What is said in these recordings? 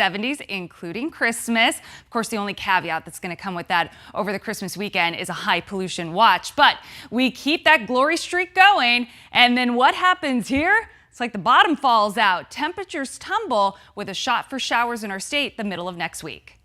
70s, including Christmas. Of course, the only caveat that's going to come with that over the Christmas weekend is a high pollution watch. But we keep that glory streak going. And then what happens here? It's like the bottom falls out. Temperatures tumble with a shot for showers in our state the middle of next week.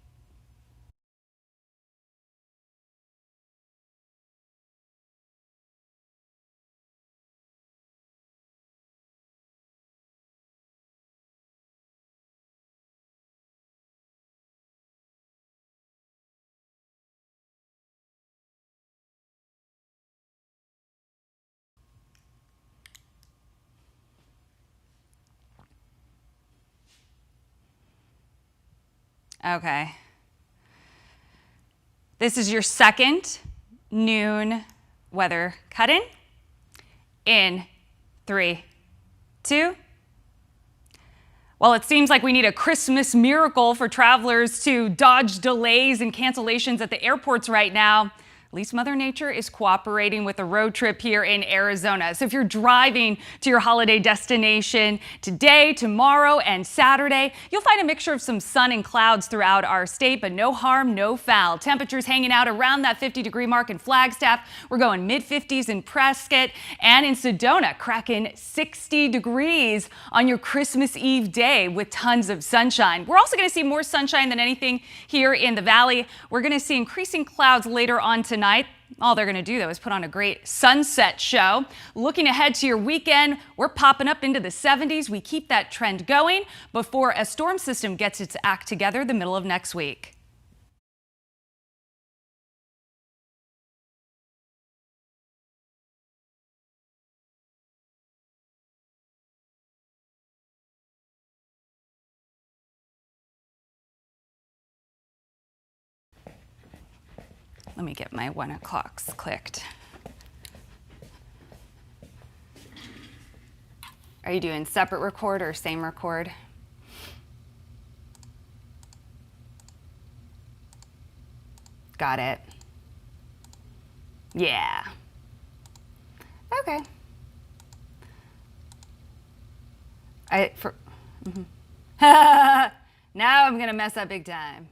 Okay. This is your second noon weather cut-in. In 3, 2. Well, it seems like we need a Christmas miracle for travelers to dodge delays and cancellations at the airports right now. At least Mother Nature is cooperating with a road trip here in Arizona. So if you're driving to your holiday destination today, tomorrow, and Saturday, you'll find a mixture of some sun and clouds throughout our state, but no harm, no foul. Temperatures hanging out around that 50-degree mark in Flagstaff. We're going mid-50s in Prescott and in Sedona, cracking 60 degrees on your Christmas Eve day with tons of sunshine. We're also going to see more sunshine than anything here in the valley. We're going to see increasing clouds later on tonight. All they're going to do, though, is put on a great sunset show. Looking ahead to your weekend, we're popping up into the 70s. We keep that trend going before a storm system gets its act together the middle of next week. Let me get my 1 o'clocks clicked. Are you doing separate record or same record? Got it. Yeah. Okay. Now I'm gonna mess up big time.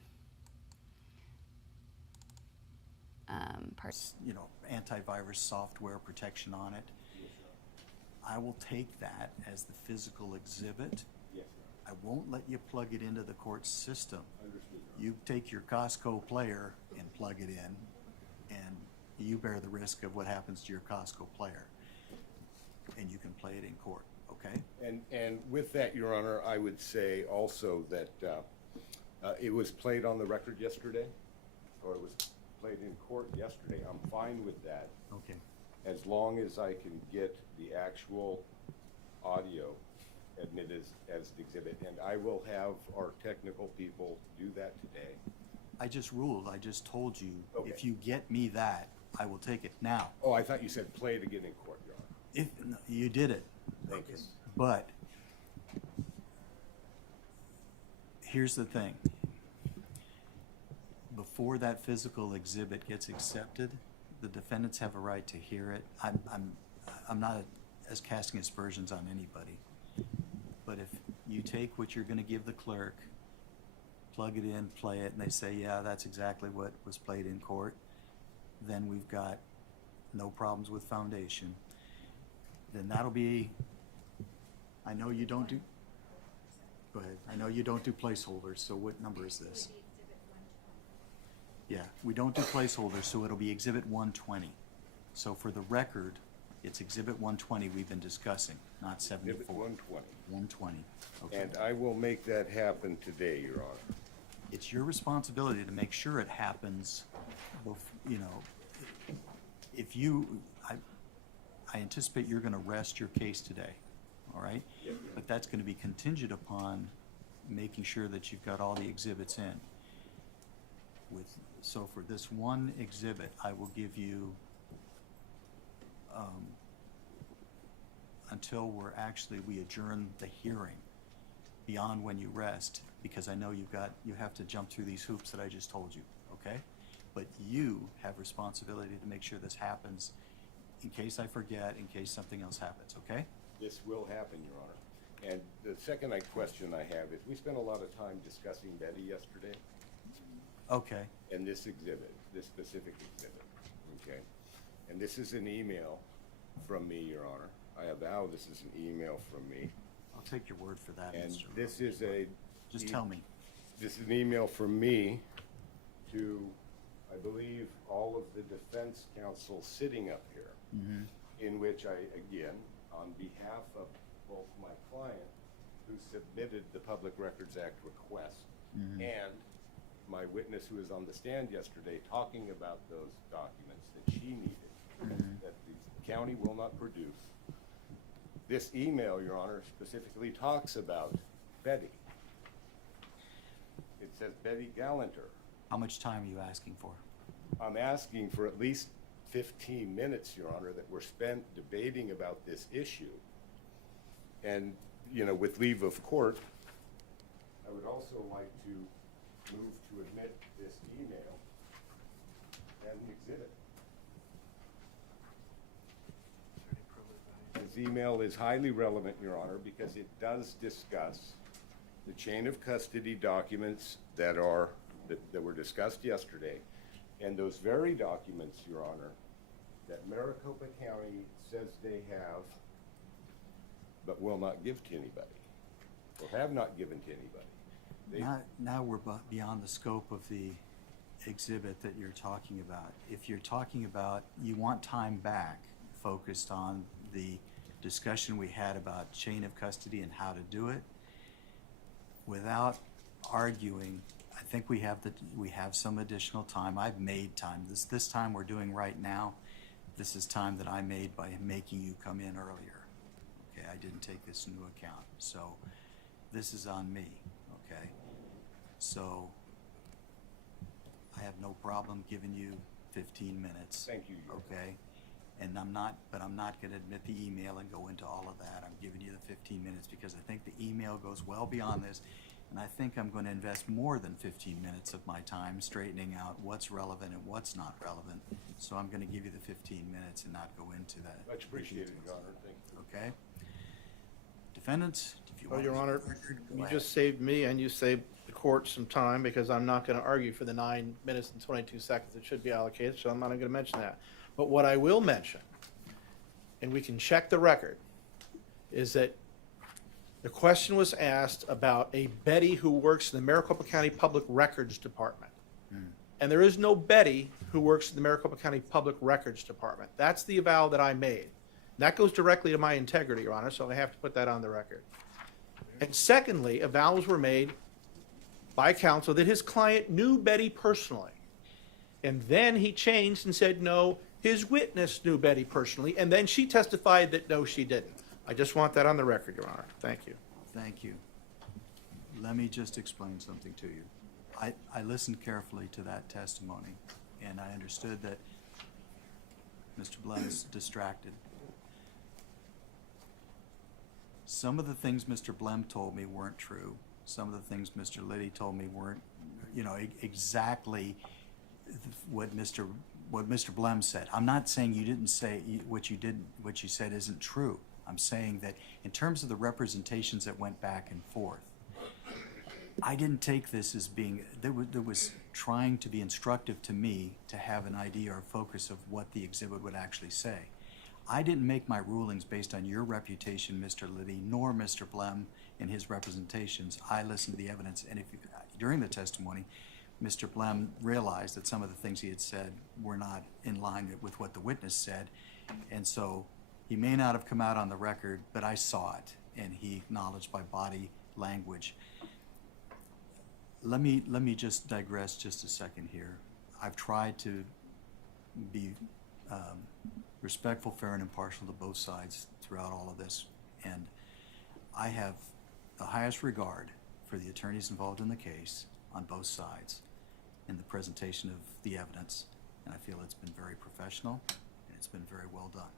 You know, antivirus software protection on it. I will take that as the physical exhibit. I won't let you plug it into the court system. You take your Costco player and plug it in, and you bear the risk of what happens to your Costco player. And you can play it in court, okay? And with that, Your Honor, I would say also that it was played on the record yesterday, or it was played in court yesterday. I'm fine with that. Okay. As long as I can get the actual audio admitted as the exhibit, and I will have our technical people do that today. I just ruled, I just told you, Okay. If you get me that, I will take it now. Oh, I thought you said play it again in court, Your Honor. If no, you did it. Thank you. But here's the thing. Before that physical exhibit gets accepted, the defendants have a right to hear it. I'm not as casting aspersions on anybody. But if you take what you're going to give the clerk, plug it in, play it, and they say, yeah, that's exactly what was played in court, then we've got no problems with foundation. Then that'll be, I know you don't do, go ahead. I know you don't do placeholders, so what number is this? Yeah, we don't do placeholders, so it'll be Exhibit 120. So for the record, it's Exhibit 120 we've been discussing, not 74. Exhibit 120. 120, okay. And I will make that happen today, Your Honor. It's your responsibility to make sure it happens, you know, if you, I anticipate you're going to rest your case today, all right? Yes, but that's going to be contingent upon making sure that you've got all the exhibits in. So for this one exhibit, I will give you until we adjourn the hearing beyond when you rest, because I know you have to jump through these hoops that I just told you, okay? But you have responsibility to make sure this happens in case I forget, in case something else happens, okay? This will happen, Your Honor. And the second question I have is, we spent a lot of time discussing Betty yesterday, Okay, and this exhibit, this specific exhibit, okay? And this is an email from me, Your Honor. I avow this is an email from me. I'll take your word for that, And Mr. this is a. Just tell me. This is an email from me to, I believe, all of the defense counsel sitting up here, in which I, again, on behalf of both my client, who submitted the Public Records Act request, and my witness who was on the stand yesterday talking about those documents that she needed, that the county will not produce. This email, Your Honor, specifically talks about Betty. It says Betty Gallanter. How much time are you asking for? I'm asking for at least 15 minutes, Your Honor, that were spent debating about this issue. And, you know, with leave of court, I would also like to move to admit this email and exhibit. This email is highly relevant, Your Honor, because it does discuss the chain of custody documents that were discussed yesterday, and those very documents, Your Honor, that Maricopa County says they have, but will not give to anybody, or have not given to anybody. Now we're beyond the scope of the exhibit that you're talking about. If you're talking about, you want time back focused on the discussion we had about chain of custody and how to do it, without arguing, I think we have some additional time. I've made time. This time we're doing right now, this is time that I made by making you come in earlier. Okay, I didn't take this into account. So this is on me, okay? So I have no problem giving you 15 minutes. Thank you, Your Honor. Okay? And I'm not gonna admit the email and go into all of that. I'm giving you the 15 minutes because I think the email goes well beyond this. And I think I'm gonna invest more than 15 minutes of my time straightening out what's relevant and what's not relevant. So I'm gonna give you the 15 minutes and not go into that. Much appreciated, Your Honor. Thank you. Okay? Defendants, if you Well, want. Your Honor, Go you ahead. just saved me and you saved the court some time because I'm not going to argue for the 9 minutes and 22 seconds that should be allocated, so I'm not going to mention that. But what I will mention, and we can check the record, is that the question was asked about a Betty who works in the Maricopa County Public Records Department. And there is no Betty who works in the Maricopa County Public Records Department. That's the avowal that I made. That goes directly to my integrity, Your Honor, so I have to put that on the record. And secondly, avowals were made by counsel that his client knew Betty personally. And then he changed and said, no, his witness knew Betty personally, and then she testified that no, she didn't. I just want that on the record, Your Honor. Thank you. Thank you. Let me just explain something to you. I listened carefully to that testimony, and I understood that Mr. Blum's distracted. Some of the things Mr. Blum told me weren't true. Some of the things Mr. Liddy told me weren't, exactly what Mr. Blum said. I'm not saying you didn't say what you said isn't true. I'm saying that in terms of the representations that went back and forth, I didn't take this as being, there was trying to be instructive to me to have an idea or focus of what the exhibit would actually say. I didn't make my rulings based on your reputation, Mr. Liddy, nor Mr. Blum and his representations. I listened to the evidence, and during the testimony, Mr. Blum realized that some of the things he had said were not in line with what the witness said, and so he may not have come out on the record, but I saw it, and he acknowledged by body language. Let me just digress just a second here. I've tried to be respectful, fair, and impartial to both sides throughout all of this, and I have the highest regard for the attorneys involved in the case on both sides in the presentation of the evidence, and I feel it's been very professional and it's been very well done.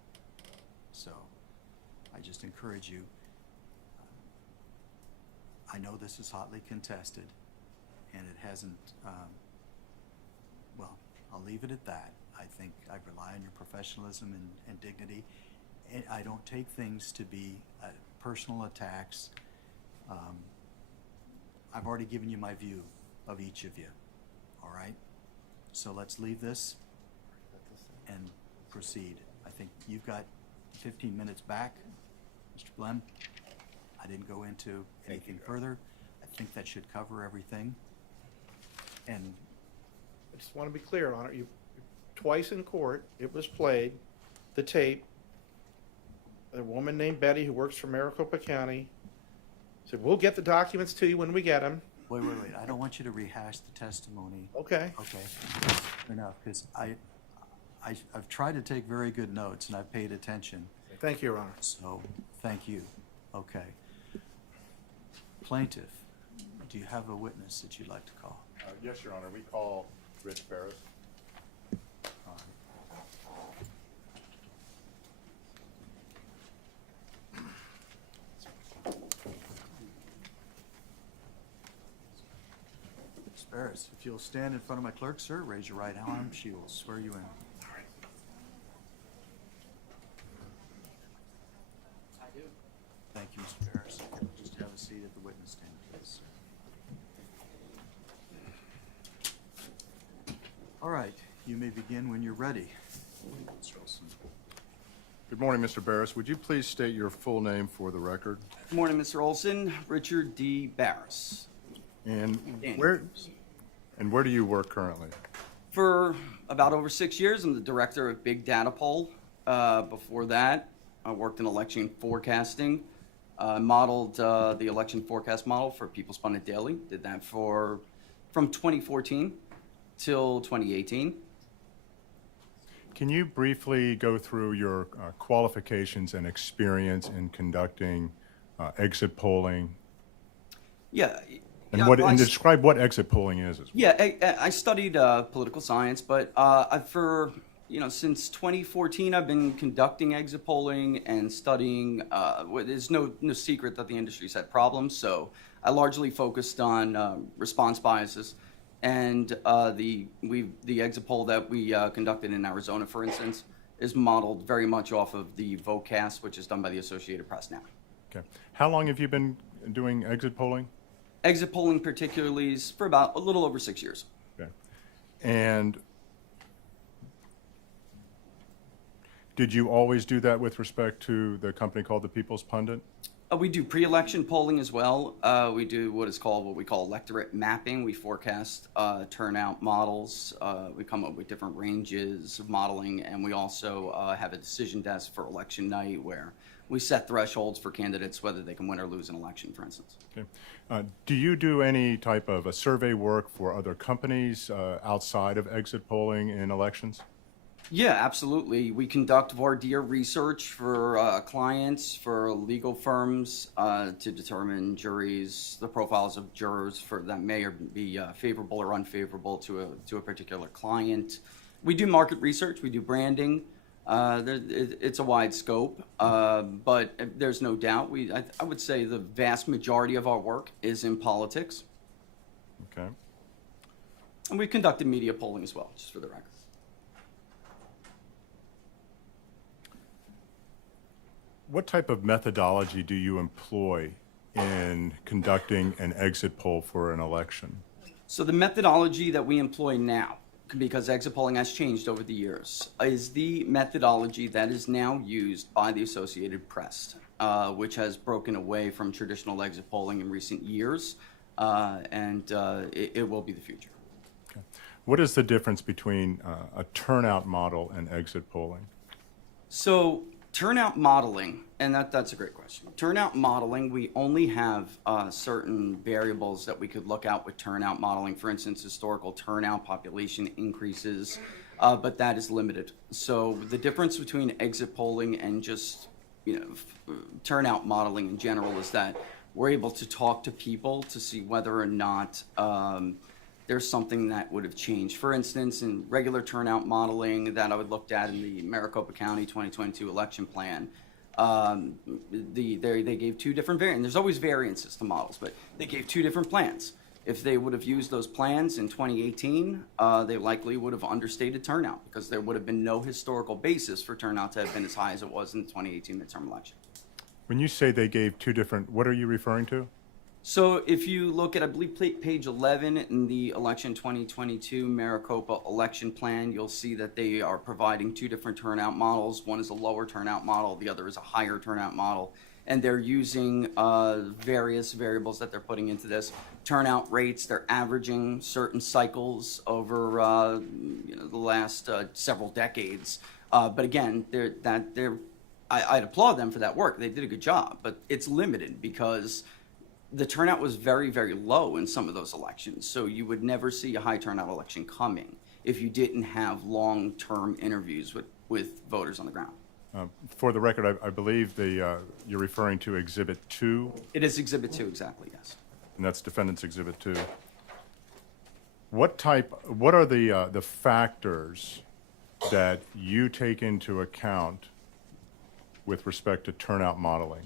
So I just encourage you, I know this is hotly contested and it hasn't, well, I'll leave it at that. I think I rely on your professionalism and dignity. And I don't take things to be personal attacks. I've already given you my view of each of you, all right? So let's leave this and proceed. I think you've got 15 minutes back, Mr. Blem. I didn't go into anything further. I think that should cover everything. And I just want to be clear on it. You, twice in court, it was played, the tape. A woman named Betty who works for Maricopa County said, we'll get the documents to you when we get them. wait. I don't want you to rehash the testimony. Okay. Okay. Enough, because I've tried to take very good notes and I've paid attention. Thank you, Your Honor. So, thank you. Okay. Plaintiff, do you have a witness that you'd like to call? Yes, Your Honor. We call Rich Ferris. Ms. Barris, if you'll stand in front of my clerk, sir, raise your right arm, she will swear you in. I do. Thank you, Mr. Barris. Just have a seat at the witness stand, please. All right, you may begin when you're ready. Mr. Olson. Good morning, Mr. Barris. Would you please state your full name for the record? Good morning, Mr. Olson. Richard D. Barris. And Danny. where do you work currently? For about over 6 years, I'm the director of Big Data Poll. Before that, I worked in election forecasting. Modeled the election forecast model for People's Funded Daily. Did that from 2014 till 2018. Can you briefly go through your qualifications and experience in conducting exit polling? Yeah. And yeah, and describe what exit polling is as well. Yeah, I studied political science, but since 2014, I've been conducting exit polling and studying. There's no secret that the industry's had problems, so I largely focused on response biases, and the exit poll that we conducted in Arizona, for instance, is modeled very much off of the VoteCast, which is done by the Associated Press now. Okay. How long have you been doing exit polling? Exit polling particularly is for about a little over 6 years. Okay. And did you always do that with respect to the company called the People's Pundit? We do pre-election polling as well. We do what we call electorate mapping. We forecast turnout models. We come up with different ranges of modeling, and we also have a decision desk for election night where we set thresholds for candidates, whether they can win or lose an election, for instance. Okay. Do you do any type of a survey work for other companies outside of exit polling in elections? Yeah, absolutely. We conduct voir dire research for clients, for legal firms, to determine juries, the profiles of jurors that may or be favorable or unfavorable to a particular client. We do market research. We do branding. It's a wide scope, but there's no doubt. I would say the vast majority of our work is in politics. Okay. And we've conducted media polling as well, just for the record. What type of methodology do you employ in conducting an exit poll for an election? So the methodology that we employ now, because exit polling has changed over the years, is the methodology that is now used by the Associated Press, which has broken away from traditional exit polling in recent years, and it will be the future. Okay. What is the difference between a turnout model and exit polling? So turnout modeling, and that's a great question. Turnout modeling, we only have certain variables that we could look at with turnout modeling. For instance, historical turnout, population increases, but that is limited. So the difference between exit polling and just turnout modeling in general is that we're able to talk to people to see whether or not there's something that would have changed. For instance, in regular turnout modeling that I would looked at in the Maricopa County 2022 election plan, they gave two different variants. There's always variances to models, but they gave two different plans. If they would have used those plans in 2018, they likely would have understated turnout because there would have been no historical basis for turnout to have been as high as it was in the 2018 midterm election. When you say they gave two different, what are you referring to? So if you look at, I believe, page 11 in the election 2022 Maricopa election plan, you'll see that they are providing two different turnout models. One is a lower turnout model, the other is a higher turnout model. And they're using various variables that they're putting into this. Turnout rates, they're averaging certain cycles over the last several decades. But again, I'd applaud them for that work. They did a good job, but it's limited because the turnout was very, very low in some of those elections. So you would never see a high turnout election coming if you didn't have long-term interviews with voters on the ground. For the record, I believe you're referring to Exhibit 2, It is Exhibit 2, exactly, yes. and that's Defendant's Exhibit 2. What are the factors that you take into account with respect to turnout modeling?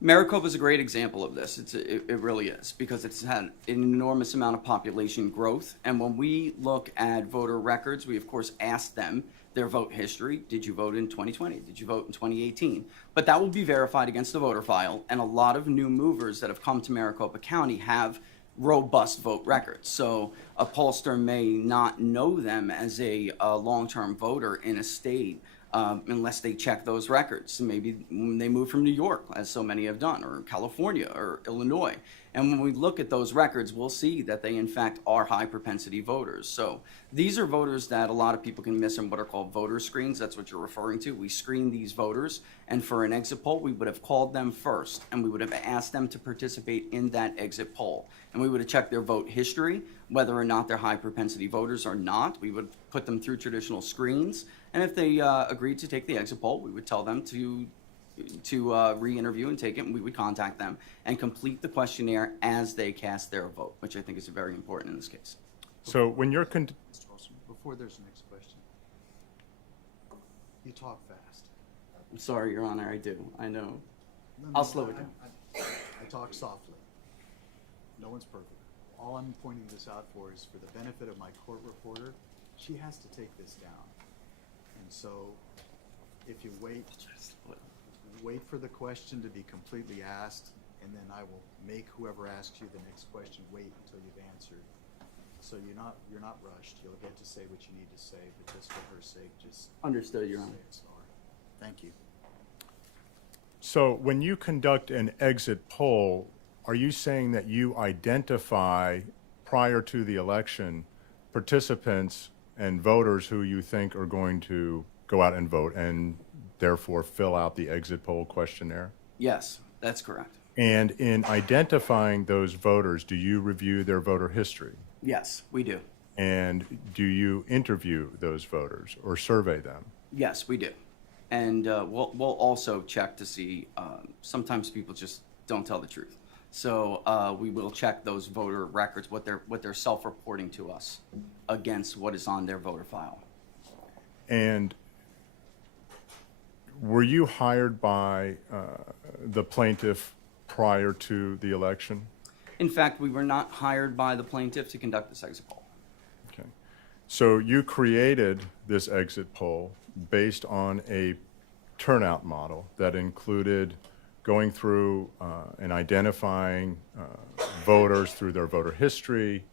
Maricopa is a great example of this. It really is, because it's had an enormous amount of population growth. And when we look at voter records, we of course ask them their vote history. Did you vote in 2020? Did you vote in 2018? But that will be verified against the voter file. And a lot of new movers that have come to Maricopa County have robust vote records. So a pollster may not know them as a long-term voter in a state unless they check those records. Maybe when they move from New York, as so many have done, or California, or Illinois. And when we look at those records, we'll see that they, in fact, are high-propensity voters. So these are voters that a lot of people can miss in what are called voter screens. That's what you're referring to. We screen these voters, and for an exit poll, we would have called them first, and we would have asked them to participate in that exit poll. And we would have checked their vote history, whether or not they're high-propensity voters or not. We would put them through traditional screens, and if they agreed to take the exit poll, we would tell them to re-interview and take it, and we would contact them and complete the questionnaire as they cast their vote, which I think is very important in this case. So when you're Mr. Olson, before there's the next question, you talk fast. I'm sorry, Your Honor, I do. I know. No, I'll slow it down. I talk softly. No one's perfect. All I'm pointing this out for is for the benefit of my court reporter, she has to take this down. And so if you wait for the question to be completely asked, and then I will make whoever asks you the next question wait until you've answered. So you're not rushed. You'll get to say what you need to say, but just for her sake, just Understood, Your Honor. say it slower. Thank you. So when you conduct an exit poll, are you saying that you identify prior to the election participants and voters who you think are going to go out and vote and therefore fill out the exit poll questionnaire? Yes, that's correct. And in identifying those voters, do you review their voter history? Yes, we do. And do you interview those voters or survey them? Yes, we do. And we'll also check to see, sometimes people just don't tell the truth. So we will check those voter records, what they're self-reporting to us against what is on their voter file. And were you hired by the plaintiff prior to the election? In fact, we were not hired by the plaintiff to conduct this exit poll. Okay. So you created this exit poll based on a turnout model that included going through and identifying voters through their voter history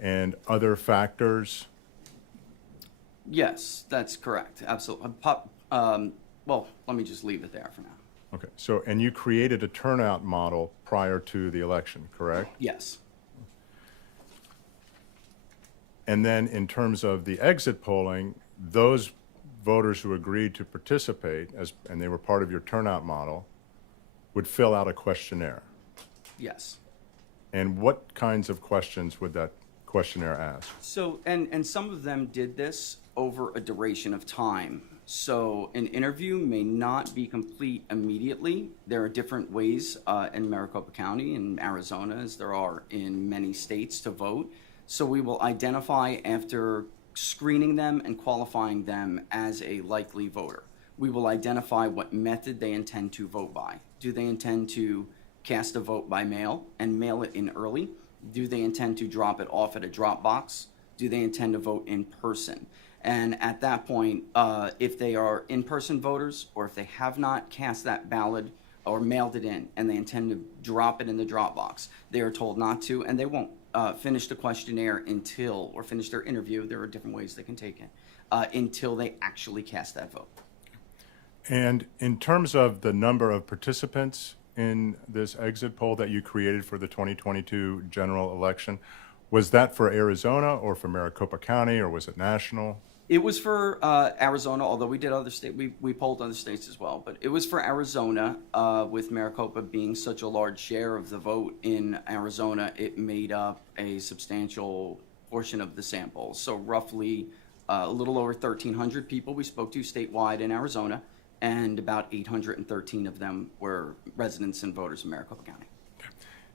and other factors? Yes, that's correct. Absolutely. Well, let me just leave it there for now. Okay. So, and you created a turnout model prior to the election, correct? Yes. And then in terms of the exit polling, those voters who agreed to participate, and they were part of your turnout model, would fill out a questionnaire. Yes. And what kinds of questions would that questionnaire ask? So, and some of them did this over a duration of time. So an interview may not be complete immediately. There are different ways in Maricopa County and Arizona, as there are in many states, to vote. So we will identify after screening them and qualifying them as a likely voter. We will identify what method they intend to vote by. Do they intend to cast a vote by mail and mail it in early? Do they intend to drop it off at a drop box? Do they intend to vote in person? And at that point, if they are in-person voters or if they have not cast that ballot or mailed it in and they intend to drop it in the drop box, they are told not to, and they won't finish the questionnaire until, or finish their interview, there are different ways they can take it, until they actually cast that vote. And in terms of the number of participants in this exit poll that you created for the 2022 general election, was that for Arizona or for Maricopa County, or was it national? It was for Arizona, although we did other state, we polled other states as well, but it was for Arizona, with Maricopa being such a large share of the vote in Arizona, it made up a substantial portion of the sample. So roughly a little over 1,300 people we spoke to statewide in Arizona, and about 813 of them were residents and voters in Maricopa County.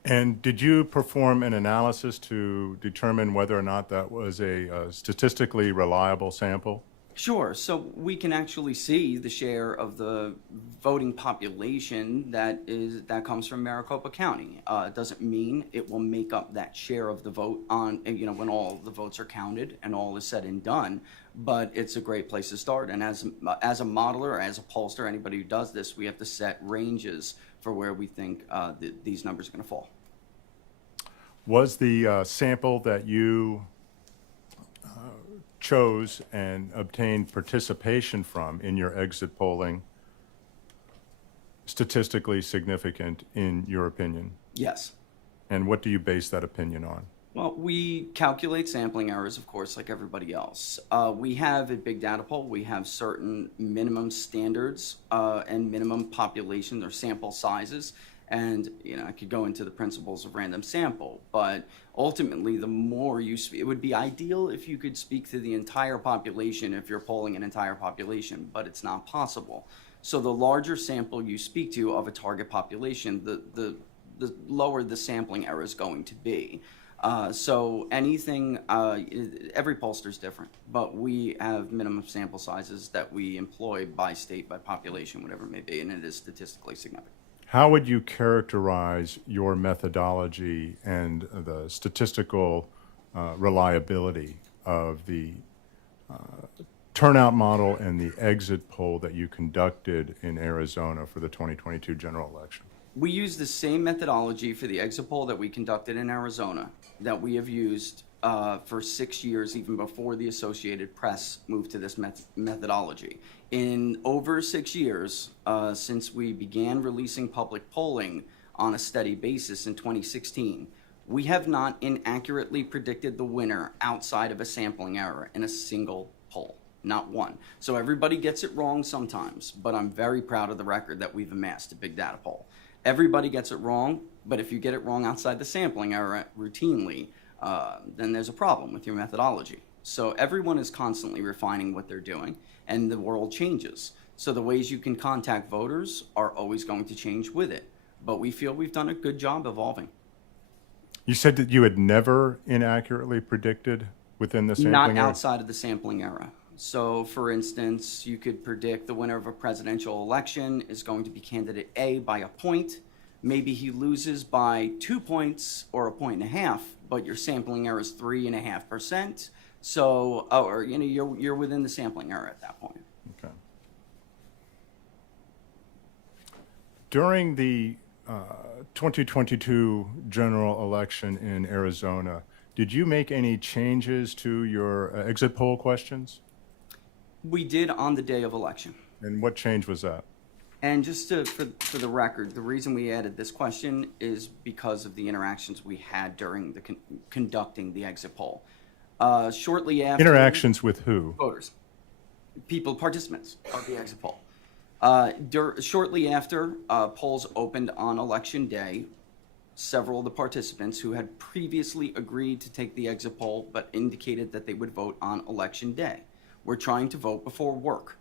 And did you perform an analysis to determine whether or not that was a statistically reliable sample? Sure. So we can actually see the share of the voting population that comes from Maricopa County. It doesn't mean it will make up that share of the vote on, when all the votes are counted and all is said and done. But it's a great place to start. And as a modeler, as a pollster, anybody who does this, we have to set ranges for where we think these numbers are going to fall. Was the sample that you chose and obtained participation from in your exit polling statistically significant in your opinion? Yes. And what do you base that opinion on? Well, we calculate sampling errors, of course, like everybody else. We have a big data pool. We have certain minimum standards and minimum population or sample sizes. And, I could go into the principles of random sample, but ultimately, the more you speak, it would be ideal if you could speak to the entire population if you're polling an entire population, but it's not possible. So the larger sample you speak to of a target population, the lower the sampling error is going to be. So anything, every pollster is different, but we have minimum sample sizes that we employ by state, by population, whatever it may be, and it is statistically significant. How would you characterize your methodology and the statistical reliability of the turnout model and the exit poll that you conducted in Arizona for the 2022 general election? We use the same methodology for the exit poll that we conducted in Arizona that we have used for 6 years, even before the Associated Press moved to this methodology. In over 6 years, since we began releasing public polling on a steady basis in 2016, we have not inaccurately predicted the winner outside of a sampling error in a single poll, not one. So everybody gets it wrong sometimes, but I'm very proud of the record that we've amassed a big data poll. Everybody gets it wrong, but if you get it wrong outside the sampling error routinely, then there's a problem with your methodology. So everyone is constantly refining what they're doing, and the world changes. So the ways you can contact voters are always going to change with it. But we feel we've done a good job evolving. You said that you had never inaccurately predicted within the sampling Not error? outside of the sampling era. So, for instance, you could predict the winner of a presidential election is going to be candidate A by a point. Maybe he loses by 2 points or 1.5 points, but your sampling error is 3.5%. So, you're within the sampling error at that point. Okay. During the 2022 general election in Arizona, did you make any changes to your exit poll questions? We did on the day of election. And what change was that? And just for the record, the reason we added this question is because of the interactions we had during the conducting the exit poll. Shortly after... Interactions with who? Voters. People, participants of the exit poll. Shortly after polls opened on election day, several of the participants who had previously agreed to take the exit poll but indicated that they would vote on election day were trying to vote before work.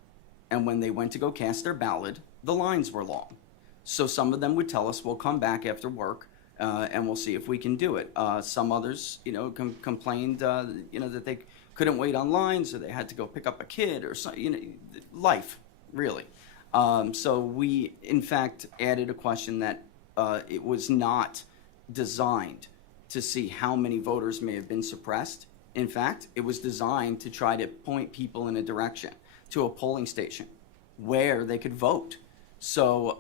And when they went to go cast their ballot, the lines were long. So some of them would tell us, we'll come back after work and we'll see if we can do it. Some others, complained, that they couldn't wait on lines or they had to go pick up a kid or something, life, really. So we, in fact, added a question that it was not designed to see how many voters may have been suppressed. In fact, it was designed to try to point people in a direction to a polling station where they could vote. So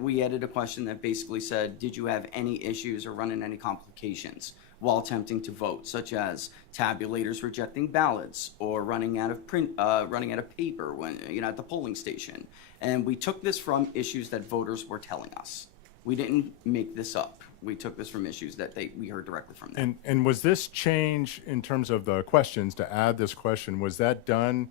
we added a question that basically said, did you have any issues or run into any complications while attempting to vote, such as tabulators rejecting ballots or running out of paper when at the polling station? And we took this from issues that voters were telling us. We didn't make this up. We took this from issues that we heard directly from them. And was this change in terms of the questions, to add this question, was that done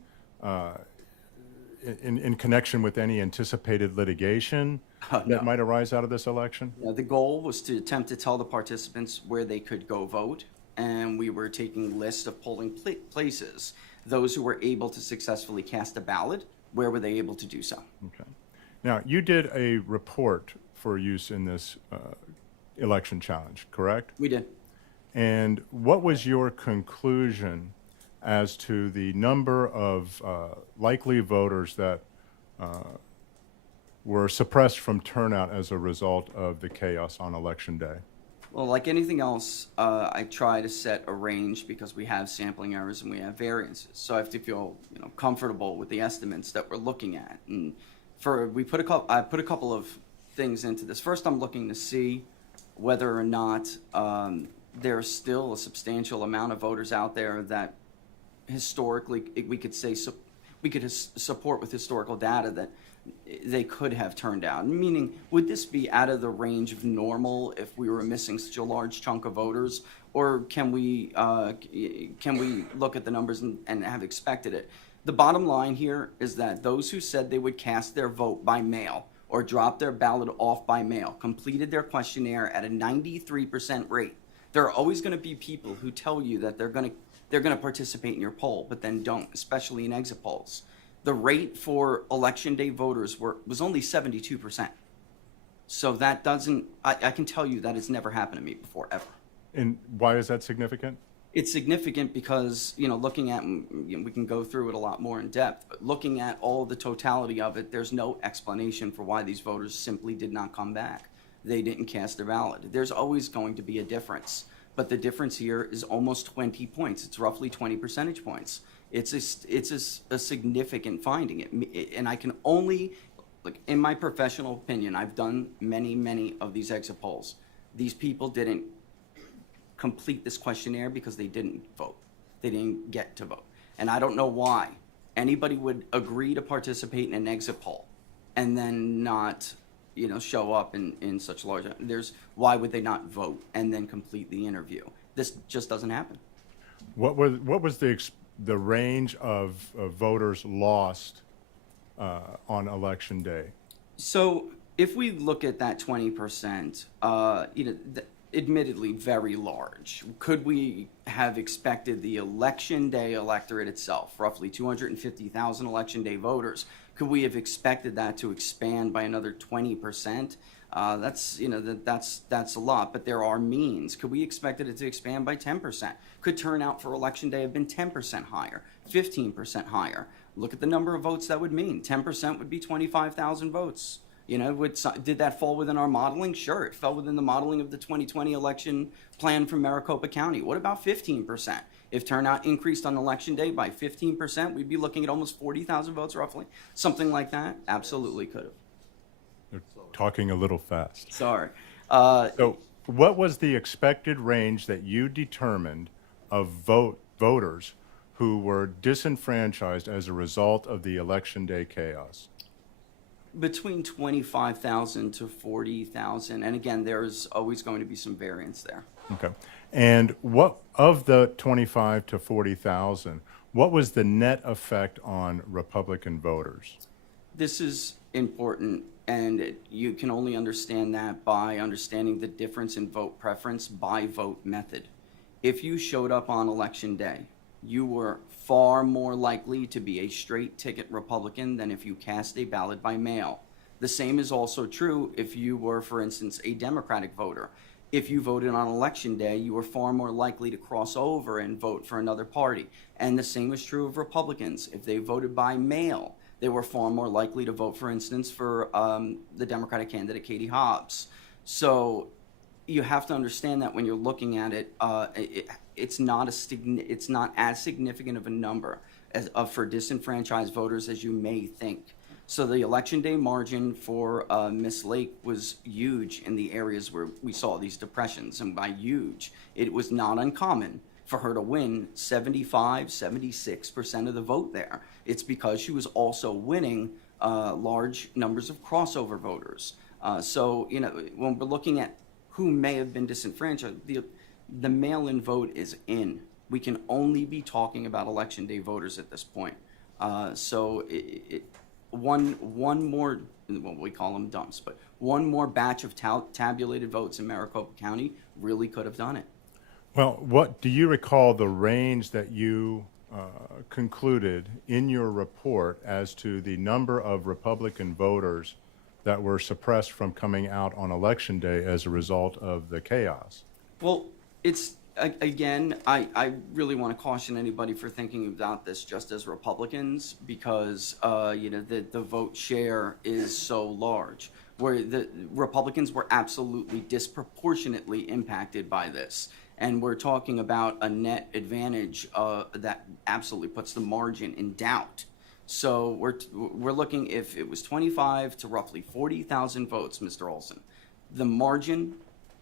in connection with any anticipated litigation No. that might arise out of this election? The goal was to attempt to tell the participants where they could go vote, and we were taking lists of polling places. Those who were able to successfully cast a ballot, where were they able to do so? Okay. Now, you did a report for use in this election challenge, correct? We did. And what was your conclusion as to the number of likely voters that were suppressed from turnout as a result of the chaos on Election Day? Well, like anything else, I try to set a range because we have sampling errors and we have variances. So I have to feel comfortable with the estimates that we're looking at. And I put a couple of things into this. First, I'm looking to see whether or not there's still a substantial amount of voters out there that historically we could support with historical data that they could have turned out. Meaning, would this be out of the range of normal if we were missing such a large chunk of voters, or can we look at the numbers and have expected it? The bottom line here is that those who said they would cast their vote by mail or drop their ballot off by mail completed their questionnaire at a 93% rate. There are always going to be people who tell you that they're going to participate in your poll, but then don't, especially in exit polls. The rate for Election Day voters was only 72%. So that doesn't, I can tell you that it's never happened to me before, ever. And why is that significant? It's significant because, looking at, we can go through it a lot more in depth, but looking at all the totality of it, there's no explanation for why these voters simply did not come back. They didn't cast their ballot. There's always going to be a difference, but the difference here is almost 20 points. It's roughly 20 percentage points. It's a significant finding. And I can only, in my professional opinion, I've done many of these exit polls. These people didn't complete this questionnaire because they didn't vote. They didn't get to vote. And I don't know why anybody would agree to participate in an exit poll and then not, show up in such large, why would they not vote and then complete the interview? This just doesn't happen. What was the range of voters lost on Election Day? So if we look at that 20%, admittedly very large. Could we have expected the Election Day electorate itself, roughly 250,000 Election Day voters, could we have expected that to expand by another 20%? That's a lot, but there are means. Could we expected it to expand by 10%? Could turnout for Election Day have been 10% higher, 15% higher? Look at the number of votes that would mean. 10% would be 25,000 votes. Did that fall within our modeling? Sure, it fell within the modeling of the 2020 election plan from Maricopa County. What about 15%? If turnout increased on Election Day by 15%, we'd be looking at almost 40,000 votes roughly. Something like that? Absolutely could have. They're talking a little fast. Sorry. So what was the expected range that you determined of voters who were disenfranchised as a result of the Election Day chaos? Between 25,000 to 40,000. And again, there's always going to be some variance there. Okay. And what of the 25 to 40,000, what was the net effect on Republican voters? This is important, and you can only understand that by understanding the difference in vote preference by vote method. If you showed up on Election Day, you were far more likely to be a straight ticket Republican than if you cast a ballot by mail. The same is also true if you were, for instance, a Democratic voter. If you voted on Election Day, you were far more likely to cross over and vote for another party. And the same is true of Republicans. If they voted by mail, they were far more likely to vote, for instance, for the Democratic candidate, Katie Hobbs. So you have to understand that when you're looking at it, it's not as significant of a number for disenfranchised voters as you may think. So the election day margin for Miss Lake was huge in the areas where we saw these depressions. And by huge, it was not uncommon for her to win 75, 76% of the vote there. It's because she was also winning large numbers of crossover voters. So, you know, when we're looking at who may have been disenfranchised, the mail-in vote is in. We can only be talking about election day voters at this point. So one more, well, we call them dumps, but one more batch of tabulated votes in Maricopa County really could have done it. Well, what do you recall the range that you concluded in your report as to the number of Republican voters that were suppressed from coming out on election day as a result of the chaos? Well, it's, again, I really want to caution anybody for thinking about this just as Republicans, because, you know, the vote share is so large, where the Republicans were absolutely disproportionately impacted by this. And we're talking about a net advantage that absolutely puts the margin in doubt. So we're looking, if it was 25 to roughly 40,000 votes, Mr. Olson, the margin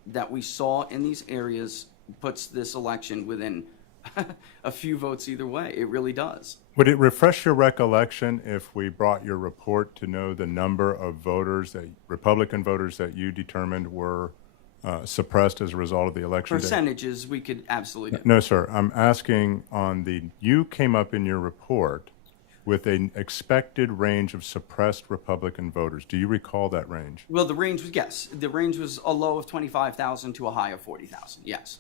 that we saw in these areas puts this election within a few votes either way. It really does. Would it refresh your recollection if we brought your report to know the number of voters, that Republican voters, that you determined were suppressed as a result of the election day? Percentages, we could absolutely do. No, sir. I'm asking you came up in your report with an expected range of suppressed Republican voters. Do you recall that range? Well, the range was, yes. The range was a low of 25,000 to a high of 40,000, yes.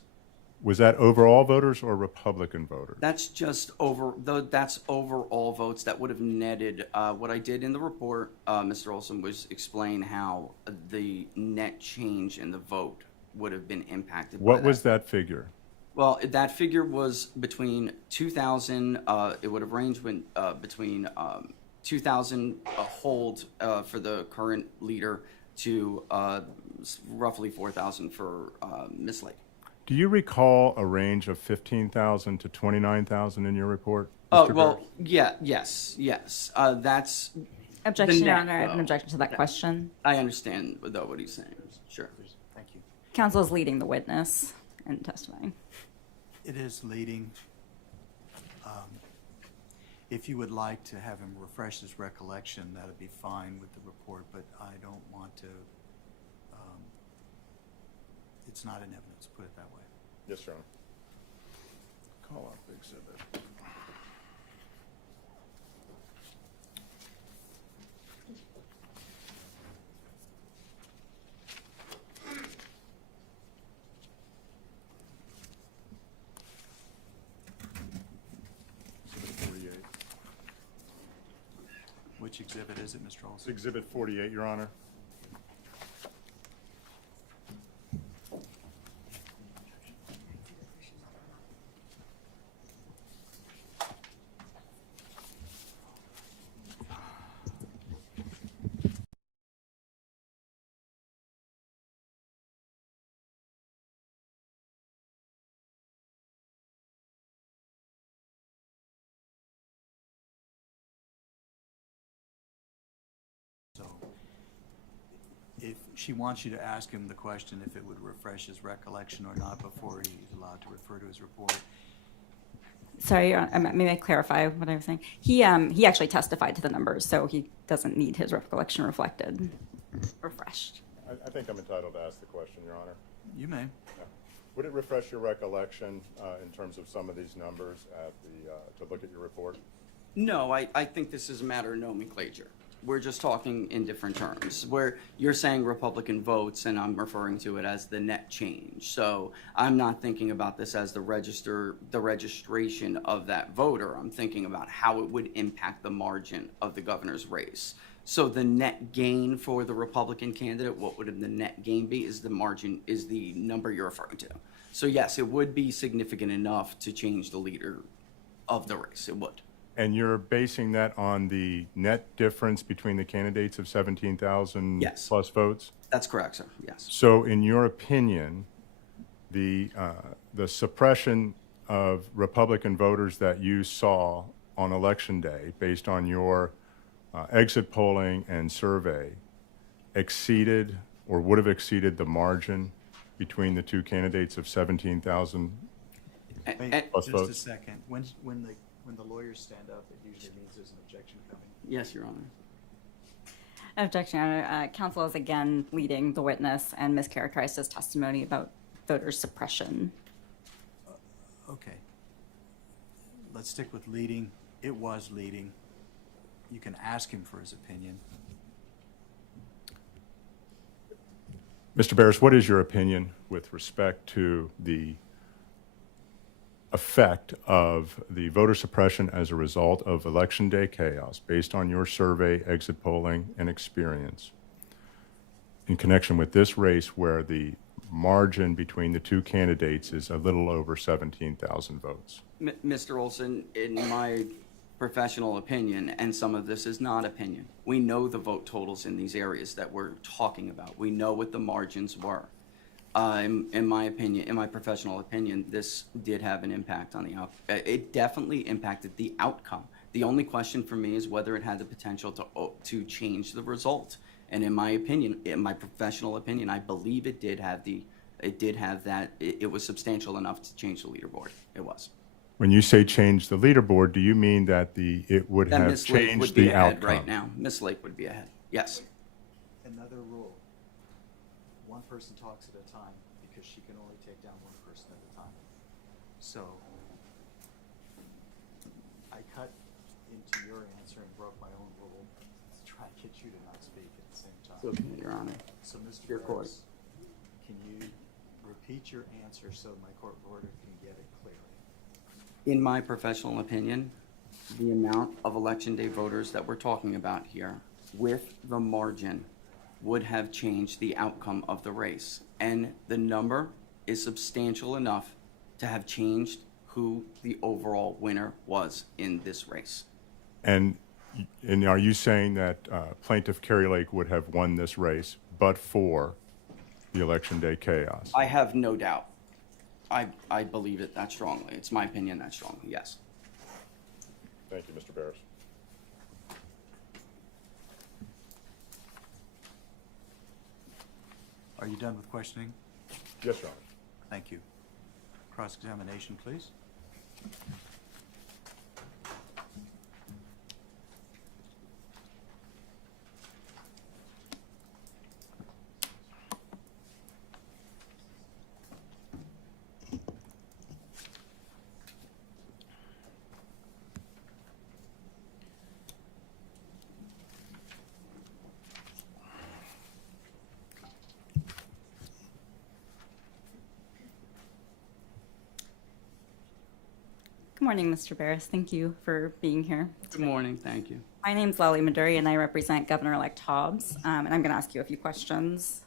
Was that overall voters or Republican voters? That's just that's overall votes that would have netted. What I did in the report, Mr. Olson, was explain how the net change in the vote would have been impacted. What was that figure? Well, that figure was between 2,000. It would have ranged between 2,000 hold for the current leader to roughly 4,000 for Miss Lake. Do you recall a range of 15,000 to 29,000 in your report? Oh, Mr. well, Garrett? yeah, yes. That's. Objection, the Your net, Honor. I have an though. objection to that question. I understand, though, what he's saying. Sure. Thank you. Counsel is leading the witness in testifying. It is leading. If you would like to have him refresh his recollection, that'd be fine with the report, but I don't want to, it's not in evidence, put it that way. Yes, Your Honor. Call up exhibit. Exhibit 48. Which exhibit is it, Mr. It's Olson? exhibit 48, Your Honor. So if she wants you to ask him the question if it would refresh his recollection or not before he's allowed to refer to his report. Sorry, Your Honor, may I clarify what I was saying? He actually testified to the numbers, so he doesn't need his recollection refreshed. I think I'm entitled to ask the question, Your Honor. You may. Would it refresh your recollection in terms of some of these numbers to look at your report? No, I think this is a matter of nomenclature. We're just talking in different terms, where you're saying Republican votes, and I'm referring to it as the net change. So I'm not thinking about this as the registration of that voter. I'm thinking about how it would impact the margin of the governor's race. So the net gain for the Republican candidate, what would the net gain be, is the margin, is the number you're referring to. So yes, it would be significant enough to change the leader of the race. It would. And you're basing that on the net difference between the candidates of 17,000 Yes. plus votes? That's correct, sir. Yes. So in your opinion, the suppression of Republican voters that you saw on Election Day, based on your exit polling and survey exceeded or would have exceeded the margin between the two candidates of 17,000 Wait, plus just a votes? second. When the lawyers stand up, it usually means there's an objection coming. Yes, Your Honor. Objection, Your Honor. Counsel is again leading the witness and mischaracterized his testimony about voter suppression. Okay. Let's stick with leading. It was leading. You can ask him for his opinion. Mr. Barris, what is your opinion with respect to the effect of the voter suppression as a result of Election Day chaos, based on your survey, exit polling, and experience, in connection with this race where the margin between the two candidates is a little over 17,000 votes? Mr. Olson, in my professional opinion, and some of this is not opinion, we know the vote totals in these areas that we're talking about. We know what the margins were. In my opinion, in my professional opinion, this did have an impact on the it definitely impacted the outcome. The only question for me is whether it had the potential to change the result. And in my opinion, in my professional opinion, I believe it did have that. It was substantial enough to change the leaderboard. It was. When you say change the leaderboard, do you mean that it would That have Miss Lake would changed be the ahead outcome? right now. Miss Lake would be ahead. Yes. Another rule. One person talks at a time because she can only take down one person at a time. So I cut into your answer and broke my own rule to try and get you to not speak at the same time. Okay, Your Honor. So Mr. Your court. Barris, can you repeat your answer so my court reporter can get it clearly? In my professional opinion, the amount of Election Day voters that we're talking about here, with the margin, would have changed the outcome of the race. And the number is substantial enough to have changed who the overall winner was in this race. And are you saying that Plaintiff Kari Lake would have won this race but for the Election Day chaos? I have no doubt. I believe it that strongly. It's my opinion that strongly, yes. Thank you, Mr. Barris. Are you done with questioning? Yes, Your Honor. Thank you. Cross-examination, please. Good morning, Mr. Barris. Thank you for being here. Good morning, thank you. My name's Lally Midday, and I represent Governor-elect Hobbs, and I'm going to ask you a few questions.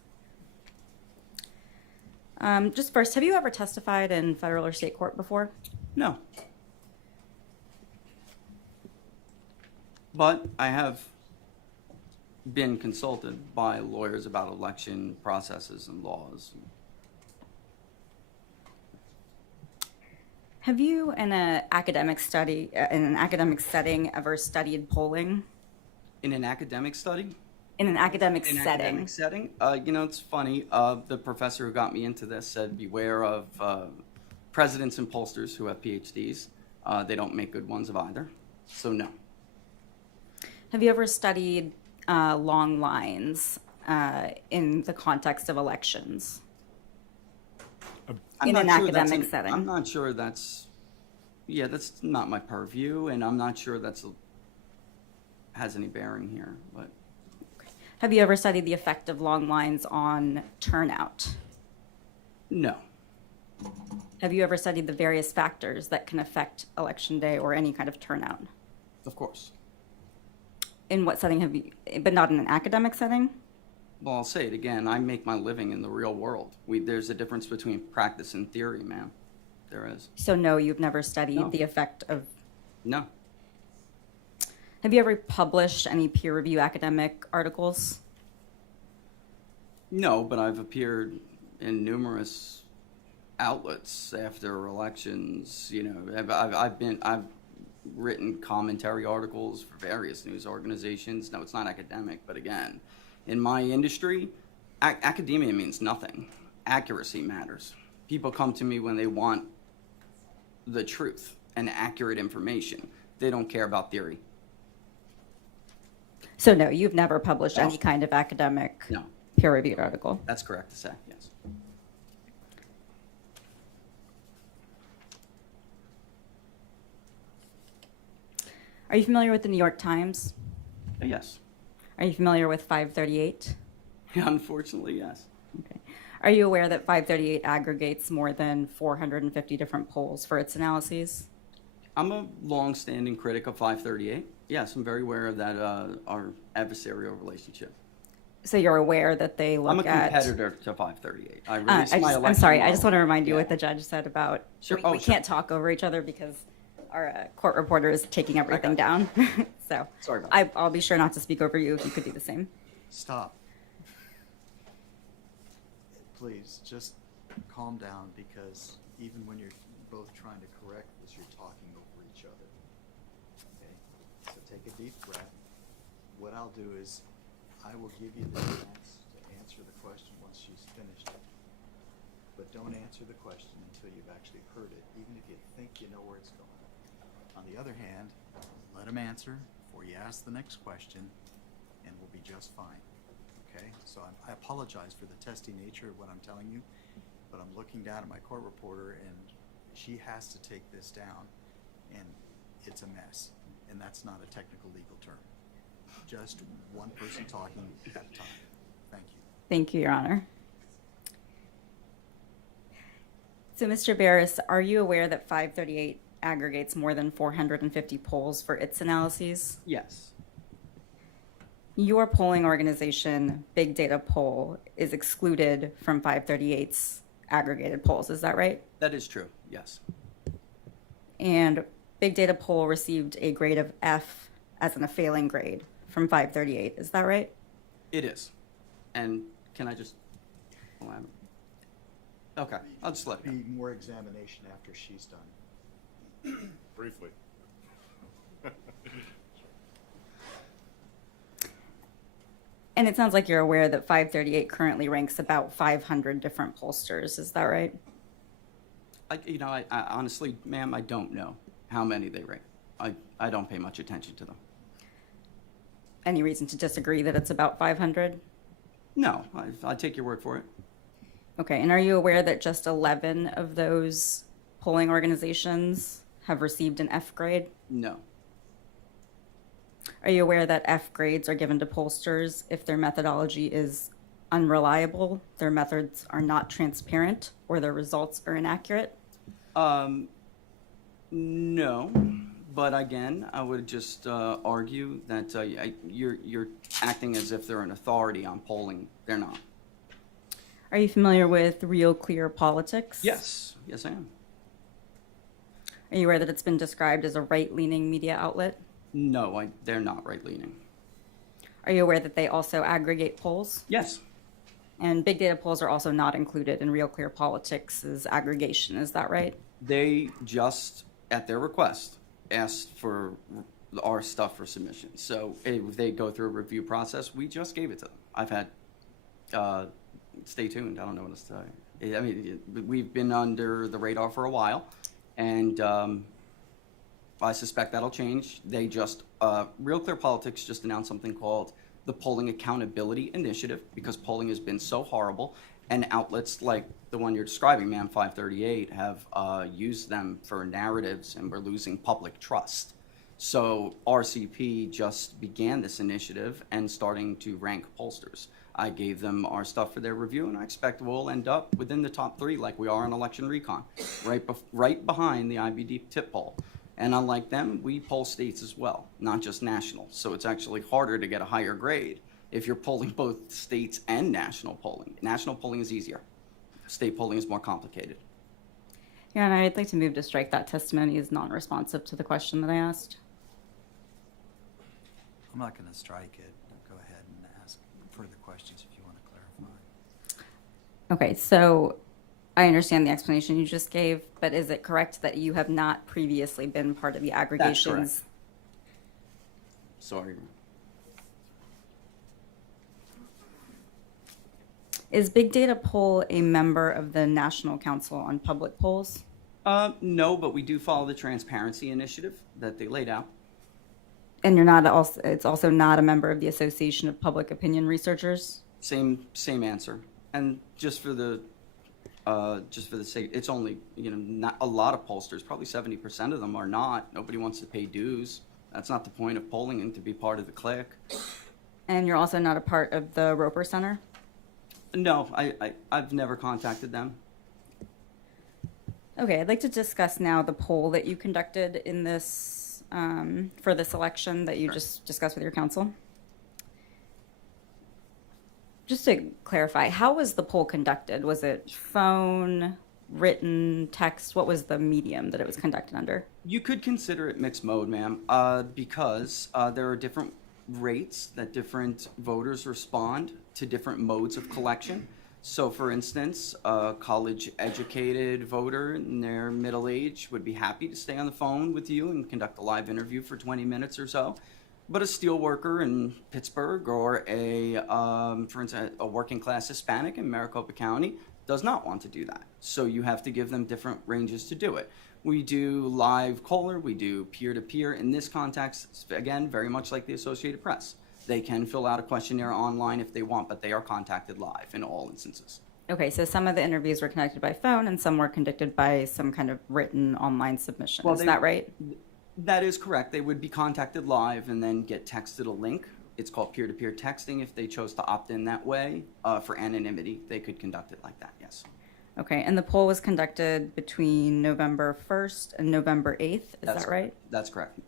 Just first, have you ever testified in federal or state court before? No. But I have been consulted by lawyers about election processes and laws. Have you, in an academic study, in an academic setting, ever studied polling? In an academic study? In an academic In an setting? academic setting? It's funny. The professor who got me into this said, beware of presidents and pollsters who have PhDs. They don't make good ones of either. So no. Have you ever studied long lines in the context of elections? I'm In not an sure academic setting. I'm not sure that's not my purview, and I'm not sure has any bearing here. But Have you ever studied the effect of long lines on turnout? no, Have you ever studied the various factors that can affect election day or any kind of turnout? of course. In what setting have you, but not in an academic setting? Well, I'll say it again. I make my living in the real world. There's a difference between practice and theory, ma'am. There is. So no, you've never studied No. the effect of, No. have you ever published any peer review academic articles? No, but I've appeared in numerous outlets after elections. I've written commentary articles for various news organizations. No, it's not academic, but again, in my industry, academia means nothing. Accuracy matters. People come to me when they want the truth and accurate information. They don't care about theory. So no, you've never published any kind of academic No. peer-reviewed article? That's correct to say, yes. Are you familiar with the New York Times? Yes. Are you familiar with 538? Unfortunately, yes. Okay. Are you aware that 538 aggregates more than 450 different polls for its analyses? I'm a long-standing critic of 538. Yes, I'm very aware of that, our adversarial relationship. So you're aware that they look I'm a at... competitor to 538. I released my election I'm sorry, I model. just want to remind you Yeah. what the judge said about, Sure. we, Oh, we sure. can't talk over each other because our court reporter is taking everything down. So Sorry about that. I'll be sure not to speak over you if you could do the same. Stop. Please, just calm down, because even when you're both trying to correct this, you're talking over each other. Okay? So take a deep breath. What I'll do is, I will give you the chance to answer the question once she's finished it. But don't answer the question until you've actually heard it, even if you think you know where it's going. On the other hand, let him answer before you ask the next question, and we'll be just fine. Okay, so I apologize for the testy nature of what I'm telling you, but I'm looking down at my court reporter, and she has to take this down, and it's a mess, and that's not a technical legal term. Just one person talking at a time. Thank you. Thank you, Your Honor. So, Mr. Barris, are you aware that 538 aggregates more than 450 polls for its analyses? Yes. Your polling organization, Big Data Poll, is excluded from 538's aggregated polls. Is that right? That is true, yes. And Big Data Poll received a grade of F as in a failing grade from 538. Is that right? It is. And can I just elaborate? Okay, I'll just let you Be go. more examination after she's done. Briefly. And it sounds like you're aware that 538 currently ranks about 500 different pollsters. Is that right? I honestly, ma'am, I don't know how many they rate. I don't pay much attention to them. Any reason to disagree that it's about 500? No, I take your word for it. Okay, and are you aware that just 11 of those polling organizations have received an F grade? No. Are you aware that F grades are given to pollsters if their methodology is unreliable, their methods are not transparent, or their results are inaccurate? No, but again, I would just argue that you're acting as if they're an authority on polling. They're not. Are you familiar with Real Clear Politics? Yes, yes, I am. Are you aware that it's been described as a right-leaning media outlet? No, they're not right-leaning. Are you aware that they also aggregate polls? Yes, And big data polls are also not included in Real Clear Politics' aggregation, is that right? they just, at their request, asked for our stuff for submission. So if they go through a review process, we just gave it to them. I've had, stay tuned, I don't know what else to tell you. I mean, we've been under the radar for a while, and I suspect that'll change. They just, Real Clear Politics just announced something called the Polling Accountability Initiative, because polling has been so horrible, and outlets like the one you're describing, ma'am, 538, have used them for narratives, and we're losing public trust. So RCP just began this initiative and starting to rank pollsters. I gave them our stuff for their review, and I expect we'll end up within the top 3 like we are in election recon, right behind the IBD tip poll. And unlike them, we poll states as well, not just national. So it's actually harder to get a higher grade if you're polling both states and national polling. National polling is easier. State polling is more complicated. Yeah, and I'd like to move to strike that testimony as non-responsive to the question that I asked. I'm not going to strike it. Go ahead and ask further questions if you want to clarify. Okay, so I understand the explanation you just gave, but is it correct that you have not previously been part of the aggregations? Sorry. Is Big Data Poll a member of the National Council on Public Polls? No, but we do follow the transparency initiative that they laid out. And you're not also, it's also not a member of the Association of Public Opinion Researchers? Same answer. And just for the sake, it's only, not a lot of pollsters, probably 70% of them are not. Nobody wants to pay dues. That's not the point of polling and to be part of the clique. And you're also not a part of the Roper Center? No, I've never contacted them. Okay, I'd like to discuss now the poll that you conducted in this, for this election that you just discussed with your counsel. Just to clarify, how was the poll conducted? Was it phone, written, text? What was the medium that it was conducted under? You could consider it mixed mode, ma'am, because there are different rates that different voters respond to different modes of collection. So, for instance, a college-educated voter in their middle age would be happy to stay on the phone with you and conduct a live interview for 20 minutes or so. But a steel worker in Pittsburgh or for instance, a working-class Hispanic in Maricopa County does not want to do that. So you have to give them different ranges to do it. We do live caller, we do peer-to-peer. In this context, again, very much like the Associated Press. They can fill out a questionnaire online if they want, but they are contacted live in all instances. Okay, so some of the interviews were conducted by phone and some were conducted by some kind of written online submission. Is that right? That is correct. They would be contacted live and then get texted a link. It's called peer-to-peer texting. If they chose to opt in that way for anonymity, they could conduct it like that, yes. Okay, and the poll was conducted between November 1st and November 8th, is that right? That's correct.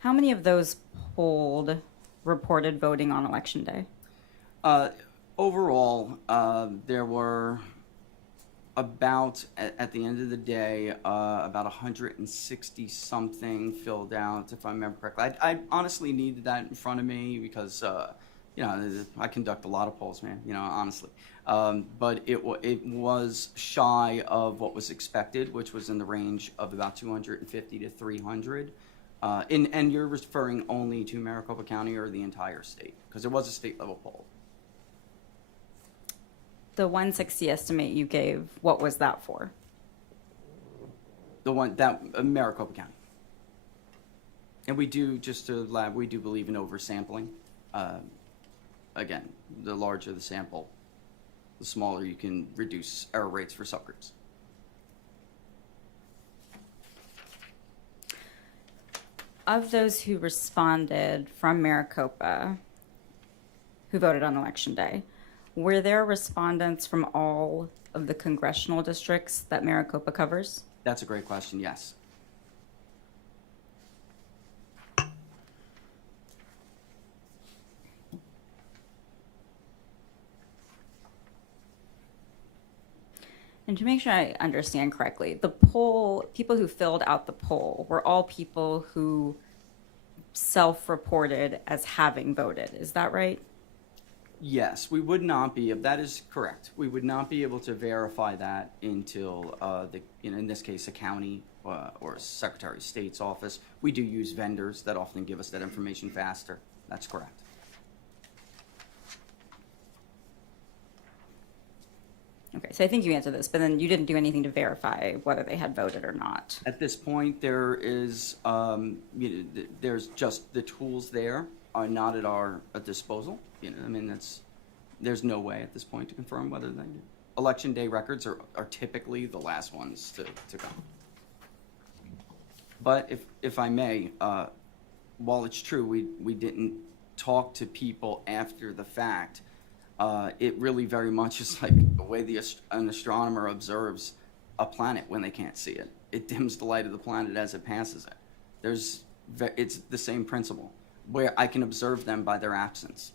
How many of those polled reported voting on Election Day? Overall, there were about, at the end of the day, about 160 something filled out, if I remember correctly. I honestly needed that in front of me because, I conduct a lot of polls, man, honestly. But it was shy of what was expected, which was in the range of about 250 to 300. And you're referring only to Maricopa County or the entire state? Because it was a state level poll. The 160 estimate you gave, what was that for? The one that Maricopa County. And we do, just to lab, we do believe in oversampling. Again, the larger the sample, the smaller you can reduce error rates for subgroups. Of those who responded from Maricopa, who voted on Election Day, were there respondents from all of the congressional districts that Maricopa covers? That's a great question, yes. And to make sure I understand correctly, the poll, people who filled out the poll were all people who self-reported as having voted. Is that right? Yes, we would not be, that is correct. We would not be able to verify that until, in this case, a county or Secretary of State's office. We do use vendors that often give us that information faster. That's correct. Okay, so I think you answered this, but then you didn't do anything to verify whether they had voted or not. At this point, there is, there's just the tools there are not at our disposal. There's no way at this point to confirm whether they did. Election day records are typically the last ones to come. But if I may, while it's true we didn't talk to people after the fact, it really very much is like the way an astronomer observes a planet when they can't see it. It dims the light of the planet as it passes it. It's the same principle, where I can observe them by their absence.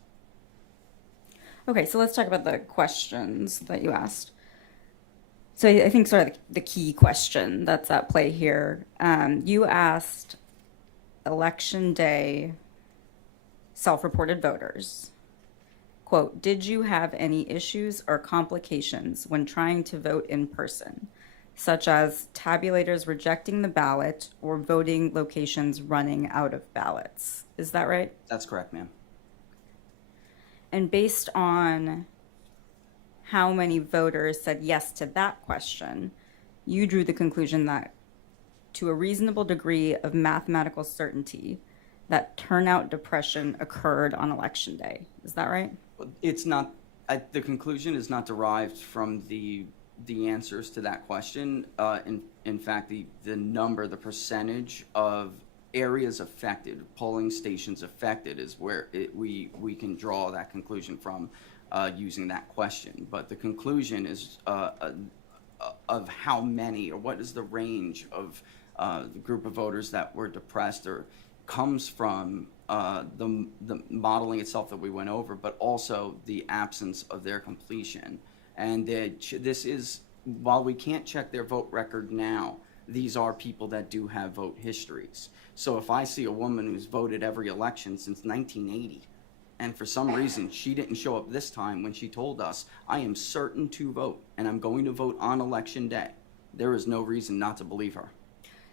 Okay, so let's talk about the questions that you asked. So I think sort of the key question that's at play here, you asked Election Day self-reported voters quote, did you have any issues or complications when trying to vote in person, such as tabulators rejecting the ballot or voting locations running out of ballots? Is that right? That's correct, ma'am. And based on how many voters said yes to that question, you drew the conclusion that to a reasonable degree of mathematical certainty that turnout depression occurred on election day. Is that right? It's not, the conclusion is not derived from the answers to that question. In fact, the percentage of areas affected, polling stations affected, is where we can draw that conclusion from using that question. But the conclusion is of how many, or what is the range of the group of voters that were depressed, or comes from the modeling itself that we went over, but also the absence of their completion. And this is, while we can't check their vote record now, these are people that do have vote histories. So if I see a woman who's voted every election since 1980, and for some reason she didn't show up this time when she told us, I am certain to vote, and I'm going to vote on election day, there is no reason not to believe her.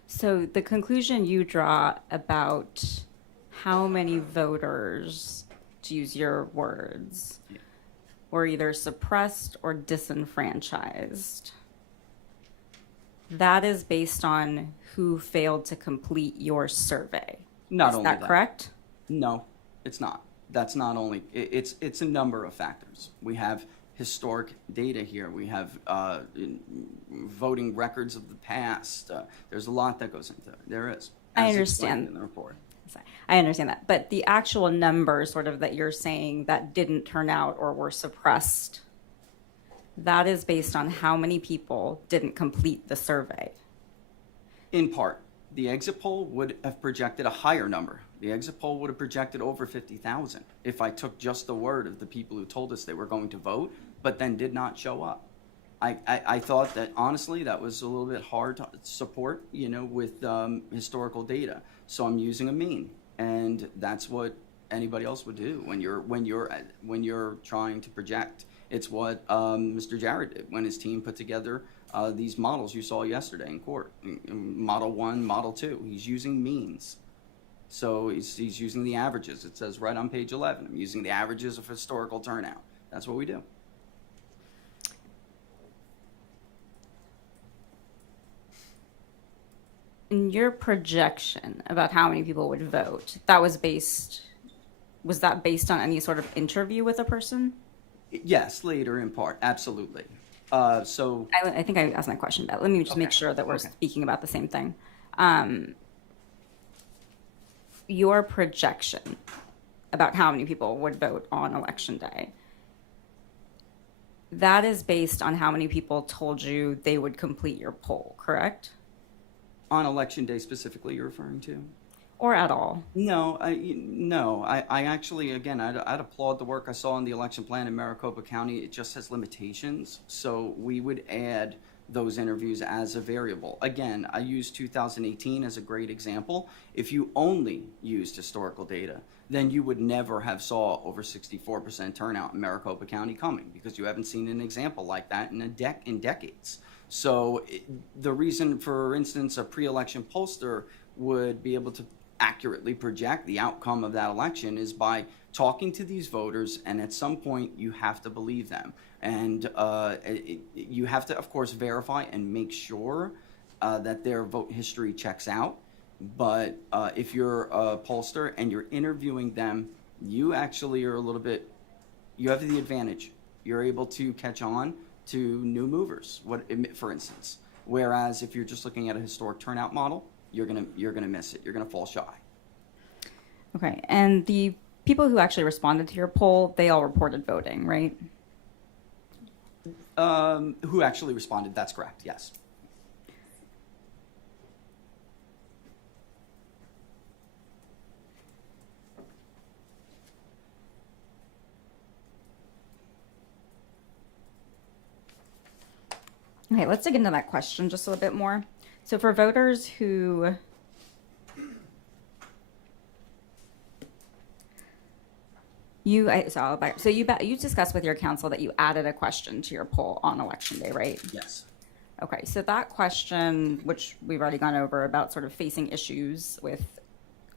So the conclusion you draw about how many voters, to use your words, were either suppressed or disenfranchised, that is based on who failed to complete your survey. Not Is only that that. correct? No, it's not. That's not only, it's a number of factors. We have historic data here. We have voting records of the past. There's a lot that goes into it. There is. I as understand. explained in the report. I understand that. But the actual number sort of that you're saying that didn't turn out or were suppressed, that is based on how many people didn't complete the survey. In part, the exit poll would have projected a higher number. The exit poll would have projected over 50,000 if I took just the word of the people who told us they were going to vote, but then did not show up. I thought that, honestly, that was a little bit hard to support, with historical data. So I'm using a mean, and that's what anybody else would do when you're trying to project. It's what Mr. Jarrett did when his team put together these models you saw yesterday in court. Model 1, Model 2. He's using means. So he's using the averages. It says right on page 11, I'm using the averages of historical turnout. That's what we do. In your projection about how many people would vote, was that based on any sort of interview with a person? Yes, later in part, absolutely. So I think I asked my question, but let me just make sure that we're speaking about the same thing. Your projection about how many people would vote on election day, that is based on how many people told you they would complete your poll, correct? on election day specifically you're referring to? Or at all? No, I actually, again, I'd applaud the work I saw in the election plan in Maricopa County. It just has limitations, so we would add those interviews as a variable. Again, I use 2018 as a great example. If you only used historical data, then you would never have saw over 64% turnout in Maricopa County coming, because you haven't seen an example like that in decades. So the reason, for instance, a pre-election pollster would be able to accurately project the outcome of that election is by talking to these voters, and at some point you have to believe them. And you have to, of course, verify and make sure that their vote history checks out. But if you're a pollster and you're interviewing them, you actually are you have the advantage. You're able to catch on to new movers, for instance. Whereas if you're just looking at a historic turnout model, you're gonna miss it. You're gonna fall shy. Okay, and the people who actually responded to your poll, they all reported voting, right? Who actually responded? That's correct. Yes. Okay, let's dig into that question just a little bit more. So for voters who You discussed with your counsel that you added a question to your poll on election day, right? Yes. Okay, so that question, which we've already gone over about sort of facing issues with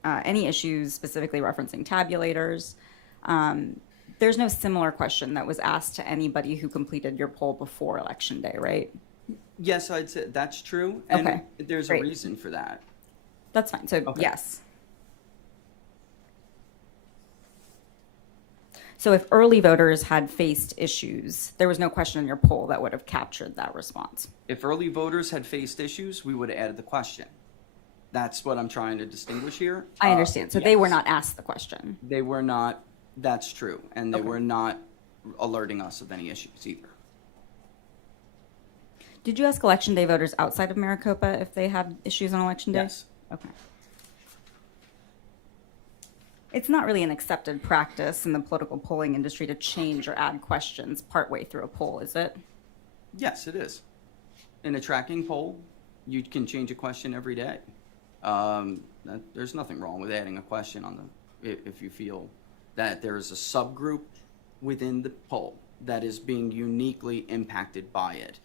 any issues specifically referencing tabulators, there's no similar question that was asked to anybody who completed your poll before election day, right? Yes, I'd say that's true. And Okay, there's great. a reason for that. That's fine. So Okay. yes. So if early voters had faced issues, there was no question in your poll that would have captured that response. If early voters had faced issues, we would have added the question. That's what I'm trying to distinguish here. I understand. So they were yes. not asked the question. They were not, that's true. And they Okay. were not alerting us of any issues either. Did you ask election day voters outside of Maricopa if they had issues on election day? Yes. Okay. It's not really an accepted practice in the political polling industry to change or add questions partway through a poll, is it? Yes, it is. In a tracking poll, you can change a question every day. There's nothing wrong with adding a question on if you feel that there is a subgroup within the poll that is being uniquely impacted by it.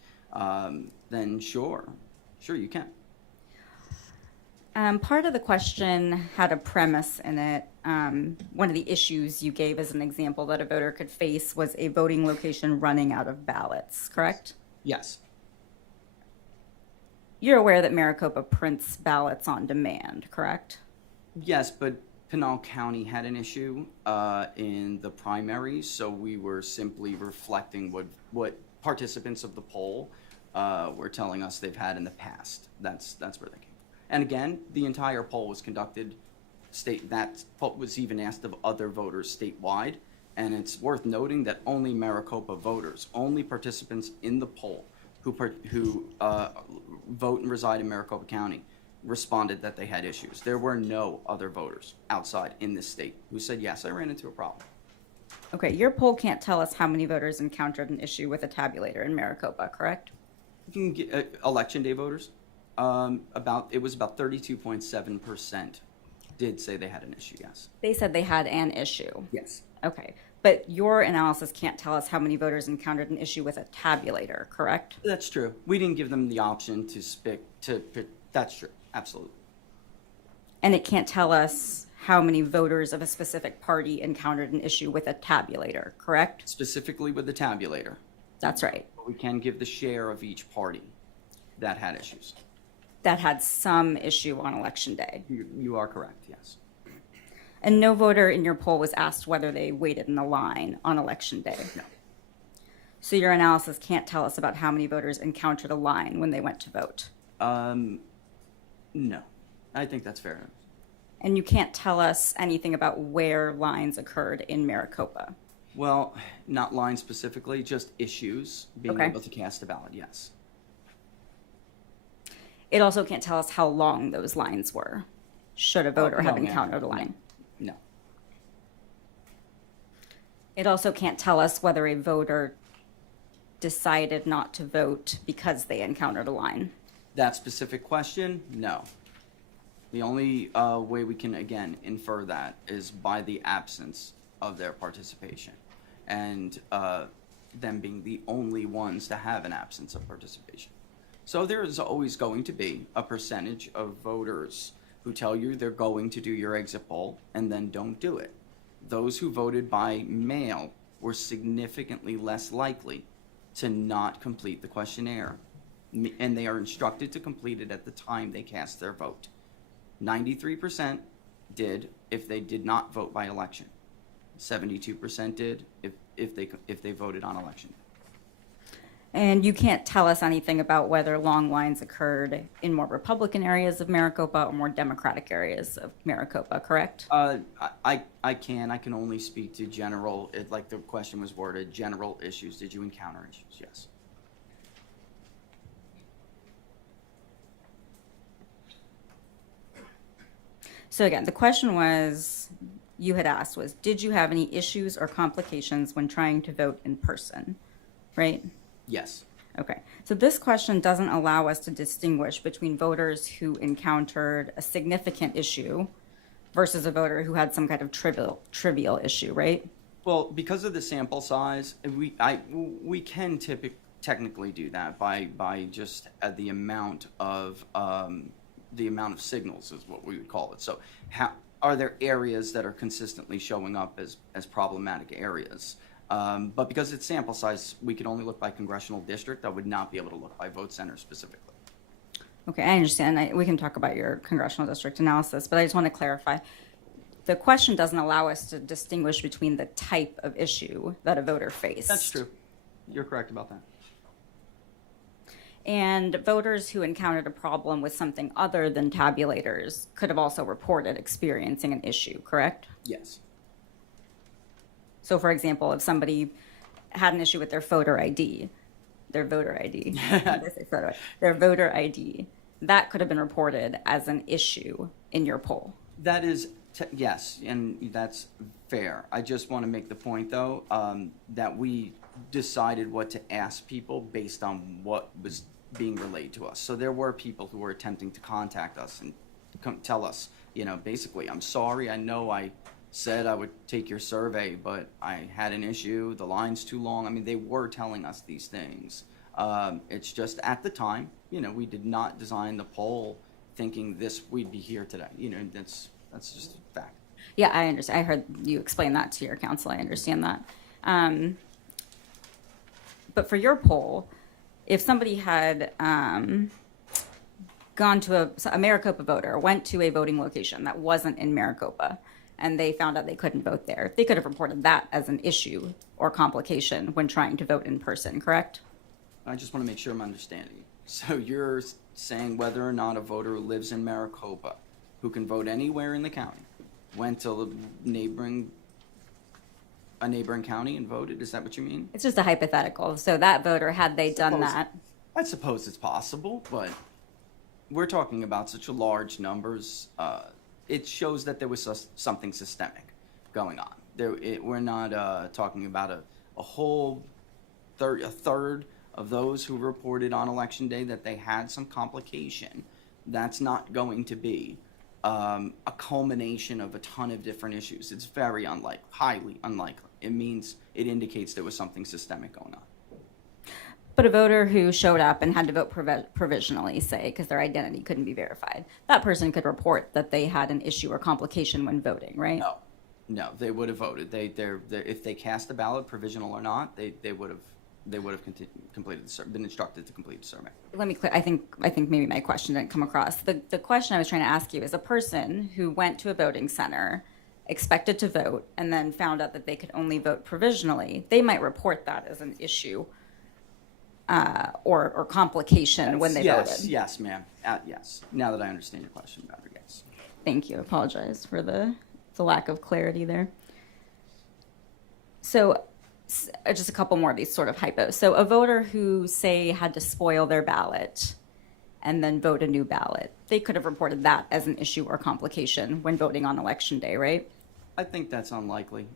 Then sure you can. Part of the question had a premise in it. One of the issues you gave as an example that a voter could face was a voting location running out of ballots, correct? Yes. You're aware that Maricopa prints ballots on demand, correct? Yes, but Pinal County had an issue in the primaries, so we were simply reflecting what participants of the poll were telling us they've had in the past. That's where they came from. And again, the entire poll was conducted that poll was even asked of other voters statewide, and it's worth noting that only Maricopa voters, only participants in the poll who vote and reside in Maricopa County responded that they had issues. There were no other voters outside in this state who said, yes, I ran into a problem. Okay, your poll can't tell us how many voters encountered an issue with a tabulator in Maricopa, correct? You can get election day voters. It was about 32.7% did say they had an issue, yes. They said they had an issue. Yes. Okay, but your analysis can't tell us how many voters encountered an issue with a tabulator, correct? That's true. We didn't give them the option that's true, absolutely. And it can't tell us how many voters of a specific party encountered an issue with a tabulator, correct? Specifically with the tabulator. That's right. But we can give the share of each party that had issues. That had some issue on election day. You are correct, yes. And no voter in your poll was asked whether they waited in a line on election day. No. So your analysis can't tell us about how many voters encountered a line when they went to vote. No. I think that's fair. And you can't tell us anything about where lines occurred in Maricopa. Well, not lines specifically, just issues, being Okay. able to cast a ballot, yes. It also can't tell us how long those lines were, should a voter no, have ma'am. encountered a line. No. It also can't tell us whether a voter decided not to vote because they encountered a line. That specific question, no. The only way we can, again, infer that is by the absence of their participation and them being the only ones to have an absence of participation. So there is always going to be a percentage of voters who tell you they're going to do your exit poll and then don't do it. Those who voted by mail were significantly less likely to not complete the questionnaire, and they are instructed to complete it at the time they cast their vote. 93% did if they did not vote by election. 72% did if they voted on election day. And you can't tell us anything about whether long lines occurred in more Republican areas of Maricopa or more Democratic areas of Maricopa, correct? I can only speak to general, like the question was worded, general issues. Did you encounter issues? Yes. So again, the question you had asked was, did you have any issues or complications when trying to vote in person, right? Yes. Okay, so this question doesn't allow us to distinguish between voters who encountered a significant issue versus a voter who had some kind of trivial issue, right? Well, because of the sample size, we can technically do that by just the amount of signals is what we would call it. So are there areas that are consistently showing up as problematic areas? But because it's sample size, we could only look by congressional district. I would not be able to look by vote center specifically. Okay, I understand. We can talk about your congressional district analysis, but I just want to clarify. The question doesn't allow us to distinguish between the type of issue that a voter faced. That's true. You're correct about that. And voters who encountered a problem with something other than tabulators could have also reported experiencing an issue, correct? Yes. So, for example, if somebody had an issue with their voter ID, their voter ID, that could have been reported as an issue in your poll. That is, yes, and that's fair. I just want to make the point, though, that we decided what to ask people based on what was being relayed to us. So there were people who were attempting to contact us and tell us, basically, I'm sorry, I know I said I would take your survey, but I had an issue, the line's too long. I mean, they were telling us these things. It's just at the time, we did not design the poll thinking we'd be here today. That's just a fact. Yeah, I understand. I heard you explain that to your counsel. I understand that. But for your poll, if somebody had gone to a Maricopa voter, went to a voting location that wasn't in Maricopa, and they found out they couldn't vote there, they could have reported that as an issue or complication when trying to vote in person, correct? I just want to make sure I'm understanding. So you're saying whether or not a voter who lives in Maricopa, who can vote anywhere in the county, went to a neighboring county and voted? Is that what you mean? It's just a hypothetical. So that voter, had they done that, I suppose it's possible, but we're talking about such large numbers. It shows that there was something systemic going on. We're not talking about a whole third of those who reported on election day that they had some complication. That's not going to be a culmination of a ton of different issues. It's very unlikely, highly unlikely. It indicates there was something systemic going on. but a voter who showed up and had to vote provisionally, say, because their identity couldn't be verified, that person could report that they had an issue or complication when voting, right? No, they would have voted. If they cast a ballot, provisional or not, they would have completed been instructed to complete the survey. Let me clear. I think maybe my question didn't come across. The question I was trying to ask you is, a person who went to a voting center, expected to vote, and then found out that they could only vote provisionally, they might report that as an issue or complication when they voted. Yes, ma'am. Yes. Now that I understand your question better, yes. Thank you. I apologize for the lack of clarity there. So just a couple more of these sort of hypos. So a voter who, say, had to spoil their ballot and then vote a new ballot, they could have reported that as an issue or complication when voting on election day, right? I think that's unlikely.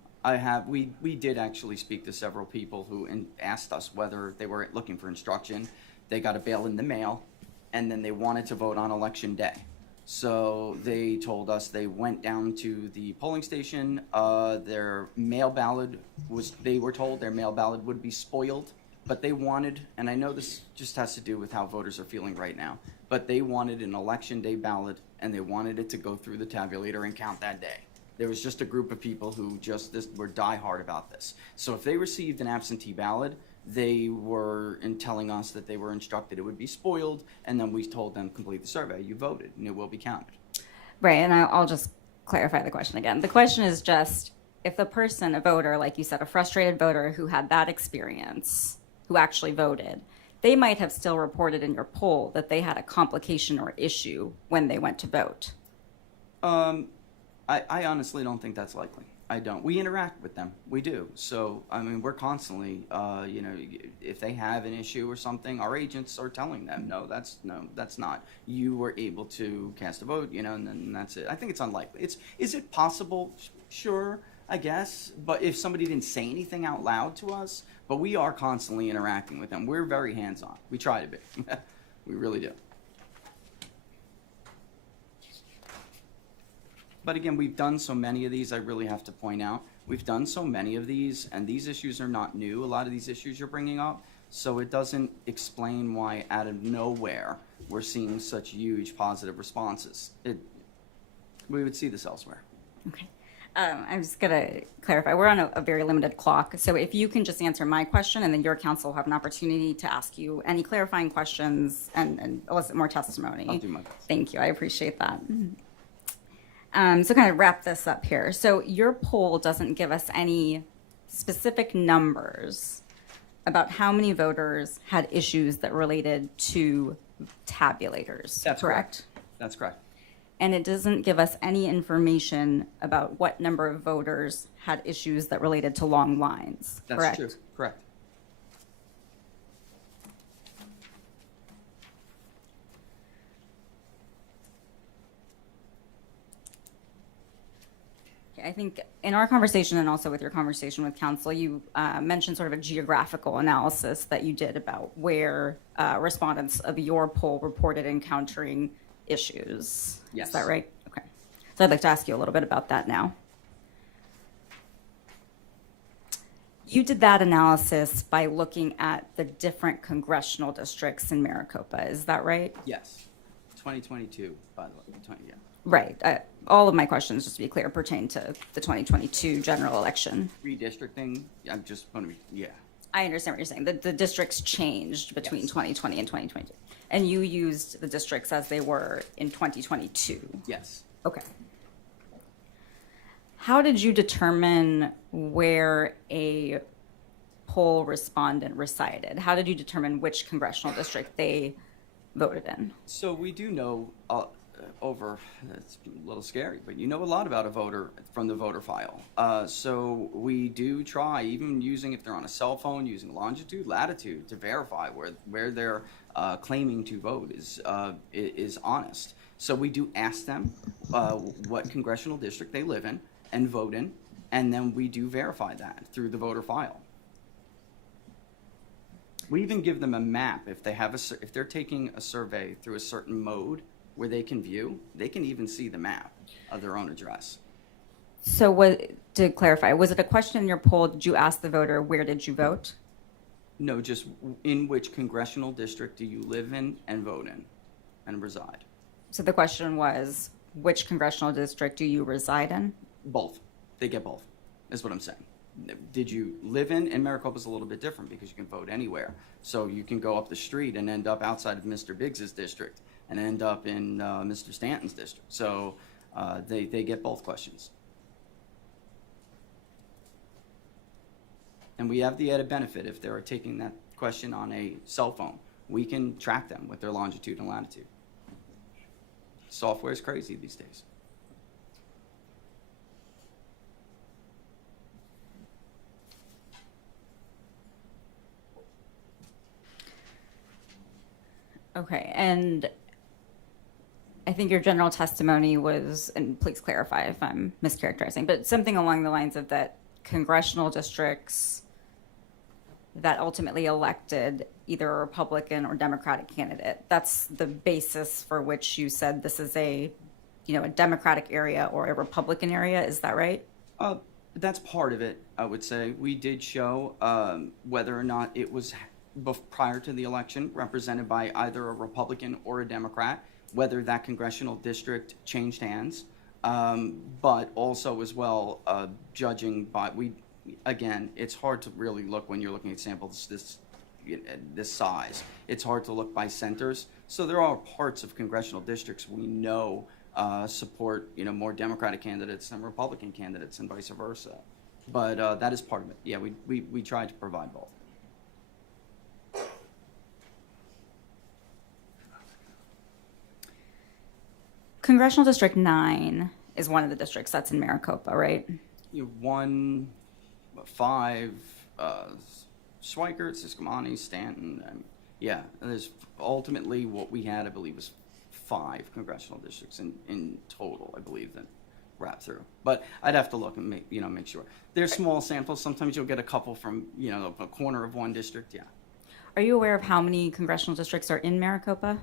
We did actually speak to several people who asked us whether they were looking for instruction. They got a bail in the mail, and then they wanted to vote on election day. So they told us they went down to the polling station. Their mail ballot they were told their mail ballot would be spoiled, but they wanted, and I know this just has to do with how voters are feeling right now, but they wanted an election day ballot, and they wanted it to go through the tabulator and count that day. There was just a group of people who were diehard about this. So if they received an absentee ballot, they were telling us that they were instructed it would be spoiled, and then we told them, complete the survey, you voted, and it will be counted. Right, and I'll just clarify the question again. The question is just, if the person, a voter, like you said, a frustrated voter who had that experience, who actually voted, they might have still reported in your poll that they had a complication or issue when they went to vote. I honestly don't think that's likely. I don't. We interact with them. We do. So, I mean, we're constantly, if they have an issue or something, our agents are telling them, no, that's not. You were able to cast a vote, and then that's it. I think it's unlikely. Is it possible? Sure, I guess. But if somebody didn't say anything out loud to us, but we are constantly interacting with them. We're very hands-on. We try to be. We really do. But again, we've done so many of these, I really have to point out, we've done so many of these, and these issues are not new, a lot of these issues you're bringing up, so it doesn't explain why out of nowhere we're seeing such huge positive responses. We would see this elsewhere. Okay. I'm just going to clarify. We're on a very limited clock. So if you can just answer my question, and then your counsel will have an opportunity to ask you any clarifying questions and elicit more testimony. I'll do my best. Thank you. I appreciate that. So kind of wrap this up here. So your poll doesn't give us any specific numbers about how many voters had issues that related to tabulators. That's correct? That's correct. And it doesn't give us any information about what number of voters had issues that related to long lines, That's correct? true. Correct. I think in our conversation and also with your conversation with counsel, you mentioned sort of a geographical analysis that you did about where respondents of your poll reported encountering issues. Yes. Is that right? Okay. So I'd like to ask you a little bit about that now. You did that analysis by looking at the different congressional districts in Maricopa. Is that right? Yes. 2022, by the way. Yeah. Right. All of my questions, just to be clear, pertain to the 2022 general election. Redistricting, I'm just going to be, yeah. I understand what you're saying. The districts changed between Yes. 2020 and 2022. And you used the districts as they were in 2022. Yes. Okay. How did you determine where a poll respondent resided? How did you determine which congressional district they voted in? So we do know it's a little scary, but you know a lot about a voter from the voter file. So we do try, even using, if they're on a cell phone, using longitude, latitude to verify where they're claiming to vote is honest. So we do ask them what congressional district they live in and vote in, and then we do verify that through the voter file. We even give them a map if if they're taking a survey through a certain mode where they can view, they can even see the map of their own address. So to clarify, was it a question in your poll, did you ask the voter, where did you vote? No, just in which congressional district do you live in and vote in and reside? So the question was, which congressional district do you reside in? Both. They get both, is what I'm saying. Did you live in? And Maricopa's a little bit different because you can vote anywhere. So you can go up the street and end up outside of Mr. Biggs's district and end up in Mr. Stanton's district. So they get both questions. And we have the added benefit if they're taking that question on a cell phone. We can track them with their longitude and latitude. Software is crazy these days. Okay, and I think your general testimony was, and please clarify if I'm mischaracterizing, but something along the lines of that congressional districts that ultimately elected either a Republican or Democratic candidate. That's the basis for which you said this is a Democratic area or a Republican area. Is that right? That's part of it, I would say. We did show whether or not it was prior to the election represented by either a Republican or a Democrat, whether that congressional district changed hands, but also as well judging by, again, it's hard to really look when you're looking at samples this size. It's hard to look by centers. So there are parts of congressional districts we know support more Democratic candidates than Republican candidates and vice versa. But that is part of it. Yeah, we tried to provide both. Congressional District 9 is one of the districts that's in Maricopa, right? 1, 5, Schweikert, Siscomani, Stanton. Yeah, and there's ultimately what we had, I believe, was 5 congressional districts in total, I believe, that wrap through. But I'd have to look and make sure. They're small samples. Sometimes you'll get a couple from a corner of one district. Yeah. Are you aware of how many congressional districts are in Maricopa?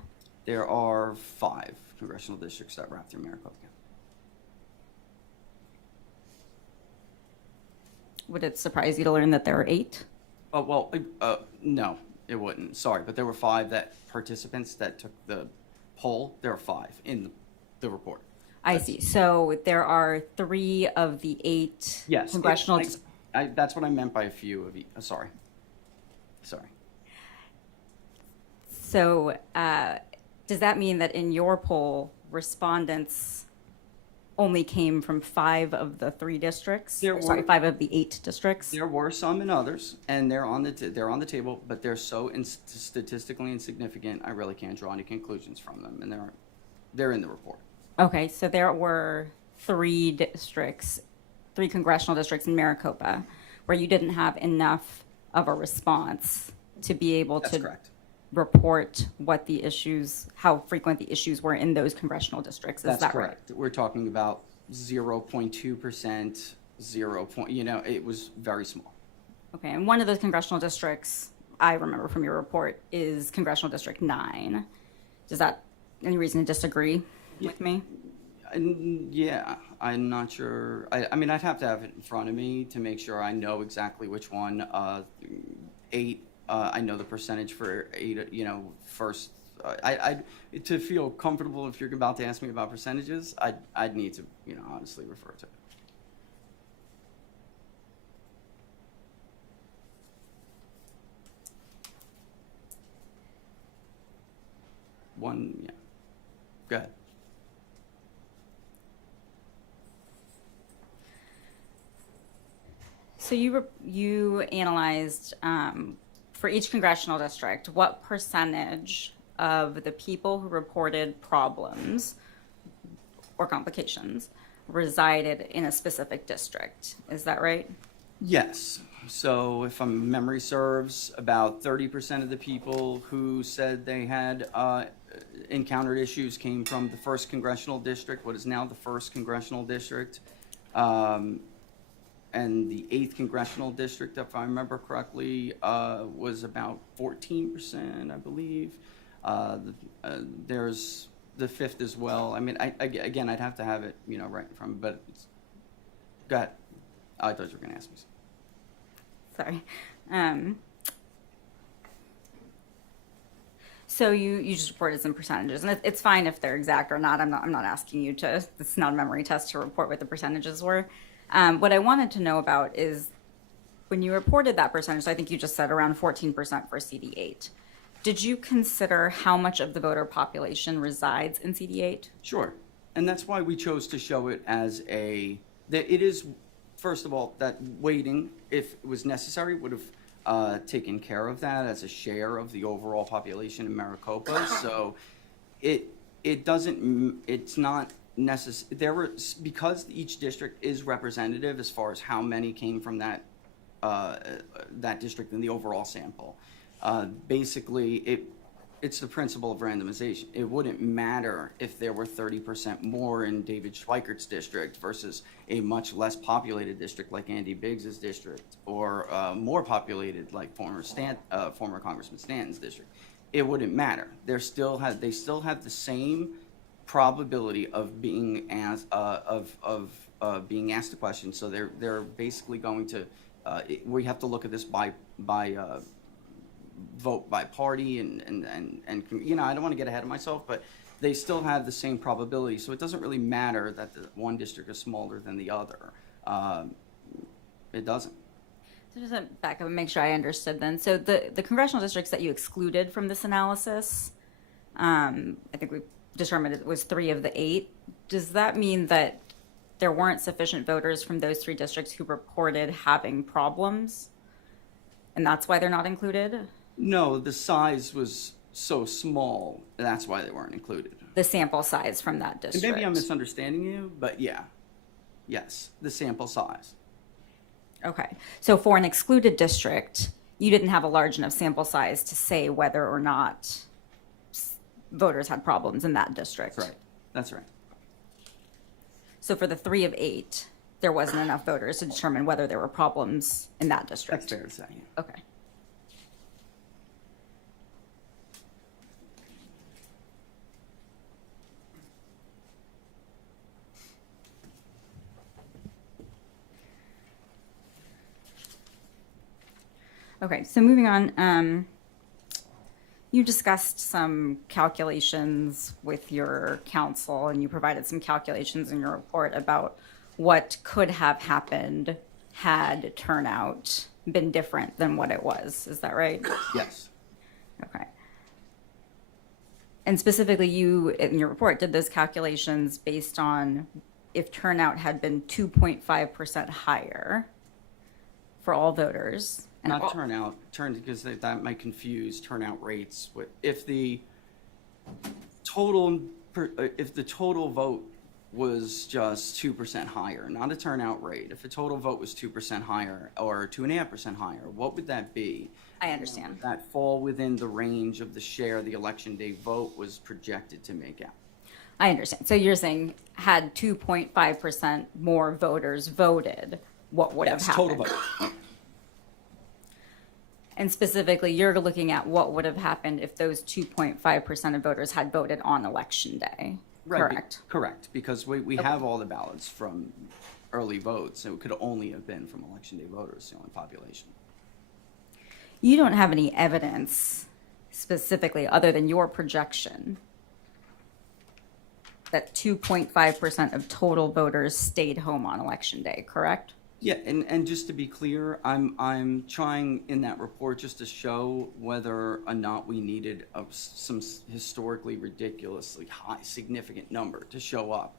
There are 5 congressional districts that wrap through Maricopa County. Would it surprise you to learn that there are 8? No, it wouldn't. Sorry, but there were 5 participants that took the poll. There are 5 in the report. I see. So there are 3 of the 8 Yes. congressional. That's what I meant by a few of each. Sorry. So does that mean that in your poll, respondents only came from 5 of the 3 districts? There Sorry, were- 5 of the 8 districts? There were some in others, and they're on the table, but they're so statistically insignificant. I really can't draw any conclusions from them, and they're in the report. Okay, so there were 3 districts, 3 congressional districts in Maricopa where you didn't have enough of a response to be able That's to correct. report what the issues, how frequent the issues were in those congressional districts. Is That's that correct. We're talking about 0.2%, it was very small. right? Okay, and one of those congressional districts I remember from your report is Congressional District 9. Is that any reason to disagree with me? Yeah, I'm not sure. I mean, I'd have to have it in front of me to make sure I know exactly which one. 8, I know the percentage for 8, first. To feel comfortable, if you're about to ask me about percentages, I'd need to, honestly refer to it. Yeah. Go ahead. So you analyzed for each congressional district what percentage of the people who reported problems or complications resided in a specific district. Is that right? Yes. So if memory serves, about 30% of the people who said they had encountered issues came from the 1st Congressional District, what is now the 1st Congressional District. And the 8th Congressional District, if I remember correctly, was about 14%, I believe. There's the 5th as well. I mean, again, I'd have to have it, right in front of me, but go ahead. I thought you were going to ask me something. Sorry. So you just reported some percentages, and it's fine if they're exact or not. I'm not asking you to. It's not a memory test to report what the percentages were. What I wanted to know about is when you reported that percentage. I think you just said around 14% for CD8. Did you consider how much of the voter population resides in CD8? Sure. And that's why we chose to show it as that it is, first of all, that weighting, if it was necessary, would have taken care of that as a share of the overall population in Maricopa. So it's not necessary. Because each district is representative as far as how many came from that district in the overall sample. Basically, it's the principle of randomization. It wouldn't matter if there were 30% more in David Schweikert's district versus a much less populated district like Andy Biggs's district, or more populated like former Congressman Stanton's district. It wouldn't matter. They still have the same probability of being asked being asked a question. So they're basically going to. We have to look at this by vote by party and I don't want to get ahead of myself, but they still have the same probability. So it doesn't really matter that the one district is smaller than the other. It doesn't. So just to back up and make sure I understood then. So the congressional districts that you excluded from this analysis, I think we determined it was 3 of the 8. Does that mean that there weren't sufficient voters from those 3 districts who reported having problems, and that's why they're not included? No, the size was so small, that's why they weren't included. The sample size from that And district. maybe I'm misunderstanding you, but yeah. Yes, the sample size. Okay. So for an excluded district, you didn't have a large enough sample size to say whether or not voters had problems in that district. Right. That's right. So for the 3 of 8, there wasn't enough voters to determine whether there were problems in that district. That's fair to say. Yeah. Okay. Okay, so moving on, you discussed some calculations with your counsel, and you provided some calculations in your report about what could have happened had turnout been different than what it was. Is that right? Yes. Okay. And specifically, you, in your report, did those calculations based on if turnout had been 2.5% higher for all voters. And Not turnout, because that might confuse turnout rates. If the total vote was just 2% higher, not a turnout rate, if the total vote was 2% higher or 2.5% higher, what would that be? I understand. Would that fall within the range of the share the election day vote was projected to make out? I understand. So you're saying had 2.5% more voters voted, what would have Yes, happened? total vote. And specifically, you're looking at what would have happened if those 2.5% of voters had voted on election day, Right, correct? Correct, because we have all the ballots from early votes, so it could only have been from election day voters, the only population. You don't have any evidence specifically, other than your projection, that 2.5% of total voters stayed home on election day, correct? Yeah, and just to be clear, I'm trying in that report just to show whether or not we needed some historically ridiculously high, significant number to show up.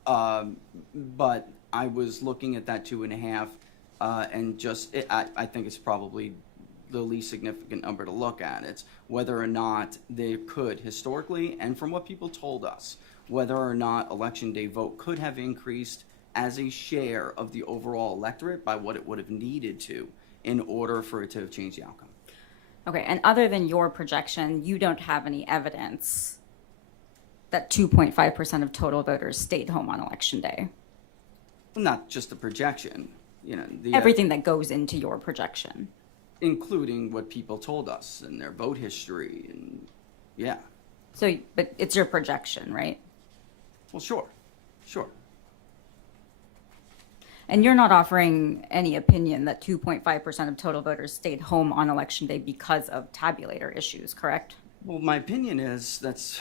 But I was looking at that 2.5, and I think it's probably the least significant number to look at. It's whether or not they could historically, and from what people told us, whether or not election day vote could have increased as a share of the overall electorate by what it would have needed to in order for it to have changed the outcome. Okay, and other than your projection, you don't have any evidence that 2.5% of total voters stayed home on election day? Not just the projection, Everything that goes into your projection. including what people told us and their vote history, and yeah. So, but it's your projection, right? Well, sure. And you're not offering any opinion that 2.5% of total voters stayed home on election day because of tabulator issues, correct? Well, my opinion is it's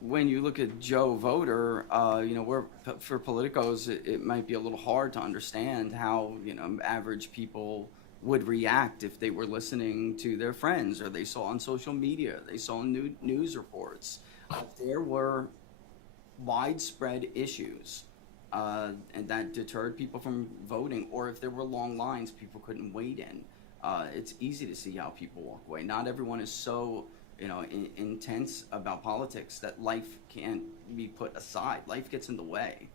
when you look at Joe voter, for politicos, it might be a little hard to understand how, average people would react if they were listening to their friends or they saw on social media, they saw news reports. There were widespread issues and that deterred people from voting, or if there were long lines people couldn't wait in. It's easy to see how people walk away. Not everyone is so intense about politics that life can't be put aside. Life gets in the way.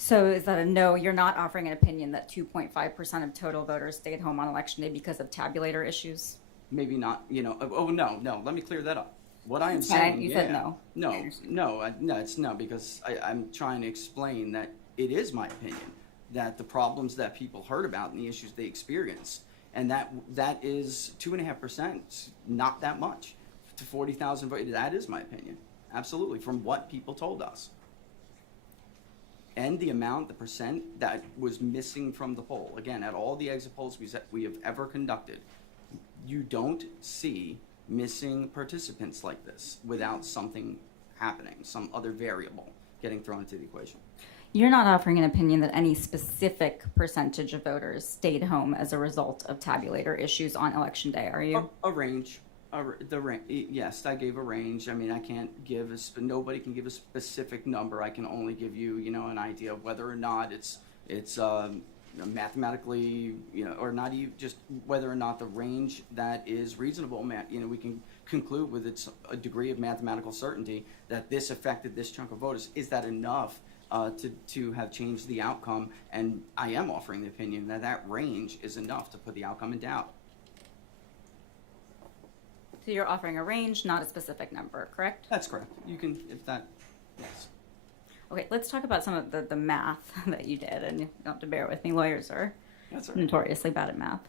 So is that a no? You're not offering an opinion that 2.5% of total voters stayed home on election day because of tabulator issues? Maybe not, oh, no, let me clear that up. What I am Okay, saying, you said no. No, it's no, because I'm trying to explain that it is my opinion that the problems that people heard about and the issues they experienced, and that is 2.5%, not that much to 40,000 voters. That is my opinion, absolutely, from what people told us. And the percent that was missing from the poll. Again, at all the exit polls we have ever conducted, you don't see missing participants like this without something happening, some other variable getting thrown into the equation. You're not offering an opinion that any specific percentage of voters stayed home as a result of tabulator issues on election day, are you? A range. Yes, I gave a range. I mean, I can't nobody can give a specific number. I can only give you, an idea of whether or not it's mathematically, or not even just whether or not the range that is reasonable. We can conclude with a degree of mathematical certainty that this affected this chunk of voters. Is that enough to have changed the outcome? And I am offering the opinion that range is enough to put the outcome in doubt. So you're offering a range, not a specific number, correct? That's correct. You can, yes. Okay, let's talk about some of the math that you did, and you don't have to bear with me. Lawyers are That's all right. notoriously bad at math.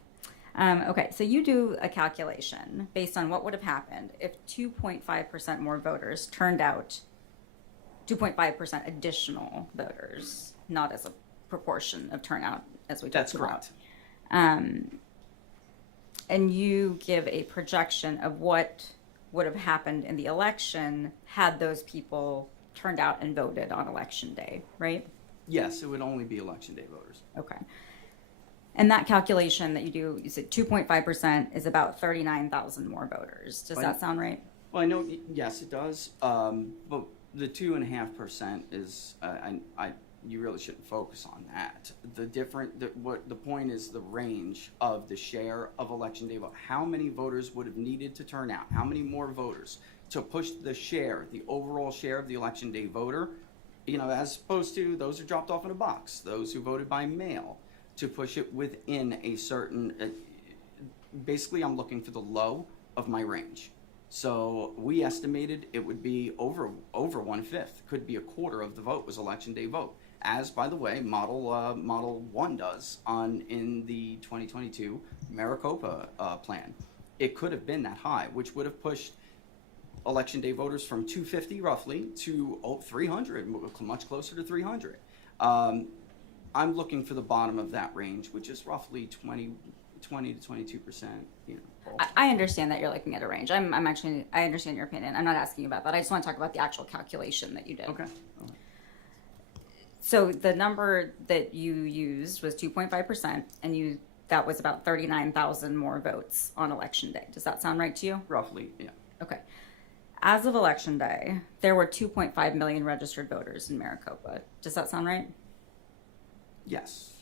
Okay, so you do a calculation based on what would have happened if 2.5% more voters turned out, 2.5% additional voters, not as a proportion of turnout, as we talked That's about. correct. And you give a projection of what would have happened in the election had those people turned out and voted on election day, right? Yes, it would only be election day voters. Okay. And that calculation that you do, you said 2.5% is about 39,000 more voters. Does that sound right? Well, I know, yes, it does. But the 2.5% is, you really shouldn't focus on that. The point is the range of the share of election day vote. How many voters would have needed to turn out? How many more voters to push the share, the overall share of the election day voter, as opposed to those who dropped off in a box, those who voted by mail, to push it within a certain, basically I'm looking for the low of my range. So we estimated it would be over 1/5, could be a quarter of the vote was election day vote. As, by the way, Model 1 does in the 2022 Maricopa plan. It could have been that high, which would have pushed election day voters from 250 roughly to 300, much closer to 300. I'm looking for the bottom of that range, which is roughly 20 to 22%. I understand that you're looking at a range. I understand your opinion. I'm not asking you about that. I just want to talk about the actual calculation that you did. Okay. So the number that you used was 2.5%, and that was about 39,000 more votes on election day. Does that sound right to you? Roughly, yeah. Okay. As of election day, there were 2.5 million registered voters in Maricopa. Does that sound right? Yes.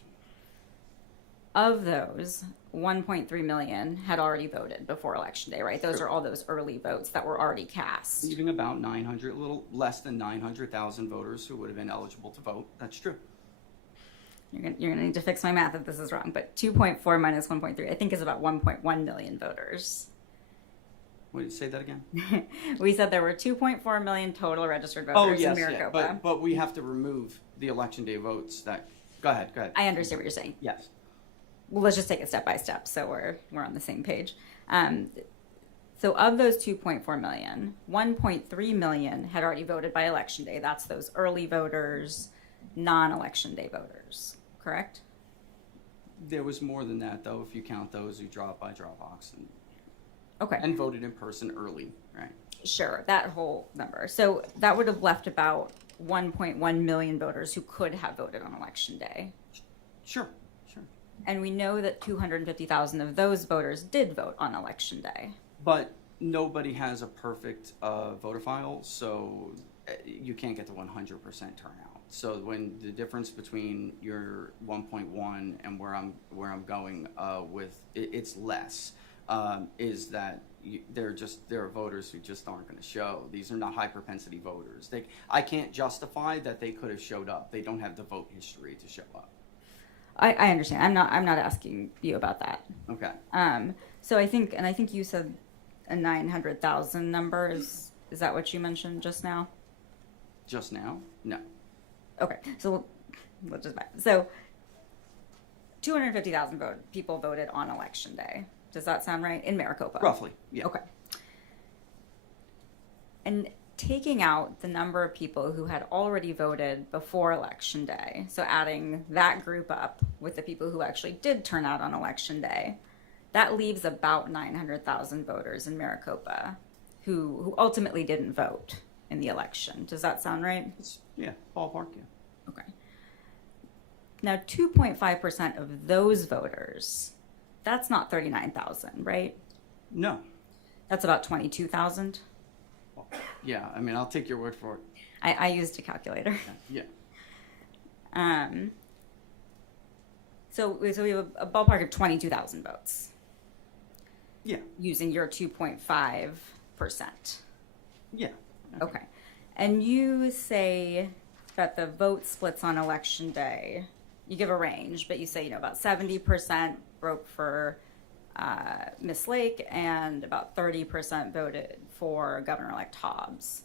Of those, 1.3 million had already voted before election day, right? Those are all those early votes that were already cast. Leaving about 900, a little less than 900,000 voters who would have been eligible to vote. That's true. You're gonna need to fix my math if this is wrong, but 2.4 minus 1.3, I think, is about 1.1 million voters. What did you say that again? We said there were 2.4 million total registered voters Oh, yes, in yeah. Maricopa. But we have to remove the election day votes that, go ahead. I understand what you're saying. Yes. Well, let's just take it step by step so we're on the same page. So of those 2.4 million, 1.3 million had already voted by election day. That's those early voters, non-election day voters, correct? There was more than that, though, if you count those who dropped by Dropbox Okay. and voted in person early, right? Sure, that whole number. So that would have left about 1.1 million voters who could have voted on election day. Sure. And we know that 250,000 of those voters did vote on election day. But nobody has a perfect voter file, so you can't get to 100% turnout. So when the difference between your 1.1 and where I'm going with it's less, is that there are voters who just aren't going to show. These are not high propensity voters. I can't justify that they could have showed up. They don't have the vote history to show up. I understand. I'm not asking you about that. Okay. So I think you said a 900,000 number. Is that what you mentioned just now? Just now? No. Okay. So let's just back. So 250,000 people voted on election day. Does that sound right? In Maricopa? Roughly, yeah. Okay. And taking out the number of people who had already voted before election day, so adding that group up with the people who actually did turn out on election day, that leaves about 900,000 voters in Maricopa who ultimately didn't vote in the election. Does that sound right? Yeah, ballpark, yeah. Okay. Now, 2.5% of those voters, that's not 39,000, right? No. That's about 22,000. Yeah, I mean, I'll take your word for it. I used a calculator. Yeah. So we have a ballpark of 22,000 votes Yeah. using your 2.5%. Yeah. Okay. And you say that the vote splits on election day, you give a range, but you say, about 70% broke for Miss Lake and about 30% voted for Governor-elect Hobbs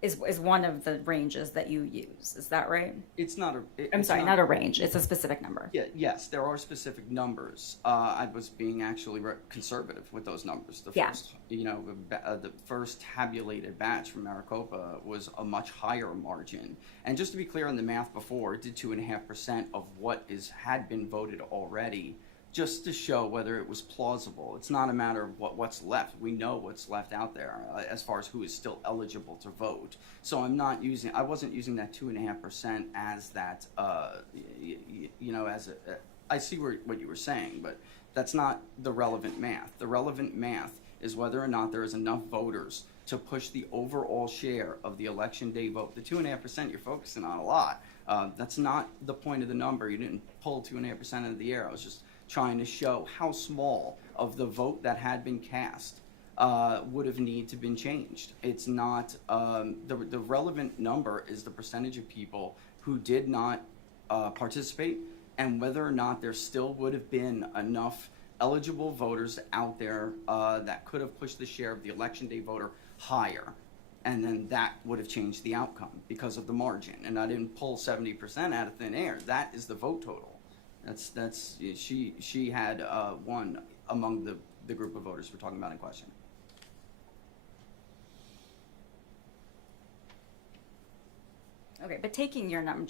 is one of the ranges that you use. Is that right? It's not a... I'm sorry, not a range. It's a specific number. Yeah, yes, there are specific numbers. I was being actually conservative with those numbers. The first tabulated batch from Maricopa was a much higher margin. And just to be clear on the math before, it did 2.5% of what had been voted already just to show whether it was plausible. It's not a matter of what's left. We know what's left out there as far as who is still eligible to vote. So I wasn't using that 2.5% as that, I see what you were saying, but that's not the relevant math. The relevant math is whether or not there is enough voters to push the overall share of the election day vote. The 2.5% you're focusing on a lot. That's not the point of the number. You didn't pull 2.5% out of the air. I was just trying to show how small of the vote that had been cast would have need to been changed. It's not, the relevant number is the percentage of people who did not participate, and whether or not there still would have been enough eligible voters out there that could have pushed the share of the election day voter higher. And then that would have changed the outcome because of the margin. And I didn't pull 70% out of thin air. That is the vote total. She had won among the group of voters we're talking about in question. Okay, but taking your number,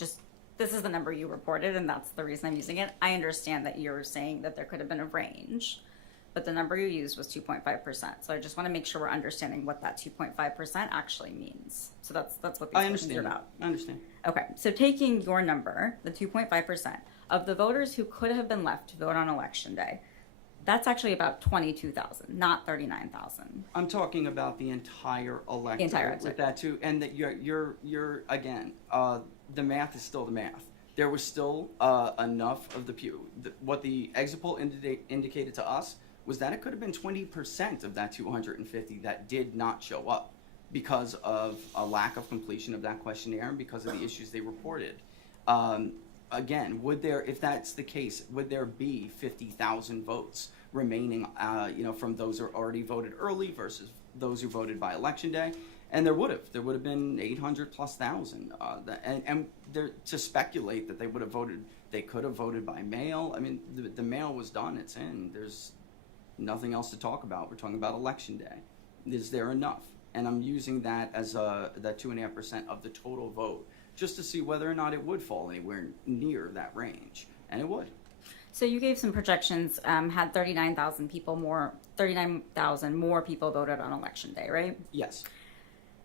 this is the number you reported, and that's the reason I'm using it. I understand that you're saying that there could have been a range, but the number you used was 2.5%. So I just want to make sure we're understanding what that 2.5% actually means. So that's what these questions are about. I understand. Okay, so taking your number, the 2.5%, of the voters who could have been left to vote on election day, that's actually about 22,000, not 39,000. I'm talking about the entire electorate. The entire electorate. With that too, and that you're again, the math is still the math. There was still enough of what the exit poll indicated to us was that it could have been 20% of that 250 that did not show up because of a lack of completion of that questionnaire and because of the issues they reported. Again, if that's the case, would there be 50,000 votes remaining, from those who already voted early versus those who voted by election day? And there would have been 800 plus thousand. And to speculate that they could have voted by mail. I mean, the mail was done, it's in. There's nothing else to talk about. We're talking about election day. Is there enough? And I'm using that as that 2.5% of the total vote, just to see whether or not it would fall anywhere near that range, and it would. So you gave some projections, had 39,000 more people voted on election day, right? Yes.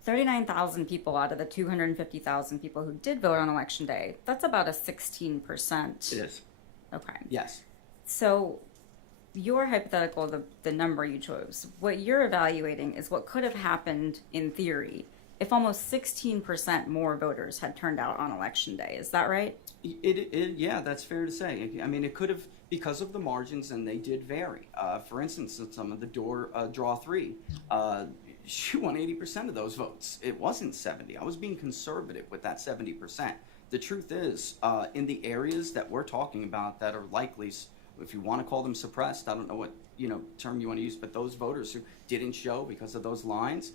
39,000 people out of the 250,000 people who did vote on election day, that's about a 16%. It is. Okay. Yes. So your hypothetical, the number you chose, what you're evaluating is what could have happened in theory if almost 16% more voters had turned out on election day. Is that right? Yeah, that's fair to say. I mean, it could have, because of the margins, and they did vary. For instance, in some of the draw three, she won 80% of those votes. It wasn't 70. I was being conservative with that 70%. The truth is, in the areas that we're talking about that are likely, if you want to call them suppressed, I don't know what term you want to use, but those voters who didn't show because of those lines,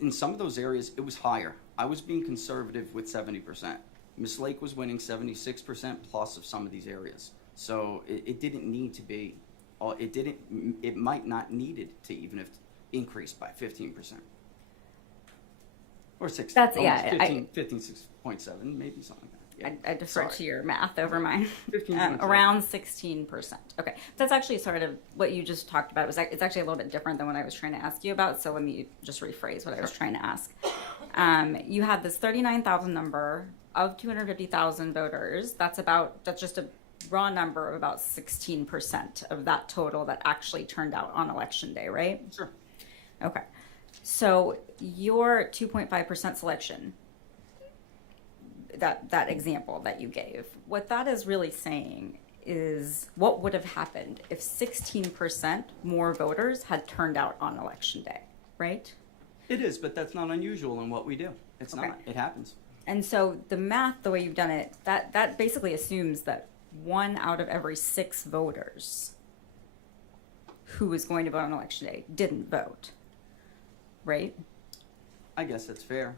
in some of those areas, it was higher. I was being conservative with 70%. Miss Lake was winning 76% plus of some of these areas. So it didn't need to be, it might not needed to even have increased by 15%. Or 16. That's, 15.7, maybe something like that. Yeah. I defer to your math over mine. 15%. Around 16%. Okay, that's actually sort of what you just talked about. It's actually a little bit different than what I was trying to ask you about. So let me just rephrase what I was trying to ask. You had this 39,000 number of 250,000 voters. That's just a raw number of about 16% of that total that actually turned out on election day, right? Sure. Okay, so your 2.5% selection, that example that you gave, what that is really saying is what would have happened if 16% more voters had turned out on election day, right? It is, but that's not unusual in what we do. It's Okay. not. It happens. And so the math, the way you've done it, that basically assumes that 1 out of every 6 voters who was going to vote on election day didn't vote, right? I guess that's fair.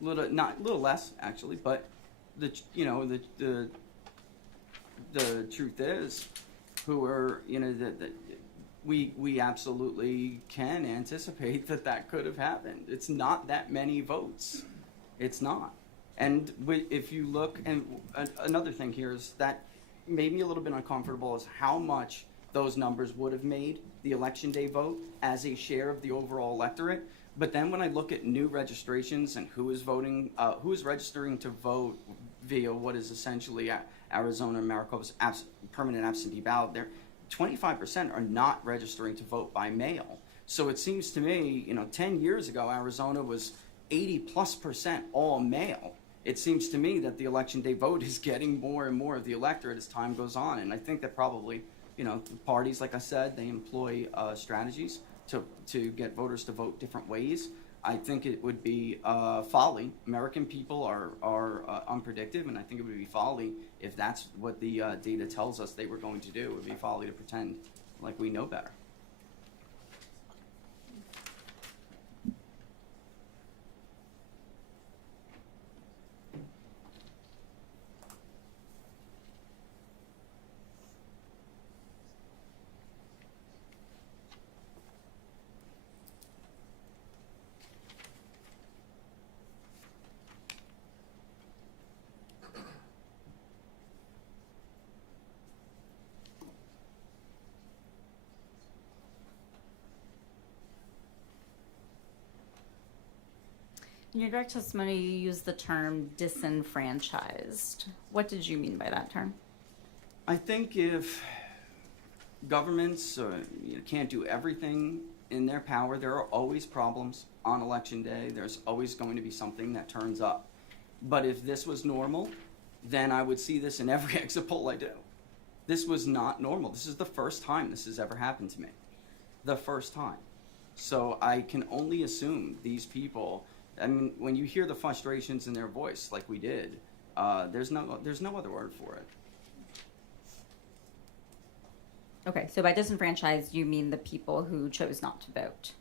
Little less actually, but the truth is, we absolutely can anticipate that could have happened. It's not that many votes. It's not. And if you look, and another thing here is that made me a little bit uncomfortable is how much those numbers would have made the election day vote as a share of the overall electorate. But then when I look at new registrations and who is voting, who is registering to vote via what is essentially Arizona and Maricopa's permanent absentee ballot, there, 25% are not registering to vote by mail. So it seems to me, 10 years ago, Arizona was 80+% all mail. It seems to me that the election day vote is getting more and more of the electorate as time goes on. And I think that probably, the parties, like I said, they employ strategies to get voters to vote different ways. I think it would be folly. American people are unpredictable, and I think it would be folly if that's what the data tells us they were going to do. It would be folly to pretend like we know better. In your direct testimony, you used the term disenfranchised. What did you mean by that term? I think if governments can't do everything in their power, there are always problems on election day. There's always going to be something that turns up. But if this was normal, then I would see this in every exit poll I do. This was not normal. This is the first time this has ever happened to me. The first time. So I can only assume these people, I mean, when you hear the frustrations in their voice like we did, there's no other word for it. Okay, so by disenfranchised, you mean the people who chose not to vote.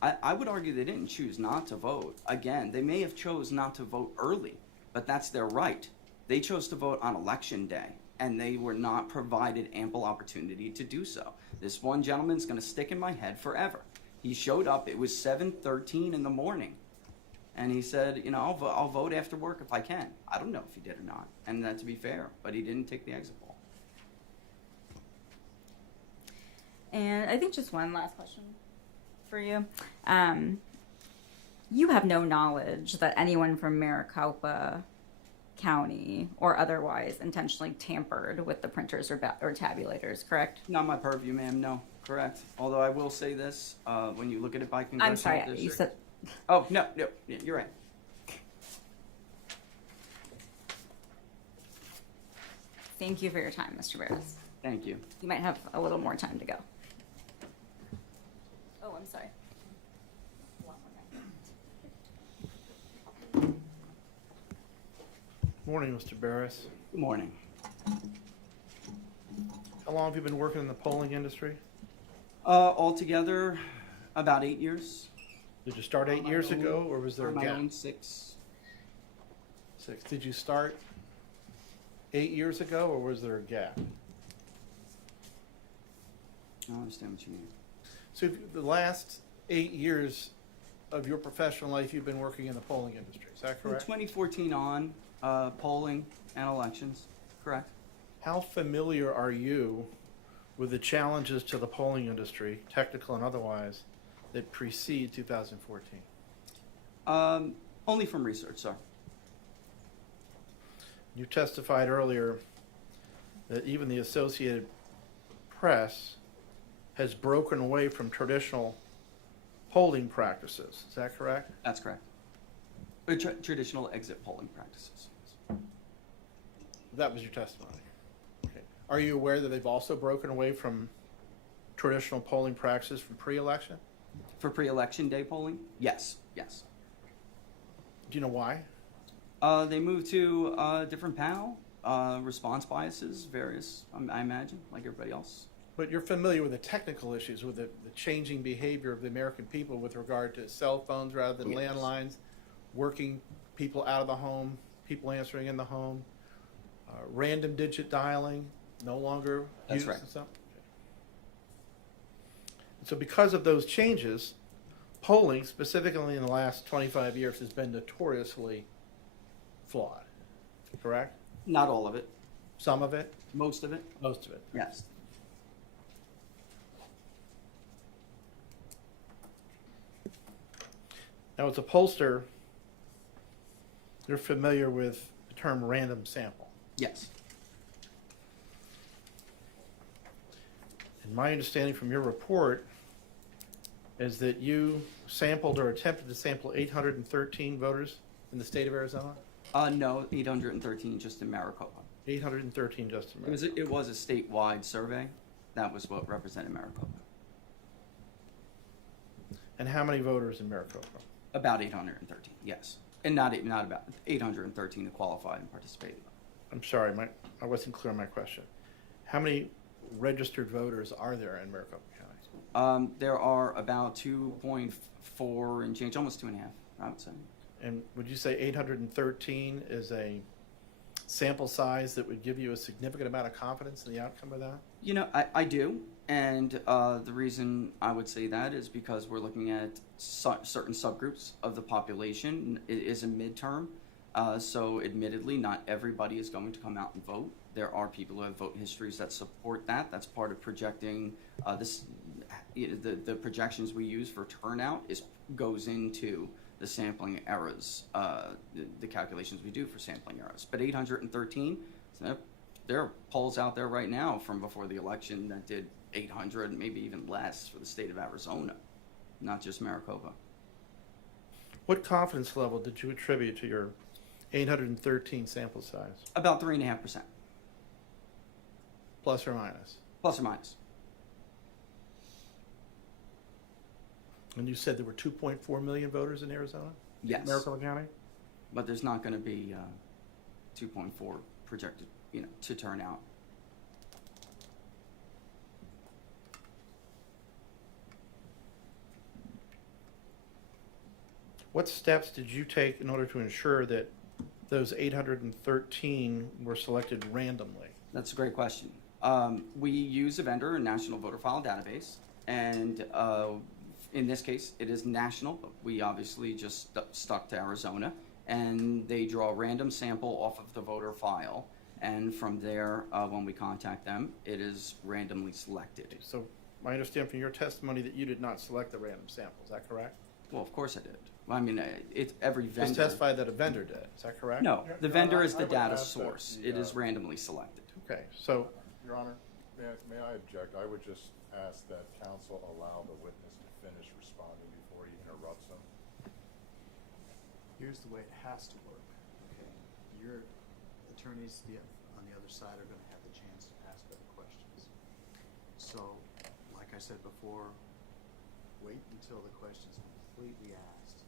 I would argue they didn't choose not to vote. Again, they may have chose not to vote early, but that's their right. They chose to vote on election day, and they were not provided ample opportunity to do so. This one gentleman's going to stick in my head forever. He showed up, it was 7:13 in the morning, and he said, I'll vote after work if I can. I don't know if he did or not, and that to be fair, but he didn't take the exit poll. And I think just one last question for you. You have no knowledge that anyone from Maricopa County or otherwise intentionally tampered with the printers or tabulators, correct? Not my purview, ma'am, no, correct. Although I will say this, when you look at it by congressional I'm sorry, district. you said. Oh, no, yeah, you're right. Thank you for your time, Mr. Barris. Thank you. You might have a little more time to go. Oh, I'm sorry. Morning, Mr. Barris. Good morning. How long have you been working in the polling industry? Altogether, about 8 years. Did you start 8 years ago, or was there a On my gap? own 6. 6. Did you start 8 years ago, or was there a gap? I understand what you mean. So the last 8 years of your professional life, you've been working in the polling industry. Is that From correct? 2014 on, polling and elections, correct. How familiar are you with the challenges to the polling industry, technical and otherwise, that precede 2014? Only from research, sir. You testified earlier that even the Associated Press has broken away from traditional polling practices. Is that correct? That's correct. Traditional exit polling practices. That was your testimony. Okay. Are you aware that they've also broken away from traditional polling practices from pre-election? For pre-election day polling? Yes, yes. Do you know why? They moved to a different panel, response biases, various, I imagine, like everybody else. But you're familiar with the technical issues, with the changing behavior of the American people with regard to cell phones rather than Yes. landlines, working people out of the home, people answering in the home, random digit dialing, no longer That's used right. and stuff? Okay. So because of those changes, polling, specifically in the last 25 years, has been notoriously flawed, correct? Not all of it. Some of it? Most of it, Most of it? yes. Now, as a pollster, you're familiar with the term random sample. Yes. And my understanding from your report is that you sampled or attempted to sample 813 voters in the state of Arizona? No, 813 just in Maricopa. 813 just in Maricopa. It was a statewide survey. That was what represented Maricopa. And how many voters in Maricopa? About 813, yes. And not about 813 to qualify and participate. I'm sorry, I wasn't clear on my question. How many registered voters are there in Maricopa County? There are about 2.4 and change, almost 2.5, I would say. And would you say 813 is a sample size that would give you a significant amount of confidence in the outcome of that? You know, I do. And the reason I would say that is because we're looking at certain subgroups of the population. It is a midterm. So admittedly, not everybody is going to come out and vote. There are people who have vote histories that support that. That's part of projecting the projections we use for turnout goes into the sampling errors, the calculations we do for sampling errors. But 813, there are polls out there right now from before the election that did 800, maybe even less for the state of Arizona, not just Maricopa. What confidence level did you attribute to your 813 sample size? About 3.5%, Plus or minus? plus or minus. And you said there were 2.4 million voters in Arizona? Yes. Maricopa County? But there's not going to be 2.4 projected, to turn out. What steps did you take in order to ensure that those 813 were selected randomly? That's a great question. We use a vendor, a national voter file database, and in this case, it is national, but we obviously just stuck to Arizona, and they draw a random sample off of the voter file, and from there, when we contact them, it is randomly selected. So I understand from your testimony that you did not select the random sample, is that correct? Well, of course I did. Well, I mean, it's every vendor. Just testified that a vendor did, is that correct? No, the Your vendor Honor, is I the would data ask that source. the, It is randomly selected. Okay, so Your Honor, may I object? I would just ask that counsel allow the witness to finish responding before he interrupts him. Here's the way it has to work, okay? Your attorneys on the other side are gonna have the chance to ask better questions. So, like I said before, wait until the question's completely asked.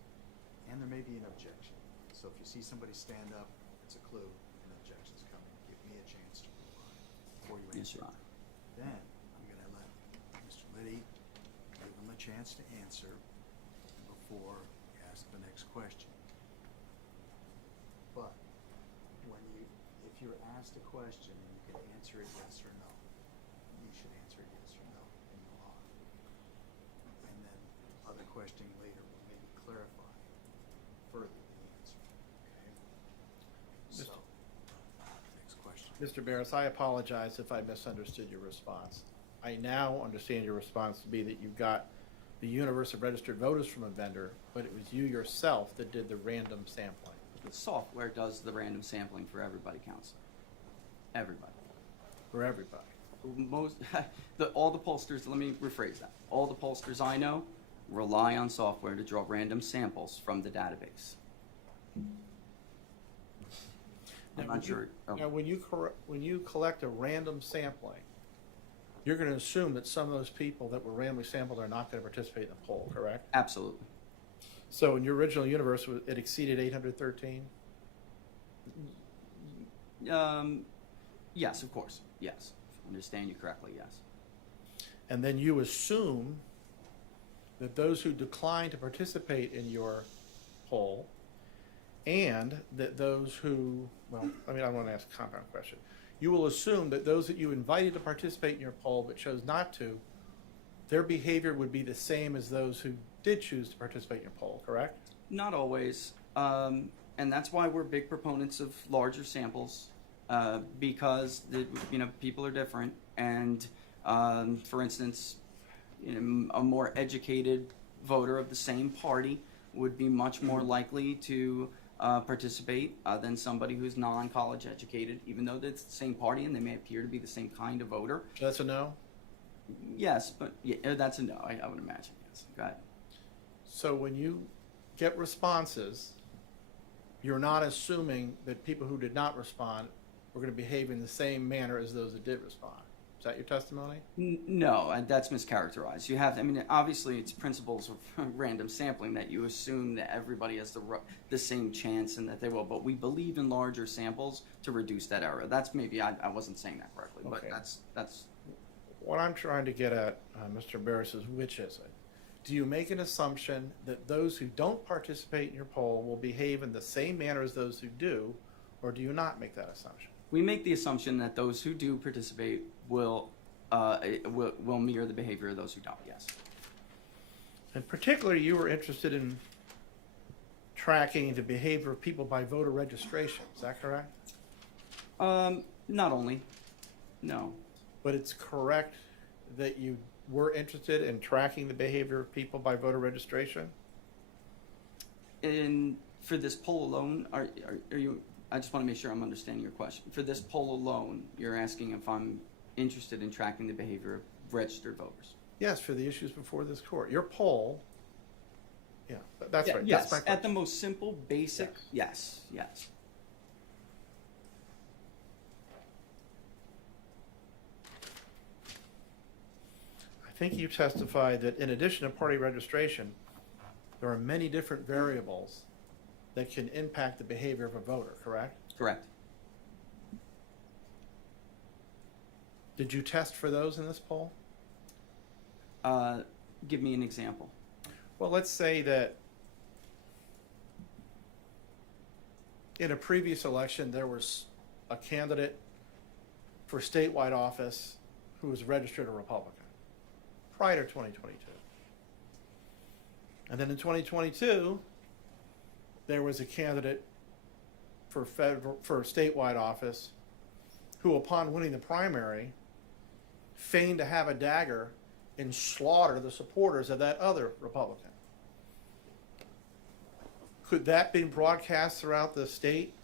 And there may be an objection. So if you see somebody stand up, it's a clue, an objection's coming. Give me a chance to reply before you Yes, answer. Your Honor. Then, I'm gonna let Mr. Liddy give him a chance to answer before you ask the next question. But, if you're asked a question and you can answer it yes or no, you should answer it yes or no in the law. And then other questioning later will maybe clarify further the answer, okay? So, next question. Mr. Barris, I apologize if I misunderstood your response. I now understand your response to be that you got the universe of registered voters from a vendor, but it was you yourself that did the random sampling. The software does the random sampling for everybody, Counselor. Everybody. For everybody. All the pollsters, let me rephrase that. All the pollsters I know rely on software to draw random samples from the database. I'm not sure. Now, when you collect a random sampling, you're going to assume that some of those people that were randomly sampled are not going to participate in the poll, correct? Absolutely. So in your original universe, it exceeded 813? Yes, of course. Yes. If I understand you correctly, yes. And then you assume that those who declined to participate in your poll and that those who, I want to ask a compound question. You will assume that those that you invited to participate in your poll but chose not to, their behavior would be the same as those who did choose to participate in your poll, correct? Not always. And that's why we're big proponents of larger samples. because people are different, and for instance, a more educated voter of the same party would be much more likely to participate than somebody who's non-college educated, even though it's the same party and they may appear to be the same kind of voter. That's a no? Yes, but yeah, that's a no. I would imagine. Yes. Go ahead. So when you get responses, you're not assuming that people who did not respond were going to behave in the same manner as those that did respond. Is that your testimony? No, that's mischaracterized. You have, obviously it's principles of random sampling that you assume that everybody has the same chance and that they will, but we believe in larger samples to reduce that error. That's maybe, I wasn't saying that correctly, but Okay. that's. What I'm trying to get at, Mr. Barris, is which is it? Do you make an assumption that those who don't participate in your poll will behave in the same manner as those who do, or do you not make that assumption? We make the assumption that those who do participate will mirror the behavior of those who don't, yes. And particularly, you were interested in tracking the behavior of people by voter registration. Is that correct? Not only, no. But it's correct that you were interested in tracking the behavior of people by voter registration? And for this poll alone, are you, I just want to make sure I'm understanding your question. For this poll alone, you're asking if I'm interested in tracking the behavior of registered voters? Yes, for the issues before this court. Your poll, yeah, that's right. Yes, That's my at question. the most simple, basic, yes. I think you testified that in addition to party registration, there are many different variables that can impact the behavior of a voter, correct? Correct. Did you test for those in this poll? Give me an example. Well, let's say that in a previous election, there was a candidate for statewide office who was registered a Republican prior to 2022. And then in 2022, there was a candidate for statewide office who, upon winning the primary, feigned to have a dagger and slaughter the supporters of that other Republican. Could that be broadcast throughout the state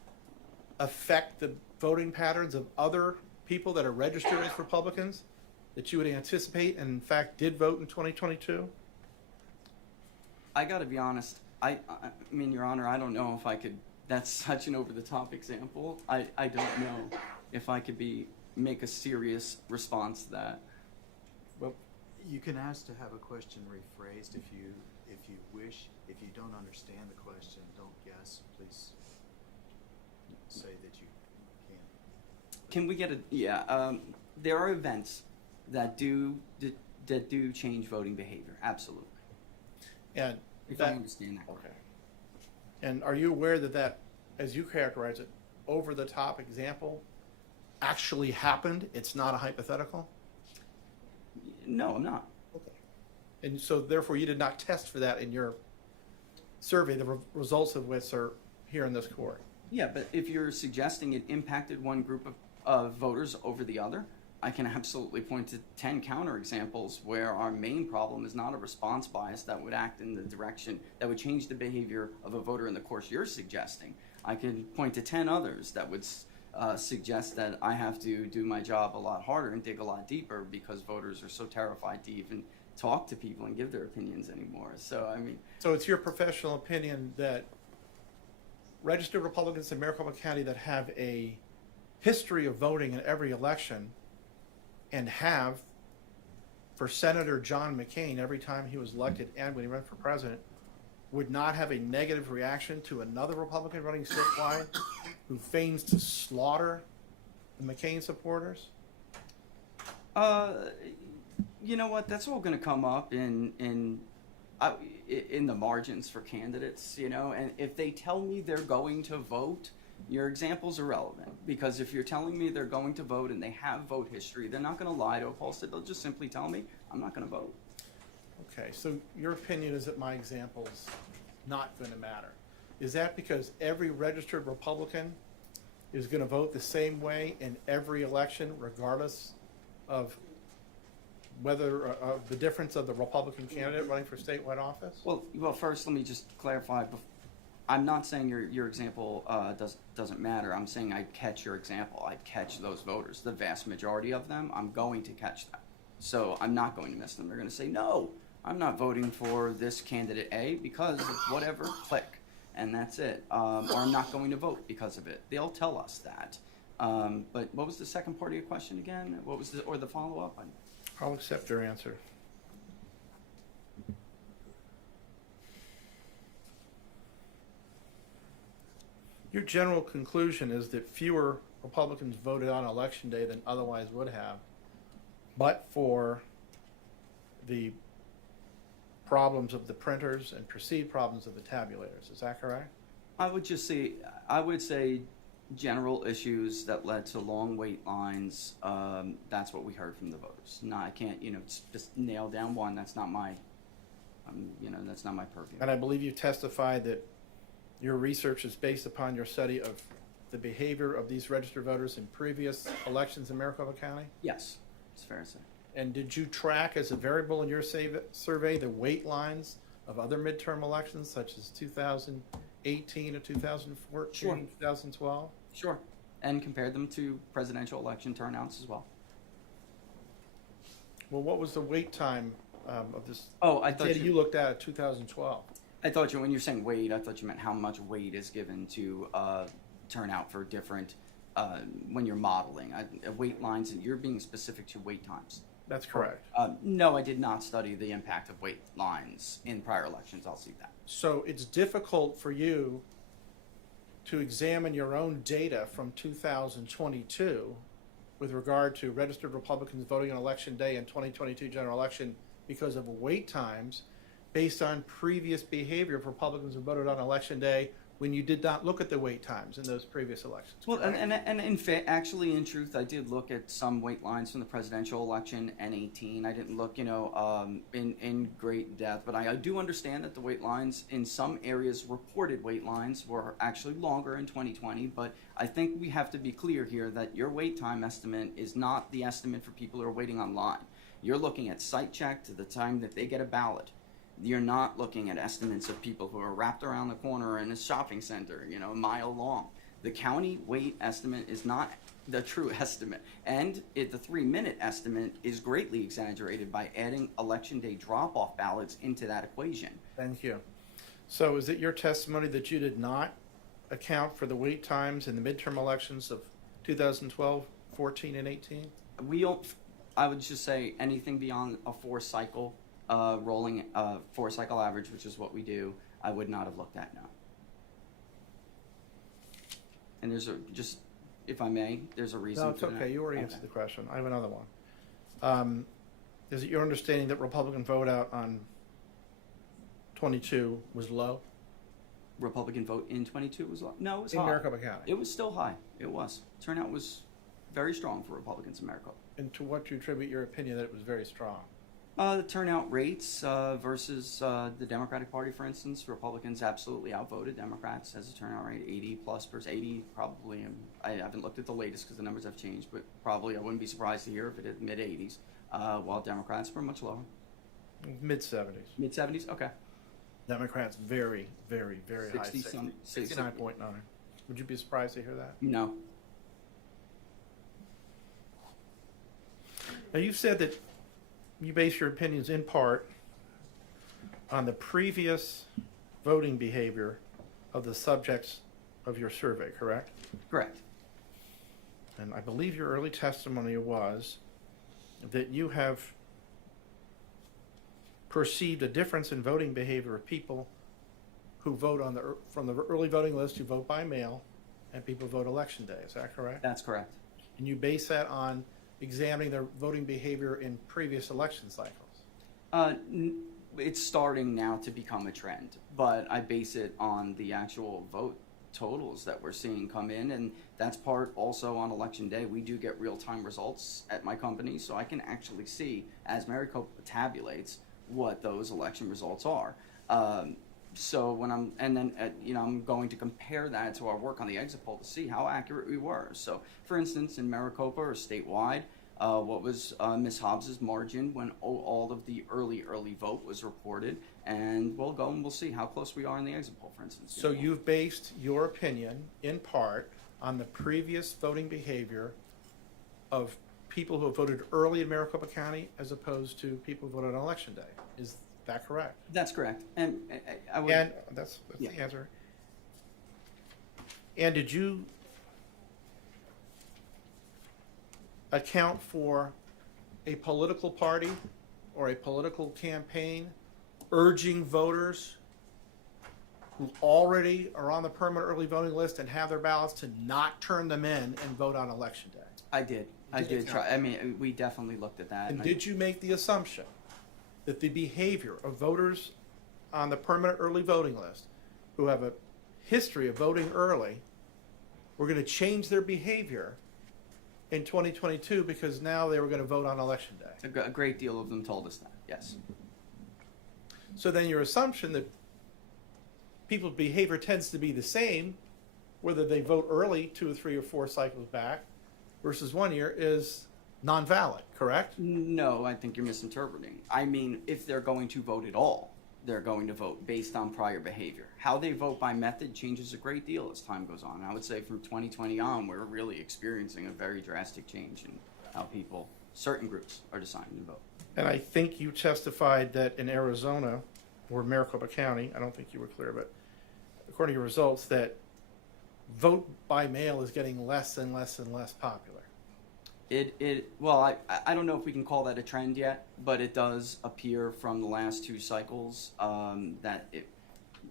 affect the voting patterns of other people that are registered as Republicans that you would anticipate and in fact did vote in 2022? I got to be honest. I mean, Your Honor, I don't know if I could. That's such an over-the-top example. I don't know if I could make a serious response to that. Well, you can ask to have a question rephrased if you wish. If you don't understand the question, don't guess. Please say that you can. Can we get there are events that do change voting behavior. Absolutely. And If I understand that. Okay. And are you aware that, as you characterize it, over-the-top example actually happened? It's not a hypothetical? No, I'm not. Okay. And so therefore you did not test for that in your survey, the results of which are here in this court. Yeah, but if you're suggesting it impacted one group of voters over the other, I can absolutely point to 10 counterexamples where our main problem is not a response bias that would act in the direction that would change the behavior of a voter in the course you're suggesting. I can point to 10 others that would suggest that I have to do my job a lot harder and dig a lot deeper because voters are so terrified to even talk to people and give their opinions anymore. So, I mean... So it's your professional opinion that registered Republicans in Maricopa County that have a history of voting in every election and have, for Senator John McCain, every time he was elected and when he ran for president, would not have a negative reaction to another Republican running statewide who feigns to slaughter the McCain supporters? You know what? That's all going to come up in the margins for candidates, and if they tell me they're going to vote, your example's irrelevant, because if you're telling me they're going to vote and they have vote history, they're not going to lie to a pollster. They'll just simply tell me, I'm not going to vote. Okay, so your opinion is that my example's not going to matter. Is that because every registered Republican is going to vote the same way in every election, regardless of whether the difference of the Republican candidate running for statewide office? Well, first, let me just clarify. I'm not saying your example doesn't matter. I'm saying I'd catch your example. I'd catch those voters. The vast majority of them, I'm going to catch them. So I'm not going to miss them. They're going to say, no, I'm not voting for this candidate A because of whatever, click. And that's it. Or I'm not going to vote because of it. They'll tell us that. But what was the second part of your question again? What was the follow-up? I'll accept your answer. Your general conclusion is that fewer Republicans voted on election day than otherwise would have, but for the problems of the printers and perceived problems of the tabulators. Is that correct? I would say general issues that led to long wait lines. That's what we heard from the voters. No, I can't, just nail down one. That's not my, that's not my purview. And I believe you testified that your research is based upon your study of the behavior of these registered voters in previous elections in Maricopa County? Yes, it's fair to say. And did you track as a variable in your survey the wait lines of other midterm elections, such as 2018 or 2014, Sure. 2012? Sure. And compared them to presidential election turnouts as well. Well, what was the wait time of this Oh, I thought data you looked at 2012? I thought when you're saying weight, I thought you meant how much weight is given to turnout for different, when you're modeling. Weight lines, and you're being specific to wait times. That's correct. No, I did not study the impact of wait lines in prior elections. I'll see that. So it's difficult for you to examine your own data from 2022 with regard to registered Republicans voting on election day and 2022 general election because of wait times based on previous behavior of Republicans who voted on election day when you did not look at the wait times in those previous elections. Well, and in fact, actually, in truth, I did look at some wait lines from the presidential election and 18. I didn't look, in great depth, but I do understand that the wait lines in some areas, reported wait lines, were actually longer in 2020. But I think we have to be clear here that your wait time estimate is not the estimate for people who are waiting online. You're looking at site check to the time that they get a ballot. You're not looking at estimates of people who are wrapped around the corner in a shopping center, a mile long. The county wait estimate is not the true estimate. And the 3-minute estimate is greatly exaggerated by adding election day drop-off ballots into that equation. Thank you. So is it your testimony that you did not account for the wait times in the midterm elections of 2012, 14, and 18? I would just say anything beyond a 4-cycle rolling 4-cycle average, which is what we do, I would not have looked at now. And if I may, there's a reason. No, it's for okay. that. You already answered the question. I have another one. Is it your understanding that Republican vote out on 22 was low Republican vote in 22 was low? No, it was in high. Maricopa County? It was still high. It was. Turnout was very strong for Republicans in Maricopa. And to what do you attribute your opinion that it was very strong? The turnout rates versus the Democratic Party, for instance, Republicans absolutely outvoted Democrats as a turnout rate, 80+%, 80 probably. I haven't looked at the latest because the numbers have changed, but probably I wouldn't be surprised to hear if it hit mid-80s, while Democrats were much lower. Mid-70s. Mid-70s? Okay. Democrats very, very, very high. 69.9. Would you be surprised to hear that? No. Now, you've said that you base your opinions in part on the previous voting behavior of the subjects of your survey, correct? Correct. And I believe your early testimony was that you have perceived a difference in voting behavior of people who vote from the early voting list who vote by mail and people who vote election day. Is that correct? That's correct. And you base that on examining their voting behavior in previous election cycles? It's starting now to become a trend, but I base it on the actual vote totals that we're seeing come in, and that's part also on election day. We do get real-time results at my company, so I can actually see, as Maricopa tabulates, what those election results are. So when I'm going to compare that to our work on the exit poll to see how accurate we were. So, for instance, in Maricopa or statewide, what was Ms. Hobbs's margin when all of the early vote was reported, and we'll go and we'll see how close we are in the exit poll, for instance. So you've based your opinion in part on the previous voting behavior of people who have voted early in Maricopa County as opposed to people who voted on election day. Is that correct? That's correct, and I would. And that's Yeah. the answer. And did you account for a political party or a political campaign urging voters who already are on the permanent early voting list and have their ballots to not turn them in and vote on election day? I did. I did try. I mean, we definitely looked at that. And did you make the assumption that the behavior of voters on the permanent early voting list who have a history of voting early were going to change their behavior in 2022 because now they were going to vote on election day? A great deal of them told us that. Yes. So then your assumption that people's behavior tends to be the same, whether they vote early 2 or 3 or 4 cycles back versus 1 year, is non-valid, correct? No, I think you're misinterpreting. I mean, if they're going to vote at all, they're going to vote based on prior behavior. How they vote by method changes a great deal as time goes on. I would say from 2020 on, we're really experiencing a very drastic change in how people, certain groups, are deciding to vote. And I think you testified that in Arizona or Maricopa County, I don't think you were clear, but according to your results, that vote by mail is getting less and less and less popular. Well, I don't know if we can call that a trend yet, but it does appear from the last 2 cycles that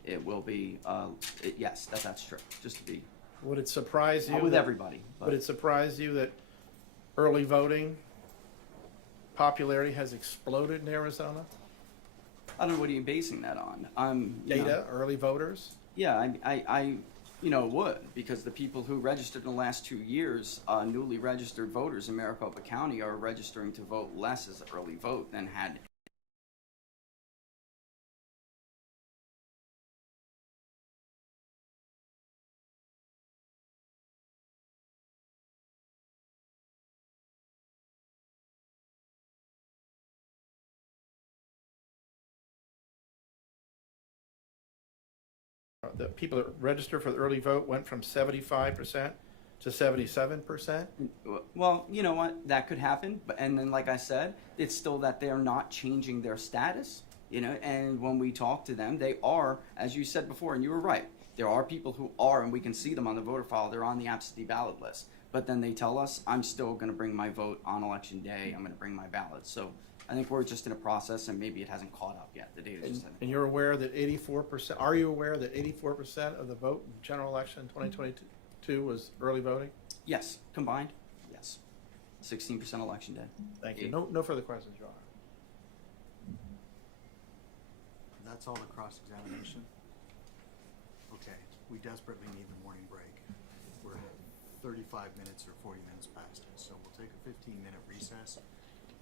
it will be, yes, that's true, just to be. Would it surprise you? Not with everybody. Would it surprise you that early voting popularity has exploded in Arizona? I don't know, what are you basing that on? Data, early voters? Yeah, I would, because the people who registered in the last 2 years, newly registered voters in Maricopa County are registering to vote less as an early vote than had. The people that register for the early vote went from 75% to 77%. Well, you know what? That could happen, and then, like I said, it's still that they're not changing their status, and when we talk to them, they are, as you said before, and you were right, there are people who are, and we can see them on the voter file, they're on the absentee ballot list, but then they tell us, I'm still going to bring my vote on election day, I'm going to bring my ballot. So I think we're just in a process, and maybe it hasn't caught up yet. The data just hasn't. And you're aware that 84%, are you aware that 84% of the vote in general election in 2022 was early voting? Yes, combined, yes. 16% election day. Thank you. No further questions, Your Honor. That's all the cross-examination? Okay, we desperately need the morning break. We're 35 minutes or 40 minutes past it, so we'll take a 15-minute recess.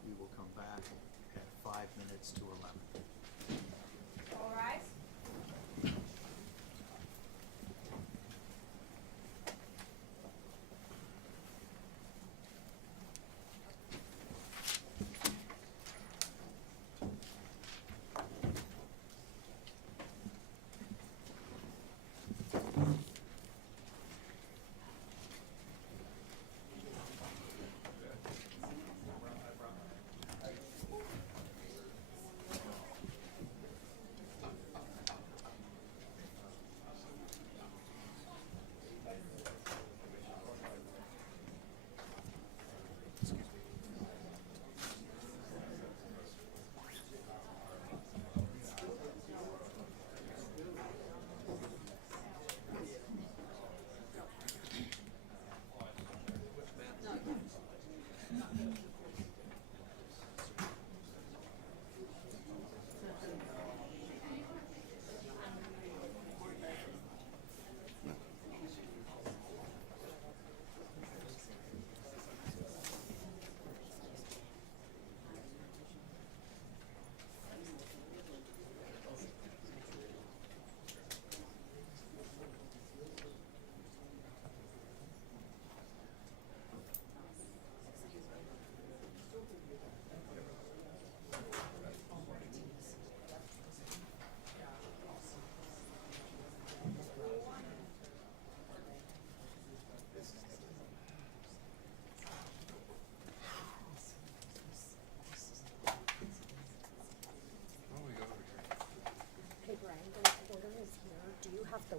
We will come back at 5 minutes to 11. All rise.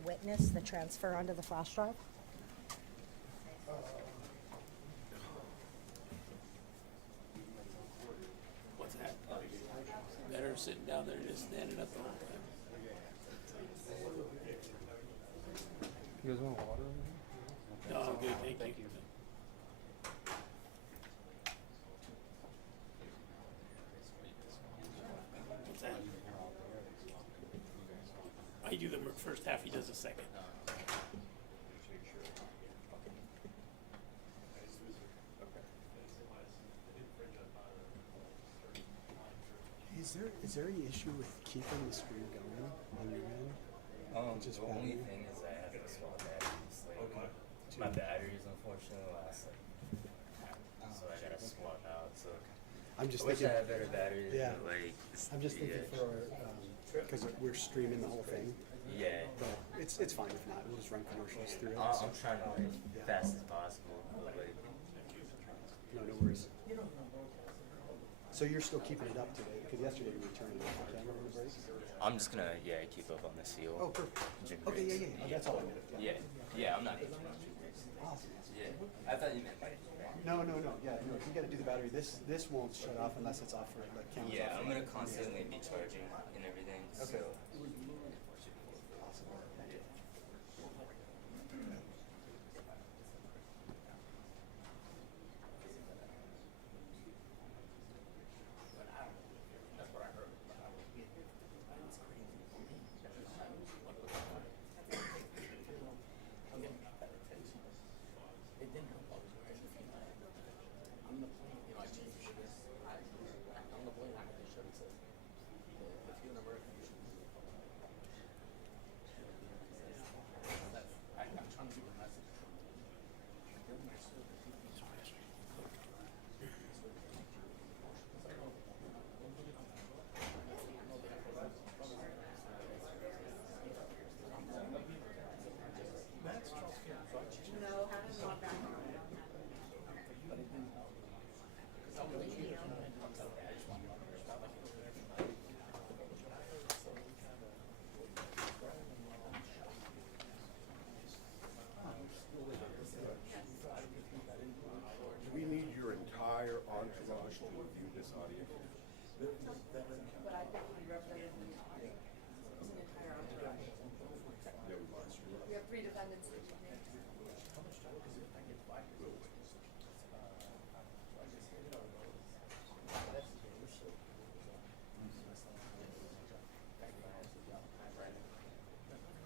witness the transfer onto the flash drive? What's that? Better sitting down there and just standing up the whole time. You guys want water? No, I'm good, thank you. What's that? I do the first half, he does the second. Is there any issue with keeping the screen going on your end? The only thing is I have a small battery. Like, my batteries unfortunately last like so I gotta swap out. So I'm just I wish thinking. I had better batteries. Yeah. But like, I'm just thinking for because we're streaming the whole thing, yeah. but it's fine if not. We'll just run commercials through it. I'm trying to like fast as possible, but like No worries. So you're still keeping it up today because yesterday you returned the camera on the break. I'm just gonna keep up on the seal. Oh, perfect. Okay, yeah. Oh, that's all I needed. Yeah. I'm not getting too much. Awesome. Yeah, I thought you meant like. No. Yeah, no. You got to do the battery. This won't shut off unless it's off for like cameras. Yeah, off I'm for gonna constantly be charging and everything. Okay. So. Awesome. Do we need your entire entourage to review this audio? We have 3 defendants.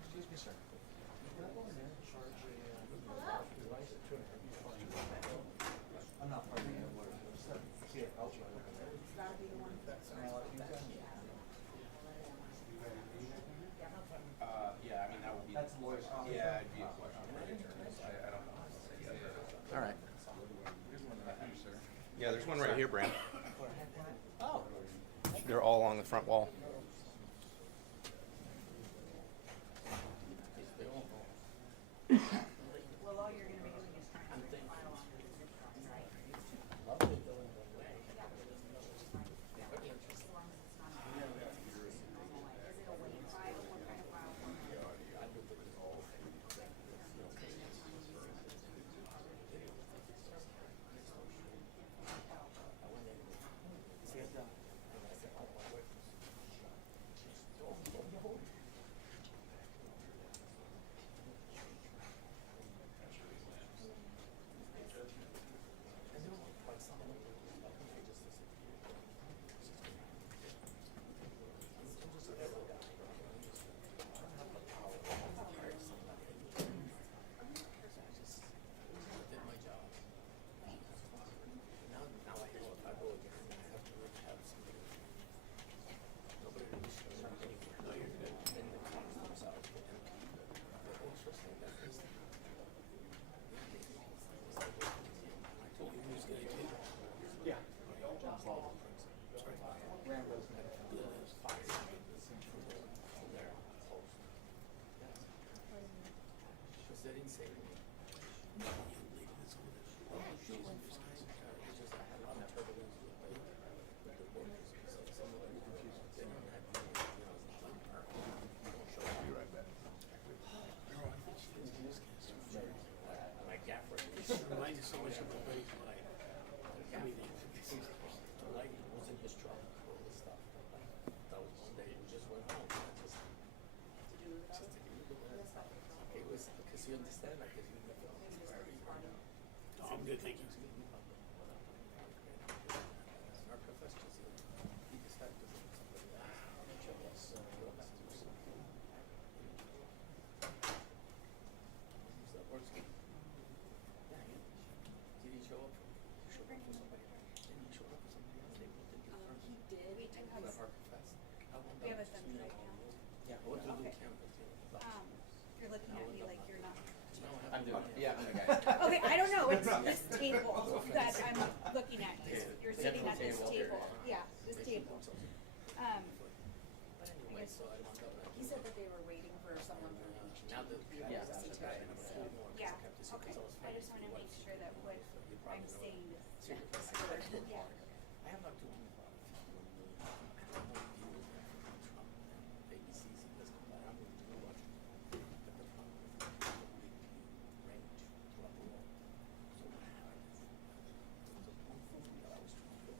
Excuse me, sir. I'm not part of the Yeah, I mean, that would be. That's the lawyer's office. Yeah, it'd be a question for the attorneys. I don't know how to say that. All right. Yeah, there's one right here, Brandon. Oh. They're all along the front wall. Well, all you're gonna be doing is trying to file on it. As long as it's not a normal, like, is it a wait file? What kind of file format? I mean, like, it wasn't his truck, all this stuff. That was one day, he just went home. It was, because you understand, like, because you no, I'm good, thank you. Our professionals, he decided to do something else. That works. Yeah, did he show up for somebody? Didn't he show up for somebody else? They put it in front. He did, because Our professor. we have a done right now. Yeah, I went to the Okay. campus. You're looking at me like you're not. I'm doing it. Yeah, I'm the guy. Okay, I don't know, it's this table that I'm looking at, you're sitting at this table, yeah, this table. I guess, he said that they were waiting for someone from each Now the Yeah. Yeah, okay, I just wanna make sure that what I'm saying is, yeah. I have not too many ABCs, he does come back. I'm going to watch it. But the problem is the range throughout the wall. So what happened is, the one thing that I was trying to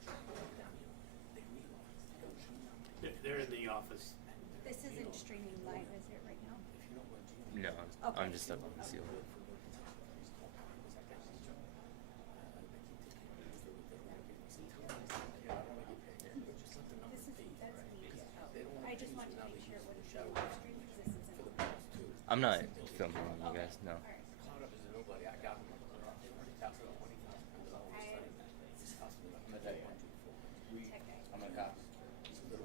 down here, they realized they don't shoot down. They're in the office. This isn't streaming live, is it, right now? If you know what No, Okay. I'm just up on the ceiling. This is, that's me, I just wanted to make sure it wasn't showing on stream, because this isn't. I'm not filming on you guys, no. Caught up as nobody. I got them. They already cost me $20,000. This cost me like I'm gonna tell you. I'm gonna cop. So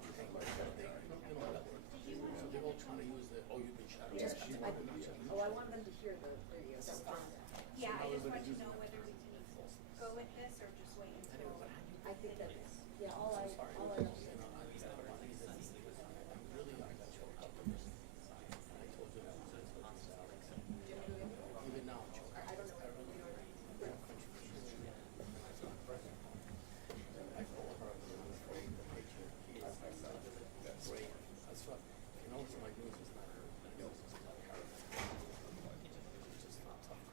they're all trying to use the, oh, you've been shot. I want them to hear the radio. Yeah, I just want to know whether we can go with this or just wait until. I think that, yeah, all I Even now, I don't know. I call her. Great. That's what, you know, my news is not her. My news is not her. It's just not tough.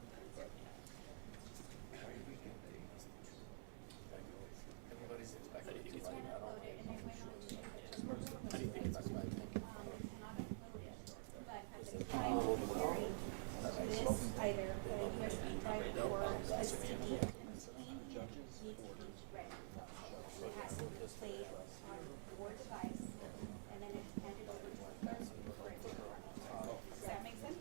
Everybody's expecting it to like, I don't know. How do you think that's right? This either a USB drive or a CD needs to be ready. It has to be played on your device and then it's handed over to a third for it to run. Does that make sense?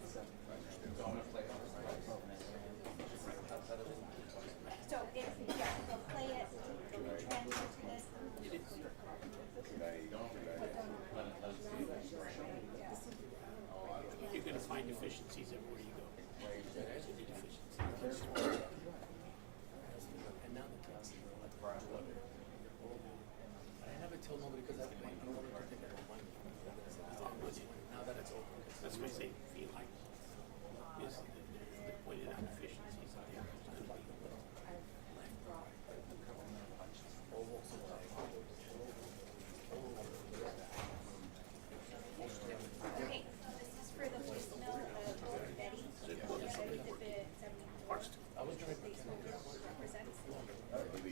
So if, yeah, they'll play it, they'll transfer to this. You're gonna find deficiencies everywhere you go. There's any deficiencies. And now the kids are like, I never tell nobody because I don't want to take their money. Now that it's over, that's what I say, feel like. Yes, they pointed out deficiencies out there. All walks of life. Okay, so this is for the voicemail of Betty, exhibit 74. I was drinking. Represents.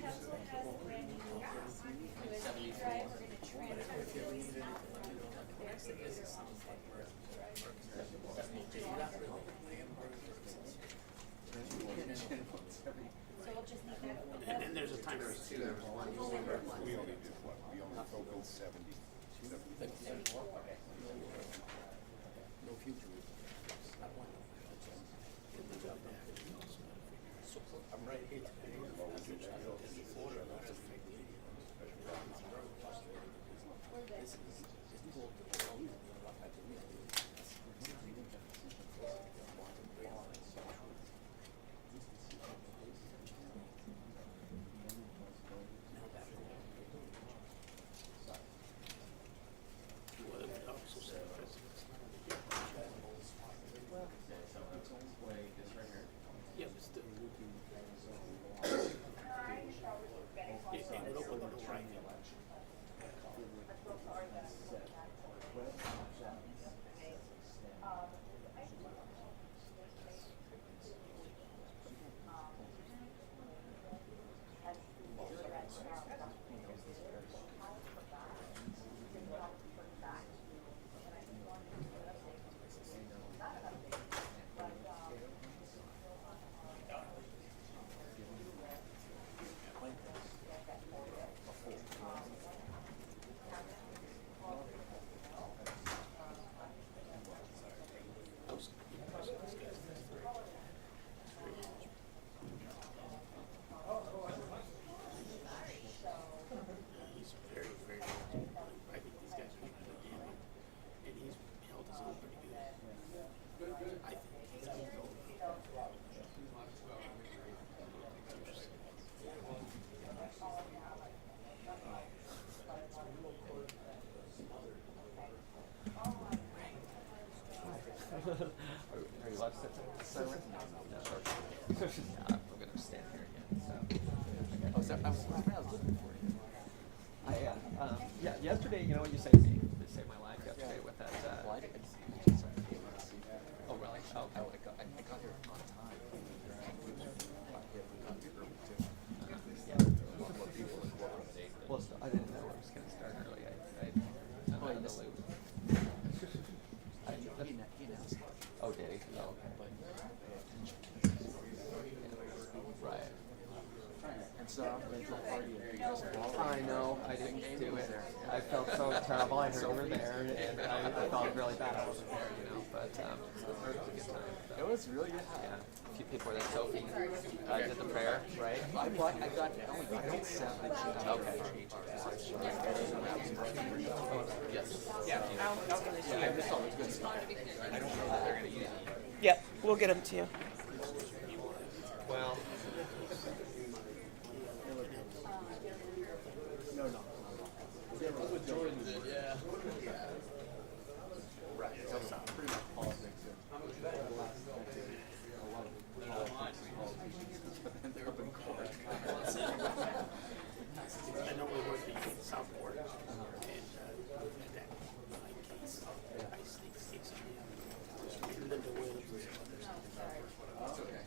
Council has a brand new USB drive, we're gonna transfer the voicemail from their computer onto the So we'll just need that. And there's a timer. We only did what? We only totaled 70. No future. I want to get the job done. So I'm right here today. Yeah, but still. It would open the door right there. I'm gonna stand here again. So. Oh, so I was looking for you. Yeah, yesterday, you know what you saved me? You saved my life yesterday with that. Well, I didn't see you. Oh, really? Oh, I got here on time. Well, I didn't know I was going to start early. I'm out of the loop. He announced it. Oh, did he? Oh, okay. Right. And so I know, I didn't do it. I felt so terrible. I heard you were there, and I felt really bad I wasn't there, you know. But it was a good time. It was really good. Yeah, a few people were there. Sophie did the prayer, right? I got only 7. Okay. Yes. Yeah. I missed all the good stuff. I don't know if they're going to use it. Yep, we'll get them to you. Well. Jordan did, yeah. Right. So pretty much politics. But then they're up in court. I normally work in Southport, and that case, I state case on the Linda Williams and some other stuff. That's okay.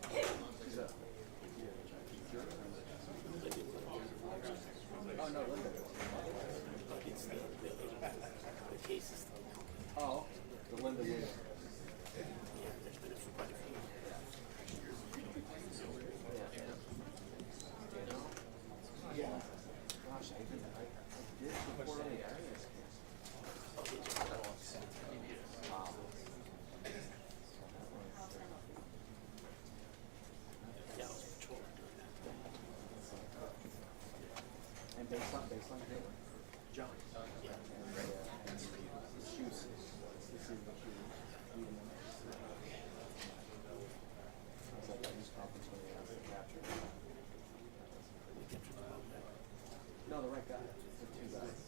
Oh, no, Linda. But it's the case is still now. Oh, the Linda Williams. Yeah, there's been quite a few. Yeah. Gosh, I did before I And based on John. Yeah. Shoes. This is what you I was like that news conference when they asked the capture. No, the right guy. The 2 guys.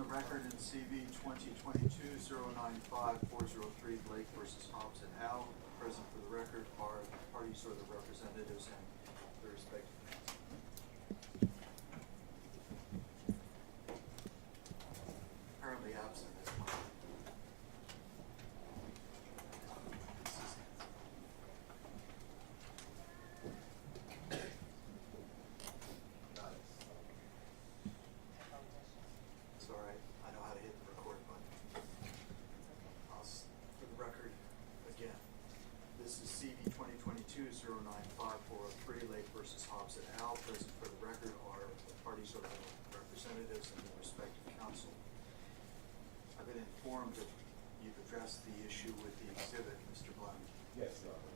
the record in CV 2022-095-403 Blake versus Hobbs et al. Present for the record are the parties or the representatives and their respective counsel. Apparently absent is mine. It's all right. I know how to hit the record button. For the record, again, this is CV 2022-095-403 Lake versus Hobbs et al. Present for the record are the parties or the representatives and their respective counsel. I've been informed that you've addressed the issue with the exhibit, Mr. Blum. Yes, Your Honor.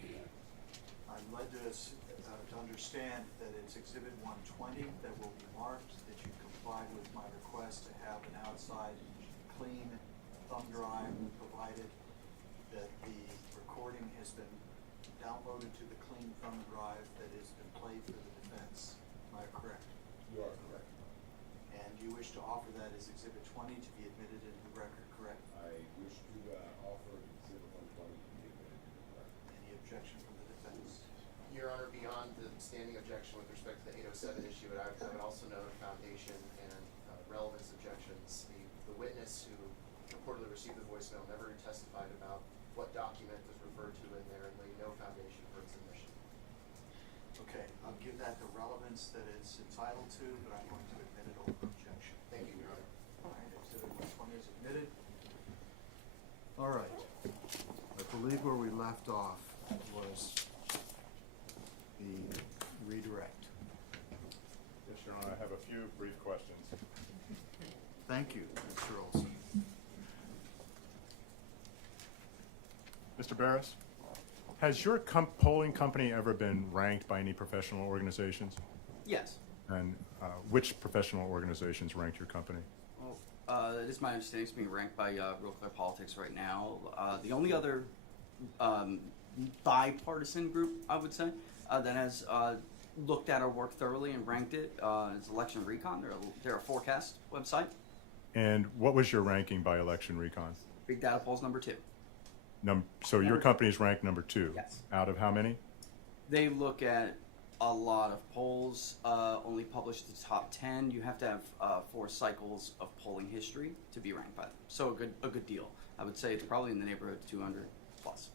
I'm led to understand that it's Exhibit 120 that will be marked, that you complied with my request to have an outside clean thumb drive provided, that the recording has been downloaded to the clean thumb drive that has been played for the defense. Am I correct? You are correct. And you wish to offer that as Exhibit 20 to be admitted into the record, correct? I wish to offer Exhibit 120 to be admitted to the record. Any objection from the defense? Your Honor, beyond the standing objection with respect to the 807 issue, I would also note a foundation and relevance objections. The witness who reportedly received the voicemail never testified about what document was referred to in there and laid no foundation for its admission. Okay, I'll give that the relevance that it's entitled to, but I'm going to admit it over objection. Thank you, Your Honor. All right, Exhibit 120 is admitted. All right. I believe where we left off was the redirect. Yes, Your Honor, I have a few brief questions. Thank you, Mr. Olson. Mr. Barris, has your polling company ever been ranked by any professional organizations? Yes. And which professional organizations ranked your company? Well, it is my understanding it's being ranked by Real Clear Politics right now. The only other bipartisan group, I would say, that has looked at our work thoroughly and ranked it is Election Recon. They're a forecast website. And what was your ranking by Election Recon? Big Data Polls number 2. So your company is ranked number 2? Yes. Out of how many? They look at a lot of polls, only publish the top 10. You have to have 4 cycles of polling history to be ranked by them. So a good deal. I would say it's probably in the neighborhood of 200 plus.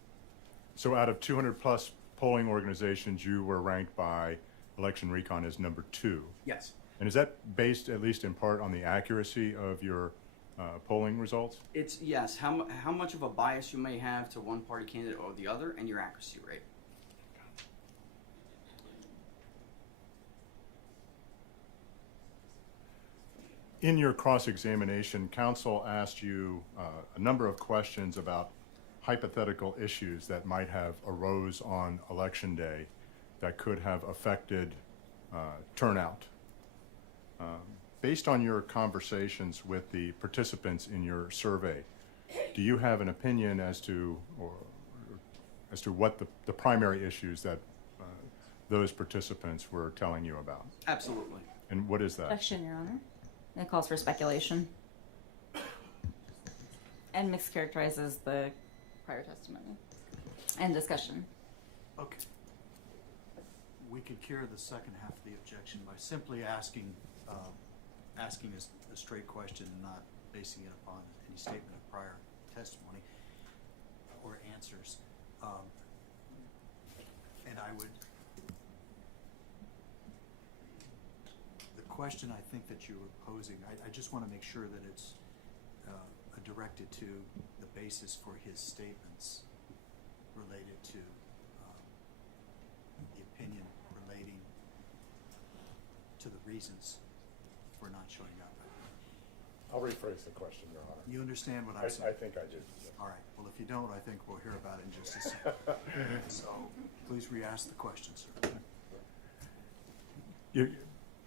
So out of 200 plus polling organizations, you were ranked by Election Recon as number 2? Yes. And is that based at least in part on the accuracy of your polling results? It's, yes, how much of a bias you may have to one party candidate or the other and your accuracy rate. In your cross-examination, counsel asked you a number of questions about hypothetical issues that might have arose on Election Day that could have affected turnout. Based on your conversations with the participants in your survey, do you have an opinion as to what the primary issues that those participants were telling you about? Absolutely. And what is that? Objection, Your Honor. It calls for speculation and mischaracterizes the prior testimony and discussion. Okay. We could cure the second half of the objection by simply asking a straight question and not basing it upon any statement of prior testimony or answers. And I would, the question I think that you were posing, I just want to make sure that it's directed to the basis for his statements related to the opinion relating to the reasons for not showing up. I'll rephrase the question, Your Honor. You understand what I'm saying? I think I do. All right. Well, if you don't, I think we'll hear about it in just a second. So please re-ask the question, sir.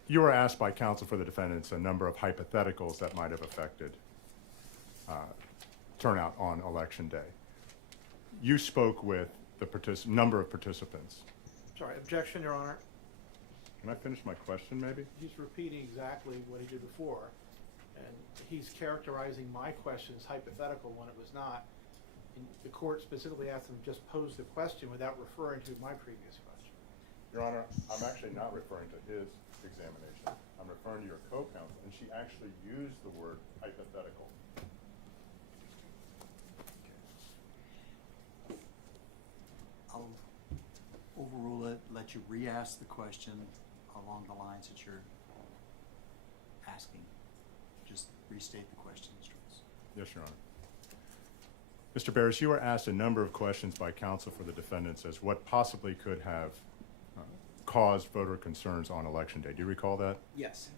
You were asked by counsel for the defendants a number of hypotheticals that might have affected turnout on Election Day. You spoke with the number of participants. Sorry, objection, Your Honor. Can I finish my question, maybe? He's repeating exactly what he did before, And he's characterizing my question as hypothetical when it was not. And the court specifically asked him to just pose the question without referring to my previous question. Your Honor, I'm actually not referring to his examination. I'm referring to your co-counsel, and she actually used the word hypothetical. I'll overrule it, let you re-ask the question along the lines that you're asking. Just restate the question, Mr. Wilson. Yes, Your Honor. Mr. Barris, you were asked a number of questions by counsel for the defendants as what possibly could have caused voter concerns on Election Day. Do you recall that? Yes.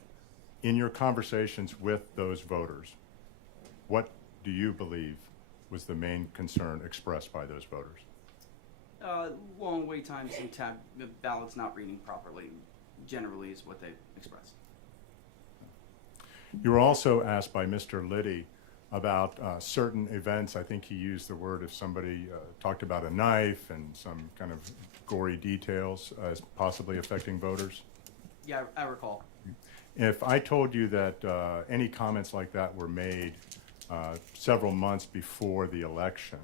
In your conversations with those voters, what do you believe was the main concern expressed by those voters? Long wait times and ballots not reading properly generally is what they expressed. You were also asked by Mr. Liddy about certain events. I think he used the word if somebody talked about a knife and some kind of gory details as possibly affecting voters. Yeah, I recall. If I told you that any comments like that were made several months before the election,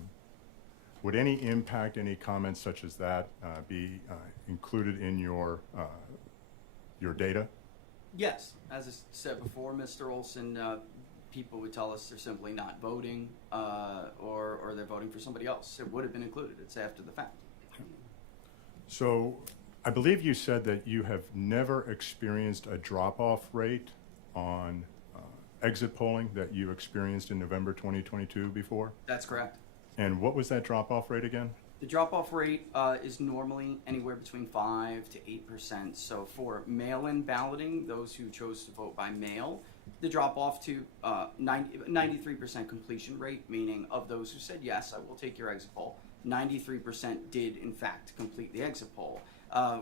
would any impact, any comments such as that be included in your data? Yes, as I said before, Mr. Olson, people would tell us they're simply not voting or they're voting for somebody else. It would have been included. It's after the fact. So I believe you said that you have never experienced a drop-off rate on exit polling that you experienced in November 2022 before? That's correct. And what was that drop-off rate again? The drop-off rate is normally anywhere between 5 to 8%. So for mail-in balloting, those who chose to vote by mail, the drop-off to 93% completion rate, meaning of those who said, yes, I will take your exit poll, 93% did, in fact, complete the exit poll.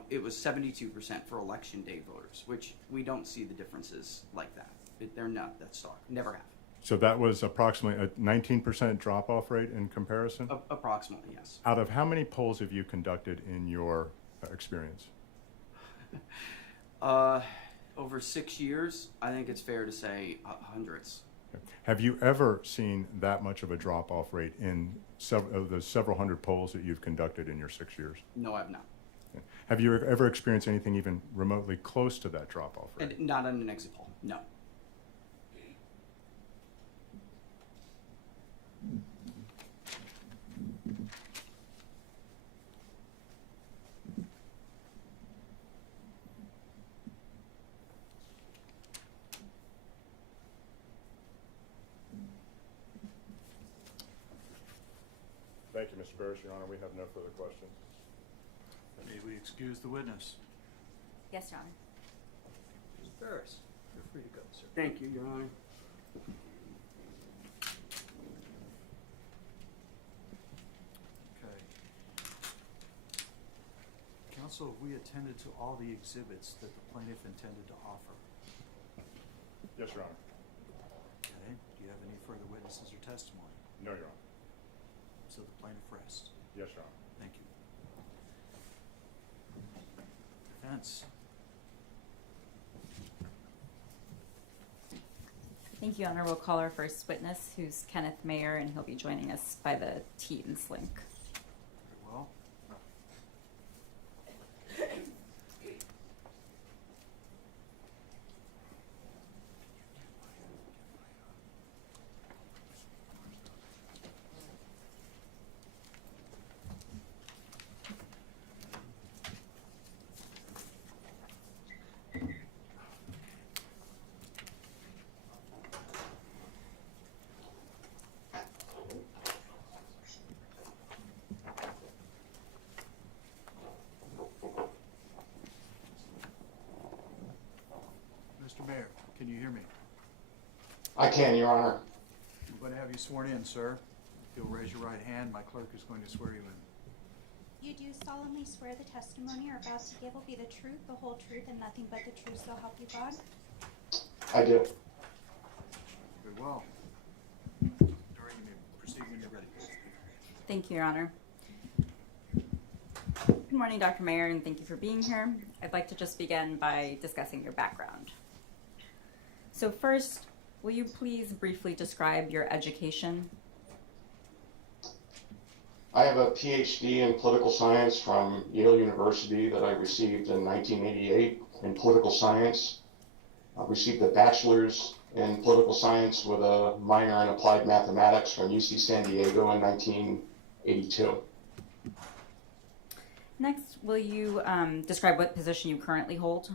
It was 72% for Election Day voters, which we don't see the differences like that. They're not that stark. Never have. So that was approximately a 19% drop-off rate in comparison? Approximately, yes. Out of how many polls have you conducted in your experience? Over 6 years, I think it's fair to say hundreds. Okay. Have you ever seen that much of a drop-off rate in the several hundred polls that you've conducted in your 6 years? No, I have not. Okay. Have you ever experienced anything even remotely close to that drop-off rate? And not on an exit poll, no. Thank you, Mr. Barris. Your Honor, we have no further questions. May we excuse the witness? Yes, Your Honor. Mr. Barris, you're free to go, sir. Thank you, Your Honor. Okay. Counsel, have we attended to all the exhibits that the plaintiff intended to offer? Yes, Your Honor. Okay. Do you have any further witnesses or testimony? No, Your Honor. So the plaintiff rests. Yes, Your Honor. Thank you. Defense. Thank you, Your Honor. We'll call our first witness, who's Kenneth Mayer, and he'll be joining us by the Teams link. Very well. Mr. Mayor, can you hear me? I can, Your Honor. I'm going to have you sworn in, sir. If you'll raise your right hand, my clerk is going to swear you in. You do solemnly swear the testimony you're about to give will be the truth, the whole truth, and nothing but the truth, so help you God? I do. Very well. Dory, you may proceed when you're ready. Thank you, Your Honor. Good morning, Dr. Mayer, and thank you for being here. I'd like to just begin by discussing your background. So first, Will you please briefly describe your education? I have a PhD in political science from Yale University that I received in 1988 in political science. I received a bachelor's in political science with a minor in applied mathematics from UC San Diego in 1982. Next, will you describe what position you currently hold?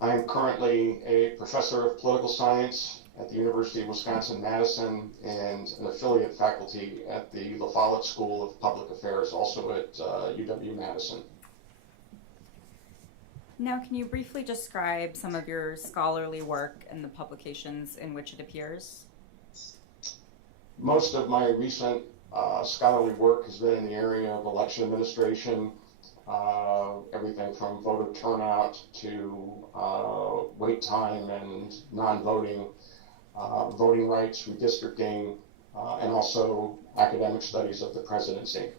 I am currently a professor of political science at the University of Wisconsin-Madison and an affiliate faculty at the La Follette School of Public Affairs, also at UW-Madison. Now, can you briefly describe some of your scholarly work and the publications in which it appears? Most of my recent scholarly work has been in the area of election administration, everything from voter turnout to wait time and non-voting, voting rights, redistricting, and also academic studies of the presidency.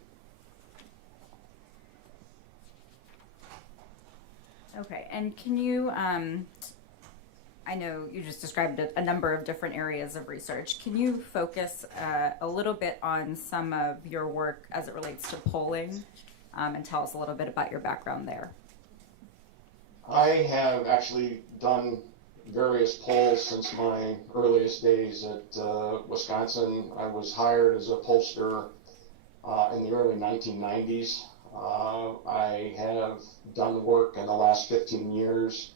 Okay, and can you, I know you just described a number of different areas of research. Can you focus a little bit on some of your work as it relates to polling and tell us a little bit about your background there? I have actually done various polls since my earliest days at Wisconsin. I was hired as a pollster in the early 1990s. I have done work in the last 15 years,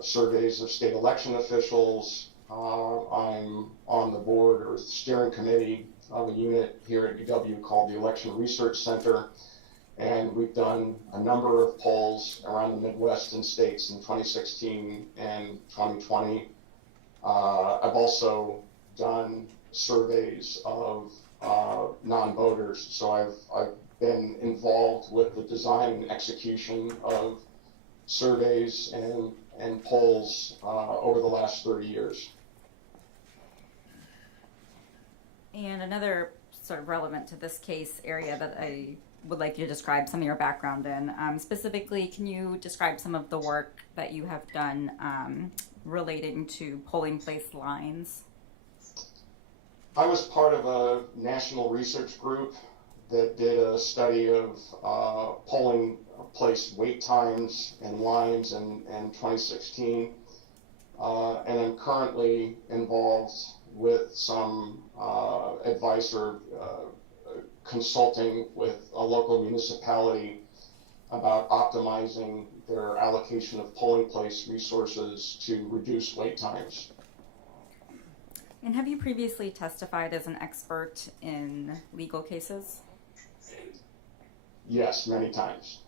surveys of state election officials. I'm on the board or steering committee of a unit here at UW called the Election Research Center, and we've done a number of polls around the Midwest and states in 2016 and 2020. I've also done surveys of non-voters, so I've been involved with the design and execution of surveys and polls over the last 30 years. And another sort of relevant to this case area that I would like you to describe some of your background in. Specifically, can you describe some of the work that you have done relating to polling place lines? I was part of a national research group that did a study of polling place wait times and lines in 2016. And I'm currently involved with some advice or consulting with a local municipality about optimizing their allocation of polling place resources to reduce wait times. And have you previously testified as an expert in legal cases? Yes, many times.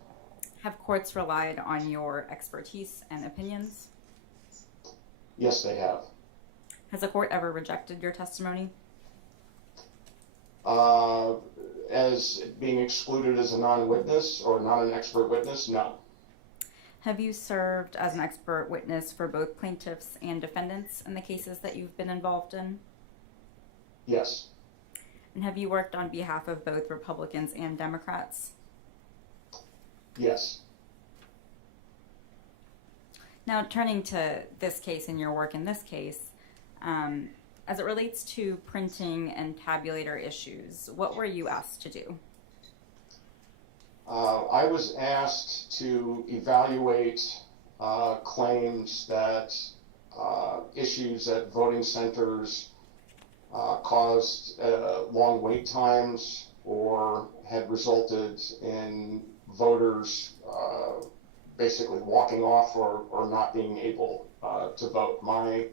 Have courts relied on your expertise and opinions? Yes, they have. Has a court ever rejected your testimony? As being excluded as a non-witness or not an expert witness, no. Have you served as an expert witness for both plaintiffs and defendants in the cases that you've been involved in? Yes. And have you worked on behalf of both Republicans and Democrats? Yes. Now, turning to this case and your work in this case, as it relates to printing and tabulator issues, what were you asked to do? I was asked to evaluate claims that issues at voting centers caused long wait times or had resulted in voters basically walking off or not being able to vote. My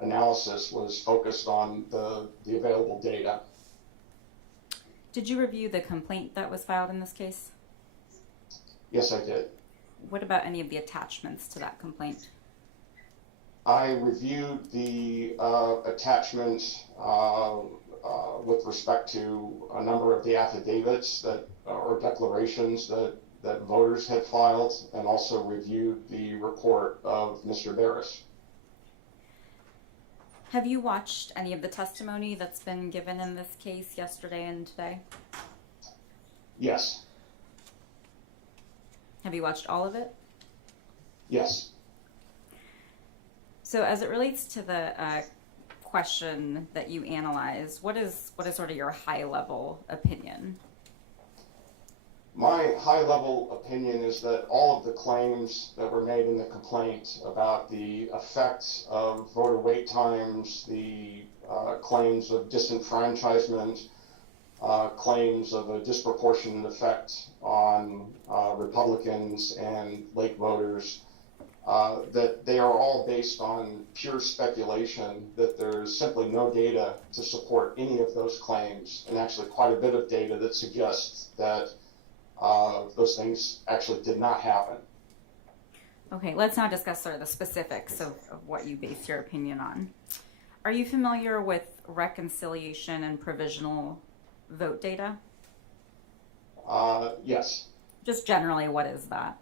analysis was focused on the available data. Did you review the complaint that was filed in this case? Yes, I did. What about any of the attachments to that complaint? I reviewed the attachments with respect to a number of the affidavits that or declarations that voters had filed, and also reviewed the report of Mr. Barris. Have you watched any of the testimony that's been given in this case yesterday and today? Yes. Have you watched all of it? Yes. So as it relates to the question that you analyzed, what is sort of your high level opinion? My high-level opinion is that all of the claims that were made in the complaint about the effects of voter wait times, the claims of disenfranchisement, claims of a disproportionate effect on Republicans and Lake voters, that they are all based on pure speculation, that there's simply no data to support any of those claims, and actually quite a bit of data that suggests that those things actually did not happen. Okay, let's now discuss sort of the specifics of what you base your opinion on. Are you familiar with reconciliation and provisional vote data? Yes. Just generally, what is that?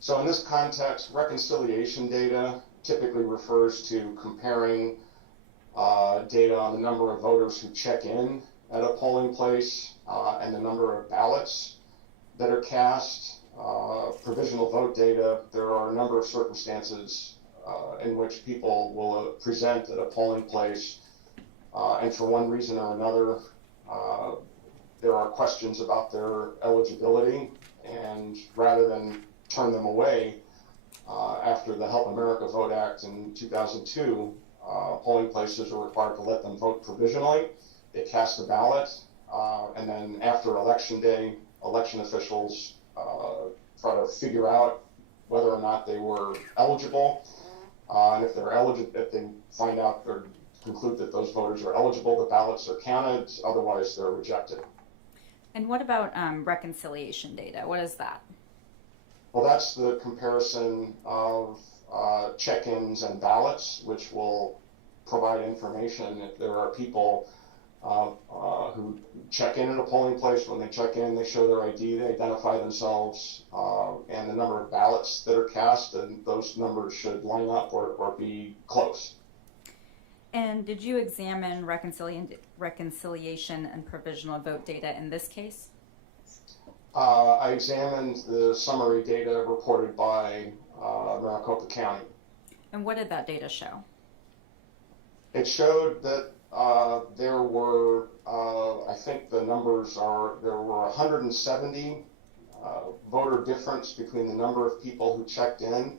So in this context, reconciliation data typically refers to comparing data on the number of voters who check in at a polling place and the number of ballots that are cast. Provisional vote data, there are a number of circumstances in which people will present at a polling place, and for one reason or another, there are questions about their eligibility, and rather than turn them away, after the Help America Vote Act in 2002, polling places are required to let them vote provisionally. They cast a ballot, and then after Election Day, election officials try to figure out whether or not they were eligible. And if they're eligible, if they find out or conclude that those voters are eligible, the ballots are counted. Otherwise, they're rejected. And what about reconciliation data? What is that? Well, that's the comparison of check-ins and ballots, which will provide information if there are people who check in at a polling place. When they check in, they show their ID, they identify themselves, and the number of ballots that are cast, and those numbers should line up or be close. And did you examine reconciliation and provisional vote data in this case? I examined the summary data reported by Maricopa County. And what did that data show? It showed that there were, I think the numbers are, there were 170 voter difference between the number of people who checked in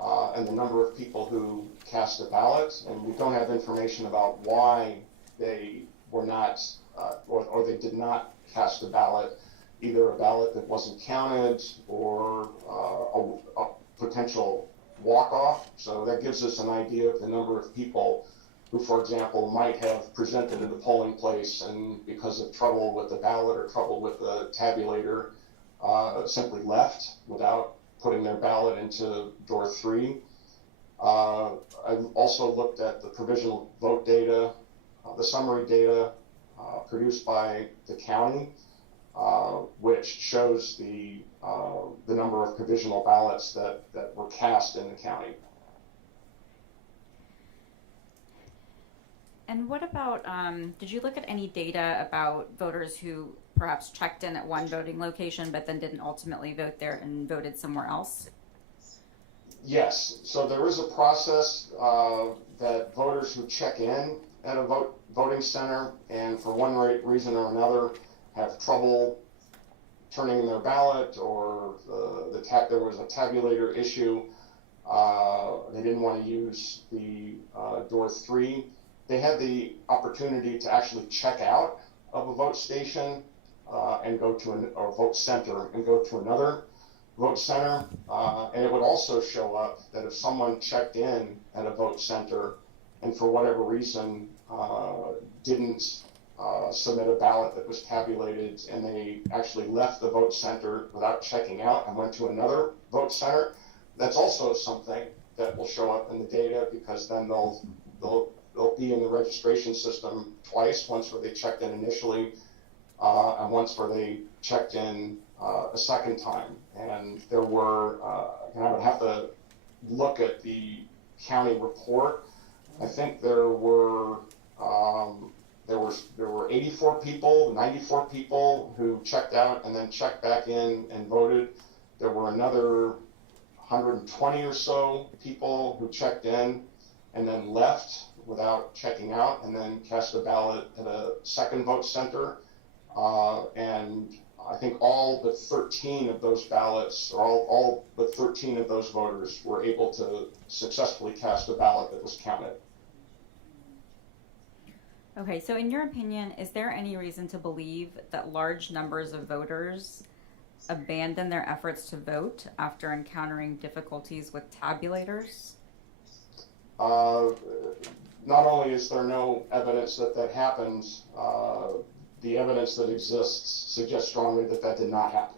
and the number of people who cast a ballot. And we don't have information about why they were not, or they did not cast a ballot, either a ballot that wasn't counted or a potential walk-off. So that gives us an idea of the number of people who, for example, might have presented at a polling place and because of trouble with the ballot or trouble with the tabulator, simply left without putting their ballot into door 3. I've also looked at the provisional vote data, the summary data produced by the county, which shows the number of provisional ballots that were cast in the county. And what about, did you look at any data about voters who perhaps checked in at one voting location but then didn't ultimately vote there and voted somewhere else? Yes. So there is a process that voters who check in at a voting center and for one reason or another have trouble turning in their ballot, or there was a tabulator issue, they didn't want to use the door 3. They had the opportunity to actually check out of a vote station and go to or vote center and go to another vote center. And it would also show up that if someone checked in at a vote center and for whatever reason didn't submit a ballot that was tabulated and they actually left the vote center without checking out and went to another vote center, that's also something that will show up in the data, because then they'll be in the registration system twice, once where they checked in initially and once where they checked in a second time. And there were, and I would have to look at the county report. I think there were 84 people, 94 people who checked out and then checked back in and voted. There were another 120 or so people who checked in and then left without checking out, and then cast a ballot at a second vote center. And I think all but 13 of those ballots, or all but 13 of those voters, were able to successfully cast a ballot that was counted. Okay, so in your opinion, is there any reason to believe that large numbers of voters abandon their efforts to vote after encountering difficulties with tabulators? Not only is there no evidence that that happened, the evidence that exists suggests strongly that that did not happen.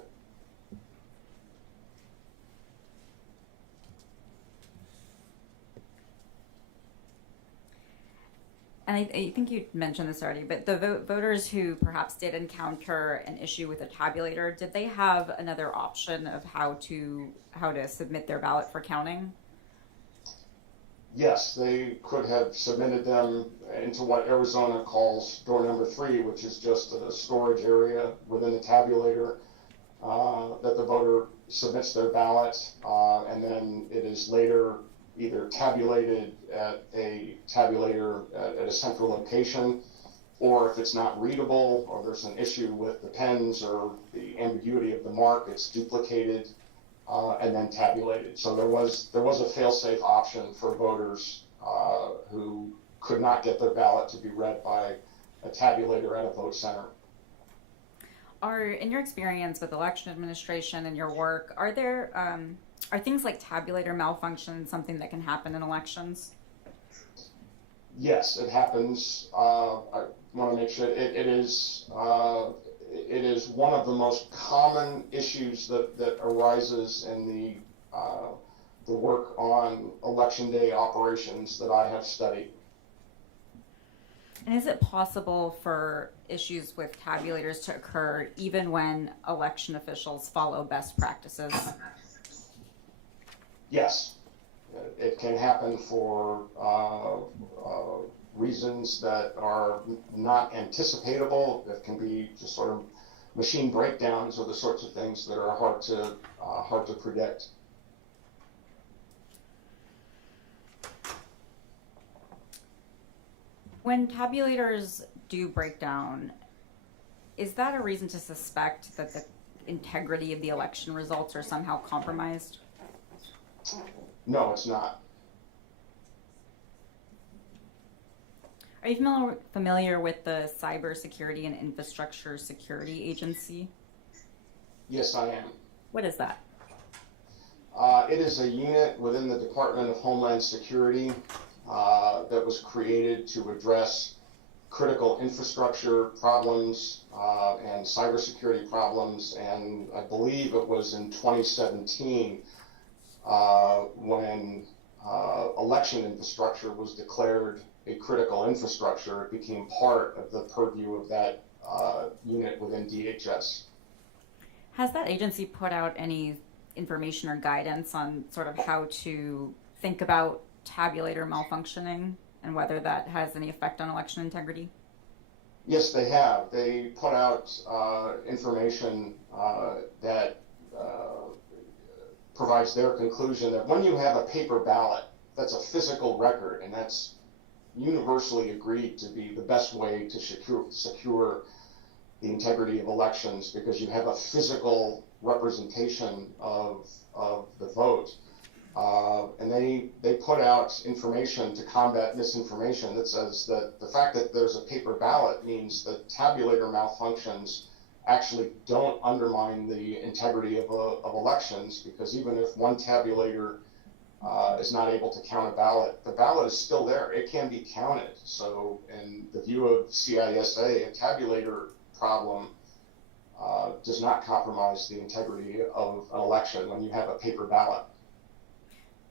And I think you mentioned this already, but the voters who perhaps did encounter an issue with a tabulator, did they have another option of how to submit their ballot for counting? Yes, they could have submitted them into what Arizona calls door number 3, which is just a storage area within the tabulator that the voter submits their ballot, and then it is later either tabulated at a tabulator at a central location, or if it's not readable or there's an issue with the pens or the ambiguity of the mark, it's duplicated and then tabulated. So there was a fail-safe option for voters who could not get their ballot to be read by a tabulator at a vote center. In your experience with election administration and your work, are things like tabulator malfunction something that can happen in elections? Yes, it happens. I want to make sure it is one of the most common issues that arises in the work on election day operations that I have studied. And is it possible for issues with tabulators to occur even when election officials follow best practices? Yes, it can happen for reasons that are not anticipatable. It can be just sort of machine breakdowns or the sorts of things that are hard to predict. When tabulators do break down, is that a reason to suspect that the integrity of the election results are somehow compromised? No, it's not. Are you familiar with the Cybersecurity and Infrastructure Security Agency? Yes, I am. What is that? It is a unit within the Department of Homeland Security that was created to address critical infrastructure problems and cybersecurity problems, and I believe it was in 2017 when election infrastructure was declared a critical infrastructure. It became part of the purview of that unit within DHS. Has that agency put out any information or guidance on sort of how to think about tabulator malfunctioning and whether that has any effect on election integrity? Yes, they have. They put out information that provides their conclusion that when you have a paper ballot, that's a physical record, and that's universally agreed to be the best way to secure the integrity of elections, because you have a physical representation of the vote. And they put out information to combat misinformation that says that the fact that there's a paper ballot means that tabulator malfunctions actually don't undermine the integrity of elections, because even if one tabulator is not able to count a ballot, the ballot is still there. It can be counted. So in the view of CISA, a tabulator problem does not compromise the integrity of an election when you have a paper ballot.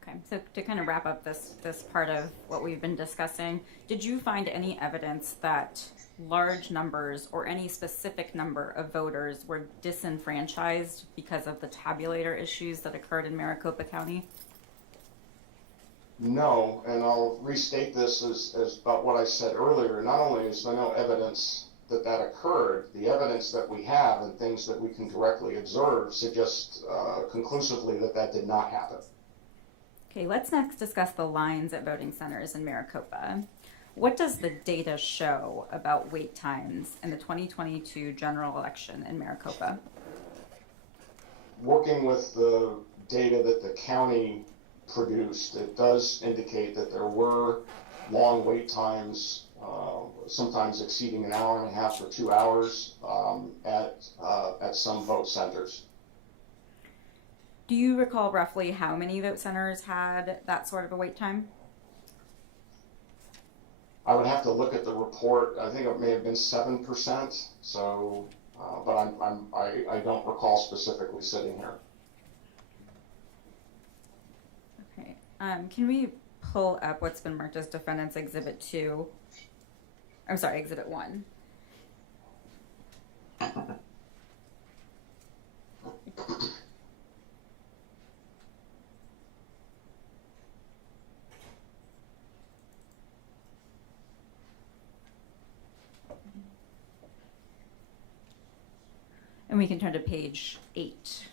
Okay, so to kind of wrap up this part of what we've been discussing, did you find any evidence that large numbers or any specific number of voters were disenfranchised because of the tabulator issues that occurred in Maricopa County? No, and I'll restate this as about what I said earlier. Not only is there no evidence that that occurred, the evidence that we have and things that we can directly observe suggest conclusively that that did not happen. Okay, let's next discuss the lines at voting centers in Maricopa. What does the data show about wait times in the 2022 general election in Maricopa? Working with the data that the county produced, it does indicate that there were long wait times, sometimes exceeding an hour and a half or 2 hours at some vote centers. Do you recall roughly how many vote centers had that sort of a wait time? I would have to look at the report. I think it may have been 7%. So, but I don't recall specifically sitting here. Okay. Can we pull up what's been marked as Defendant's Exhibit 2? I'm sorry, Exhibit 1. And we can turn to page 8.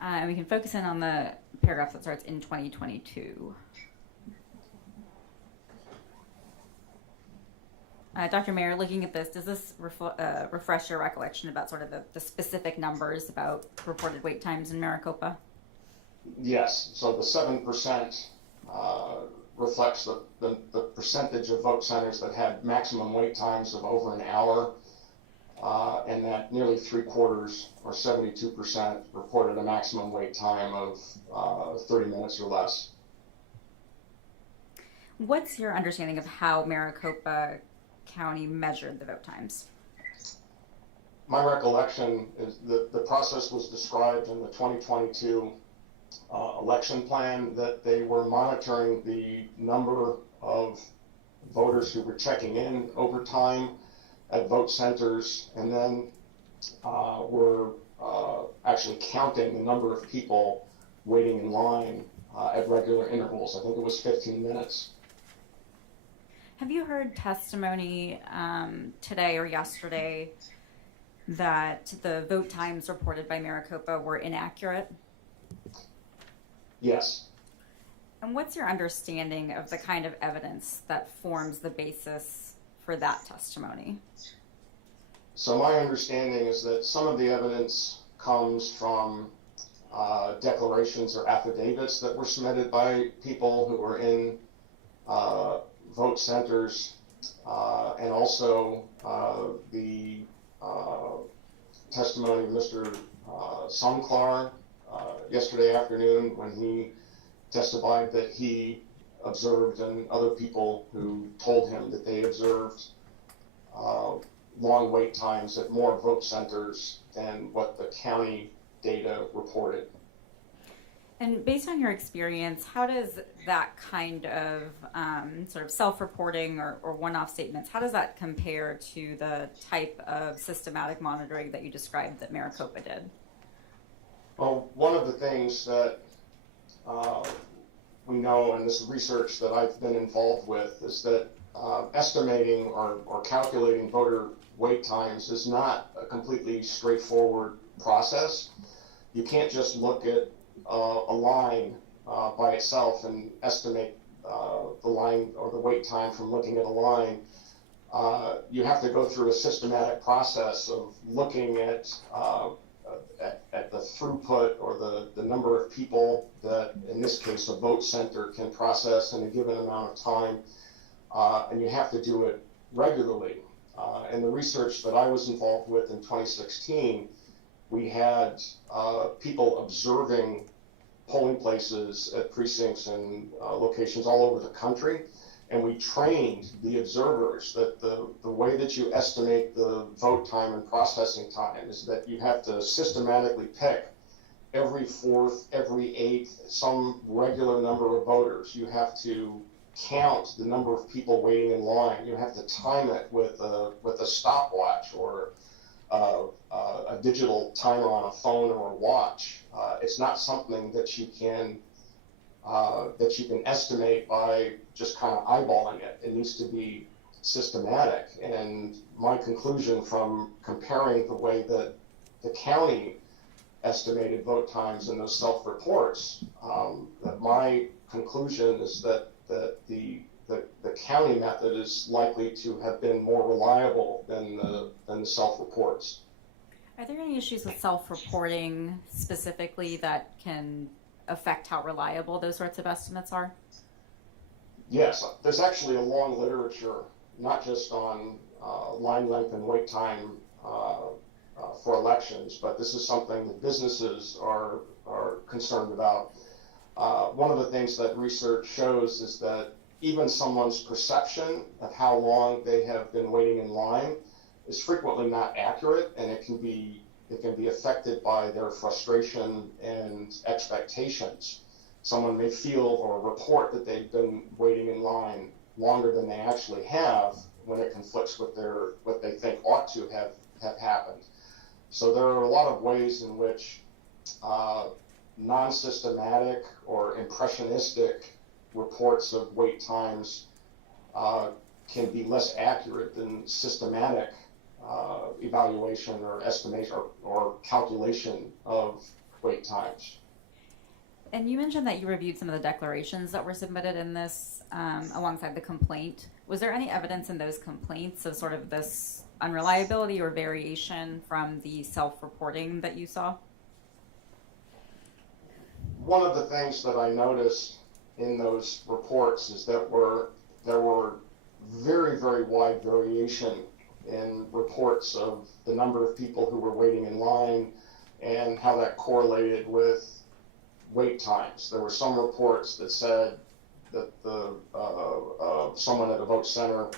And we can focus in on the paragraph that starts in 2022. Dr. Mayer, looking at this, does this refresh your recollection about sort of the specific numbers about reported wait times in Maricopa? Yes, so the 7% reflects the percentage of vote centers that had maximum wait times of over an hour, and that nearly 3/4 or 72% reported a maximum wait time of 30 minutes or less. What's your understanding of how Maricopa County measured the vote times? My recollection is that the process was described in the 2022 election plan, that they were monitoring the number of voters who were checking in over time at vote centers, and then were actually counting the number of people waiting in line at regular intervals. I think it was 15 minutes. Have you heard testimony today or yesterday that the vote times reported by Maricopa were inaccurate? Yes. And what's your understanding of the kind of evidence that forms the basis for that testimony? So my understanding is that some of the evidence comes from declarations or affidavits that were submitted by people who were in vote centers, and also the testimony of Mr. Sunklar yesterday afternoon, when he testified that he observed, and other people who told him that they observed long wait times at more vote centers than what the county data reported. And based on your experience, how does that kind of sort of self-reporting or one-off statements, how does that compare to the type of systematic monitoring that you described that Maricopa did? Well, one of the things that we know in this research that I've been involved with is that estimating or calculating voter wait times is not a completely straightforward process. You can't just look at a line by itself and estimate the line or the wait time from looking at a line. You have to go through a systematic process of looking at the throughput or the number of people that, in this case, a vote center can process in a given amount of time, and you have to do it regularly. In the research that I was involved with in 2016, we had people observing polling places at precincts and locations all over the country, and we trained the observers that the way that you estimate the vote time and processing time is that you have to systematically pick every fourth, every eighth, some regular number of voters. You have to count the number of people waiting in line. You have to time it with a stopwatch or a digital timer on a phone or a watch. It's not something that you can estimate by just kind of eyeballing it. It needs to be systematic. And my conclusion from comparing the way that the county estimated vote times in those self-reports, that my conclusion is that the county method is likely to have been more reliable than the self-reports. Are there any issues with self-reporting specifically that can affect how reliable those sorts of estimates are? Yes, there's actually a long literature, not just on line length and wait time for elections, but this is something that businesses are concerned about. One of the things that research shows is that even someone's perception of how long they have been waiting in line is frequently not accurate, and it can be affected by their frustration and expectations. Someone may feel or report that they've been waiting in line longer than they actually have when it conflicts with what they think ought to have happened. So there are a lot of ways in which non-systematic or impressionistic reports of wait times can be less accurate than systematic evaluation or estimation or calculation of wait times. And you mentioned that you reviewed some of the declarations that were submitted in this alongside the complaint. Was there any evidence in those complaints of sort of this unreliability or variation from the self-reporting that you saw? One of the things that I noticed in those reports is that there were very, very wide variation in reports of the number of people who were waiting in line and how that correlated with wait times. There were some reports that said that someone at a vote center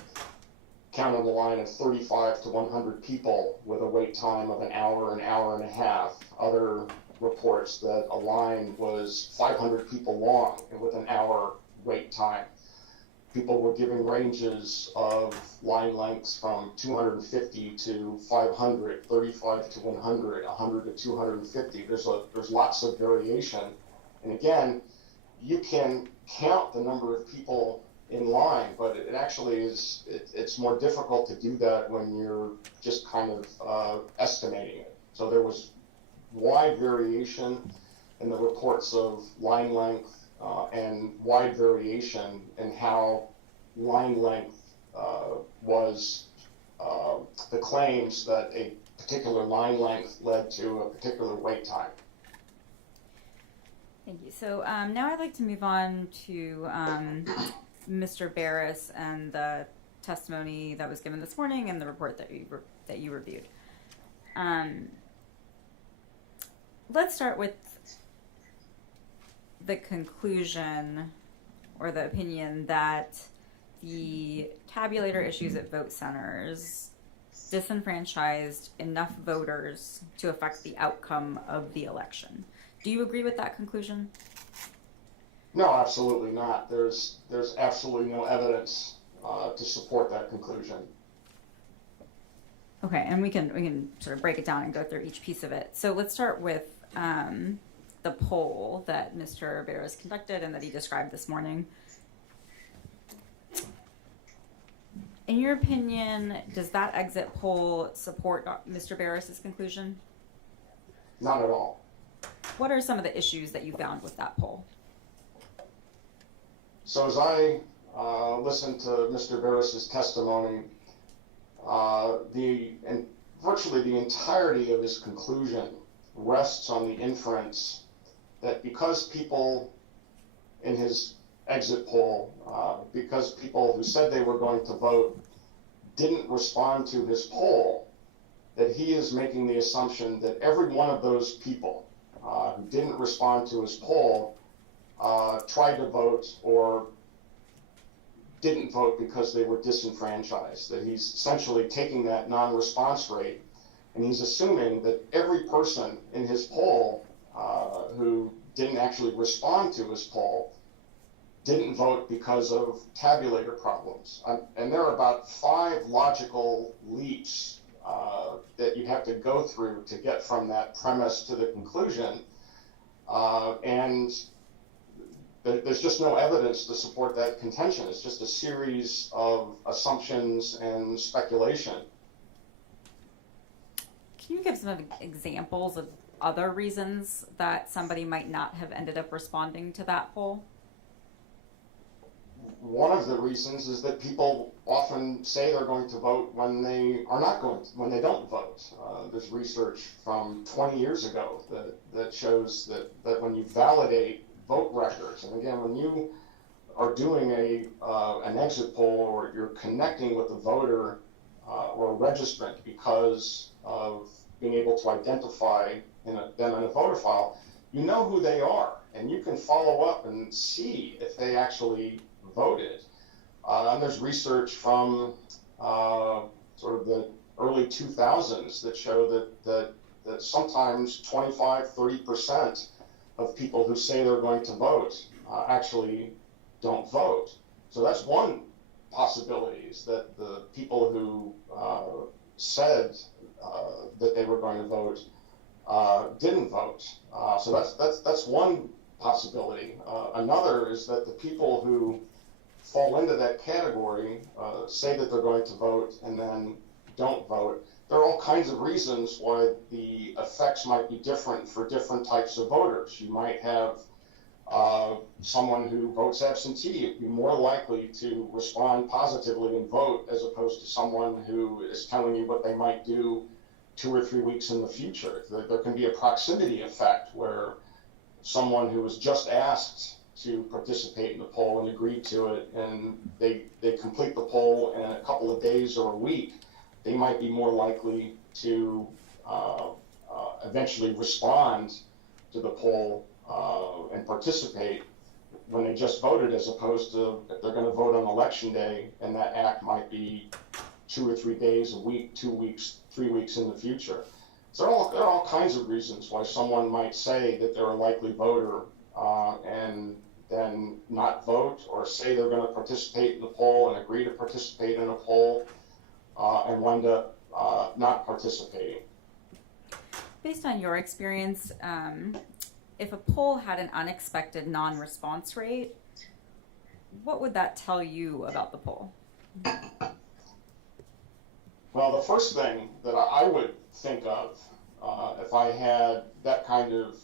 counted a line of 35 to 100 people with a wait time of an hour and a half. Other reports that a line was 500 people long and with an hour wait time. People were giving ranges of line lengths from 250 to 500, 35 to 100, 100 to 250. There's lots of variation. And again, you can count the number of people in line, but it actually is, it's more difficult to do that when you're just kind of estimating it. So there was wide variation in the reports of line length and wide variation in how line length was the claims that a particular line length led to a particular wait time. Thank you. So now I'd like to move on to Mr. Barris and the testimony that was given this morning and the report that you reviewed. Let's start with the conclusion or the opinion that the tabulator issues at vote centers disenfranchised enough voters to affect the outcome of the election. Do you agree with that conclusion? No, absolutely not. There's absolutely no evidence to support that conclusion. Okay, and we can sort of break it down and go through each piece of it. So let's start with the poll that Mr. Barris conducted and that he described this morning. In your opinion, does that exit poll support Mr. Barris's conclusion? Not at all. What are some of the issues that you found with that poll? So as I listened to Mr. Barris's testimony, virtually the entirety of his conclusion rests on the inference that because people in his exit poll, because people who said they were going to vote didn't respond to his poll, that he is making the assumption that every one of those people who didn't respond to his poll tried to vote or didn't vote because they were disenfranchised, that he's essentially taking that non-response rate and he's assuming that every person in his poll who didn't actually respond to his poll didn't vote because of tabulator problems. And there are about 5 logical leaps that you have to go through to get from that premise to the conclusion. And there's just no evidence to support that contention. It's just a series of assumptions and speculation. Can you give some examples of other reasons that somebody might not have ended up responding to that poll? One of the reasons is that people often say they're going to vote when they are not going to, when they don't vote. There's research from 20 years ago that shows that when you validate vote records, and again, when you are doing an exit poll or you're connecting with a voter or a registrant because of being able to identify them in a voter file, you know who they are, and you can follow up and see if they actually voted. And there's research from sort of the early 2000s that show that sometimes 25-30% of people who say they're going to vote actually don't vote. So that's one possibility, is that the people who said that they were going to vote didn't vote. So that's one possibility. Another is that the people who fall into that category say that they're going to vote and then don't vote. There are all kinds of reasons why the effects might be different for different types of voters. You might have someone who votes absentee be more likely to respond positively and vote, as opposed to someone who is telling you what they might do 2 or 3 weeks in the future. There can be a proximity effect where someone who was just asked to participate in the poll and agreed to it, and they complete the poll in a couple of days or a week, they might be more likely to eventually respond to the poll and participate when they just voted, as opposed to if they're going to vote on election day and that act might be 2 or 3 days, a week, 2 weeks, 3 weeks in the future. So there are all kinds of reasons why someone might say that they're a likely voter and then not vote, or say they're going to participate in the poll and agree to participate in a poll and wind up not participating. Based on your experience, if a poll had an unexpected non-response rate, what would that tell you about the poll? Well, the first thing that I would think of if I had that kind of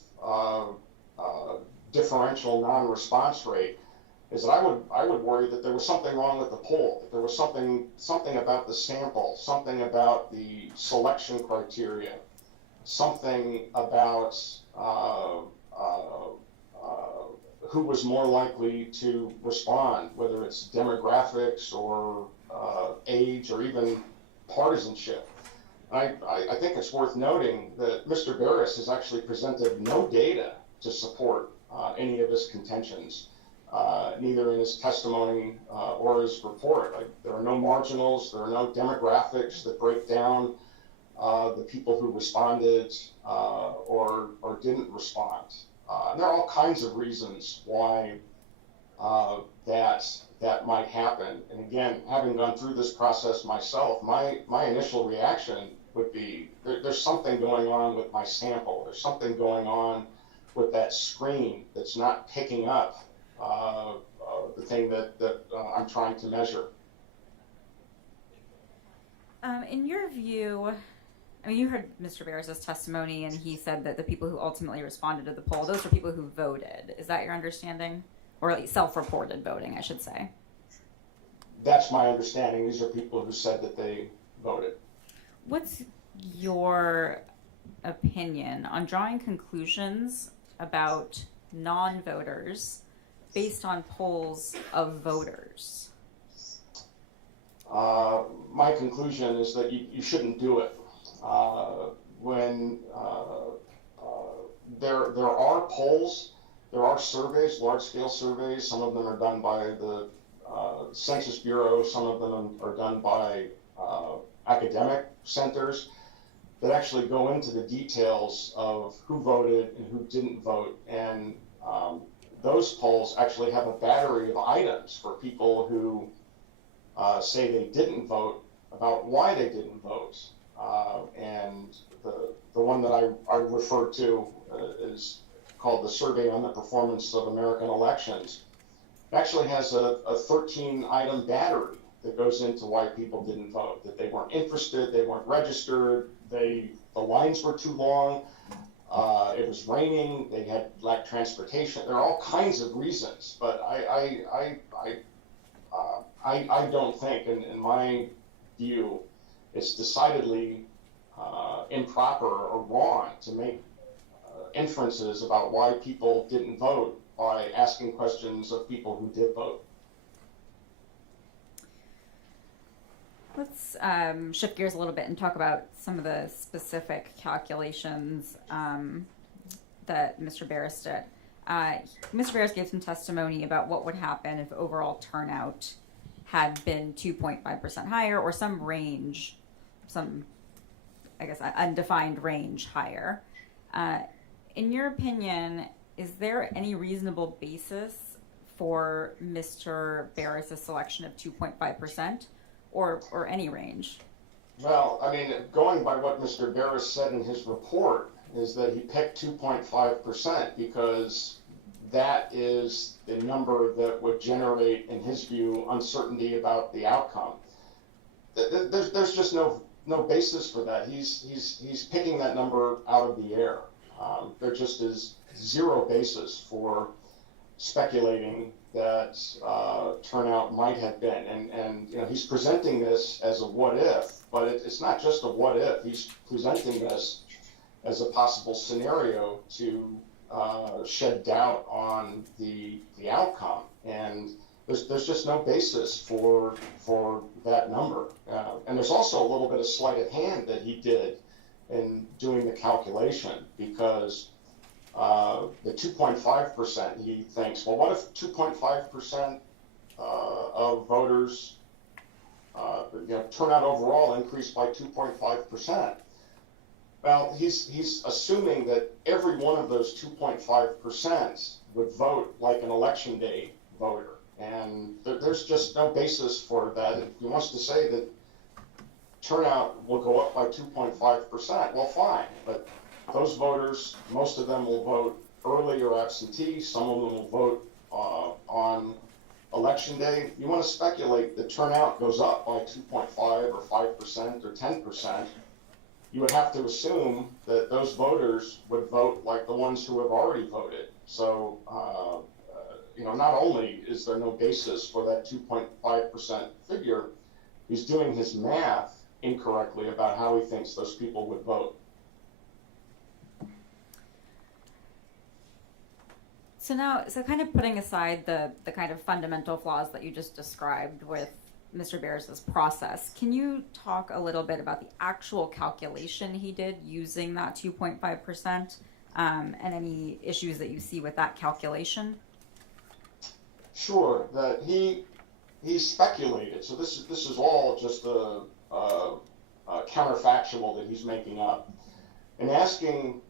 differential non-response rate is that I would worry that there was something wrong with the poll, that there was something about the sample, something about the selection criteria, something about who was more likely to respond, whether it's demographics or age or even partisanship. I think it's worth noting that Mr. Barris has actually presented no data to support any of his contentions, neither in his testimony or his report. There are no marginals, there are no demographics that break down the people who responded or didn't respond. There are all kinds of reasons why that might happen. And again, having gone through this process myself, my initial reaction would be there's something going on with my sample. There's something going on with that screen that's not picking up the thing that I'm trying to measure. In your view, I mean, you heard Mr. Barris's testimony, and he said that the people who ultimately responded to the poll, those were people who voted. Is that your understanding? Or at least self-reported voting, I should say. That's my understanding. These are people who said that they voted. What's your opinion on drawing conclusions about non-voters based on polls of voters? My conclusion is that you shouldn't do it. When there are polls, there are surveys, large-scale surveys. Some of them are done by the Census Bureau. Some of them are done by academic centers that actually go into the details of who voted and who didn't vote. And those polls actually have a battery of items for people who say they didn't vote, about why they didn't vote. And the one that I refer to is called the Survey on the Performance of American Elections. It actually has a 13-item battery that goes into why people didn't vote, that they weren't interested, they weren't registered, the lines were too long, it was raining, they had lacked transportation. There are all kinds of reasons, but I don't think, in my view, it's decidedly improper or wrong to make inferences about why people didn't vote by asking questions of people who did vote. Let's shift gears a little bit and talk about some of the specific calculations that Mr. Barris did. Mr. Barris gave some testimony about what would happen if overall turnout had been 2.5% higher, or some range, I guess, undefined range higher. In your opinion, is there any reasonable basis for Mr. Barris' selection of 2.5%? Or any range? Well, I mean, going by what Mr. Barris said in his report, is that he picked 2.5% because that is the number that would generate, in his view, uncertainty about the outcome. There's just no basis for that. He's picking that number out of the air. There just is zero basis for speculating that turnout might have been, and you know, he's presenting this as a what if, but it's not just a what if. He's presenting this as a possible scenario to shed doubt on the outcome, and there's just no basis for that number. And there's also a little bit of sleight of hand that he did in doing the calculation, because the 2.5%, he thinks, well, what if 2.5% of voters, turnout overall increased by 2.5%? Well, he's assuming that every one of those 2.5% would vote like an election day voter, and there's just no basis for that. If he wants to say that turnout will go up by 2.5%, well, fine, but those voters, most of them will vote early or absentee. Some of them will vote on election day. If you want to speculate that turnout goes up by 2.5 or 5% or 10%, you would have to assume that those voters would vote like the ones who have already voted. So, not only is there no basis for that 2.5% figure, he's doing his math incorrectly about how he thinks those people would vote. So kind of putting aside the kind of fundamental flaws that you just described with Mr. Barris's process, can you talk a little bit about the actual calculation he did using that 2.5%, and any issues that you see with that calculation? Sure, that he speculated. So this is all just a counterfactual that he's making up, and asking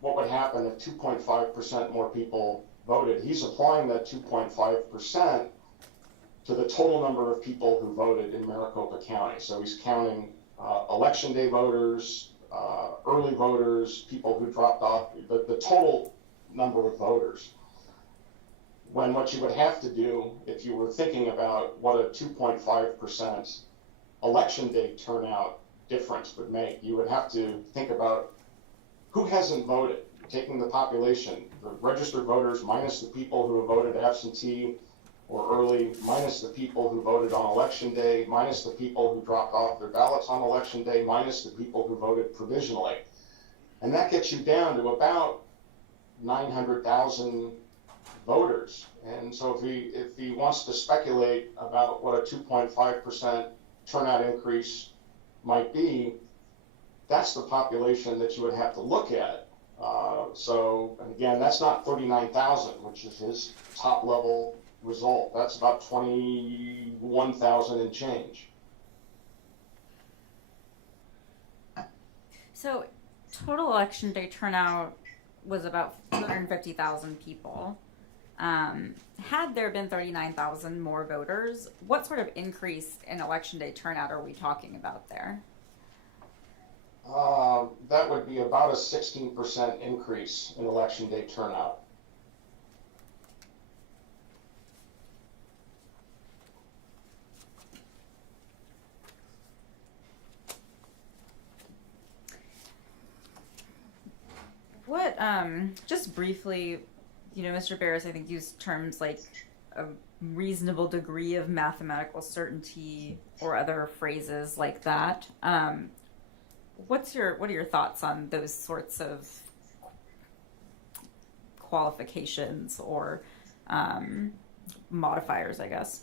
what would happen if 2.5% more people voted. He's applying that 2.5% to the total number of people who voted in Maricopa County. So he's counting election day voters, early voters, people who dropped off, the total number of voters. When what you would have to do, if you were thinking about what a 2.5% election day turnout difference would make, you would have to think about who hasn't voted, taking the population, the registered voters minus the people who have voted absentee or early, minus the people who voted on election day, minus the people who dropped off their ballots on election day, minus the people who voted provisionally. And that gets you down to about 900,000 voters. And so if he wants to speculate about what a 2.5% turnout increase might be, that's the population that you would have to look at. And again, that's not 39,000, which is his top level result. That's about 21,000 and change. So total election day turnout was about 250,000 people. Had there been 39,000 more voters, what sort of increase in election day turnout are we talking about there? That would be about a 16% increase in election day turnout. What, just briefly, you know, Mr. Barris, I think, used terms like a reasonable degree of mathematical certainty or other phrases like that. What are your thoughts on those sorts of qualifications or modifiers, I guess?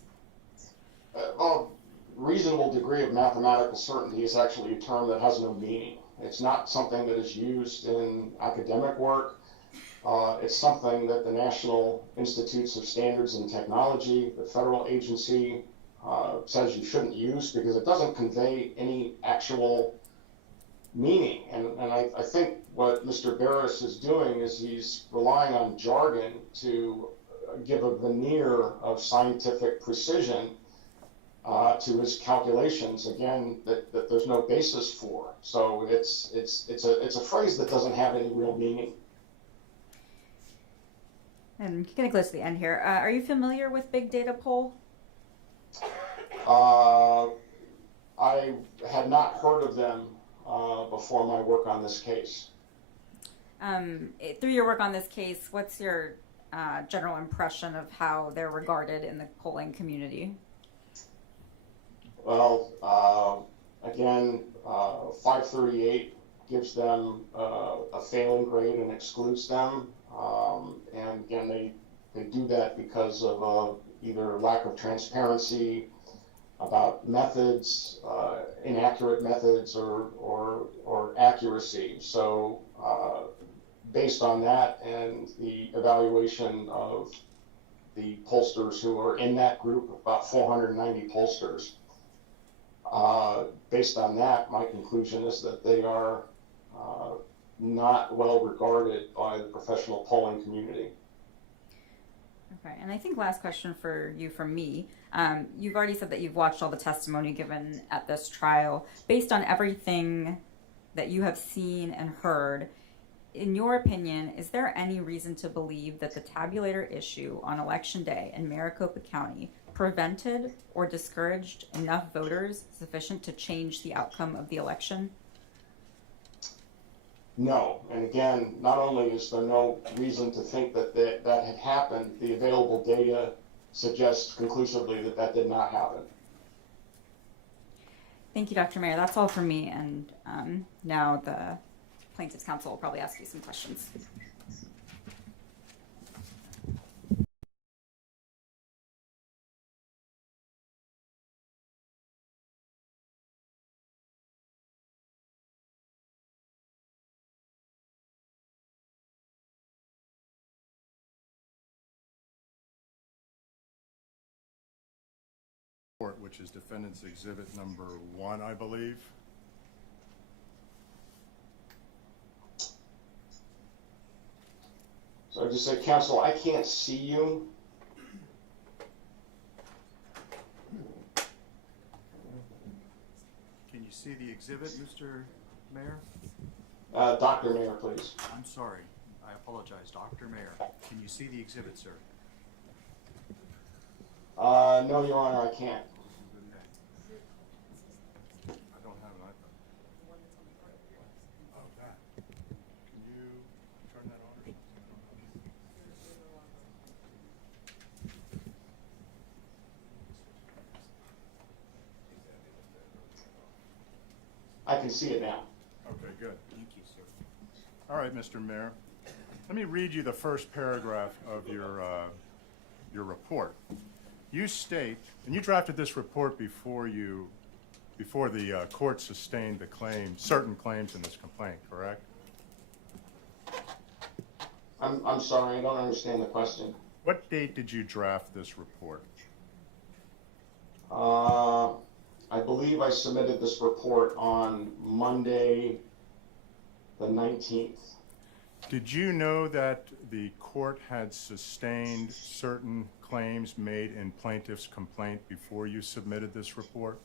Well, reasonable degree of mathematical certainty is actually a term that has no meaning. It's not something that is used in academic work. It's something that the National Institutes of Standards and Technology, the federal agency, says you shouldn't use because it doesn't convey any actual meaning. And I think what Mr. Barris is doing is he's relying on jargon to give a veneer of scientific precision to his calculations, again, that there's no basis for. So it's a phrase that doesn't have any real meaning. And getting close to the end here, are you familiar with big data poll? I had not heard of them before my work on this case. Through your work on this case, what's your general impression of how they're regarded in the polling community? Well, again, 538 gives them a failing grade and excludes them. And again, they do that because of either lack of transparency about methods, inaccurate methods, or accuracy. So based on that and the evaluation of the pollsters who are in that group, about 490 pollsters, based on that, my conclusion is that they are not well regarded by the professional polling community. Okay, and I think last question for you from me. You've already said that you've watched all the testimony given at this trial. Based on everything that you have seen and heard, in your opinion, is there any reason to believe that the tabulator issue on Election Day in Maricopa County prevented or discouraged enough voters sufficient to change the outcome of the election? No, and again, not only is there no reason to think that that had happened, the available data suggests conclusively that that did not happen. Thank you, Dr. Mayer. That's all from me, and now the Plaintiff's Counsel will probably ask you some questions. Which is Defendant's Exhibit number 1, I believe. So I just say, Counsel, I can't see you. Can you see the exhibit, Mr. Mayor? Dr. Mayer, please. I'm sorry. I apologize. Dr. Mayer, can you see the exhibit, sir? No, Your Honor, I can't. I don't have an iPad. Oh, that. Can you turn that on or something? I can see it now. Okay, good. Thank you, sir. All right, Mr. Mayor. Let me read you the first paragraph of your report. You state, and you drafted this report before the court sustained certain claims in this complaint, correct? I'm sorry, I don't understand the question. What date did you draft this report? I believe I submitted this report on Monday, the 19th. Did you know that the court had sustained certain claims made in plaintiff's complaint before you submitted this report?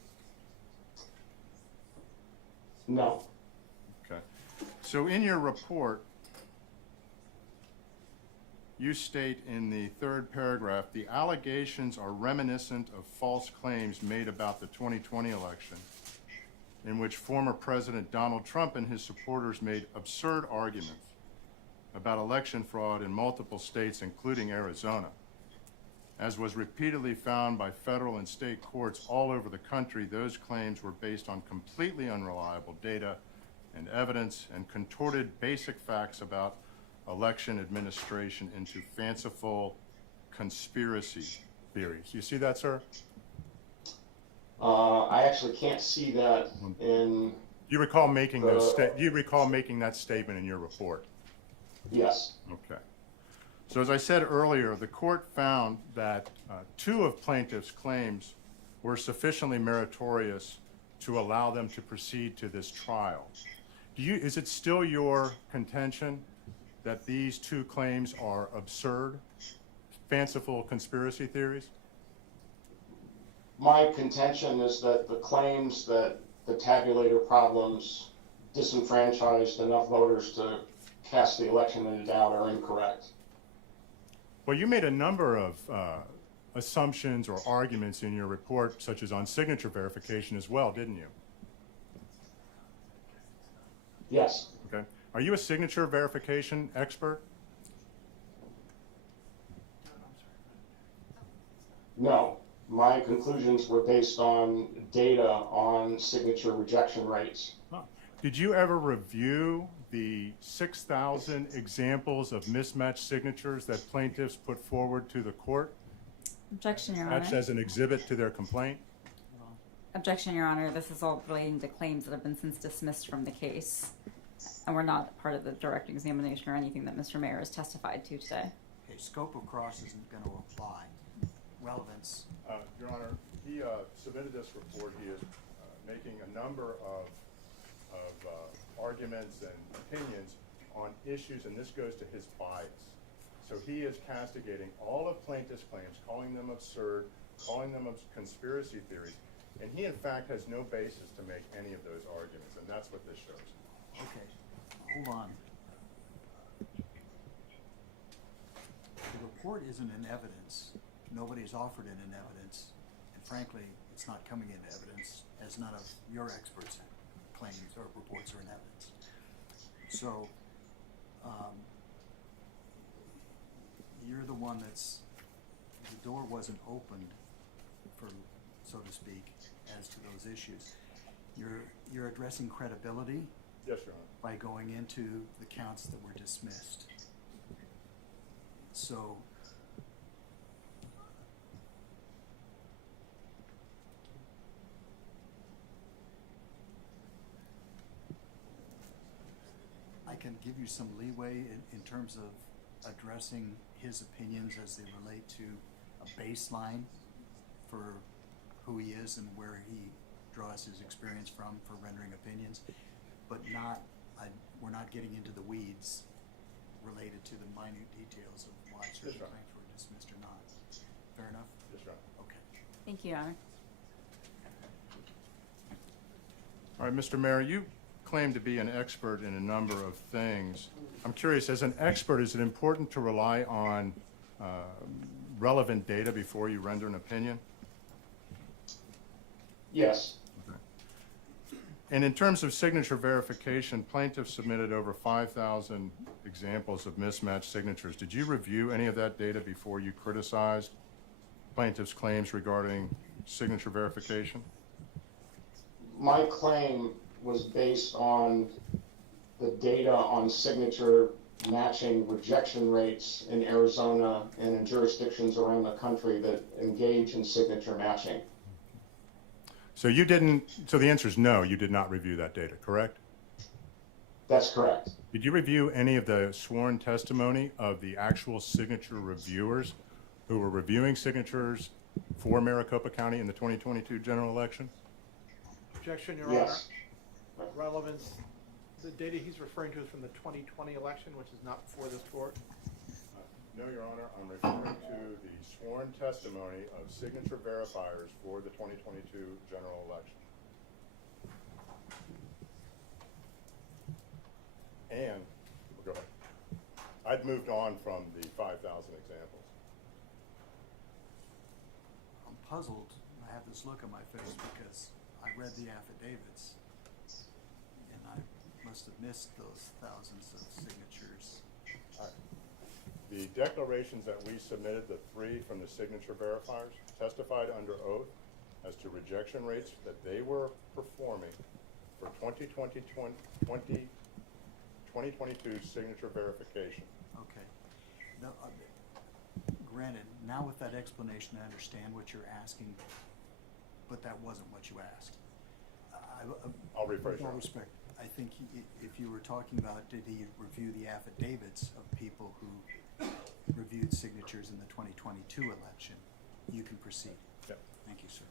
No. So in your report, you state in the third paragraph, the allegations are reminiscent of false claims made about the 2020 election, in which former President Donald Trump and his supporters made absurd arguments about election fraud in multiple states, including Arizona. As was repeatedly found by federal and state courts all over the country, those claims were based on completely unreliable data and evidence and contorted basic facts about election administration into fanciful conspiracy theories. You see that, sir? I actually can't see that in. Do you recall making do you recall making that statement in your report? Yes. Okay. So as I said earlier, the court found that 2 of plaintiffs' claims were sufficiently meritorious to allow them to proceed to this trial. Is it still your contention that these 2 claims are absurd, fanciful conspiracy theories? My contention is that the claims that the tabulator problems disenfranchised enough voters to cast the election into doubt are incorrect. Well, you made a number of assumptions or arguments in your report, such as on signature verification as well, didn't you? Yes. Okay. Are you a signature verification expert? No. My conclusions were based on data on signature rejection rates. Did you ever review the 6,000 examples of mismatched signatures that plaintiffs put forward to the court? Objection, Your That's Honor. as an exhibit to their complaint? Objection, Your Honor. This is all relating to claims that have been since dismissed from the case. And we're not part of the direct examination or anything that Mr. Mayor has testified to today. Okay, scope of cross isn't going to apply. Relevance. Your Honor, he submitted this report. He is making a number of arguments and opinions on issues, and this goes to his bias. So he is castigating all of plaintiffs' claims, calling them absurd, calling them conspiracy theories, and he in fact has no basis to make any of those arguments, and that's what this shows. Okay, hold on. The report isn't in evidence. Nobody's offered it in evidence. And frankly, it's not coming into evidence, as none of your experts' claims or reports are in evidence. So, you're the one the door wasn't opened for, so to speak, as to those issues. You're addressing credibility. Yes, Your Honor. By going into the counts that were dismissed. So, I can give you some leeway in terms of addressing his opinions as they relate to a baseline for who he is and where he draws his experience from for rendering opinions, but we're not getting into the weeds related to the minute details of why certain claims were dismissed or not. Fair enough? Yes, Your Honor. Okay. Thank you, Your Honor. All right, Mr. Mayor, you claim to be an expert in a number of things. I'm curious, as an expert, is it important to rely on relevant data before you render an opinion? Yes. Okay. And in terms of signature verification, plaintiffs submitted over 5,000 examples of mismatched signatures. Did you review any of that data before you criticized plaintiffs' claims regarding signature verification? My claim was based on the data on signature matching rejection rates in Arizona and in jurisdictions around the country that engage in signature matching. So you didn't, so the answer is no, you did not review that data, correct? That's correct. Did you review any of the sworn testimony of the actual signature reviewers who were reviewing signatures for Maricopa County in the 2022 general election? Objection, Your Yes. Honor. Relevance, the data he's referring to is from the 2020 election, which is not before this court. No, Your Honor, I'm referring to the sworn testimony of signature verifiers for the 2022 general election. I'd moved on from the 5,000 examples. I'm puzzled. I have this look on my face because I read the affidavits and I must have missed those thousands of signatures. The declarations that we submitted, the 3 from the signature verifiers, testified under oath as to rejection rates that they were performing for 2022 signature verification. Okay. Now, granted, now with that explanation, I understand what you're asking, but that wasn't what you asked. I'll rephrase With all that. respect, I think if you were talking about did he review the affidavits of people who reviewed signatures in the 2022 election, you can proceed. Yep. Thank you, sir.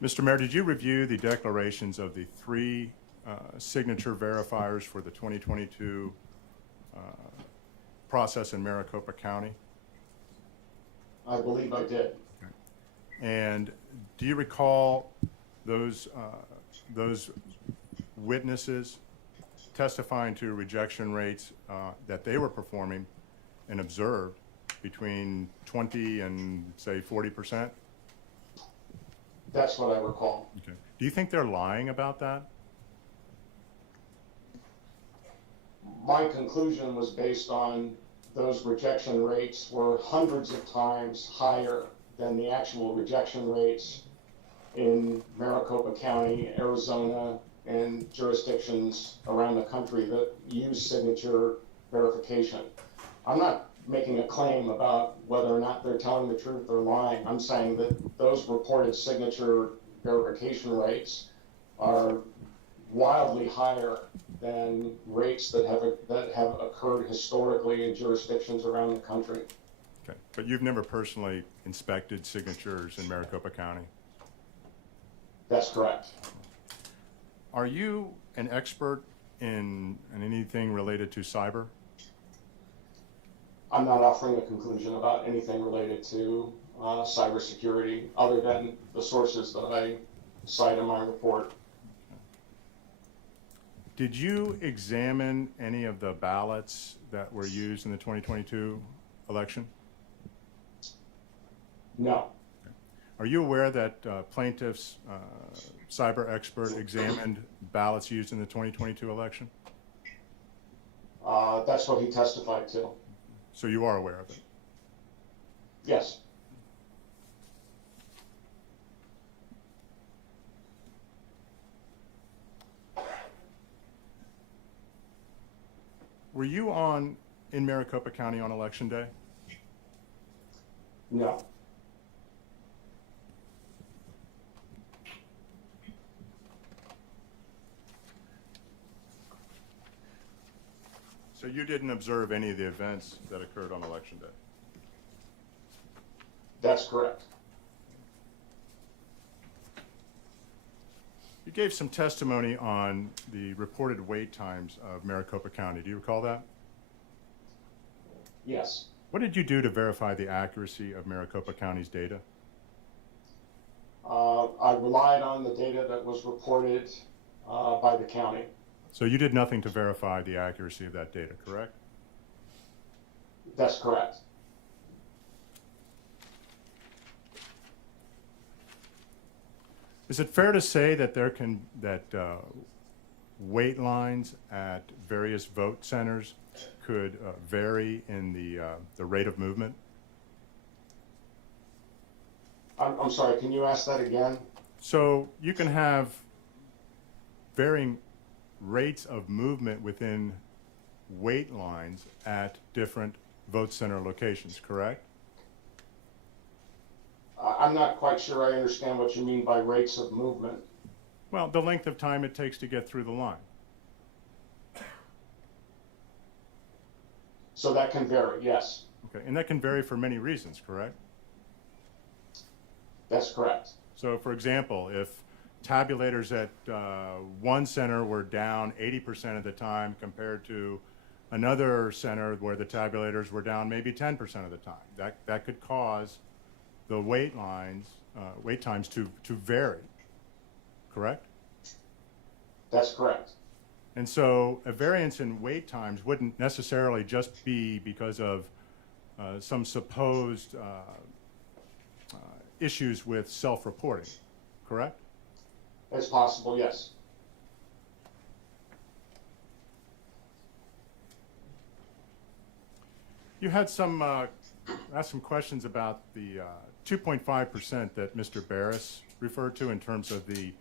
Mr. Mayor, did you review the declarations of the 3 signature verifiers for the 2022 process in Maricopa County? I believe I did. And do you recall those witnesses testifying to rejection rates that they were performing and observed between 20 and say 40%? That's what I recall. Okay. Do you think they're lying about that? My conclusion was based on those rejection rates were hundreds of times higher than the actual rejection rates in Maricopa County, Arizona, and jurisdictions around the country that use signature verification. I'm not making a claim about whether or not they're telling the truth or lying. I'm saying that those reported signature verification rates are wildly higher than rates that have occurred historically in jurisdictions around the country. Okay. But you've never personally inspected signatures in Maricopa County? That's correct. Are you an expert in anything related to cyber? I'm not offering a conclusion about anything related to cybersecurity other than the sources that I cite in my report. Did you examine any of the ballots that were used in the 2022 election? No. Are you aware that plaintiff's cyber expert examined ballots used in the 2022 election? That's what he testified to. So you are aware of it? Yes. Were you in Maricopa County on election day? No. So you didn't observe any of the events that occurred on election day? That's correct. You gave some testimony on the reported wait times of Maricopa County. Do you recall that? Yes. What did you do to verify the accuracy of Maricopa County's data? I relied on the data that was reported by the county. So you did nothing to verify the accuracy of that data, correct? That's correct. Is it fair to say that wait lines at various vote centers could vary in the rate of movement? I'm sorry, can you ask that again? So you can have varying rates of movement within wait lines at different vote center locations, correct? I'm not quite sure I understand what you mean by rates of movement. Well, the length of time it takes to get through the line. So that can vary, yes. Okay, and that can vary for many reasons, correct? That's correct. So, for example, if tabulators at one center were down 80% of the time compared to another center where the tabulators were down maybe 10% of the time, that could cause the wait times to vary, correct? That's correct. And so a variance in wait times wouldn't necessarily just be because of some supposed issues with self-reporting, correct? It's possible, yes. You had some asked some questions about the 2.5% that Mr. Barris referred to in terms of the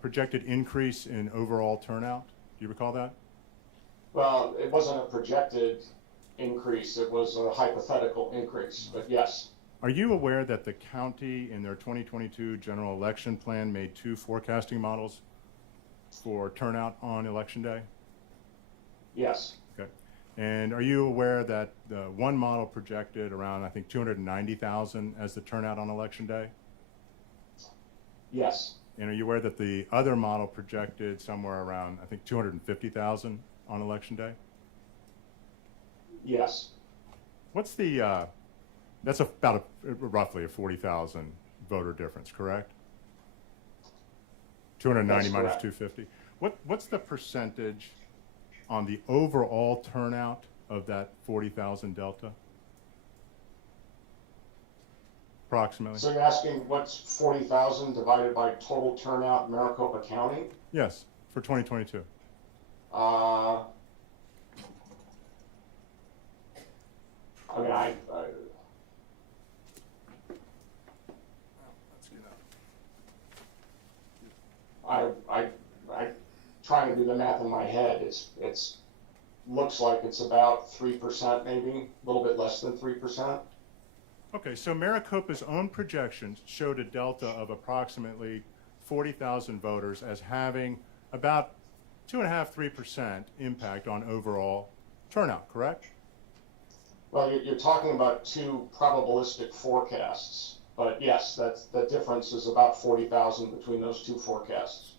projected increase in overall turnout. Do you recall that? Well, it wasn't a projected increase, it was a hypothetical increase, but yes. Are you aware that the county in their 2022 general election plan made 2 forecasting models for turnout on election day? Yes. Okay. And are you aware that the one model projected around, I think, 290,000 as the turnout on election day? Yes. And are you aware that the other model projected somewhere around, I think, 250,000 on election day? Yes. What's the, that's about roughly a 40,000 voter difference, correct? 290 That's minus correct. 250. What's the percentage on the overall turnout of that 40,000 delta? Approximately. So you're asking what's 40,000 divided by total turnout in Maricopa County? Yes, for 2022. I mean, I trying to do the math in my head. It's looks like it's about 3%, maybe a little bit less than 3%. Okay, so Maricopa's own projections showed a delta of approximately 40,000 voters as having about 2.5–3% impact on overall turnout, correct? Well, you're talking about 2 probabilistic forecasts, but yes, the difference is about 40,000 between those 2 forecasts.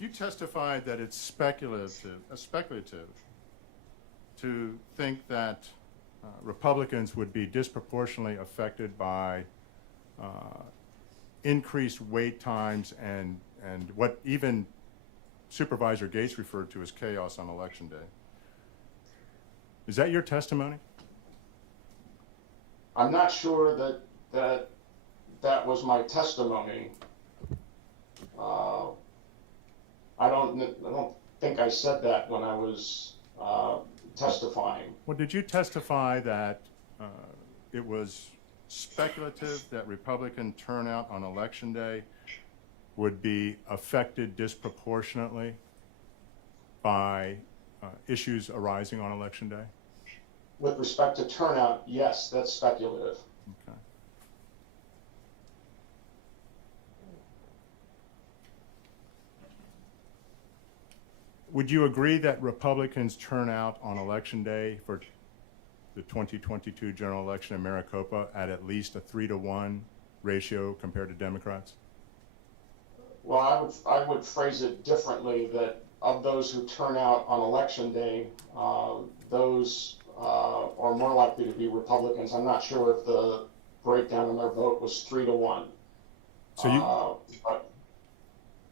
You testified that it's speculative to think that Republicans would be disproportionately affected by increased wait times and what even Supervisor Gates referred to as chaos on Election Day. Is that your testimony? I'm not sure that was my testimony. I don't think I said that when I was testifying. Well, did you testify that it was speculative that Republican turnout on Election Day would be affected disproportionately by issues arising on Election Day? With respect to turnout, yes, that's speculative. Okay. Would you agree that Republicans turn out on Election Day for the 2022 general election in Maricopa at least a 3-to-1 ratio compared to Democrats? Well, I would phrase it differently, that of those who turn out on Election Day, those are more likely to be Republicans. I'm not sure if the breakdown in their vote was 3-to-1.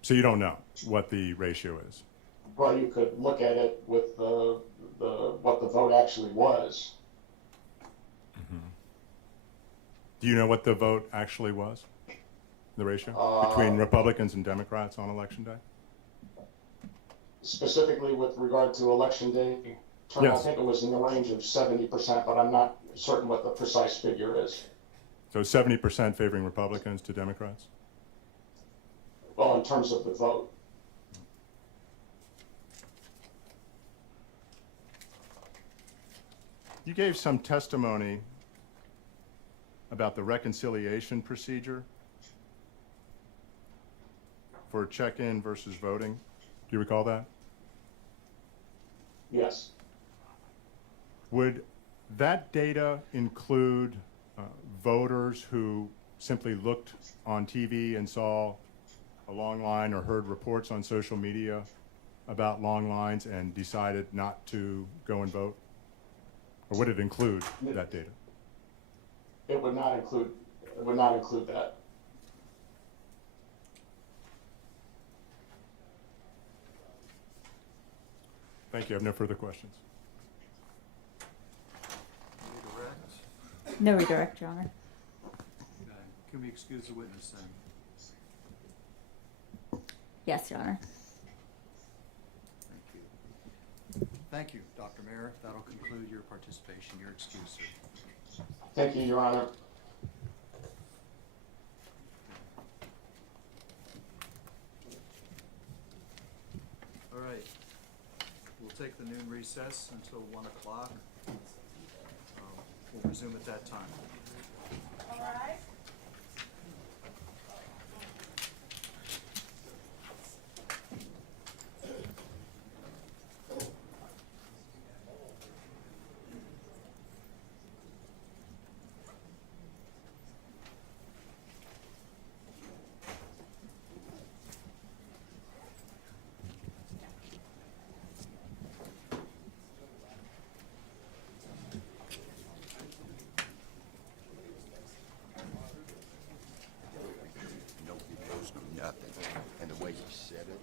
So you don't know what the ratio is? Well, you could look at it with what the vote actually was. Mm-hmm. Do you know what the vote actually was? The ratio between Republicans and Democrats on Election Day? Specifically with regard to Election Day turnout, Yes. I think it was in the range of 70%, but I'm not certain what the precise figure is. So 70% favoring Republicans to Democrats? Well, in terms of the vote. You gave some testimony about the reconciliation procedure for check-in versus voting. Do you recall that? Yes. Would that data include voters who simply looked on TV and saw a long line or heard reports on social media about long lines and decided not to go and vote? Or would it include that data? It would not include it would not include that. Thank you. I have no further questions. Redirect? No redirect, Your Honor. Okay. Can we excuse the witness then? Yes, Your Honor. Thank you. Thank you, Dr. Mayer. That'll conclude your participation. Your excuse, sir. Thank you, Your Honor. All right. We'll take the noon recess until 1 o'clock. We'll resume at that time. All right. And the way you said it.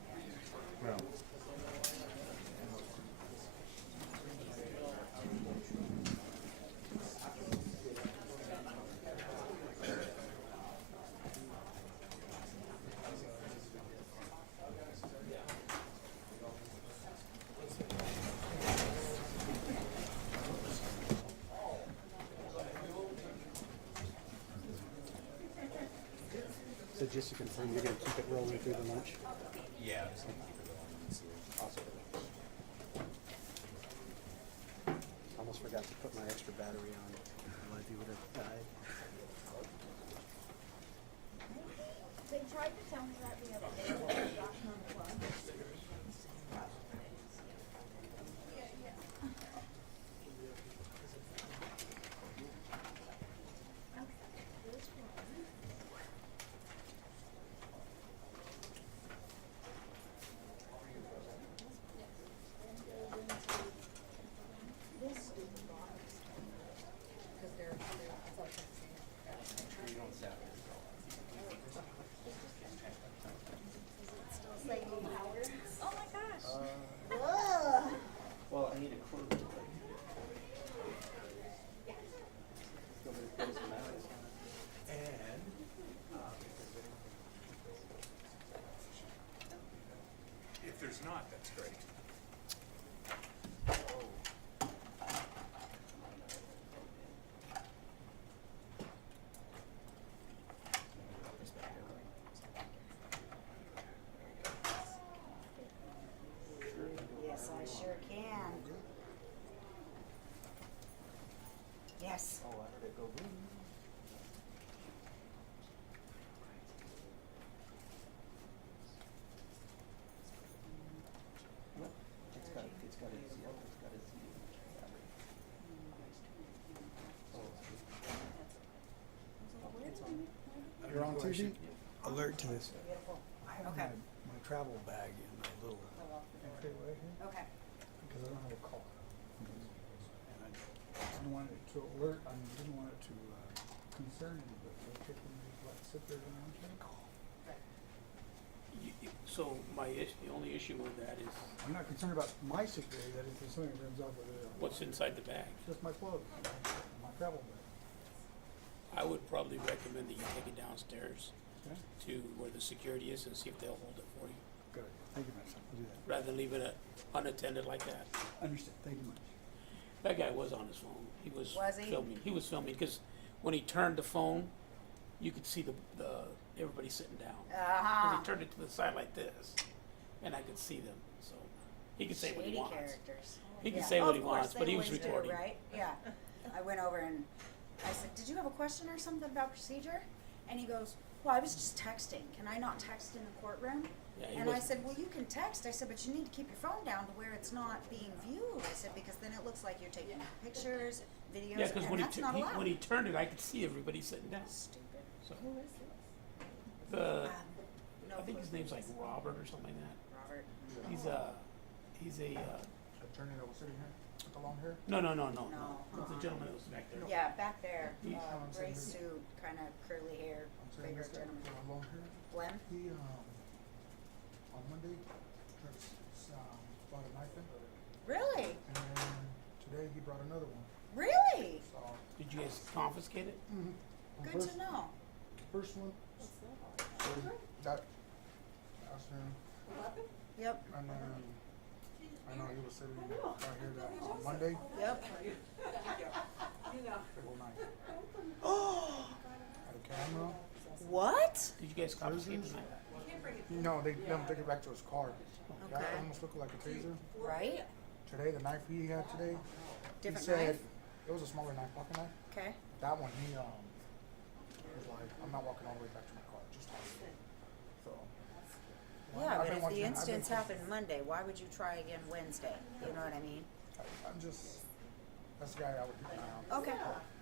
So just to confirm, you're gonna keep it rolling through the lunch? Yeah. Awesome. Almost forgot to put my extra battery on. Otherwise you would have died. They tried to tell me that the other day, when I got on the bus. Well, I need a clue. If there's not, that's great. Yes, I sure can. Yes. Oh, I heard it go boom. It's got its yellow, it's got its. You're on TV? Alert to this. I have Okay. my travel bag in my little entryway here, Okay. because I don't have a car. And I didn't want it to alert, I didn't want it to concern anybody, so I took them to let sit there and I'm So the only issue with that is I'm not concerned about my security, that if there's something that runs off with it. what's inside the bag. Just my clothes, my travel bag. I would probably recommend that you take it downstairs Okay? to where the security is and see if they'll hold it for you, Good, thank you, my son, I'll do that. rather than leave it unattended like that. Understood, thank you much. That guy was on his phone. He was Was he? filming. He was filming because when he turned the phone, you could see the everybody sitting down. 'Cause Uh-huh. he turned it to the side like this, and I could see them. So he could say what he Shady wants. characters. He could Yeah. say what he Of course, wants, they but he was always do, recording. right? Yeah. I went over and I said, "Did you have a question or something about procedure?" And he goes, "Well, I was just texting. Can I not text in the courtroom?" Yeah, he And I wasn't- said, "Well, you can text." I said, "But you need to keep your phone down to where it's not being viewed." I said, "Because then it looks like you're taking pictures, videos, Yeah, because and that's not allowed." when he turned it, I could see everybody sitting down. Stupid. So Who is this? the No I think his clue. name's like Robert or something like that. Robert. He's a Attorney that was sitting here with the long hair? no. No. It's the gentleman that was back there. Yeah, back there, He- gray suit, kind kind of curly hair, I'm saying bigger this guy, gentleman. long hair, Glenn? he, on Monday, tried to, brought a knife in, Really? and then today he brought another one, Really? so. Did you guys confiscate it? On Good to know. First one, so that, asked him, Yep. and then, I know he was sitting out here that, on Monday, Yep. big old knife. Had a camera, What? Did you guys confiscate the knife? no, they let him take it back to his car. That Okay. almost looked like a taser. Right? Today, the knife he had today, Different he said, knife? it was a smaller knife, pocket knife. Okay. That one, he was like, I'm not walking all the way back to my car, just talk to me. So. well, Yeah, I've but been if watching- the I've been instance watching- happened Monday, why would you try again Wednesday? You know what I mean? I'm just, that's the guy I would keep an eye on. Okay,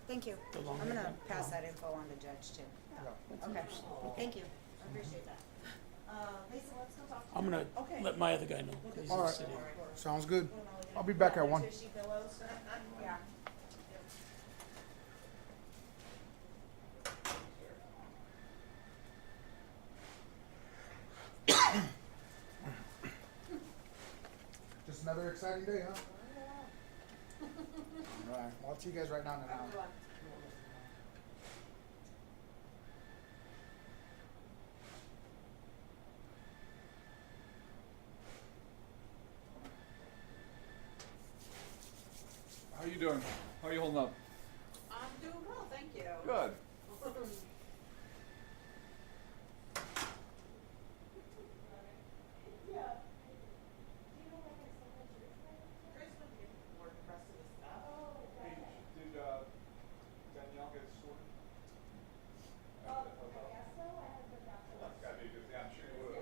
thank you. The long I'm gonna hair? pass that info on to Judge too. Yeah. Okay, thank you. I appreciate that. Lisa, let's go talk to I'm gonna Okay. let my other guy know. 'Cause he's in All the right, city. sounds good. I'll be back at 1. Tushy pillows? Yeah. Just another exciting day, huh? All right, well, I'll see you guys right now in an hour. How you doing? How you holding up? I'm doing well, thank you. Good. Did Danielle get sorted? I guess so. That's gotta be good. Yeah, I'm sure you would have.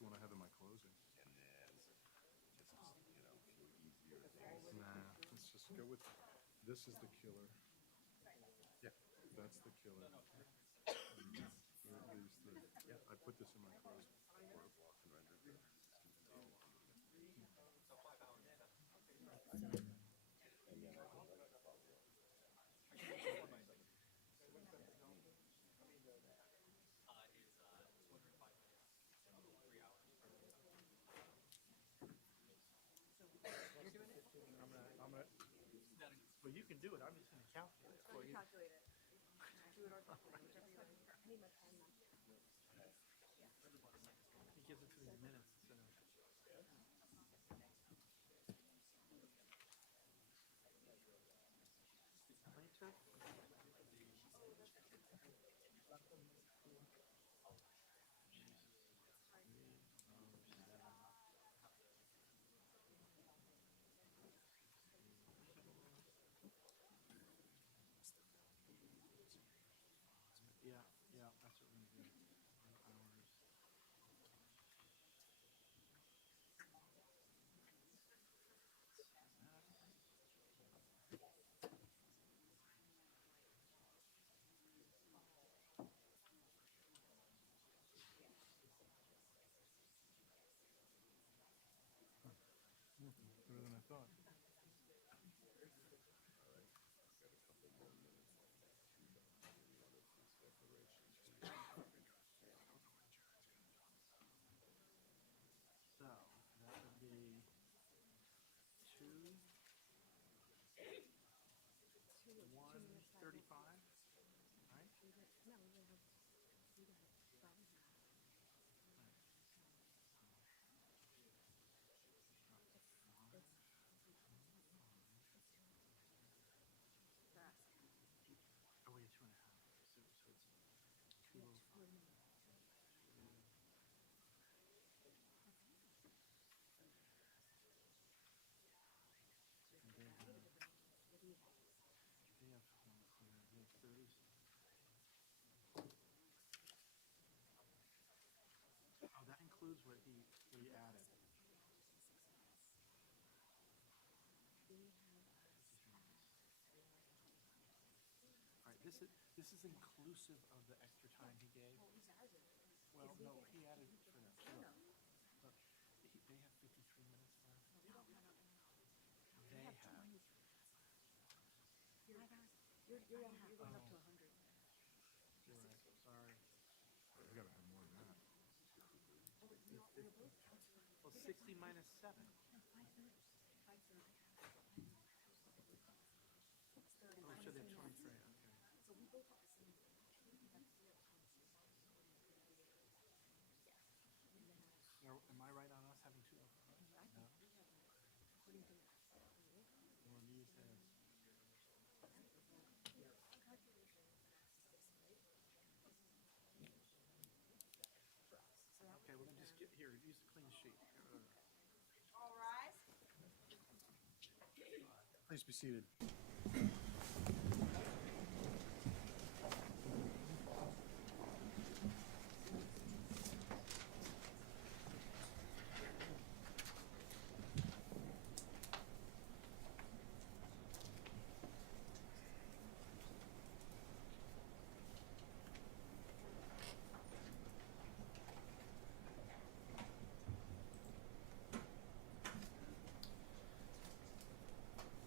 the one I have in my closing. And then just, you know, easier Nah, let's just go with, this is the killer. Yeah. That's the killer. And here are these three. Yeah, I put this in my closing. Court of law can render justice to the law. And then I would like to follow up. I'm gonna, well, you can do it, I'm just gonna calculate it for you. Calculate it. Do it or calculate, whichever you want. I need my pen now. He gives it to me in minutes, so. Plaintiff? Yeah, yeah, that's what we're gonna do. Hours. Better than I thought. So, that would be 2, 1:35, right? No, we would have, we would have gotten that. Oh, wait, 2.5. So it's 2:05. And they have 30. Oh, that includes what he added. All right, this is inclusive of the extra time he gave. Well, no, he added for them. Look, they have 53 minutes left. They have. You're going up to 100. You're right, sorry. I gotta have more than that. Well, 60 minus 7. 5:30. Oh, so they're 23, okay. So we both have the same. Now, am I right on us having 2 of them? No? According to You want to use this? Okay, well then just get here, use the clean sheet. All rise. Please be seated.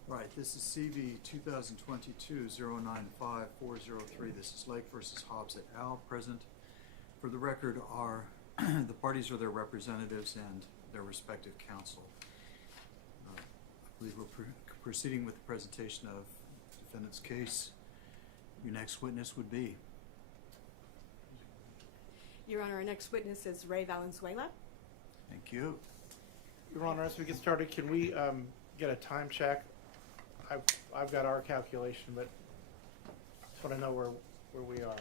Right, this is CV 2022-095-403. This is Lake versus Hobbs et al. Present for the record are the parties or their representatives and their respective counsel. I believe we're proceeding with the presentation of the defendant's case. Your next witness would be? Your Honor, our next witness is Ray Valenzuela. Thank you. Your Honor, as we get started, can we get a time check? I've got our calculation, but just want to know where we are.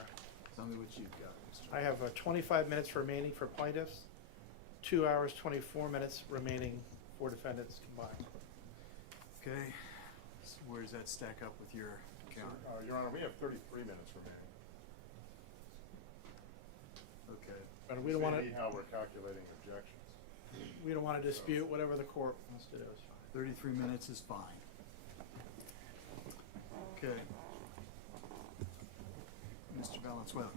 Tell me what you've got, Mr. I have 25 minutes remaining for plaintiffs, 2 hours, 24 minutes remaining for defendants combined. Okay, so where does that stack up with your count? Your Honor, we have 33 minutes remaining. Okay. But we don't want to, how we're calculating objections. we don't want to dispute whatever the court wants to do. It's fine. 33 minutes is fine. Okay. Mr. Valenzuela,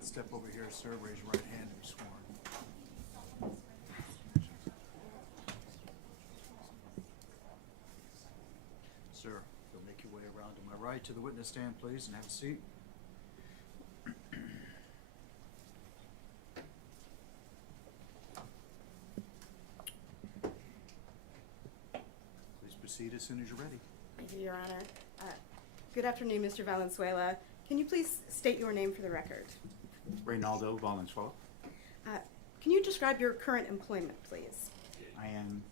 step over here, sir. Raise your right hand and be sworn. Sir, you'll make your way around to my right to the witness stand, please, and have a seat. Please proceed as soon as you're ready. Thank you, Your Honor. Good afternoon, Mr. Valenzuela. Can you please state your name for the record? Reynaldo Valenzuela. Can you describe your current employment, please? I am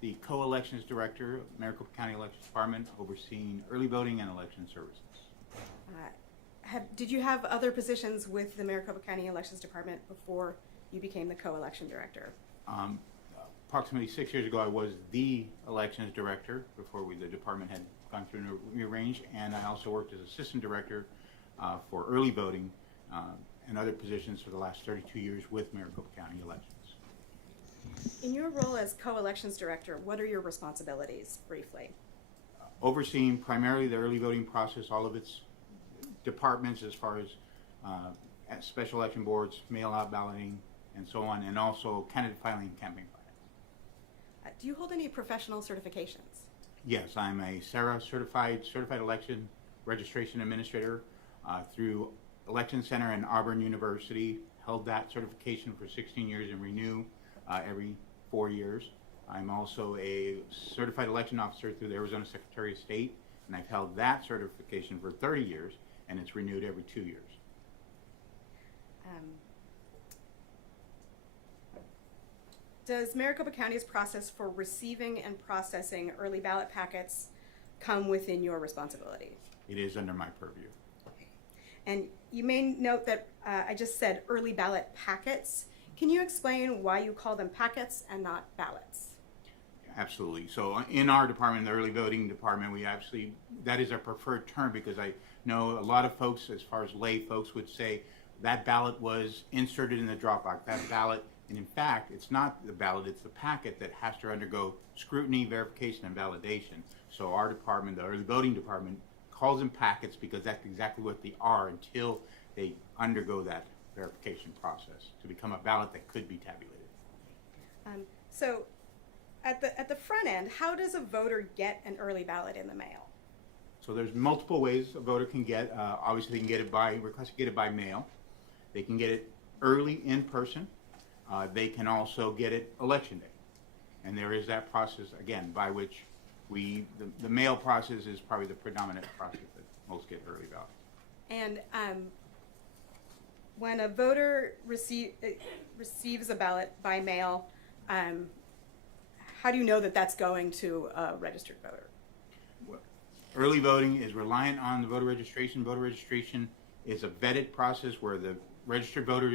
the co-elections director of Maricopa County Elections Department, overseeing early voting and election services. Did you have other positions with the Maricopa County Elections Department before you became the co-election director? Approximately 6 years ago, I was the elections director before the department had gone through a rearrange, and I also worked as assistant director for early voting and other positions for the last 32 years with Maricopa County Elections. In your role as co-elections director, what are your responsibilities, briefly? Overseeing primarily the early voting process, all of its departments as far as special election boards, mail-out balloting, and so on, and also candidate filing and campaign filing. Do you hold any professional certifications? Yes, I'm a SARA certified election registration administrator through Election Center and Auburn University. Held that certification for 16 years and renew every 4 years. I'm also a certified election officer through the Arizona Secretary of State, and I've held that certification for 30 years, and it's renewed every 2 years. Does Maricopa County's process for receiving and processing early ballot packets come within your responsibility? It is under my purview. And you may note that I just said early ballot packets. Can you explain why you call them packets and not ballots? Absolutely. So in our department, the early voting department, that is our preferred term, because I know a lot of folks, as far as lay folks, would say that ballot was inserted in the drop box, that ballot. And in fact, it's not the ballot, it's the packet that has to undergo scrutiny, verification, and validation. So our department, the early voting department, calls them packets because that's exactly what they are until they undergo that verification process to become a ballot that could be tabulated. So at the front end, how does a voter get an early ballot in the mail? So there's multiple ways a voter can get. Obviously, they can get it request to get it by mail. They can get it early in person. They can also get it election day. And there is that process, again, by which the mail process is probably the predominant process that most get early ballot. And when a voter receives a ballot by mail, how do you know that that's going to a registered voter? Early voting is reliant on the voter registration. Voter registration is a vetted process where the registered voter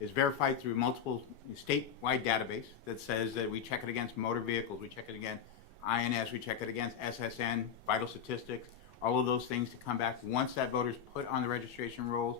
is verified through multiple statewide database that says that we check it against motor vehicles, we check it against INS, we check it against SSN, vital statistics, all of those things to come back. Once that voter's put on the registration rolls,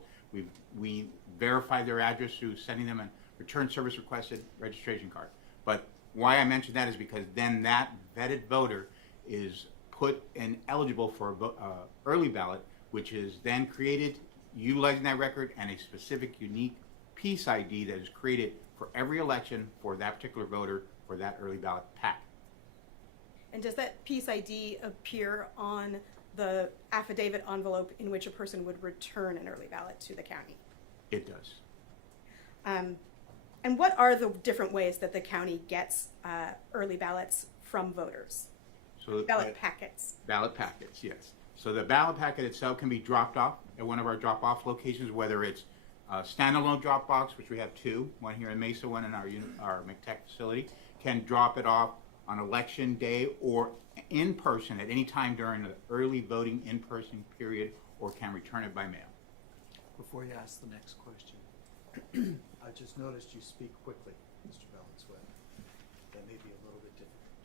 we verify their address through sending them a return service requested registration card. But why I mention that is because then that vetted voter is put and eligible for a early ballot, which is then created utilizing that record and a specific unique piece ID that is created for every election for that particular voter for that early ballot pack. And does that piece ID appear on the affidavit envelope in which a person would return an early ballot to the county? It does. And what are the different ways that the county gets early ballots from voters? So ballot packets. Ballot packets, yes. So the ballot packet itself can be dropped off at one of our drop-off locations, whether it's a standalone drop box, which we have two, one here in Mesa, one in our McTech facility, can drop it off on election day or in person at any time during the early voting in-person period, or can return it by mail. Before you ask the next question, I just noticed you speak quickly, Mr. Valenzuela. That may be a little bit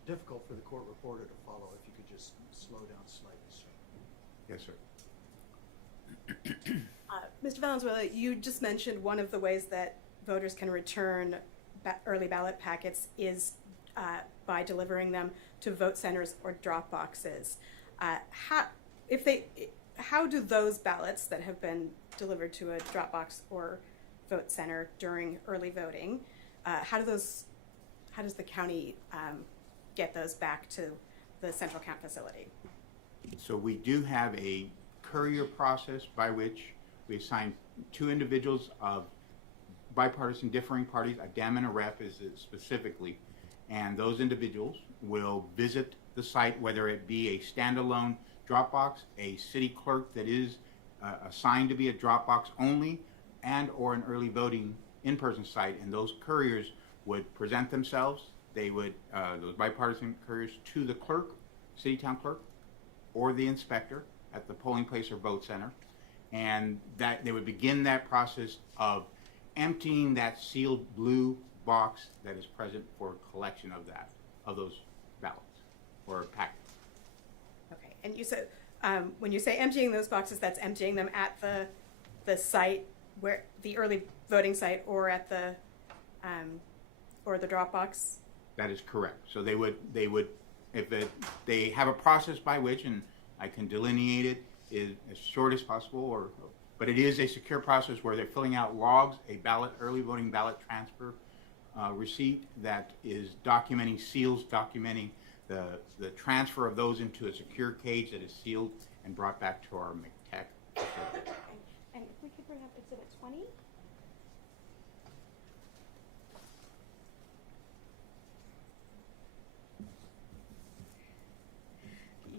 difficult for the court reporter to follow. If you could just slow down slightly, sir. Yes, sir. Mr. Valenzuela, you just mentioned one of the ways that voters can return early ballot packets is by delivering them to vote centers or drop boxes. How do those ballots that have been delivered to a drop box or vote center during early voting, how does the county get those back to the central count facility? So we do have a courier process by which we assign two individuals of bipartisan differing parties, a Dem and a Rep is it specifically, and those individuals will visit the site, whether it be a standalone Dropbox, a city clerk that is assigned to be a Dropbox only, and or an early voting in-person site, and those couriers would present themselves. They would, those bipartisan couriers, to the clerk, city town clerk, or the inspector at the polling place or vote center, and that they would begin that process of emptying that sealed blue box that is present for collection of those ballots or packets. Okay, and you said when you say emptying those boxes, that's emptying them at the site where the early voting site or at the drop box. That is correct. So they would if they have a process by which, and I can delineate it as short as possible, but it is a secure process where they're filling out logs, a early voting ballot transfer receipt that is documenting seals, documenting the transfer of those into a secure cage that is sealed and brought back to our McTech facility. And if we could bring up Exhibit 20.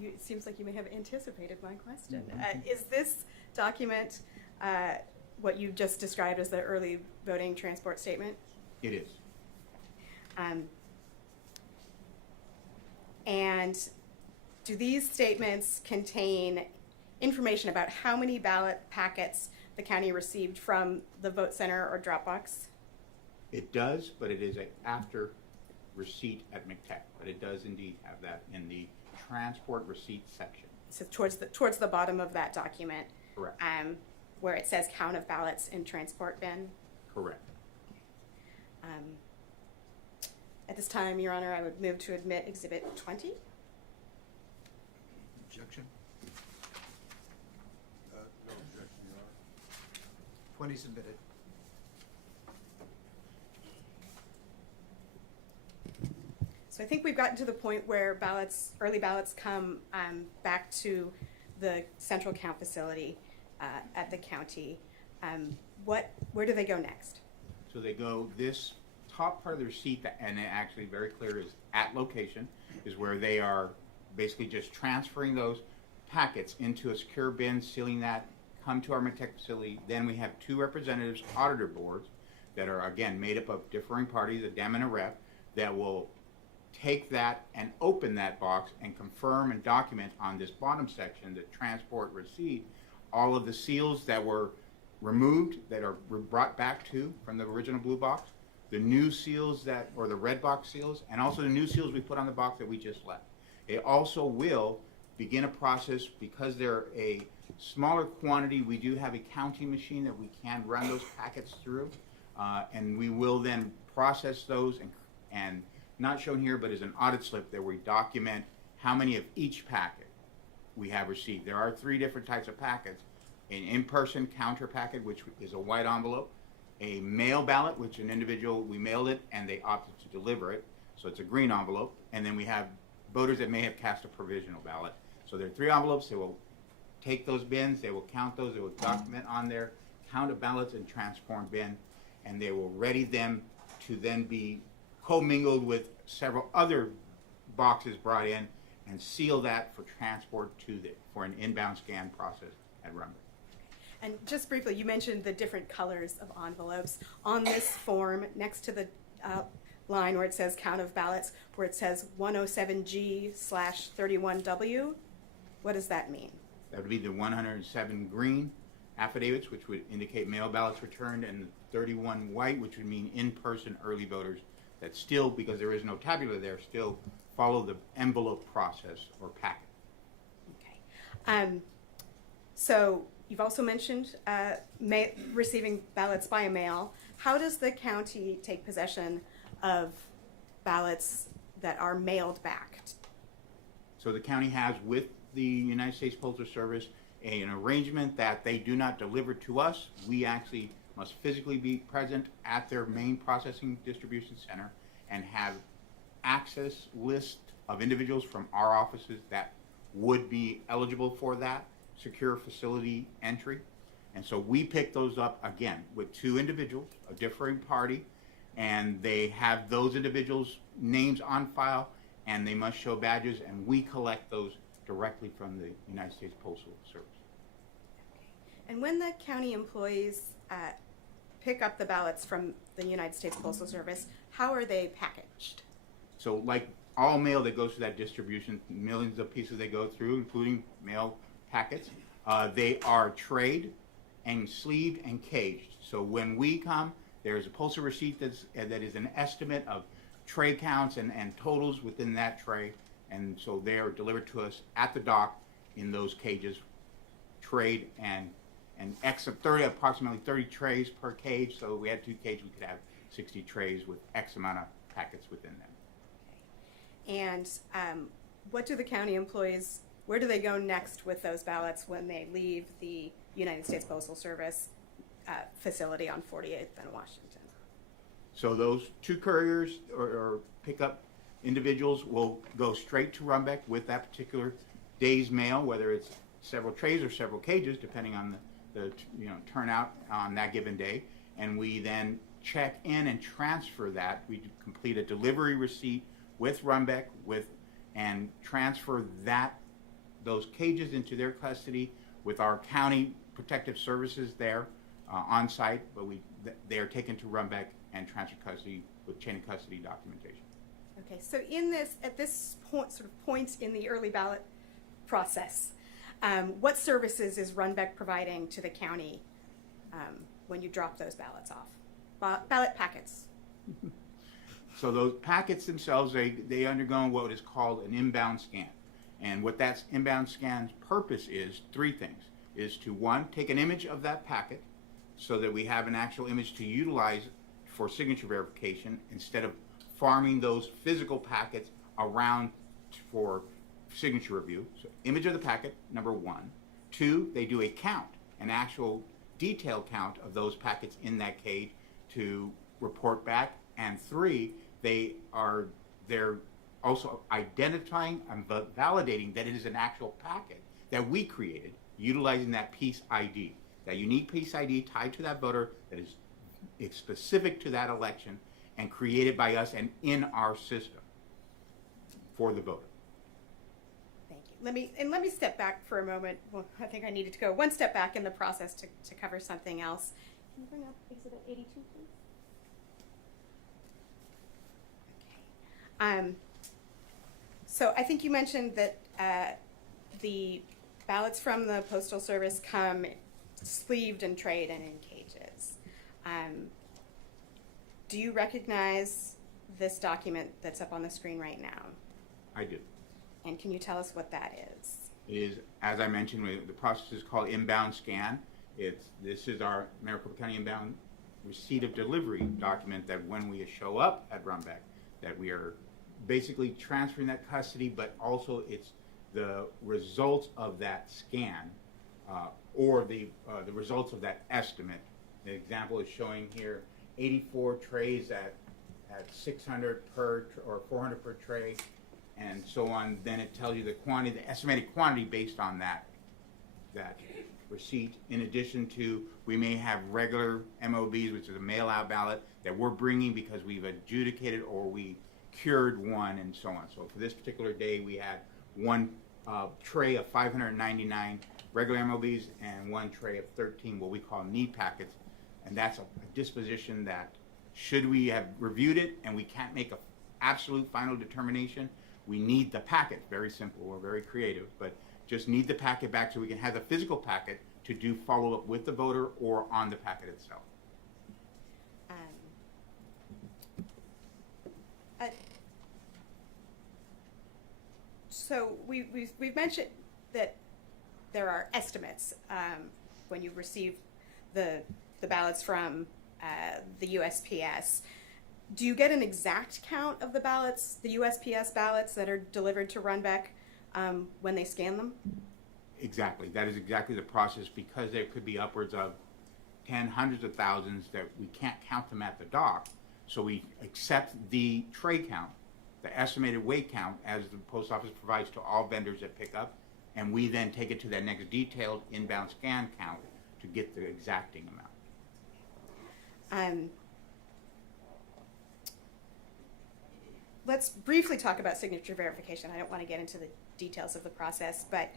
It seems like you may have anticipated my question. Is this document what you just described as the early voting transport statement? It is. And do these statements contain information about how many ballot packets the county received from the vote center or drop box? It does, but it is after receipt at McTech. But it does indeed have that in the transport receipt section. So towards the bottom of that document. Correct. Where it says count of ballots in transport bin. Correct. At this time, Your Honor, I would move to admit Exhibit 20. Objection? No objection, Your Honor. 20 submitted. So I think we've gotten to the point where early ballots come back to the central count facility at the county. Where do they go next? So they go, this top part of the receipt, and it actually very clear is at location, is where they are basically just transferring those packets into a secure bin, sealing that, come to our McTech facility. Then we have two representatives, auditor boards, that are again made up of differing parties, a Dem and a Rep, that will take that and open that box and confirm and document on this bottom section, the transport receipt, all of the seals that were removed that are brought back from the original blue box, the new seals or the red box seals, and also the new seals we put on the box that we just left. It also will begin a process, because they're a smaller quantity, we do have a counting machine that we can run those packets through, and we will then process those and not shown here, but as an audit slip that we document how many of each packet we have received. There are 3 different types of packets: an in-person counter packet, which is a white envelope; a mail ballot, which an individual, we mailed it and they opted to deliver it, so it's a green envelope; and then we have voters that may have cast a provisional ballot. So there are 3 envelopes. They will take those bins, they will count those, they will document on there, count of ballots and transform bin, and they will ready them to then be commingled with several other boxes brought in and seal that for transport for an inbound scan process at Rumber. And just briefly, you mentioned the different colors of envelopes. On this form, next to the line where it says count of ballots, where it says 107G/31W, what does that mean? That would be the 107 green affidavits, which would indicate mail ballots returned, and the 31 white, which would mean in-person early voters that still, because there is no tabular there, still follow the envelope process or packet. Okay. So you've also mentioned receiving ballots by mail. How does the county take possession of ballots that are mailed back? So the county has with the United States Postal Service an arrangement that they do not deliver to us. We actually must physically be present at their main processing distribution center and have access list of individuals from our offices that would be eligible for that secure facility entry. And so we pick those up again with two individuals, a differing party, and they have those individuals' names on file, and they must show badges, and we collect those directly from the United States Postal Service. And when the county employees pick up the ballots from the United States Postal Service, how are they packaged? So like all mail that goes through that distribution, millions of pieces they go through, including mail packets, they are trayed and sleeved and caged. So when we come, there's a postal receipt that is an estimate of tray counts and totals within that tray. And so they are delivered to us at the dock in those cages, trayed and approximately 30 trays per cage. So if we had 2 cages, we could have 60 trays with X amount of packets within them. And what do the county employees, where do they go next with those ballots when they leave the United States Postal Service facility on 48th and Washington? So those 2 couriers or pickup individuals will go straight to Runbeck with that particular day's mail, whether it's several trays or several cages, depending on the turnout on that given day. And we then check in and transfer that. We complete a delivery receipt with Runbeck and transfer those cages into their custody with our county protective services there on site, but they are taken to Runbeck and transfer custody with chain of custody documentation. Okay, so at this point in the early ballot process, what services is Runbeck providing to the county when you drop those ballots off? Ballot packets. So those packets themselves, they undergo what is called an inbound scan. And what that inbound scan's purpose is 3 things. Is to 1, take an image of that packet so that we have an actual image to utilize for signature verification instead of farming those physical packets around for signature review. So image of the packet, number 1. 2, they do a count, an actual detailed count of those packets in that cage to report back. And 3, they're also identifying and validating that it is an actual packet that we created utilizing that piece ID, that unique piece ID tied to that voter that is specific to that election and created by us and in our system for the voter. Thank you. Let me step back for a moment. Well, I think I needed to go 1 step back in the process to cover something else. Can you bring up Exhibit 82, please? Okay. So I think you mentioned that the ballots from the Postal Service come sleeved and trayed and in cages. Do you recognize this document that's up on the screen right now? I do. And can you tell us what that is? It is, as I mentioned, the process is called inbound scan. This is our Maricopa County inbound receipt of delivery document that when we show up at Runbeck, that we are basically transferring that custody, but also it's the results of that scan or the results of that estimate. The example is showing here 84 trays at 600 per or 400 per tray, and so on. Then it tells you the quantity, the estimated quantity based on that receipt. In addition to, we may have regular MOBs, which is a mail-out ballot that we're bringing because we've adjudicated or we cured one, and so on. So for this particular day, we had 1 tray of 599 regular MOBs and 1 tray of 13 what we call need packets, and that's a disposition that, should we have reviewed it and we can't make an absolute final determination, we need the packet. Very simple, we're very creative, but just need the packet back so we can have the physical packet to do follow-up with the voter or on the packet itself. So we've mentioned that there are estimates when you receive the ballots from the USPS, do you get an exact count of the ballots, the USPS ballots that are delivered to Runbeck when they scan them? Exactly. That is exactly the process, because there could be upwards of 10, hundreds of thousands that we can't count them at the dock. So we accept the tray count, the estimated weight count, as the post office provides to all vendors that pick up, and we then take it to that next detailed inbound scan count to get the exacting amount. Let's briefly talk about signature verification. I don't want to get into the details of the process, but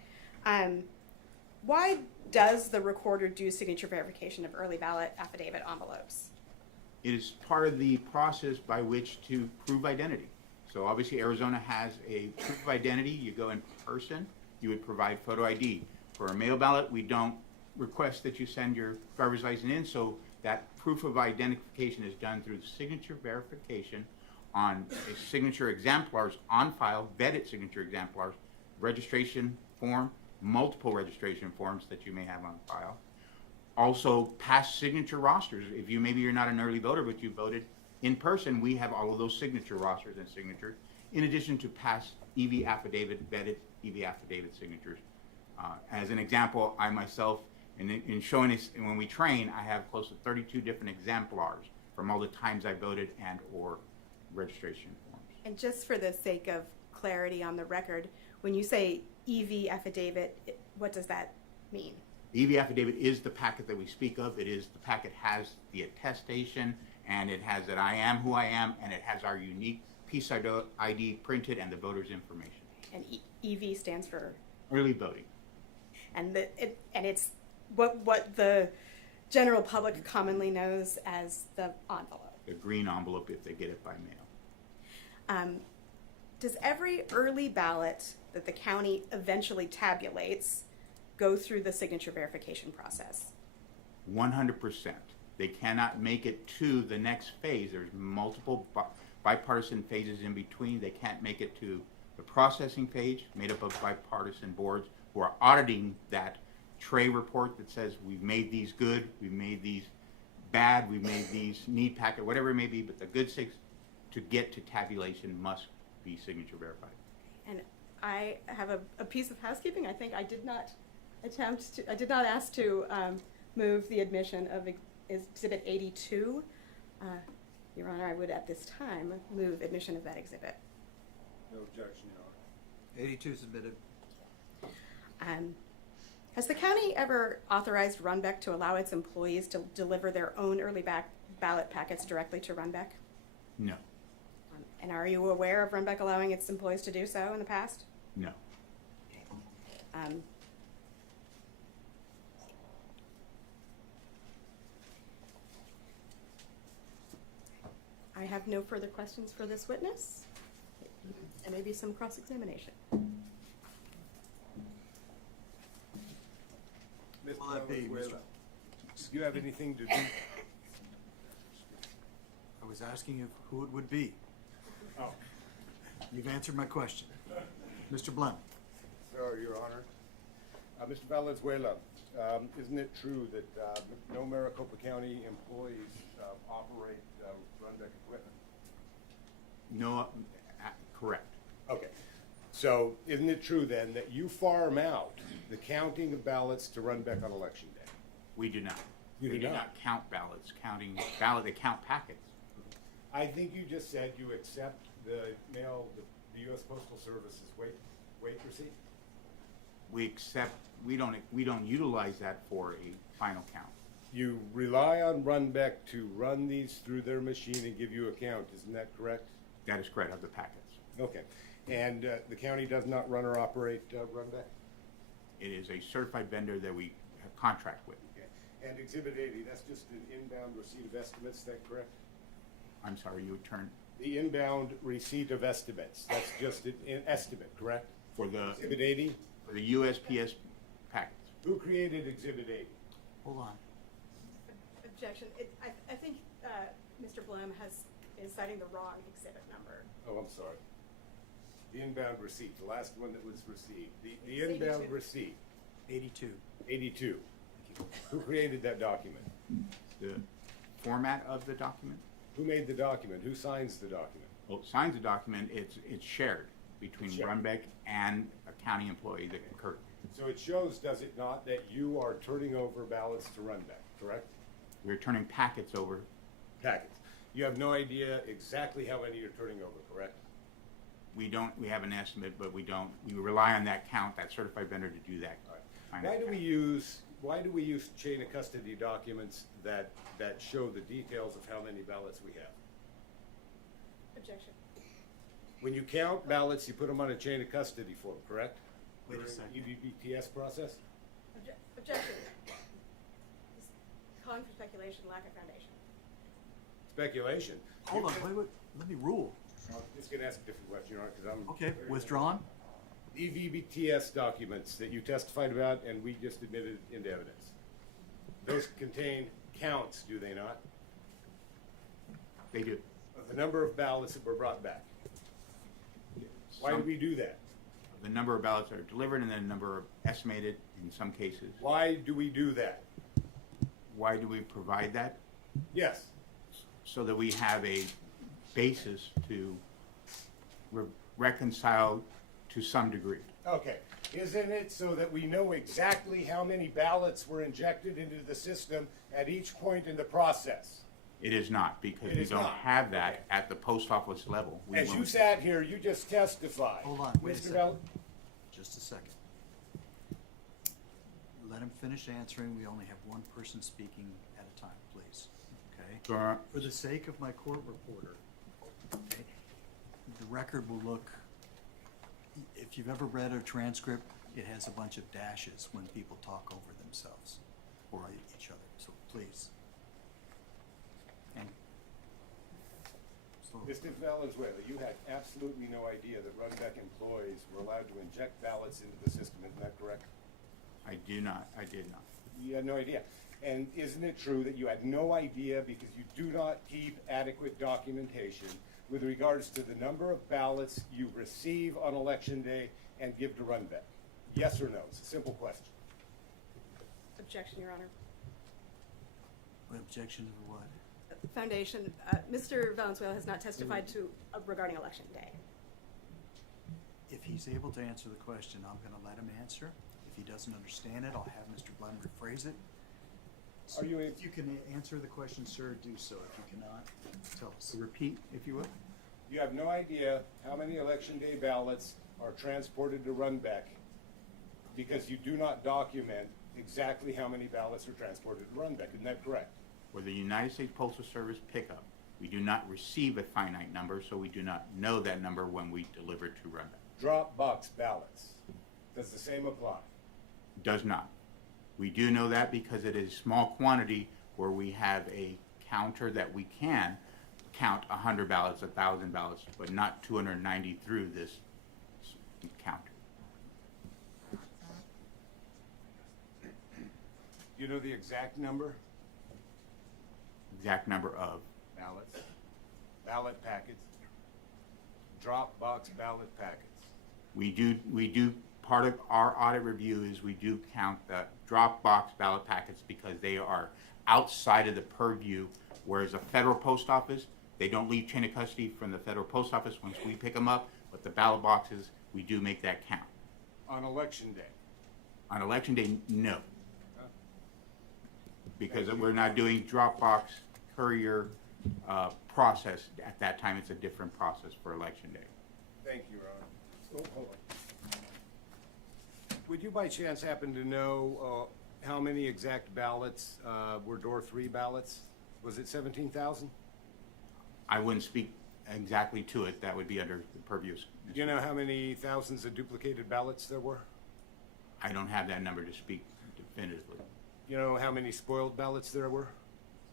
why does the recorder do signature verification of early ballot affidavit envelopes? It is part of the process by which to prove identity. So obviously Arizona has a proof of identity. You go in person, you would provide photo ID. For a mail ballot, we don't request that you send your driver's license in, so that proof of identification is done through signature verification on signature exemplars on file, vetted signature exemplars, registration form, multiple registration forms that you may have on file. Also, past signature rosters. If you, maybe you're not an early voter, but you voted in person, we have all of those signature rosters and signatures, in addition to past EV affidavit, vetted EV affidavit signatures. As an example, I myself, in showing this, when we train, I have close to 32 different exemplars from all the times I voted and or registration forms. And just for the sake of clarity on the record, when you say EV affidavit, what does that mean? The EV affidavit is the packet that we speak of. It is the packet has the attestation, and it has that I am who I am, and it has our unique piece ID printed and the voter's information. And EV stands for? Early voting. And it's what the general public commonly knows as the envelope. The green envelope if they get it by mail. Does every early ballot that the county eventually tabulates go through the signature verification process? 100%. They cannot make it to the next phase. There's multiple bipartisan phases in between. They can't make it to the processing phase, made up of bipartisan boards who are auditing that tray report that says we've made these good, we've made these bad, we've made these need packet, whatever it may be, but the good six to get to tabulation must be signature verified. And I have a piece of housekeeping. I think I did not ask to move the admission of Exhibit 82. Your Honor, I would at this time move admission of that exhibit. No objection, Your Honor. 82 submitted. Has the county ever authorized Runbeck to allow its employees to deliver their own early ballot packets directly to Runbeck? No. And are you aware of Runbeck allowing its employees to do so in the past? No. I have no further questions for this witness. And maybe some cross-examination. Mr. Will that be, Valenzuela, do you have anything to do? I was asking you who it would be. Oh. You've answered my question. Mr. Blum. Sorry, Your Honor. Mr. Valenzuela, isn't it true that no Maricopa County employees operate Runbeck equipment? No, correct. Okay. So isn't it true then that you farm out the counting of ballots to Runbeck on election day? We do not. You We do do not? not count ballots. They count packets. I think you just said you accept the the U.S. Postal Service's weight receipt? We don't utilize that for a final count. You rely on Runbeck to run these through their machine and give you a count, isn't that correct? That is correct, of the packets. Okay. And the county does not run or operate Runbeck? It is a certified vendor that we have contract with. Okay. And Exhibit 80, that's just an inbound receipt of estimates, is that correct? I'm sorry, you would turn The inbound receipt of estimates, that's just an estimate, correct? for the Exhibit 80? for the USPS packets. Who created Exhibit 80? Hold on. Objection. I think Mr. Blum is citing the wrong exhibit number. Oh, I'm sorry. The inbound receipt, the last one that was received. The inbound receipt. 82. 82. Who created that document? The format of the document? Who made the document? Who signs the document? Well, signs the document, it's shared between Shared. Runbeck and a county employee that occurred. So it shows, does it not, that you are turning over ballots to Runbeck, correct? We're turning packets over. Packets. You have no idea exactly how many you're turning over, correct? We have an estimate, but we rely on that count, that certified vendor to do that. Why do we use chain of custody documents that show the details of how many ballots we have? Objection. When you count ballots, you put them on a chain of custody form, correct? Wait a During second. the EBBTS process? Objection. Just calling for speculation, lack of foundation. Speculation. Hold on, wait, let me rule. I'm just gonna ask a different question, Your Honor, because I'm. Okay, withdrawn? EVBTS documents that you testified about and we just admitted into evidence. Those contain counts, do they not? They do. Of the number of ballots that were brought back. Why do we do that? The number of ballots that are delivered and then the number estimated in some cases. Why do we do that? Why do we provide that? Yes. So that we have a basis to reconcile to some degree. Okay. Isn't it so that we know exactly how many ballots were injected into the system at each point in the process? It is not, because It we is don't not. have that at the post office level. We As you won't- sat here, you just testified. Hold on, wait a Mr. second. Val- Just a second. Let him finish answering. We only have one person speaking at a time, please. Okay? Sure. For the sake of my court reporter, okay, the record will look, if you've ever read a transcript, it has a bunch of dashes when people talk over themselves or each other, so please. And so, Mr. Valenzuela, you had absolutely no idea that Runbeck employees were allowed to inject ballots into the system, isn't that correct? I did not. You had no idea. And isn't it true that you had no idea because you do not keep adequate documentation with regards to the number of ballots you receive on election day and give to Runbeck? Yes or no? It's a simple question. Objection, Your Honor. what objection to what? Foundation, Mr. Valenzuela has not testified to regarding election day. If he's able to answer the question, I'm gonna let him answer. If he doesn't understand it, I'll have Mr. Glenn rephrase it. So Are you if you can answer the question, sir, do so. If you cannot, tell us. Repeat, if you will. You have no idea how many election day ballots are transported to Runbeck because you do not document exactly how many ballots are transported to Runbeck. Isn't that correct? For the United States Postal Service pickup, we do not receive a finite number, so we do not know that number when we deliver to Runbeck. Drop box ballots. Does the same apply? Does not. We do know that because it is small quantity where we have a counter that we can count 100 ballots, 1,000 ballots, but not 290 through this counter. You know the exact number? Exact number of. Ballots, ballot packets, drop box ballot packets. We do, part of our audit review is we do count the drop box ballot packets because they are outside of the purview, whereas a federal post office, they don't leave chain of custody from the federal post office once we pick them up, but the ballot boxes, we do make that count. On election day? On election day, no. Because we're not doing drop box courier process at that time. It's a different process for election day. Thank you, Your Honor. Oh, hold on. Would you by chance happen to know how many exact ballots were door 3 ballots? Was it 17,000? I wouldn't speak exactly to it. That would be under the purview. Do you know how many thousands of duplicated ballots there were? I don't have that number to speak definitively. You know how many spoiled ballots there were?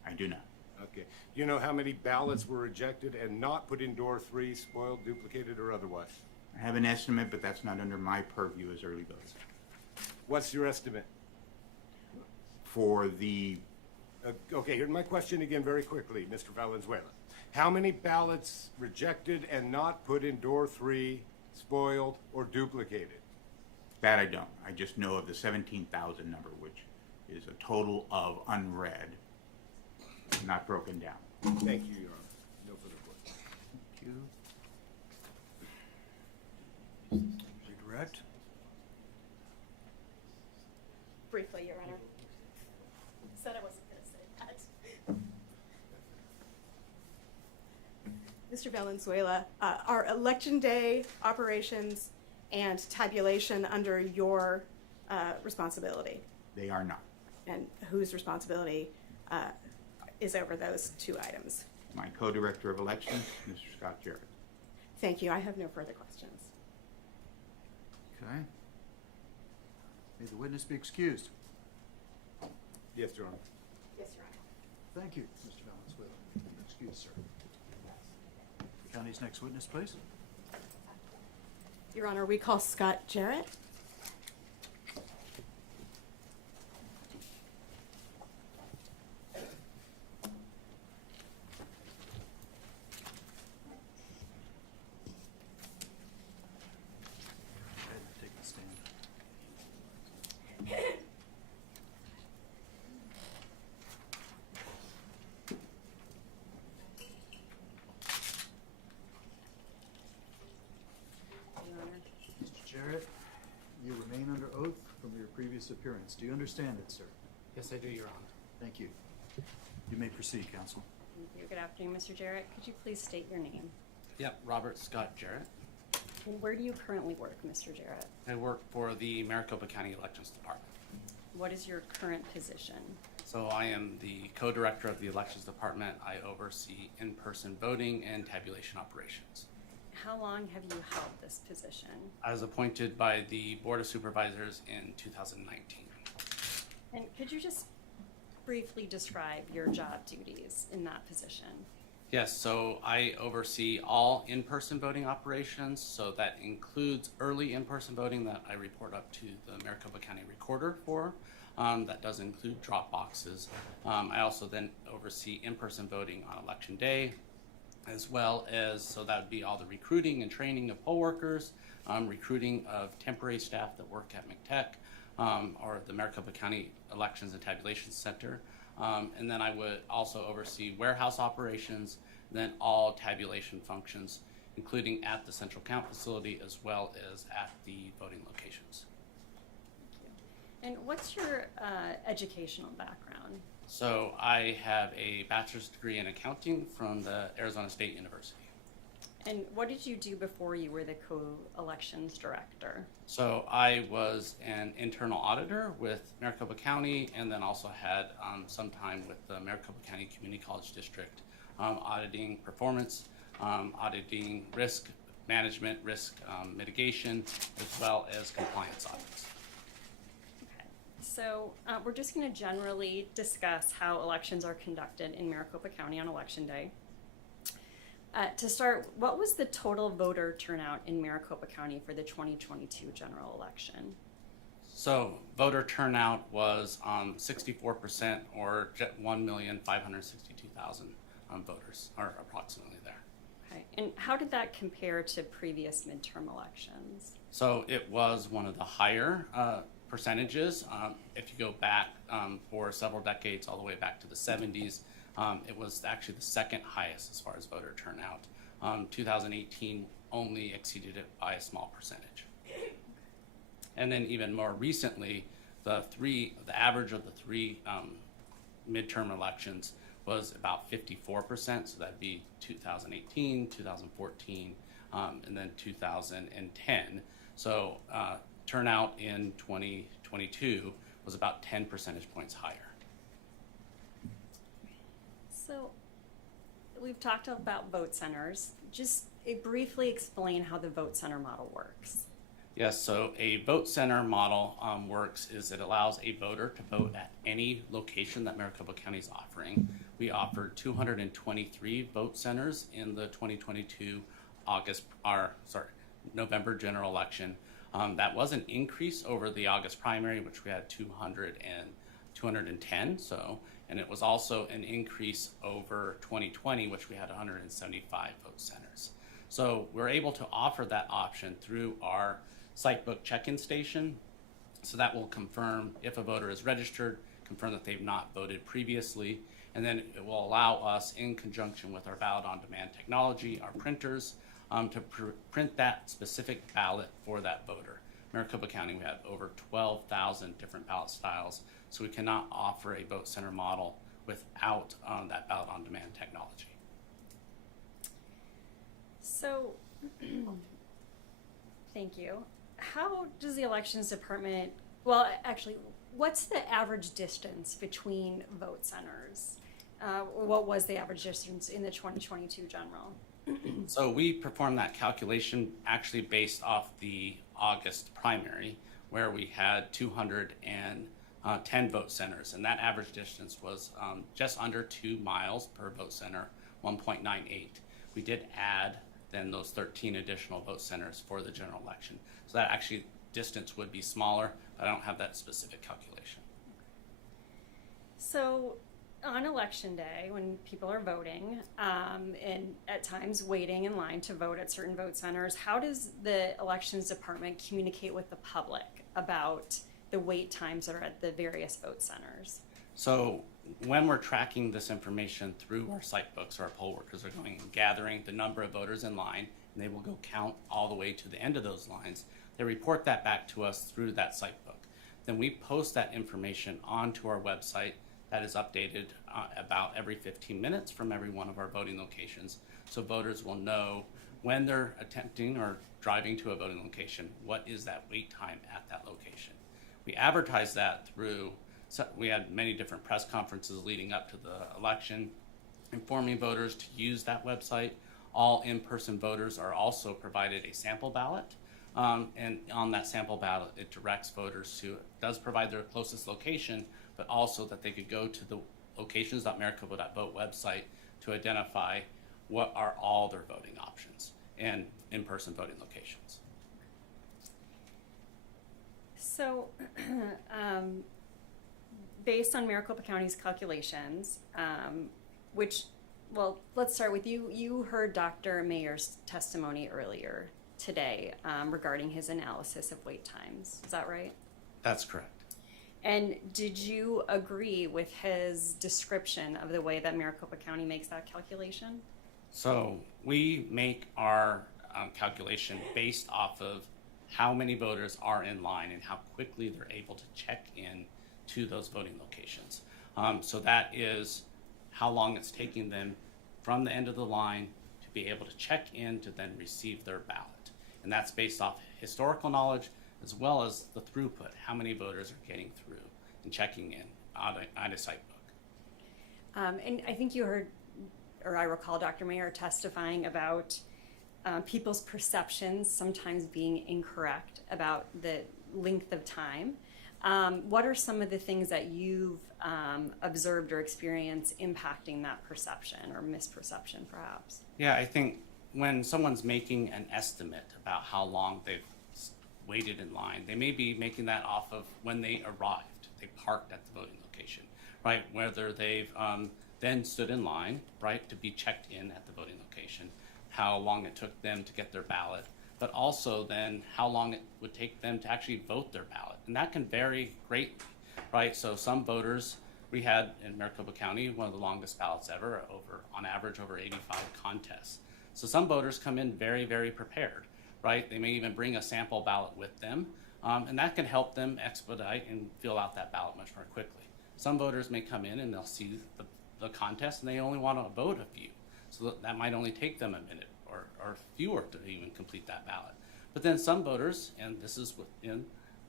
I do not. Okay. Do you know how many ballots were rejected and not put in door 3, spoiled, duplicated, or otherwise? I have an estimate, but that's not under my purview as early voting. What's your estimate? For the... Okay, here's my question again very quickly, Mr. Valenzuela. How many ballots rejected and not put in door 3, spoiled, or duplicated? That I don't. I just know of the 17,000 number, which is a total of unread, not broken down. Thank you, Your Honor. No further questions. Thank you. Redirect. Briefly, Your Honor. Said I wasn't going to say that. Mr. Valenzuela, are election day operations and tabulation under your responsibility? They are not. And whose responsibility is over those two items? My co-director of elections, Mr. Scott Jarrett. Thank you. I have no further questions. Okay. May the witness be excused. Yes, Your Honor. Yes, Your Honor. Thank you, Mr. Valenzuela. Excuse, sir. The county's next witness, please. Your Honor, we call Scott Jarrett. Go ahead and take the stand. Mr. Jarrett, you remain under oath from your previous appearance. Do you understand it, sir? Yes, I do, Your Honor. Thank you. You may proceed, counsel. Thank you. Good afternoon, Mr. Jarrett. Could you please state your name? Yep, Robert Scott Jarrett. And where do you currently work, Mr. Jarrett? I work for the Maricopa County Elections Department. What is your current position? So I am the co-director of the Elections Department. I oversee in-person voting and tabulation operations. How long have you held this position? I was appointed by the Board of Supervisors in 2019. And could you just briefly describe your job duties in that position? Yes, so I oversee all in-person voting operations, so that includes early in-person voting that I report up to the Maricopa County Recorder for. That does include drop boxes. I also then oversee in-person voting on Election Day, as well as, so that would be all the recruiting and training of poll workers, recruiting of temporary staff that work at McTech, or the Maricopa County Elections and Tabulation Center. And then I would also oversee warehouse operations, then all tabulation functions, including at the central count facility as well as at the voting locations. And what's your educational background? So I have a bachelor's degree in accounting from the Arizona State University. And what did you do before you were the co-elections director? So I was an internal auditor with Maricopa County, and then also had some time with the Maricopa County Community College District, auditing performance, auditing risk management, risk mitigation, as well as compliance audits. Okay, so we're just going to generally discuss how elections are conducted in Maricopa County on Election Day. To start, what was the total voter turnout in Maricopa County for the 2022 general election? So voter turnout was 64%, or 1,562,000 voters, or approximately there. Okay, and how did that compare to previous midterm elections? So it was one of the higher percentages. If you go back for several decades, all the way back to the 70s, it was actually the second highest as far as voter turnout. 2018 only exceeded it by a small percentage. And then even more recently, the average of the three midterm elections was about 54%, so that'd be 2018, 2014, and then 2010. So turnout in 2022 was about 10 percentage points higher. So we've talked about vote centers. Just briefly explain how the vote center model works. Yes, so a vote center model works is it allows a voter to vote at any location that Maricopa County is offering. We offered 223 vote centers in the 2022 November general election. That was an increase over the August primary, which we had 210. And it was also an increase over 2020, which we had 175 vote centers. So we're able to offer that option through our site book check-in station. So that will confirm if a voter is registered, confirm that they've not voted previously, and then it will allow us, in conjunction with our ballot on demand technology, our printers, to print that specific ballot for that voter. Maricopa County, we have over 12,000 different ballot styles, so we cannot offer a vote center model without that ballot on demand technology. So, thank you. How does the elections department, well, actually, what's the average distance between vote centers? What was the average distance in the 2022 general? So we performed that calculation actually based off the August primary, where we had 210 vote centers, and that average distance was just under 2 miles per vote center, 1.98. We did add then those 13 additional vote centers for the general election. So that actually distance would be smaller, but I don't have that specific calculation. So on election day, when people are voting, and at times waiting in line to vote at certain vote centers, how does the elections department communicate with the public about the wait times that are at the various vote centers? So when we're tracking this information through our site books, our poll workers are going and gathering the number of voters in line, and they will go count all the way to the end of those lines. They report that back to us through that site book. Then we post that information onto our website that is updated about every 15 minutes from every one of our voting locations. So voters will know when they're attempting or driving to a voting location, what is that wait time at that location. We advertise that through, so we had many different press conferences leading up to the election, informing voters to use that website. All in-person voters are also provided a sample ballot. And on that sample ballot, it directs voters to, does provide their closest location, but also that they could go to the locations.maricopa.vote website to identify what are all their voting options and in-person voting locations. So, based on Maricopa County's calculations, which, well, let's start with you. You heard Dr. Mayer's testimony earlier today regarding his analysis of wait times. Is that right? That's correct. And did you agree with his description of the way that Maricopa County makes that calculation? So we make our calculation based off of how many voters are in line and how quickly they're able to check in to those voting locations. So that is how long it's taking them from the end of the line to be able to check in to then receive their ballot. And that's based off historical knowledge as well as the throughput, how many voters are getting through and checking in on a site book. And I think you heard, or I recall Dr. Mayer testifying about people's perceptions sometimes being incorrect about the length of time. What are some of the things that you've observed or experienced impacting that perception or misperception, perhaps? Yeah, I think when someone's making an estimate about how long they've waited in line, they may be making that off of when they arrived, they parked at the voting location, right? Whether they've then stood in line, right, to be checked in at the voting location, how long it took them to get their ballot, but also then how long it would take them to actually vote their ballot. And that can vary greatly, right? So some voters, we had in Maricopa County, one of the longest ballots ever, on average over 85 contests. So some voters come in very, very prepared, right? They may even bring a sample ballot with them, and that can help them expedite and fill out that ballot much more quickly. Some voters may come in and they'll see the contest and they only want to vote a few. So that might only take them a minute or fewer to even complete that ballot. But then some voters, and this is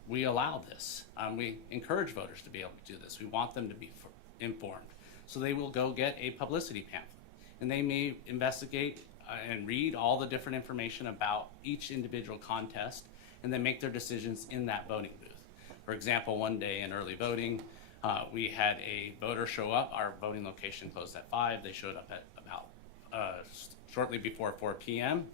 we allow this. We encourage voters to be able to do this. We want them to be informed. So they will go get a publicity pamphlet and they may investigate and read all the different information about each individual contest and then make their decisions in that voting booth. For example, one day in early voting, we had a voter show up. Our voting location closed at 5. They showed up at about shortly before 4 p.m.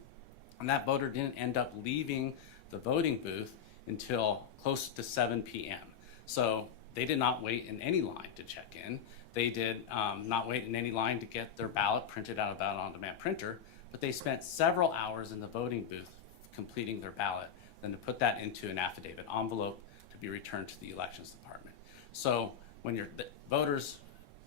And that voter didn't end up leaving the voting booth until close to 7 p.m. So they did not wait in any line to check in. They did not wait in any line to get their ballot printed out of a ballot on demand printer, but they spent several hours in the voting booth completing their ballot, then to put that into an affidavit envelope to be returned to the elections department. So when the voters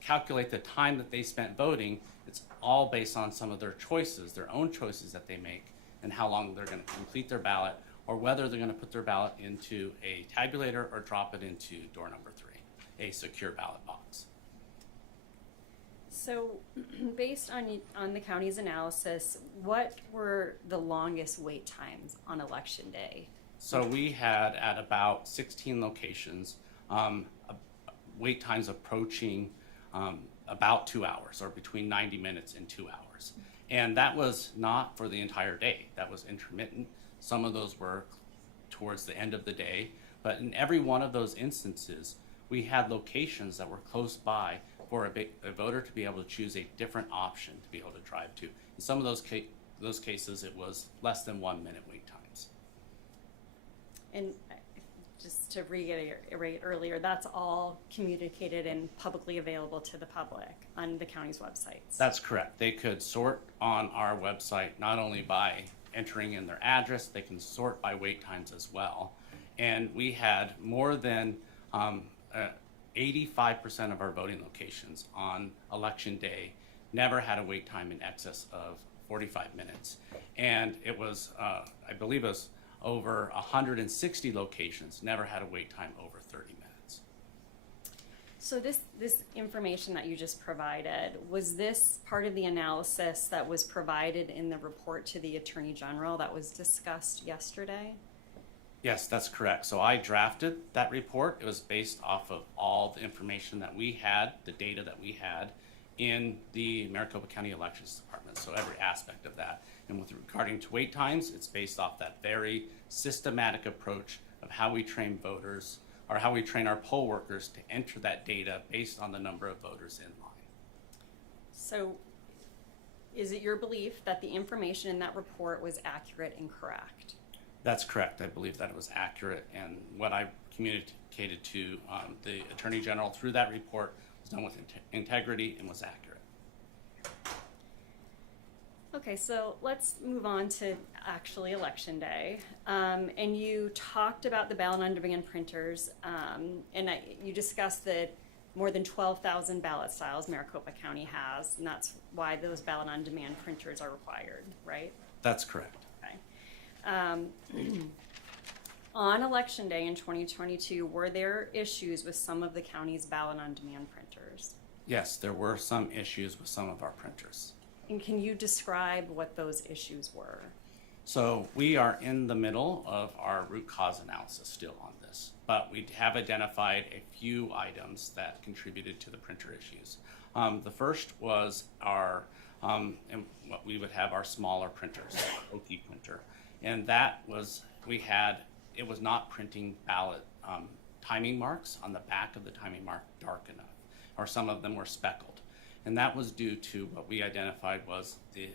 calculate the time that they spent voting, it's all based on some of their choices, their own choices that they make, and how long they're going to complete their ballot, or whether they're going to put their ballot into a tabulator or drop it into door number 3, a secure ballot box. So, based on the county's analysis, what were the longest wait times on election day? So we had at about 16 locations, wait times approaching about 2 hours, or between 90 minutes and 2 hours. And that was not for the entire day. That was intermittent. Some of those were towards the end of the day. But in every one of those instances, we had locations that were close by for a voter to be able to choose a different option to be able to drive to. In some of those cases, it was less than 1 minute wait times. And just to reiterate earlier, that's all communicated and publicly available to the public on the county's websites. That's correct. They could sort on our website not only by entering in their address, they can sort by wait times as well. And we had more than 85% of our voting locations on election day never had a wait time in excess of 45 minutes. And it was, I believe it was over 160 locations never had a wait time over 30 minutes. So this information that you just provided, was this part of the analysis that was provided in the report to the Attorney General that was discussed yesterday? Yes, that's correct. So I drafted that report. It was based off of all the information that we had, the data that we had in the Maricopa County Elections Department, so every aspect of that. And with regarding to wait times, it's based off that very systematic approach of how we train voters, or how we train our poll workers to enter that data based on the number of voters in line. So is it your belief that the information in that report was accurate and correct? That's correct. I believe that it was accurate, and what I communicated to the Attorney General through that report was done with integrity and was accurate. Okay, so let's move on to actually Election Day. And you talked about the ballot on demand printers, and you discussed that more than 12,000 ballot styles Maricopa County has, and that's why those ballot on demand printers are required, right? That's correct. Okay. On Election Day in 2022, were there issues with some of the county's ballot on demand printers? Yes, there were some issues with some of our printers. And can you describe what those issues were? So we are in the middle of our root cause analysis still on this, but we have identified a few items that contributed to the printer issues. The first was our, and what we would have our smaller printers, OT printer. And that was, it was not printing ballot timing marks on the back of the timing mark dark enough, or some of them were speckled. And that was due to what we identified was the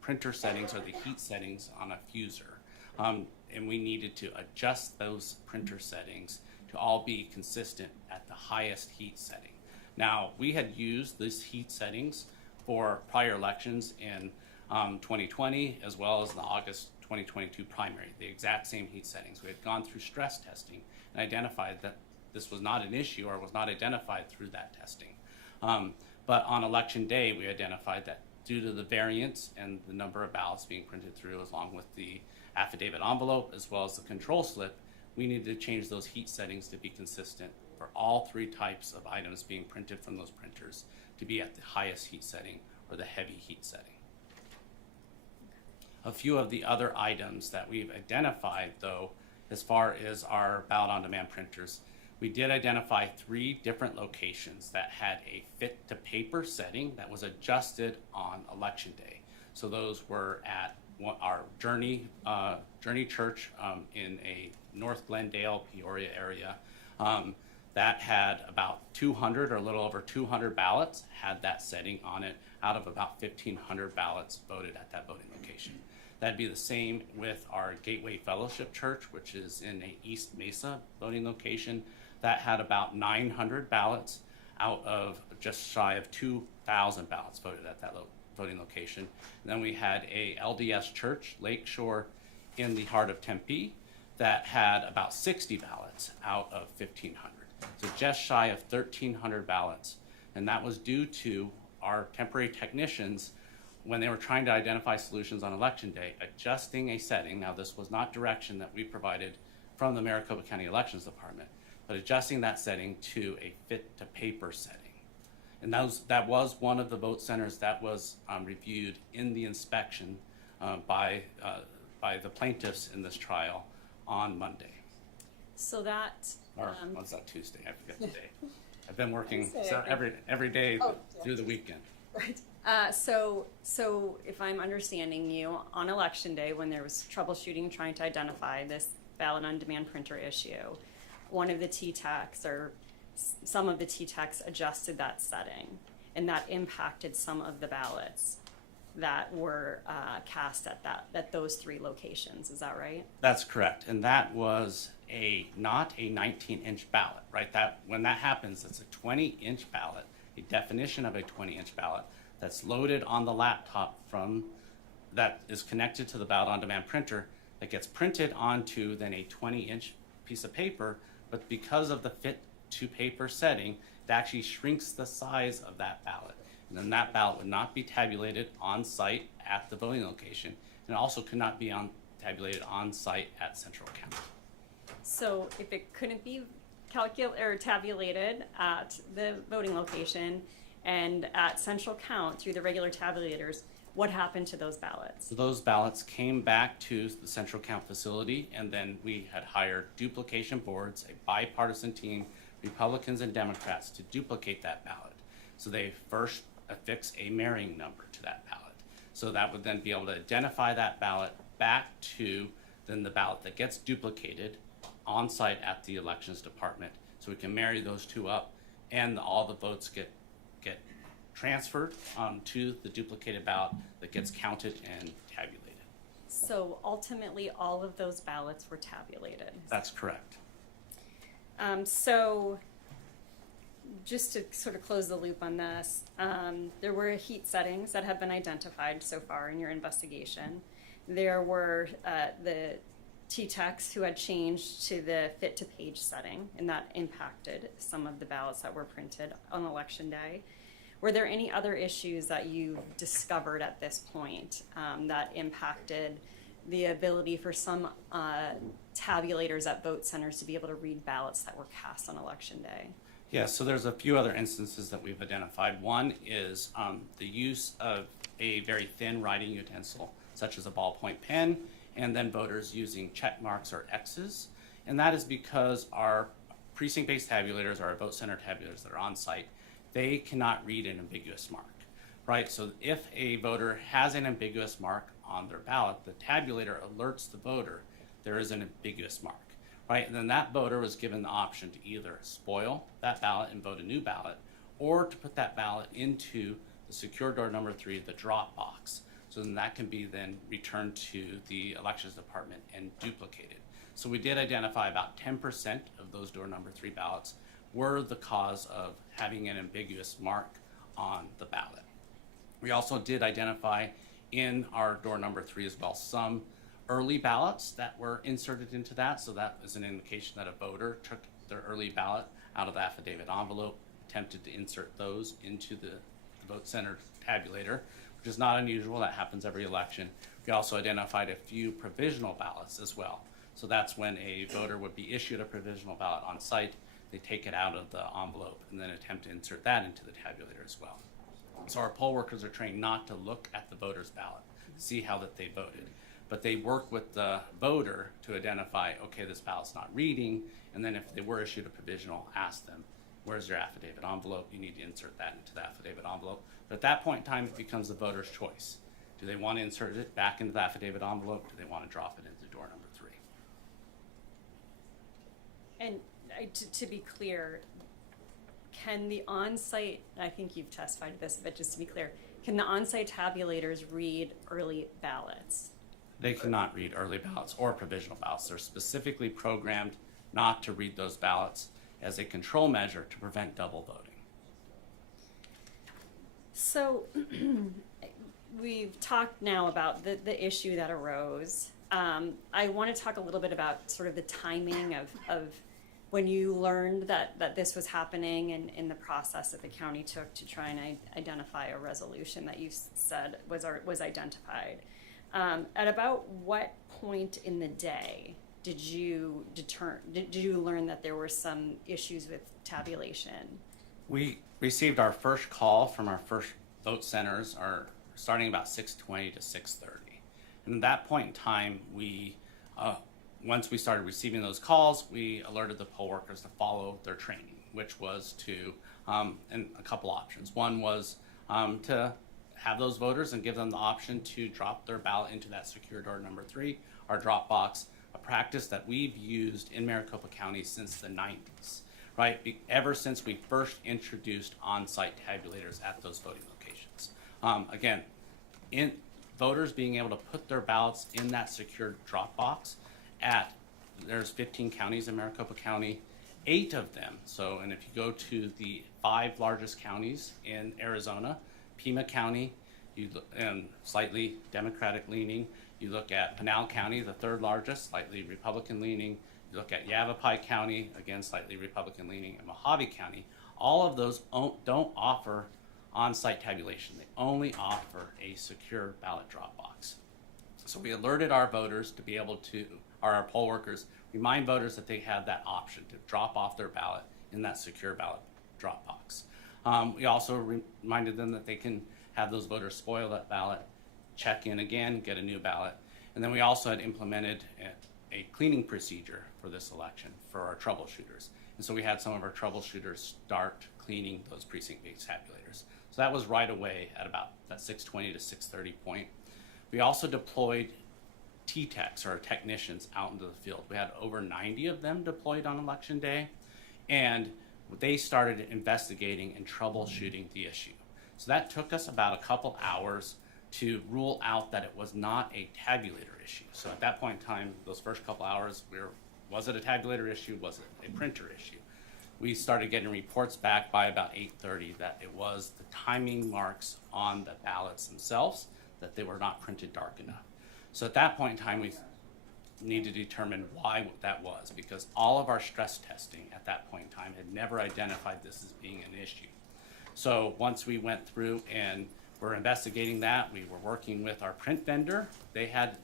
printer settings or the heat settings on a fuser. And we needed to adjust those printer settings to all be consistent at the highest heat setting. Now, we had used these heat settings for prior elections in 2020, as well as the August 2022 primary, the exact same heat settings. We had gone through stress testing and identified that this was not an issue or was not identified through that testing. But on election day, we identified that due to the variance and the number of ballots being printed through, along with the affidavit envelope, as well as the control slip, we needed to change those heat settings to be consistent for all three types of items being printed from those printers to be at the highest heat setting or the heavy heat setting. A few of the other items that we've identified, though, as far as our ballot on demand printers, we did identify 3 different locations that had a fit to paper setting that was adjusted on election day. So those were at our Journey Church in a North Glendale, Peoria area. That had about 200 or a little over 200 ballots had that setting on it out of about 1,500 ballots voted at that voting location. That'd be the same with our Gateway Fellowship Church, which is in a East Mesa voting location. That had about 900 ballots out of just shy of 2,000 ballots voted at that voting location. And then we had a LDS church, Lakeshore, in the heart of Tempe, that had about 60 ballots out of 1,500. So just shy of 1,300 ballots. And that was due to our temporary technicians, when they were trying to identify solutions on election day, adjusting a setting. Now, this was not direction that we provided from the Maricopa County Elections Department, but adjusting that setting to a fit-to-paper setting. And that was one of the vote centers that was reviewed in the inspection by the plaintiffs in this trial on Monday. So that. Or was that Tuesday? I forget the day. I've been working Tuesday, every day Oh, through the weekend. Right. So if I'm understanding you, on election day, when there was troubleshooting trying to identify this ballot on demand printer issue, one of the TTACs or some of the TTACs adjusted that setting, and that impacted some of the ballots that were cast at those 3 locations. Is that right? That's correct, and that was not a 19-inch ballot, right? When that happens, it's a 20-inch ballot, a definition of a 20-inch ballot that's loaded on the laptop that is connected to the ballot on demand printer that gets printed onto then a 20-inch piece of paper, but because of the fit to paper setting, it actually shrinks the size of that ballot. And then that ballot would not be tabulated on site at the voting location, and it also could not be tabulated on site at Central County. So if it couldn't be tabulated at the voting location and at central count through the regular tabulators, what happened to those ballots? So those ballots came back to the central count facility, and then we had hired duplication boards, a bipartisan team, Republicans and Democrats, to duplicate that ballot. So they first affix a marrying number to that ballot. So that would then be able to identify that ballot back to then the ballot that gets duplicated on site at the elections department. So we can marry those two up, and all the votes get transferred to the duplicated ballot that gets counted and tabulated. So ultimately, all of those ballots were tabulated. That's correct. So just to sort of close the loop on this, there were heat settings that have been identified so far in your investigation. There were the TTACs who had changed to the fit-to-page setting, and that impacted some of the ballots that were printed on election day. Were there any other issues that you discovered at this point that impacted the ability for some tabulators at vote centers to be able to read ballots that were cast on election day? Yeah, so there's a few other instances that we've identified. One is the use of a very thin writing utensil, such as a ballpoint pen, and then voters using check marks or X's. And that is because our precinct-based tabulators, our vote center tabulators that are on site, they cannot read an ambiguous mark, right? So if a voter has an ambiguous mark on their ballot, the tabulator alerts the voter there is an ambiguous mark, right? And then that voter was given the option to either spoil that ballot and vote a new ballot, or to put that ballot into the secure door number 3, the drop box. So then that can be then returned to the elections department and duplicated. So we did identify about 10% of those door number 3 ballots were the cause of having an ambiguous mark on the ballot. We also did identify in our door number 3 as well some early ballots that were inserted into that. So that is an indication that a voter took their early ballot out of the affidavit envelope, attempted to insert those into the vote center tabulator, which is not unusual. That happens every election. We also identified a few provisional ballots as well. So that's when a voter would be issued a provisional ballot on site. They take it out of the envelope and then attempt to insert that into the tabulator as well. So our poll workers are trained not to look at the voter's ballot, see how that they voted, but they work with the voter to identify, okay, this ballot's not reading, and then if they were issued a provisional, ask them, where's your affidavit envelope? You need to insert that into the affidavit envelope. But at that point in time, it becomes the voter's choice. Do they want to insert it back into the affidavit envelope? Do they want to drop it into door number 3? And to be clear, can the on-site, I think you've testified to this, but just to be clear, can the on-site tabulators read early ballots? They cannot read early ballots or provisional ballots. They're specifically programmed not to read those ballots as a control measure to prevent double voting. So we've talked now about the issue that arose. I want to talk a little bit about sort of the timing of when you learned that this was happening and in the process that the county took to try and identify a resolution that you said was identified, at about what point in the day did you learn that there were some issues with tabulation? We received our first call from our first vote centers starting about 6:20 to 6:30. And at that point in time, once we started receiving those calls, we alerted the poll workers to follow their training, which was to, and a couple options. One was to have those voters and give them the option to drop their ballot into that secure door number 3, our drop box, a practice that we've used in Maricopa County since the 90s, right? Ever since we first introduced on-site tabulators at those voting locations. Again, voters being able to put their ballots in that secure drop box there's 15 counties in Maricopa County, 8 of them. So, and if you go to the 5 largest counties in Arizona, Pima County, and slightly Democratic leaning. You look at Pinal County, the 3rd largest, slightly Republican leaning. You look at Yavapai County, again, slightly Republican leaning, and Mojave County. All of those don't offer on-site tabulation. They only offer a secure ballot drop box. So we alerted our voters to be able to, or our poll workers, remind voters that they have that option to drop off their ballot in that secure ballot drop box. We also reminded them that they can have those voters spoil that ballot, check in again, get a new ballot. And then we also had implemented a cleaning procedure for this election for our troubleshooters. And so we had some of our troubleshooters start cleaning those precinct-based tabulators. So that was right away at about that 6:20 to 6:30 point. We also deployed T-techs, or technicians, out into the field. We had over 90 of them deployed on election day, and they started investigating and troubleshooting the issue. So that took us about a couple hours to rule out that it was not a tabulator issue. So at that point in time, those first couple hours, was it a tabulator issue? Was it a printer issue? We started getting reports back by about 8:30 that it was the timing marks on the ballots themselves, that they were not printed dark enough. So at that point in time, we need to determine why that was, because all of our stress testing at that point in time had never identified this as being an issue. So once we went through and were investigating that, we were working with our print vendor. They had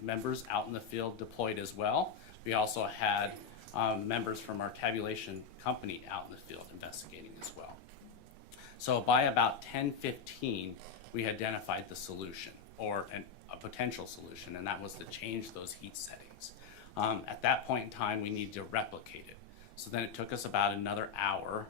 members out in the field deployed as well. We also had members from our tabulation company out in the field investigating as well. So by about 10:15, we identified the solution, or a potential solution, and that was to change those heat settings. At that point in time, we needed to replicate it. So then it took us about another hour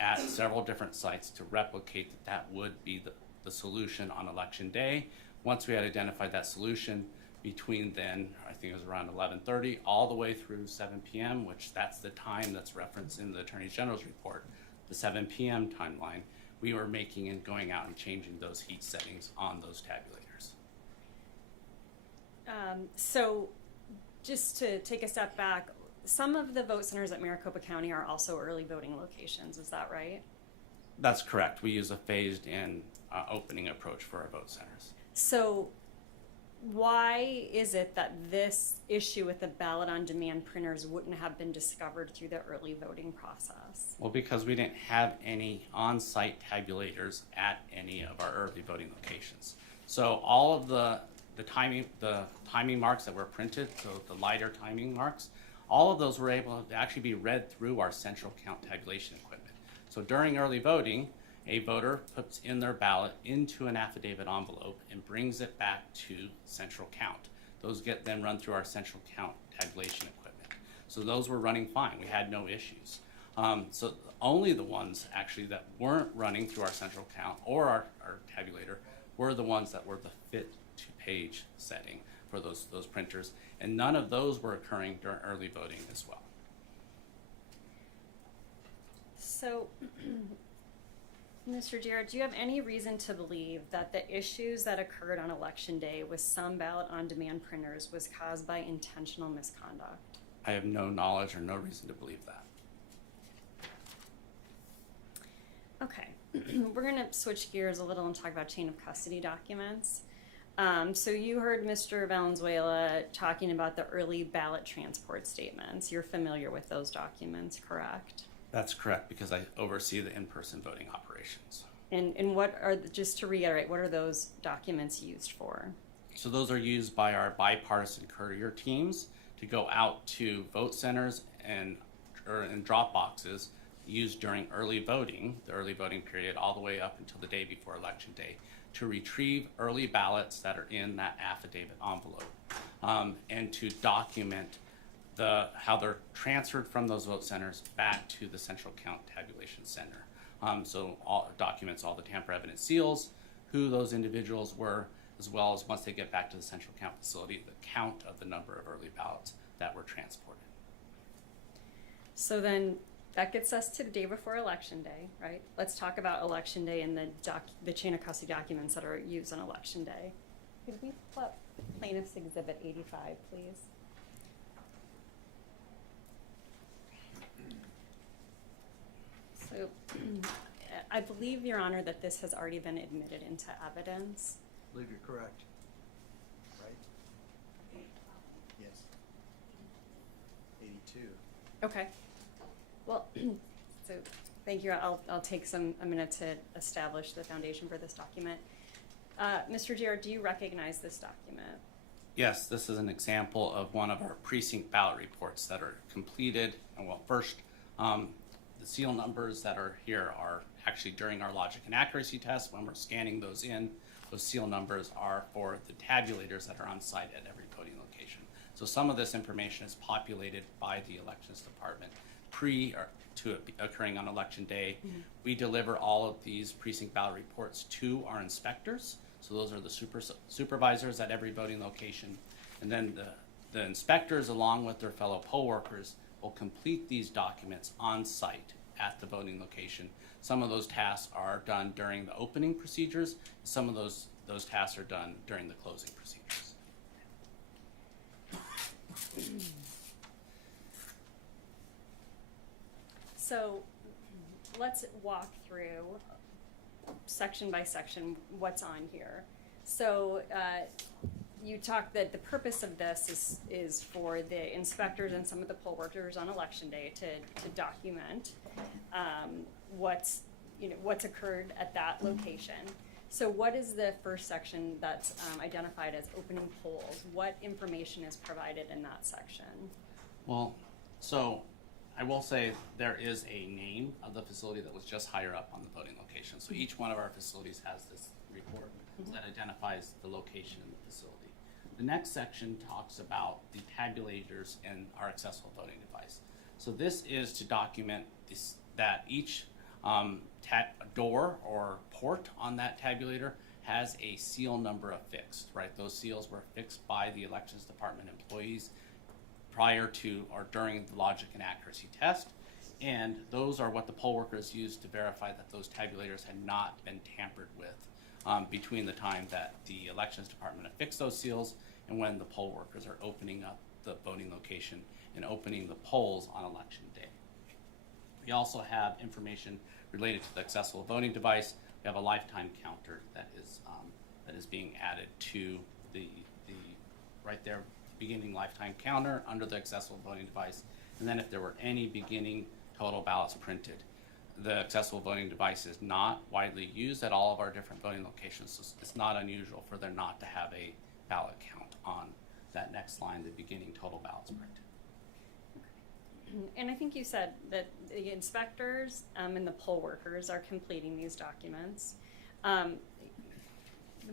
at several different sites to replicate that would be the solution on election day. Once we had identified that solution, between then, I think it was around 11:30, all the way through 7 p.m., which that's the time that's referenced in the Attorney General's report, the 7 p.m. timeline, we were making and going out and changing those heat settings on those tabulators. So just to take a step back, some of the vote centers at Maricopa County are also early voting locations, is that right? That's correct. We use a phased in opening approach for our vote centers. So why is it that this issue with the ballot on demand printers wouldn't have been discovered through the early voting process? Well, because we didn't have any on-site tabulators at any of our early voting locations. So all of the timing marks that were printed, so the lighter timing marks, all of those were able to actually be read through our central count tabulation equipment. So during early voting, a voter puts in their ballot into an affidavit envelope and brings it back to central count. Those get then run through our central count tabulation equipment. So those were running fine. We had no issues. So only the ones actually that weren't running through our central count or our tabulator were the ones that were the fit to page setting for those printers, and none of those were occurring during early voting as well. So, Mr. Jarrett, do you have any reason to believe that the issues that occurred on election day with some ballot on demand printers was caused by intentional misconduct? I have no knowledge or no reason to believe that. Okay, we're going to switch gears a little and talk about chain of custody documents. So you heard Mr. Valenzuela talking about the early ballot transport statements. You're familiar with those documents, correct? That's correct, because I oversee the in-person voting operations. And what are, just to reiterate, what are those documents used for? So those are used by our bipartisan courier teams to go out to vote centers and drop boxes used during early voting, the early voting period, all the way up until the day before Election Day, to retrieve early ballots that are in that affidavit envelope, and to document how they're transferred from those vote centers back to the central count tabulation center. So documents all the tamper evidence seals, who those individuals were, as well as once they get back to the central count facility, the count of the number of early ballots that were transported. So then that gets us to the day before Election Day, right? Let's talk about Election Day and the chain of custody documents that are used on Election Day. Could we pull up Plaintiff's Exhibit 85, please? So I believe, Your Honor, that this has already been admitted into evidence. I believe you're correct. Right? Yes. 82. Okay. Well, so thank you. I'll take a minute to establish the foundation for this document. Mr. Jarrett, do you recognize this document? Yes, this is an example of one of our precinct ballot reports that are completed. And well, first, the seal numbers that are here are actually during our logic and accuracy test. When we're scanning those in, those seal numbers are for the tabulators that are on site at every voting location. So some of this information is populated by the elections department to it occurring on Election Day. Mm-hmm. We deliver all of these precinct ballot reports to our inspectors. So those are the supervisors at every voting location. And then the inspectors, along with their fellow poll workers, will complete these documents on site at the voting location. Some of those tasks are done during the opening procedures. Some of those tasks are done during the closing procedures. So let's walk through section by section what's on here. So you talked that the purpose of this is for the inspectors and some of the poll workers on Election Day to document what's occurred at that location. So what is the first section that's identified as opening polls? What information is provided in that section? Well, so I will say there is a name of the facility that was just higher up on the voting location. So each one of our facilities has this report that identifies the location in the facility. The next section talks about the tabulators and our accessible voting device. So this is to document that each door or port on that tabulator has a seal number affixed, right? Those seals were affixed by the elections department employees prior to or during the logic and accuracy test. And those are what the poll workers used to verify that those tabulators had not been tampered with between the time that the elections department affixed those seals and when the poll workers are opening up the voting location and opening the polls on Election Day. We also have information related to the accessible voting device. We have a lifetime counter that is being added to the right there, beginning lifetime counter under the accessible voting device. And then if there were any beginning total ballots printed, the accessible voting device is not widely used at all of our different voting locations. So it's not unusual for there not to have a ballot count on that next line, the beginning total ballots printed. And I think you said that the inspectors and the poll workers are completing these documents.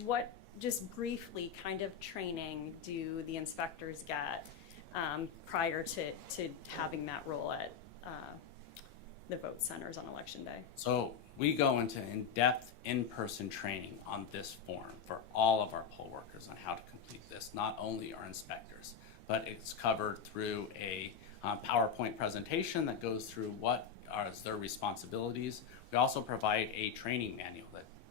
What, just briefly, kind of training do the inspectors get prior to having that role at the vote centers on Election Day? So we go into in-depth in-person training on this form for all of our poll workers on how to complete this, not only our inspectors, but it's covered through a PowerPoint presentation that goes through what are their responsibilities. We also provide a training manual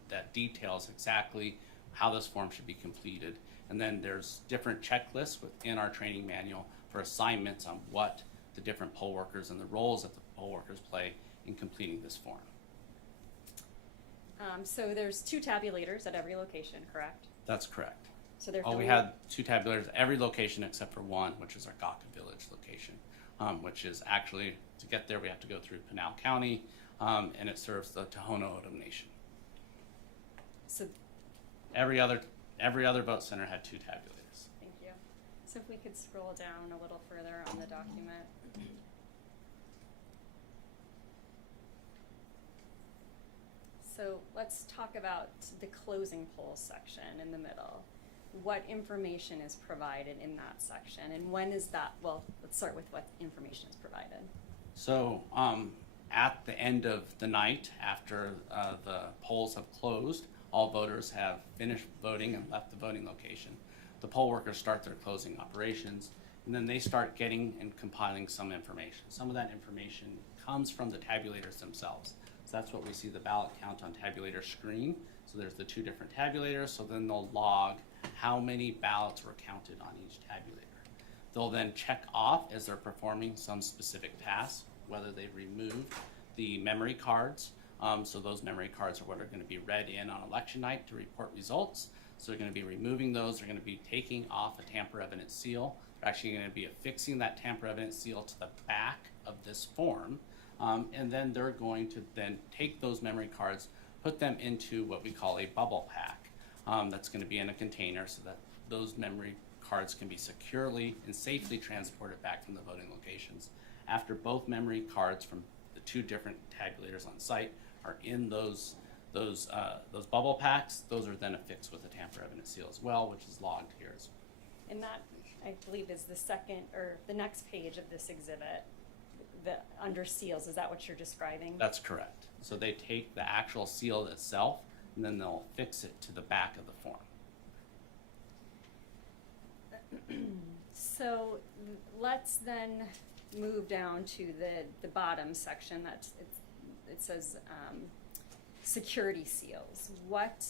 that details exactly how this form should be completed. And then there's different checklists within our training manual for assignments on what the different poll workers and the roles that the poll workers play in completing this form. So there's 2 tabulators at every location, correct? That's correct. So they're Oh, we had 2 tabulators, every location except for one, which is our Gawker Village location, which is actually, to get there, we have to go through Pinal County, and it serves the Tohono O'odham Nation. So Every other vote center had 2 tabulators. thank you. So if we could scroll down a little further on the document. So let's talk about the closing polls section in the middle. What information is provided in that section, and when is that? Well, let's start with what information is provided. So at the end of the night, after the polls have closed, all voters have finished voting and left the voting location. The poll workers start their closing operations, and then they start getting and compiling some information. Some of that information comes from the tabulators themselves. So that's what we see the ballot count on tabulator screen. So there's the 2 different tabulators, so then they'll log how many ballots were counted on each tabulator. They'll then check off as they're performing some specific tasks, whether they've removed the memory cards. So those memory cards are what are going to be read in on election night to report results. So they're going to be removing those. They're going to be taking off a tamper evidence seal. They're actually going to be affixing that tamper evidence seal to the back of this form. And then they're going to then take those memory cards, put them into what we call a bubble pack. That's going to be in a container so that those memory cards can be securely and safely transported back from the voting locations. After both memory cards from the 2 different tabulators on site are in those bubble packs, those are then affixed with a tamper evidence seal as well, which is logged here. And that, I believe, is the second or the next page of this exhibit, the under seals. Is that what you're describing? That's correct. So they take the actual seal itself and then they'll affix it to the back of the form. So let's then move down to the bottom section. It says security seals. What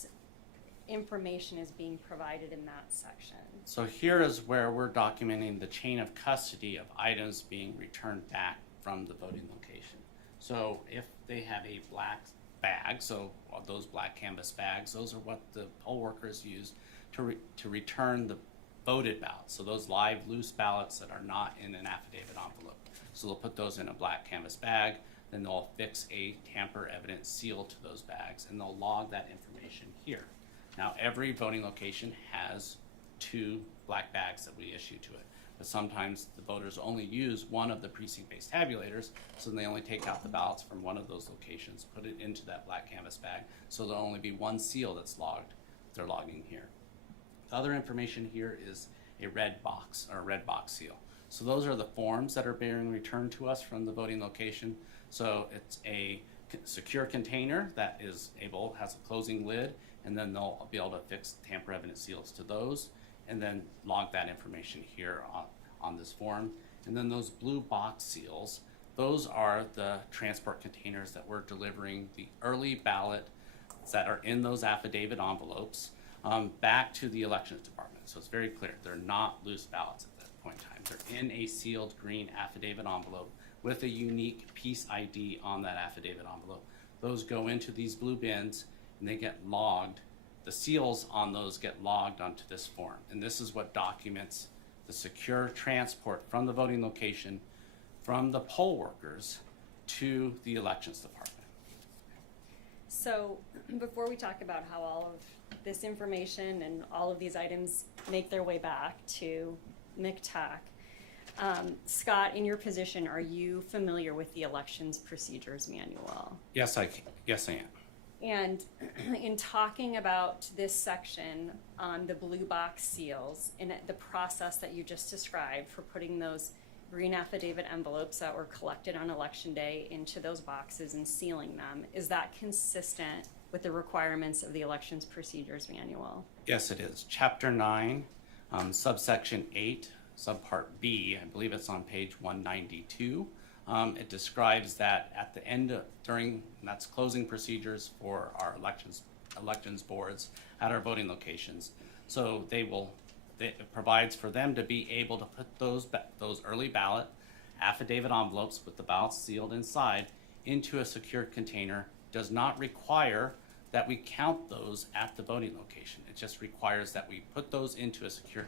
information is being provided in that section? So here is where we're documenting the chain of custody of items being returned back from the voting location. So if they have a black bag, so those black canvas bags, those are what the poll workers use to return the voted ballots. So those live loose ballots that are not in an affidavit envelope. So they'll put those in a black canvas bag, then they'll affix a tamper evidence seal to those bags, and they'll log that information here. Now every voting location has 2 black bags that we issue to it. But sometimes the voters only use one of the precinct-based tabulators, so then they only take out the ballots from one of those locations, put it into that black canvas bag, so there'll only be one seal that's logged. They're logging here. The other information here is a red box, or a red box seal. So those are the forms that are being returned to us from the voting location. So it's a secure container that has a closing lid, and then they'll be able to affix tamper evidence seals to those, and then log that information here on this form. And then those blue box seals, those are the transport containers that we're delivering the early ballots that are in those affidavit envelopes back to the elections department. So it's very clear, they're not loose ballots at that point in time. They're in a sealed green affidavit envelope with a unique piece ID on that affidavit envelope. Those go into these blue bins and they get logged. The seals on those get logged onto this form. And this is what documents the secure transport from the voting location from the poll workers to the elections department. So before we talk about how all of this information and all of these items make their way back to MCTAC, Scott, in your position, are you familiar with the Elections Procedures Manual? Yes, I am. And in talking about this section on the blue box seals and the process that you just described for putting those green affidavit envelopes that were collected on election day into those boxes and sealing them, is that consistent with the requirements of the Elections Procedures Manual? Yes, it is. Chapter 9, subsection 8, subpart B, I believe it's on page 192. It describes that at the end of, that's closing procedures for our elections boards at our voting locations. So it provides for them to be able to put those early ballot affidavit envelopes with the ballots sealed inside into a secure container. Does not require that we count those at the voting location. It just requires that we put those into a secure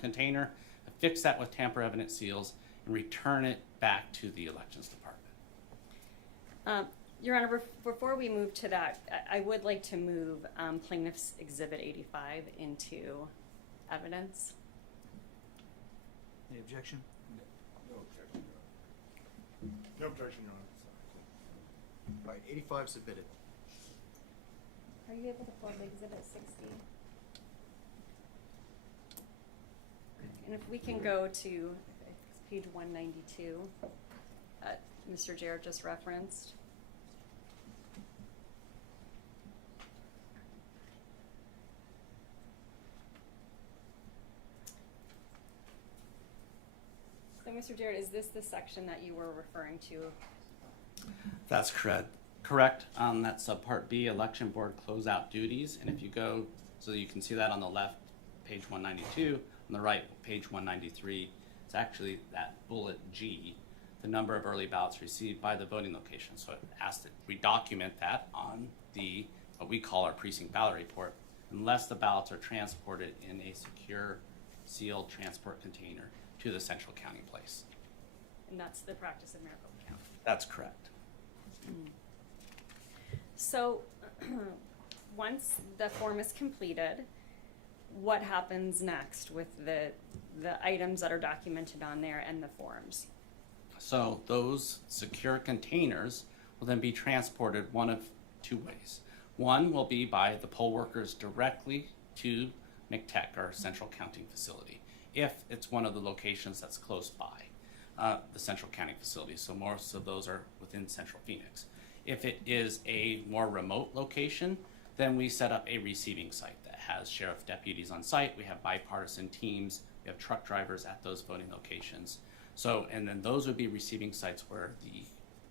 container, affix that with tamper-evident seals, and return it back to the Elections Department. Your Honor, before we move to that, I would like to move Plaintiff's Exhibit 85 into evidence. Any objection? No objection, Your Honor. No objection, Your Honor. All right, 85 submitted. Are you able to pull up Exhibit 60? And if we can go to page 192, Mr. Jarrett just referenced. So, Mr. Jarrett, is this the section that you were referring to? That's correct. Correct. That's Part B, Election Board Closeout Duties. And if you go, so you can see that on the left, page 192, on the right, page 193, it's actually that bullet G, the number of early ballots received by the voting location. So it asks that we document that on the, what we call our precinct ballot report, unless the ballots are transported in a secure, sealed transport container to the central counting place. And that's the practice of Maricopa County. That's correct. So, once the form is completed, what happens next with the items that are documented on there and the forms? So those secure containers will then be transported one of two ways. One will be by the poll workers directly to McTech, our central counting facility, if it's one of the locations that's close by the central counting facility. So most of those are within central Phoenix. If it is a more remote location, then we set up a receiving site that has sheriff deputies on site. We have bipartisan teams. We have truck drivers at those voting locations. So, and then those would be receiving sites where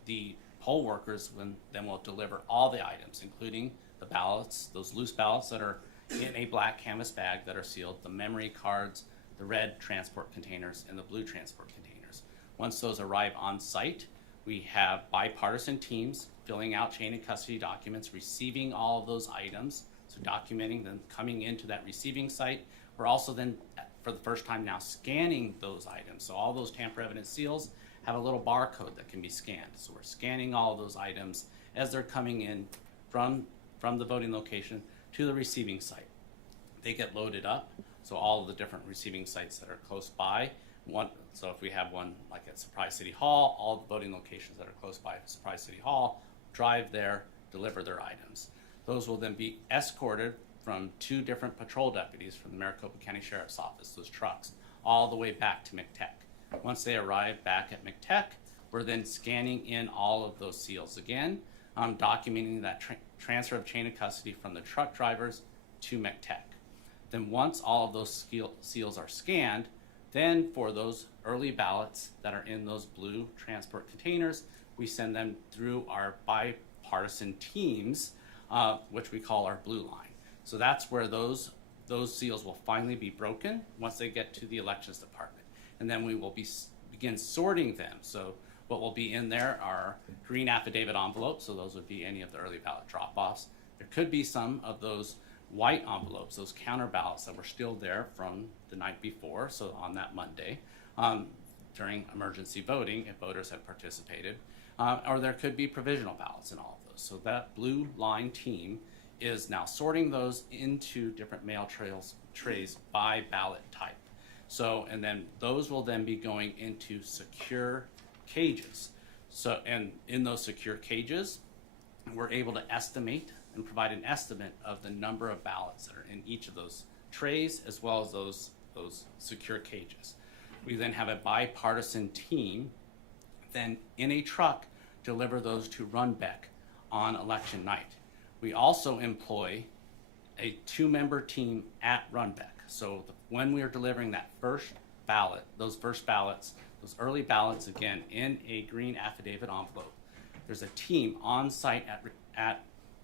the poll workers then will deliver all the items, including the ballots, those loose ballots that are in a black canvas bag that are sealed, the memory cards, the red transport containers, and the blue transport containers. Once those arrive on site, we have bipartisan teams filling out chain of custody documents, receiving all of those items, so documenting them coming into that receiving site. We're also then, for the first time now, scanning those items. So all those tamper-evident seals have a little barcode that can be scanned. So we're scanning all of those items as they're coming in from the voting location to the receiving site. They get loaded up, so all of the different receiving sites that are close by. So if we have one like at Surprise City Hall, all the voting locations that are close by Surprise City Hall drive there, deliver their items. Those will then be escorted from two different patrol deputies from the Maricopa County Sheriff's Office, those trucks, all the way back to McTech. Once they arrive back at McTech, we're then scanning in all of those seals again, documenting that transfer of chain of custody from the truck drivers to McTech. Then once all of those seals are scanned, then for those early ballots that are in those blue transport containers, we send them through our bipartisan teams, which we call our blue line. So that's where those seals will finally be broken once they get to the Elections Department. And then we will begin sorting them. So what will be in there are green affidavit envelopes, so those would be any of the early ballot drop-offs. There could be some of those white envelopes, those counter ballots that were still there from the night before, so on that Monday, during emergency voting, if voters had participated. Or there could be provisional ballots in all of those. So that blue line team is now sorting those into different mail trays by ballot type. So, and then those will then be going into secure cages. So, and in those secure cages, we're able to estimate and provide an estimate of the number of ballots that are in each of those trays, as well as those secure cages. We then have a bipartisan team then in a truck deliver those to Runbeck on election night. We also employ a 2-member team at Runbeck. So when we are delivering that first ballot, those first ballots, those early ballots, again, in a green affidavit envelope, there's a team on site at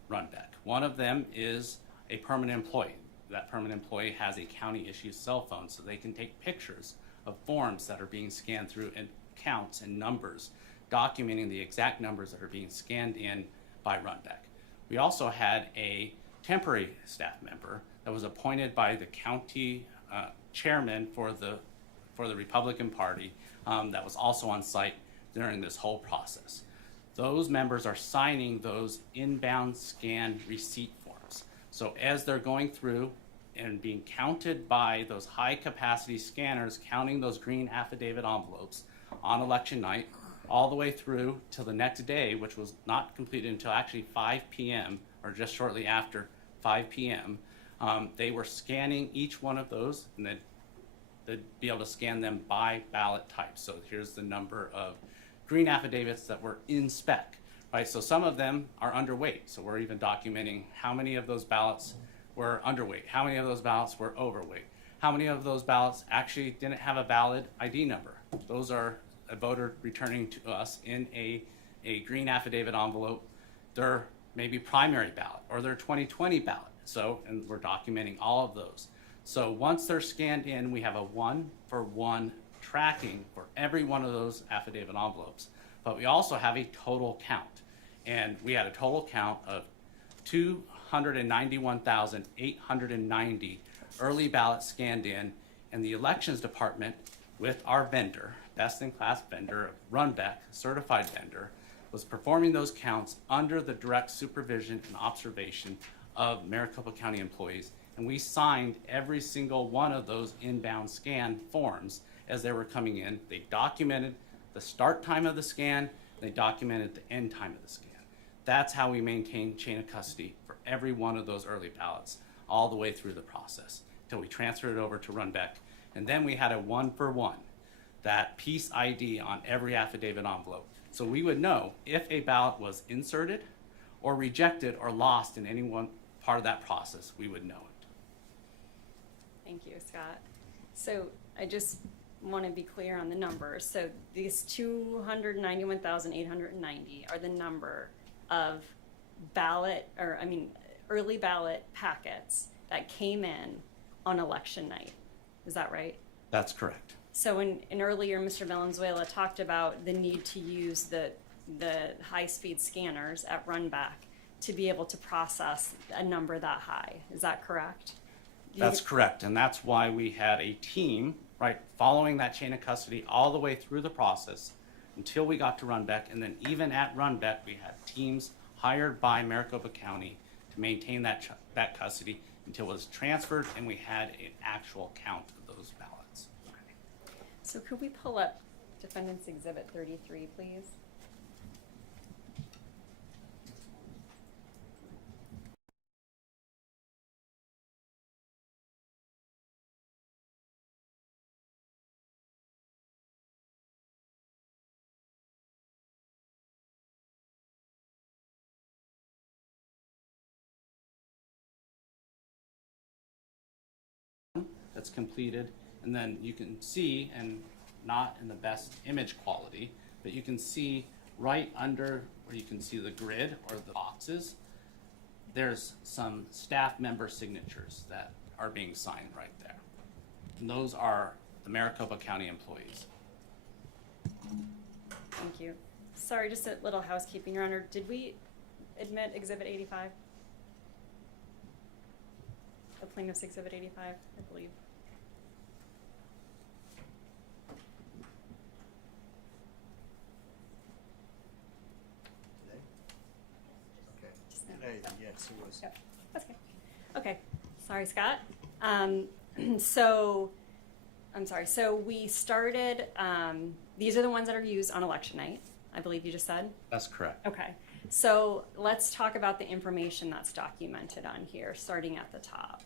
Runbeck. One of them is a permanent employee. That permanent employee has a county-issued cell phone, so they can take pictures of forms that are being scanned through and counts and numbers, documenting the exact numbers that are being scanned in by Runbeck. We also had a temporary staff member that was appointed by the county chairman for the Republican Party that was also on site during this whole process. Those members are signing those inbound scan receipt forms. So as they're going through and being counted by those high capacity scanners, counting those green affidavit envelopes on election night, all the way through till the next day, which was not completed until actually 5 p.m. or just shortly after 5 p.m. They were scanning each one of those, and then they'd be able to scan them by ballot type. So here's the number of green affidavits that were in spec, right? So some of them are underweight. So we're even documenting how many of those ballots were underweight, how many of those ballots were overweight, how many of those ballots actually didn't have a valid ID number. Those are a voter returning to us in a green affidavit envelope their maybe primary ballot or their 2020 ballot. So, and we're documenting all of those. So once they're scanned in, we have a 1-for-1 tracking for every one of those affidavit envelopes. But we also have a total count. And we had a total count of 291,890 early ballots scanned in, and the elections department with our vendor, best-in-class vendor, Runback, certified vendor, was performing those counts under the direct supervision and observation of Maricopa County employees. And we signed every single one of those inbound scan forms as they were coming in. They documented the start time of the scan, they documented the end time of the scan. That's how we maintain chain of custody for every one of those early ballots all the way through the process until we transferred it over to Runback. And then we had a 1-for-1, that piece ID on every affidavit envelope. So we would know if a ballot was inserted or rejected or lost in any one part of that process, we would know it. Thank you, Scott. So I just want to be clear on the numbers. So these 291,890 are the number of early ballot packets that came in on election night. Is that right? That's correct. So in earlier, Mr. Valenzuela talked about the need to use the high-speed scanners at Runback to be able to process a number that high. Is that correct? That's correct, and that's why we had a team, right, following that chain of custody all the way through the process until we got to Runback, and then even at Runback, we had teams hired by Maricopa County to maintain that custody until it was transferred and we had an actual count of those ballots. So could we pull up Defendant's Exhibit 33, please? That's completed, and then you can see, and not in the best image quality, but you can see right under where you can see the grid or the boxes, there's some staff member signatures that are being signed right there. And those are the Maricopa County employees. Thank you. Sorry, just a little housekeeping, Your Honor. Did we admit Exhibit 85? The plaintiff's Exhibit 85, I believe. Today, yes, it was. Yep. That's okay. Okay. Sorry, Scott. So we started, these are the ones that are used on election night, I believe you just said? That's correct. Okay. So let's talk about the information that's documented on here, starting at the top.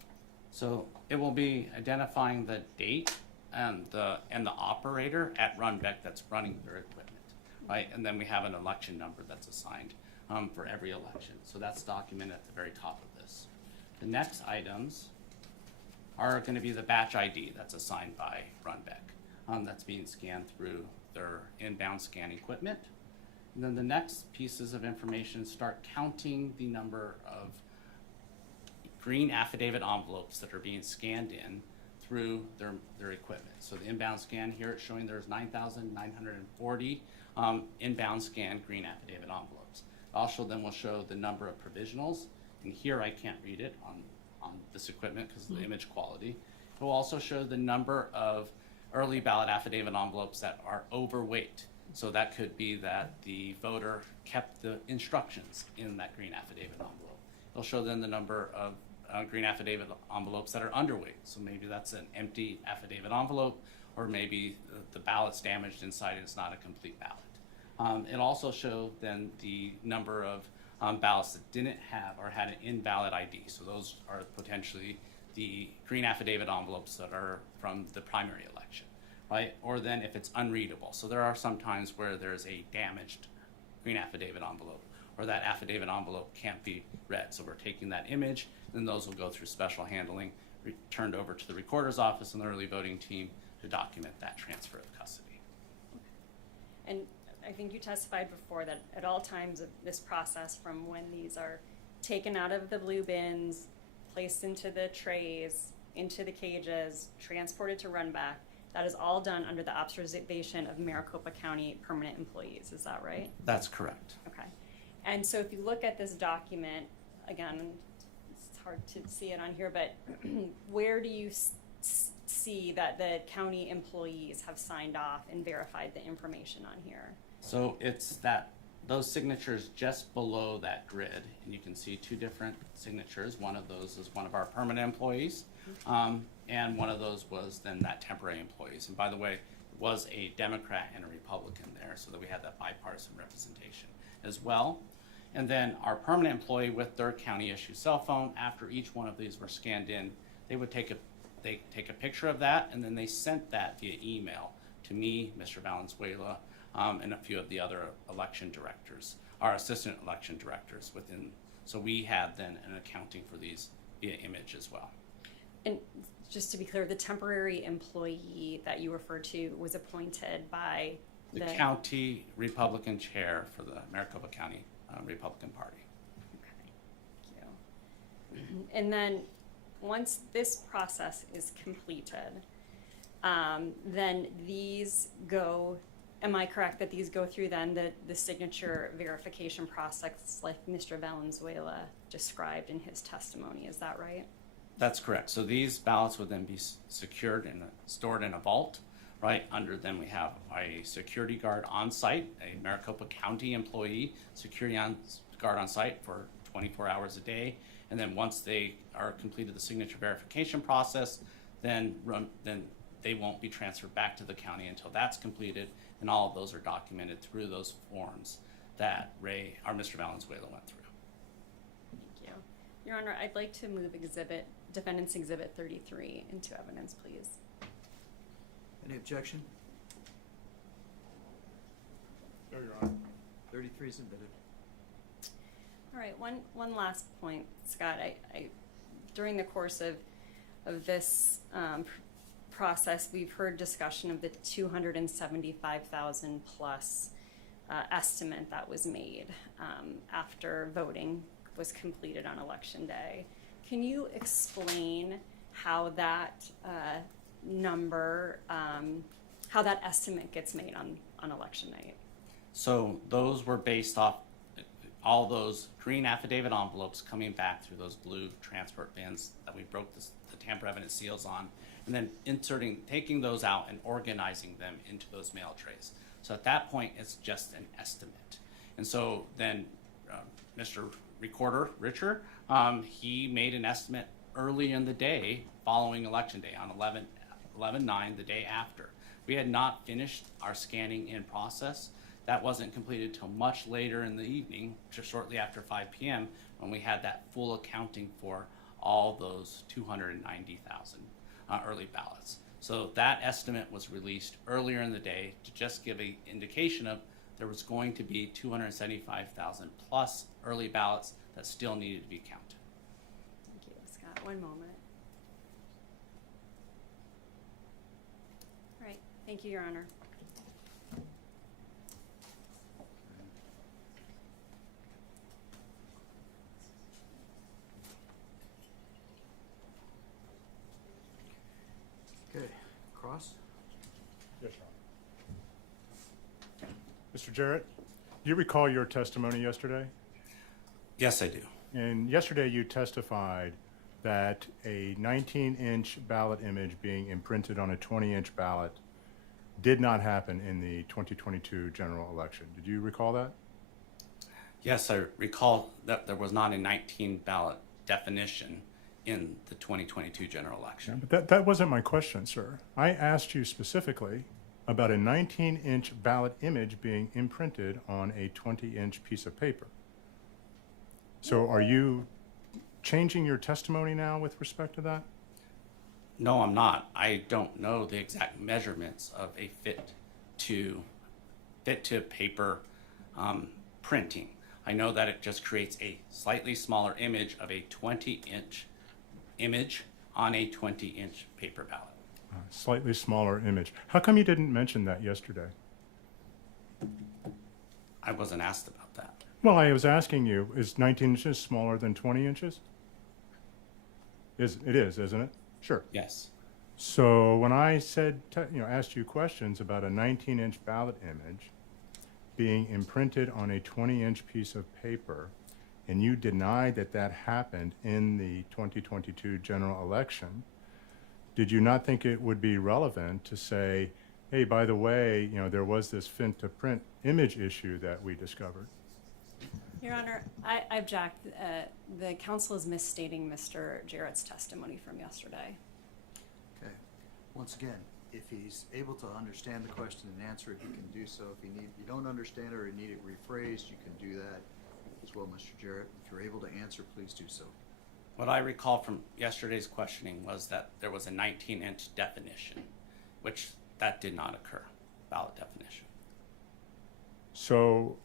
So it will be identifying the date and the operator at Runback that's running their equipment, right? And then we have an election number that's assigned for every election. So that's documented at the very top of this. The next items are going to be the batch ID that's assigned by Runback. That's being scanned through their inbound scan equipment. And then the next pieces of information start counting the number of green affidavit envelopes that are being scanned in through their equipment. So the inbound scan here, it's showing there's 9,940 inbound scanned green affidavit envelopes. Also then will show the number of provisionals, and here I can't read it on this equipment because of the image quality. It will also show the number of early ballot affidavit envelopes that are overweight. So that could be that the voter kept the instructions in that green affidavit envelope. It'll show then the number of green affidavit envelopes that are underweight. So maybe that's an empty affidavit envelope, or maybe the ballot's damaged inside and it's not a complete ballot. It'll also show then the number of ballots that didn't have or had an invalid ID. So those are potentially the green affidavit envelopes that are from the primary election, right? Or then if it's unreadable. So there are some times where there's a damaged green affidavit envelope, or that affidavit envelope can't be read. So we're taking that image, then those will go through special handling, turned over to the recorder's office and the early voting team to document that transfer of custody. And I think you testified before that at all times of this process, from when these are taken out of the blue bins, placed into the trays, into the cages, transported to run back, that is all done under the observation of Maricopa County permanent employees. Is that right? That's correct. Okay. And so if you look at this document, again, it's hard to see it on here, but where do you see that the county employees have signed off and verified the information on here? So it's those signatures just below that grid, and you can see two different signatures. One of those is one of our permanent employees, and one of those was then that temporary employees. And by the way, it was a Democrat and a Republican there, so that we had that bipartisan representation as well. And then our permanent employee with their county issued cell phone, after each one of these were scanned in, they would take a picture of that, and then they sent that via email to me, Mr. Valenzuela, and a few of the other election directors, our assistant election directors within. So we had then an accounting for these via image as well. And just to be clear, the temporary employee that you referred to was appointed by the county Republican chair for the Maricopa County Republican Party. Okay, thank you. And then once this process is completed, then these go, am I correct that these go through then the signature verification process like Mr. Valenzuela described in his testimony, is that right? That's correct. So these ballots would then be secured and stored in a vault, right? Under them we have a security guard on site, a Maricopa County employee, security guard on site for 24 hours a day. And then once they are completed the signature verification process, then they won't be transferred back to the county until that's completed, and all of those are documented through those forms that Mr. Valenzuela went through. Thank you. Your Honor, I'd like to move Defendant's Exhibit 33 into evidence, please. Any objection? No, Your Honor. 33 is submitted. All right, one last point, Scott. I during the course of this process, we've heard discussion of the 275,000 plus estimate that was made after voting was completed on Election Day. Can you explain how that number, how that estimate gets made on Election night? So those were based off all those green affidavit envelopes coming back through those blue transport bins that we broke the tamper evidence seals on, and then taking those out and organizing them into those mail trays. So at that point, it's just an estimate. And so then Mr. Recorder, Richard, he made an estimate early in the day following Election Day on 11/9, the day after. We had not finished our scanning in process. That wasn't completed till much later in the evening, just shortly after 5 p.m., when we had that full accounting for all those 290,000 early ballots. So that estimate was released earlier in the day to just give an indication of there was going to be 275,000 plus early ballots that still needed to be counted. Thank you, Scott. One moment. All right. Thank you, Your Honor. Okay, Cross? Yes, Your Honor. Mr. Jarrett, do you recall your testimony yesterday? Yes, I do. And yesterday you testified that a 19-inch ballot image being imprinted on a 20-inch ballot did not happen in the 2022 general election. Did you recall that? Yes, I recall that there was not a 19 ballot definition in the 2022 general election. But that wasn't my question, sir. I asked you specifically about a 19-inch ballot image being imprinted on a 20-inch piece of paper. So are you changing your testimony now with respect to that? No, I'm not. I don't know the exact measurements of a fit to paper printing. I know that it just creates a slightly smaller image of a 20-inch image on a 20-inch paper ballot. Slightly smaller image. How come you didn't mention that yesterday? I wasn't asked about that. Well, I was asking you, is 19 inches smaller than 20 inches? It is, isn't it? Sure. Yes. So when I said, asked you questions about a 19-inch ballot image being imprinted on a 20-inch piece of paper, and you denied that that happened in the 2022 general election, did you not think it would be relevant to say, hey, by the way, there was this fit-to-print image issue that we discovered? Your Honor, I object. The council is misstating Mr. Jarrett's testimony from yesterday. Okay. Once again, if he's able to understand the question and answer it, he can do so. If you don't understand it or you need it rephrased, you can do that as well, Mr. Jarrett. If you're able to answer, please do so. What I recall from yesterday's questioning was that there was a 19-inch definition, which that did not occur, ballot definition. So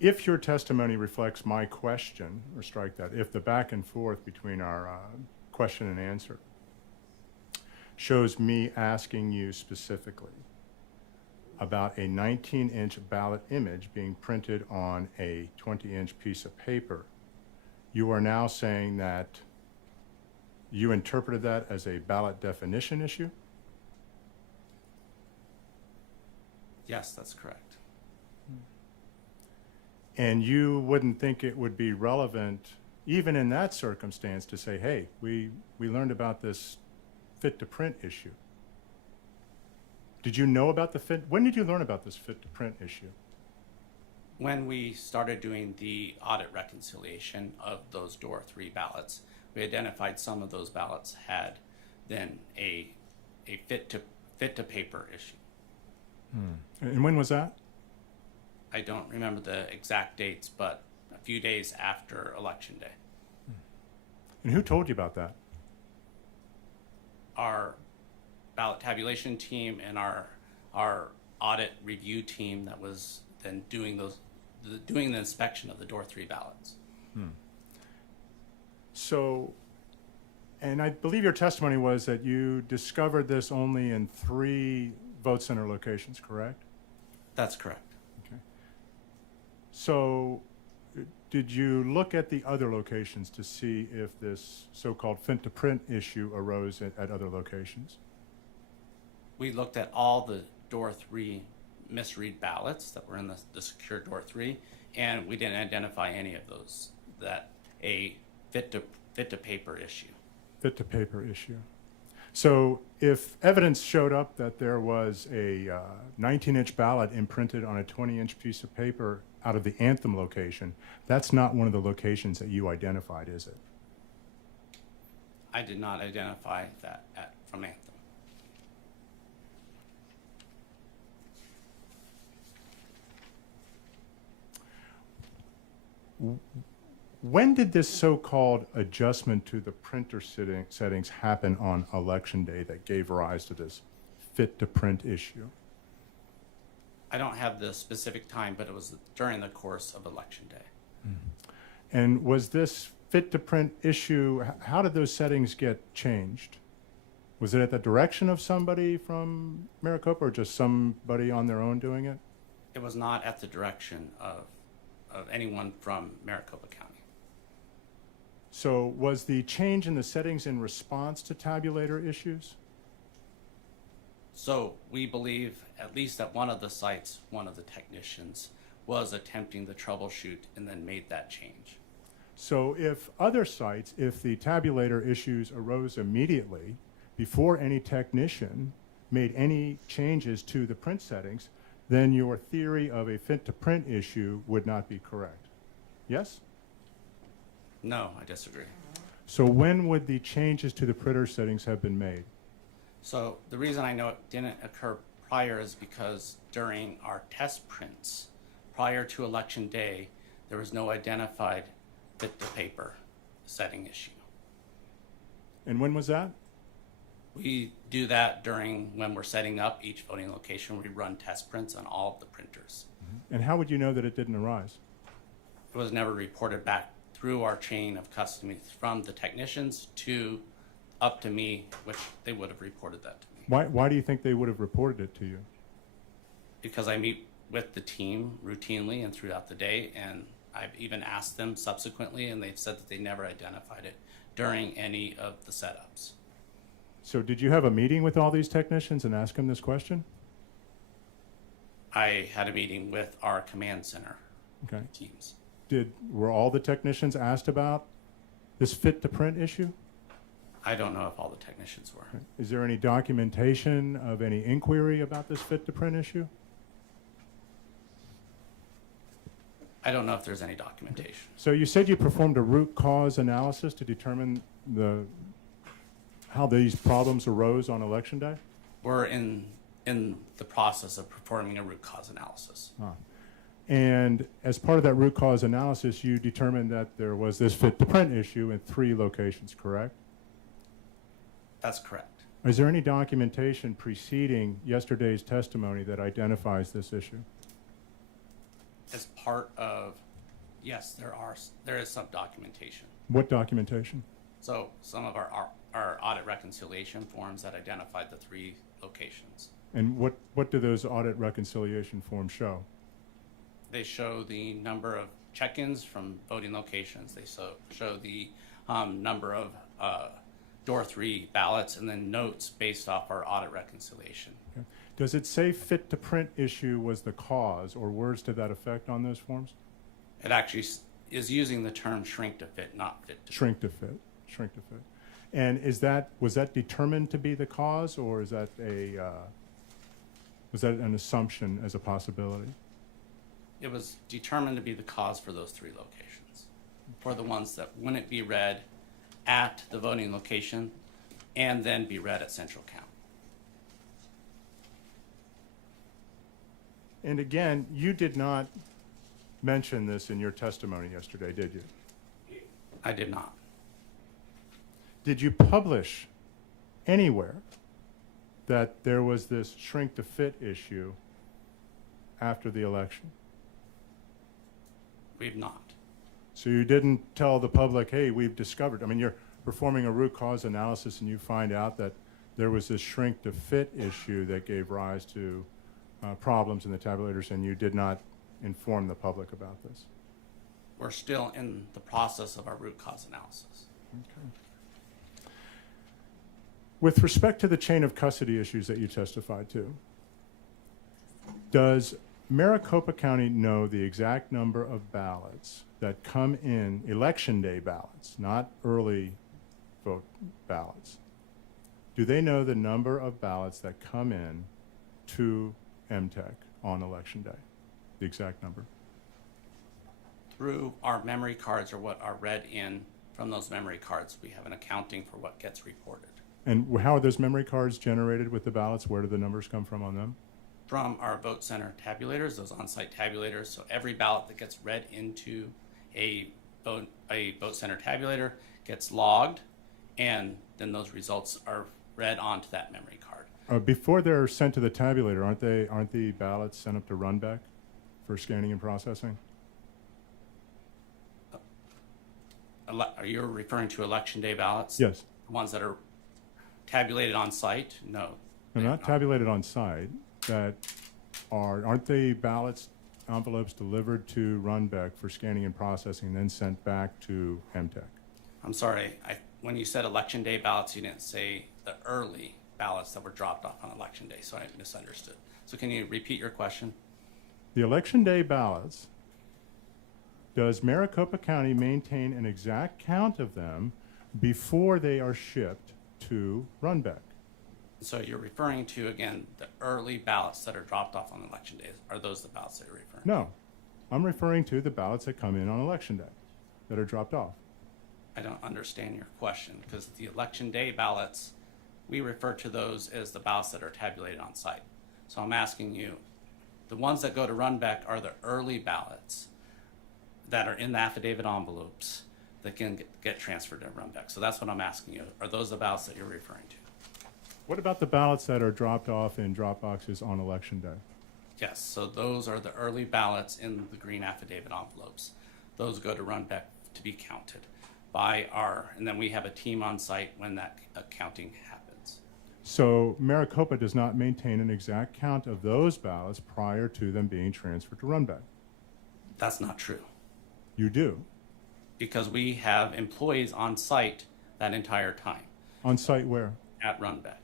if your testimony reflects my question, or strike that, if the back and forth between our question and answer shows me asking you specifically about a 19-inch ballot image being printed on a 20-inch piece of paper, you are now saying that you interpreted that as a ballot definition issue? Yes, that's correct. And you wouldn't think it would be relevant, even in that circumstance, to say, hey, we learned about this fit-to-print issue. Did you know about when did you learn about this fit-to-print issue? When we started doing the audit reconciliation of those door 3 ballots, we identified some of those ballots had then a fit to paper issue. And when was that? I don't remember the exact dates, but a few days after Election Day. And who told you about that? Our ballot tabulation team and our audit review team that was then doing the inspection of the door 3 ballots. So, and I believe your testimony was that you discovered this only in 3 vote center locations, correct? That's correct. Okay. So, did you look at the other locations to see if this so-called fit-to-print issue arose at other locations? We looked at all the door 3 misread ballots that were in the secure door 3, and we didn't identify any of those that a fit to paper issue. Fit to paper issue. So if evidence showed up that there was a 19-inch ballot imprinted on a 20-inch piece of paper out of the Anthem location, that's not one of the locations that you identified, is it? I did not identify that from Anthem. When did this so-called adjustment to the printer settings happen on Election Day that gave rise to this fit-to-print issue? I don't have the specific time, but it was during the course of Election Day. And was this fit-to-print issue, how did those settings get changed? Was it at the direction of somebody from Maricopa or just somebody on their own doing it? It was not at the direction of anyone from Maricopa County. So was the change in the settings in response to tabulator issues? So we believe, at least at one of the sites, one of the technicians was attempting to troubleshoot and then made that change. So if other sites, if the tabulator issues arose immediately before any technician made any changes to the print settings, then your theory of a fit to print issue would not be correct. Yes? No, I disagree. So when would the changes to the printer settings have been made? So the reason I know it didn't occur prior is because during our test prints, prior to election day, there was no identified fit to paper setting issue. And when was that? We do that during when we're setting up each voting location. We run test prints on all of the printers. And how would you know that it didn't arise? It was never reported back through our chain of custody from the technicians to up to me, which they would have reported that to me. Why do you think they would have reported it to you? Because I meet with the team routinely and throughout the day, and I've even asked them subsequently, and they've said that they never identified it during any of the setups. So did you have a meeting with all these technicians and ask them this question? I had a meeting with our command center Okay. teams. Were all the technicians asked about this fit to print issue? I don't know if all the technicians were. Is there any documentation of any inquiry about this fit to print issue? I don't know if there's any documentation. So you said you performed a root cause analysis to determine how these problems arose on election day? We're in the process of performing a root cause analysis. And as part of that root cause analysis, you determined that there was this fit to print issue in 3 locations, correct? That's correct. Is there any documentation preceding yesterday's testimony that identifies this issue? As part of, yes, there is some documentation. What documentation? So some of our audit reconciliation forms that identified the 3 locations. And what do those audit reconciliation forms show? They show the number of check-ins from voting locations. They show the number of door 3 ballots, and then notes based off our audit reconciliation. Okay. Does it say fit to print issue was the cause, or words to that effect on those forms? It actually is using the term shrink to fit, not fit to Shrink to fit. Shrink to fit. And was that determined to be the cause, or is that was that an assumption as a possibility? It was determined to be the cause for those 3 locations, for the ones that wouldn't be read at the voting location and then be read at central count. And again, you did not mention this in your testimony yesterday, did you? I did not. Did you publish anywhere that there was this shrink to fit issue after the election? We've not. So you didn't tell the public, hey, we've discovered, I mean, you're performing a root cause analysis and you find out that there was this shrink to fit issue that gave rise to problems in the tabulators, and you did not inform the public about this. We're still in the process of our root cause analysis. Okay. With respect to the chain of custody issues that you testified to, does Maricopa County know the exact number of ballots that come in, election day ballots, not early vote ballots? Do they know the number of ballots that come in to MTech on election day? The exact number? Through our memory cards, or what are read in from those memory cards, we have an accounting for what gets reported. And how are those memory cards generated with the ballots? Where do the numbers come from on them? From our vote center tabulators, those on-site tabulators. So every ballot that gets read into a vote center tabulator gets logged, and then those results are read onto that memory card. Before they're sent to the tabulator, aren't the ballots sent up to Runback for scanning and processing? Are you referring to election day ballots? Yes. The ones that are tabulated on site? No. They're not tabulated on site. Aren't the ballots envelopes delivered to Runback for scanning and processing, then sent back to MTech? I'm sorry. When you said election day ballots, you didn't say the early ballots that were dropped off on election day, so I misunderstood. So can you repeat your question? The election day ballots does Maricopa County maintain an exact count of them before they are shipped to Runbeck? So you're referring to, again, the early ballots that are dropped off on election days. Are those the ballots that you're referring to? No, I'm referring to the ballots that come in on election day that are dropped off. I don't understand your question, because the election day ballots, we refer to those as the ballots that are tabulated on site. So I'm asking you, the ones that go to Runbeck are the early ballots that are in the affidavit envelopes that can get transferred to Runbeck. So that's what I'm asking you. Are those the ballots that you're referring to? What about the ballots that are dropped off in drop boxes on election day? Yes, so those are the early ballots in the green affidavit envelopes. Those go to Runbeck to be counted by and then we have a team on site when that counting happens. So Maricopa does not maintain an exact count of those ballots prior to them being transferred to Runbeck? That's not true. You do? Because we have employees on site that entire time. On site where? At Runbeck.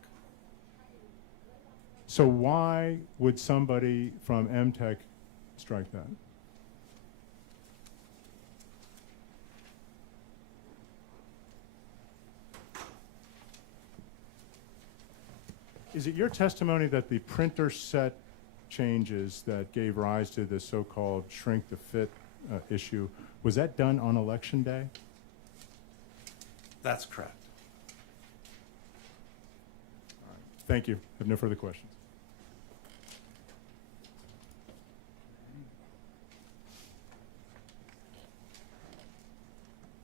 So why would somebody from MTech strike that? Is it your testimony that the printer set changes that gave rise to the so-called shrink to fit issue, was that done on election day? That's correct. Thank you. I have no further questions.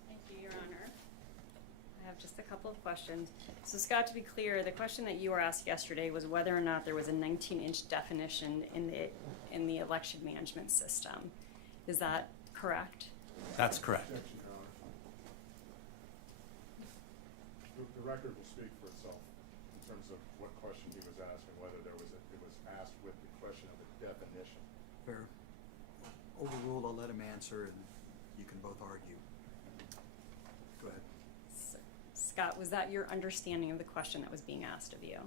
Thank you, Your Honor. I have just a couple of questions. So Scott, to be clear, the question that you were asked yesterday was whether or not there was a 19-inch definition in the election management system. Is that correct? That's correct. The record will speak for itself in terms of what question he was asking, whether it was asked with the question of the definition. Fair. Overruled, I'll let him answer, and you can both argue. Go ahead. Scott, was that your understanding of the question that was being asked of you?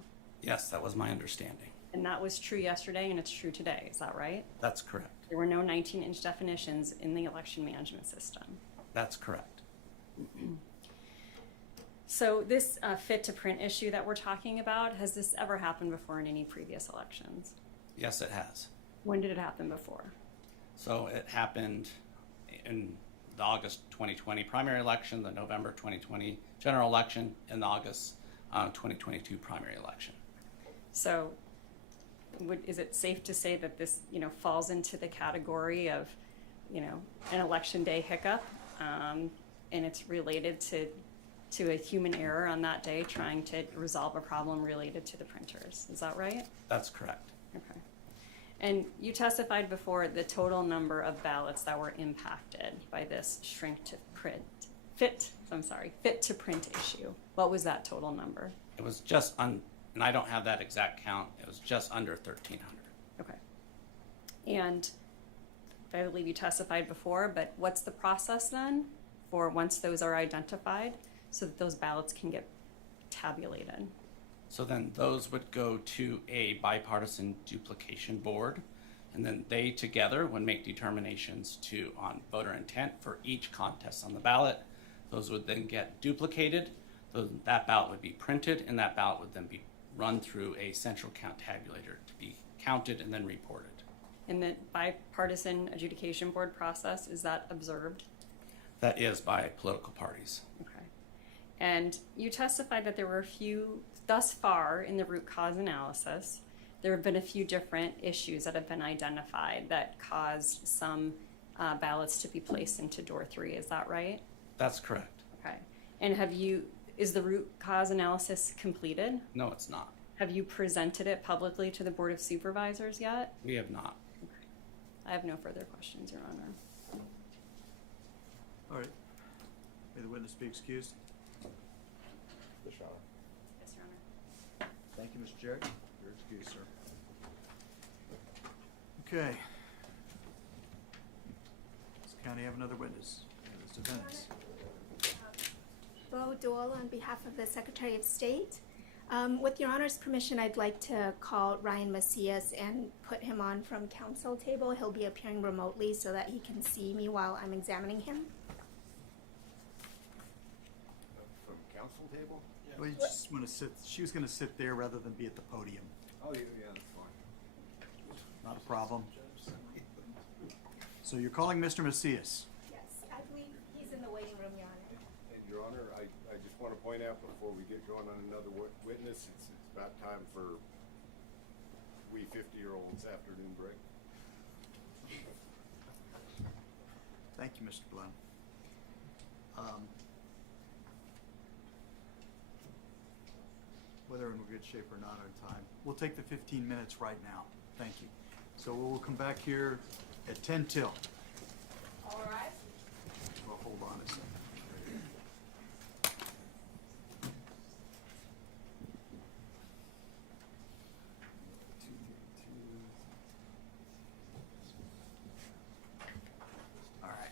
Yes, that was my understanding. And that was true yesterday and it's true today, is that right? That's correct. There were no 19-inch definitions in the election management system. That's correct. So this fit to print issue that we're talking about, has this ever happened before in any previous elections? Yes, it has. When did it happen before? So it happened in the August 2020 primary election, the November 2020 general election, and the August 2022 primary election. So is it safe to say that this, falls into the category of, an election day hiccup, and it's related to a human error on that day trying to resolve a problem related to the printers? Is that right? That's correct. Okay. And you testified before the total number of ballots that were impacted by this fit to print issue. What was that total number? It was just and I don't have that exact count. It was just under 1,300. Okay. And I believe you testified before, but what's the process then for once those are identified so that those ballots can get tabulated? So then those would go to a bipartisan duplication board, and then they together would make determinations on voter intent for each contest on the ballot. Those would then get duplicated. That ballot would be printed, and that ballot would then be run through a central count tabulator to be counted and then reported. And the bipartisan adjudication board process, is that observed? That is by political parties. Okay. And you testified that there were a few, thus far in the root cause analysis, there have been a few different issues that have been identified that caused some ballots to be placed into door 3. Is that right? That's correct. Okay. And is the root cause analysis completed? No, it's not. Have you presented it publicly to the Board of Supervisors yet? We have not. Okay. I have no further questions, Your Honor. All right. May the witness be excused. Yes, Your Honor. Yes, Your Honor. Thank you, Mr. Jarrett. You're excused, sir. Okay. Does the county have another witness? Mr. Vance. Bo Doyle on behalf of the Secretary of State. With Your Honor's permission, I'd like to call Ryan Macias and put him on from council table. He'll be appearing remotely so that he can see me while I'm examining him. From council table? Well, you just want to sit, she was going to sit there rather than be at the podium. Oh, yeah, that's fine. Not a problem. So you're calling Mr. Macias? Yes, I believe he's in the waiting room, Your Honor. And Your Honor, I just want to point out before we get going on another witness, it's about time for we 50-year-olds afternoon break. Thank you, Mr. Blount. Whether we're in good shape or not on time, we'll take the 15 minutes right now. Thank you. So we'll come back here at 10 till. All right. Well, hold on a second. All right.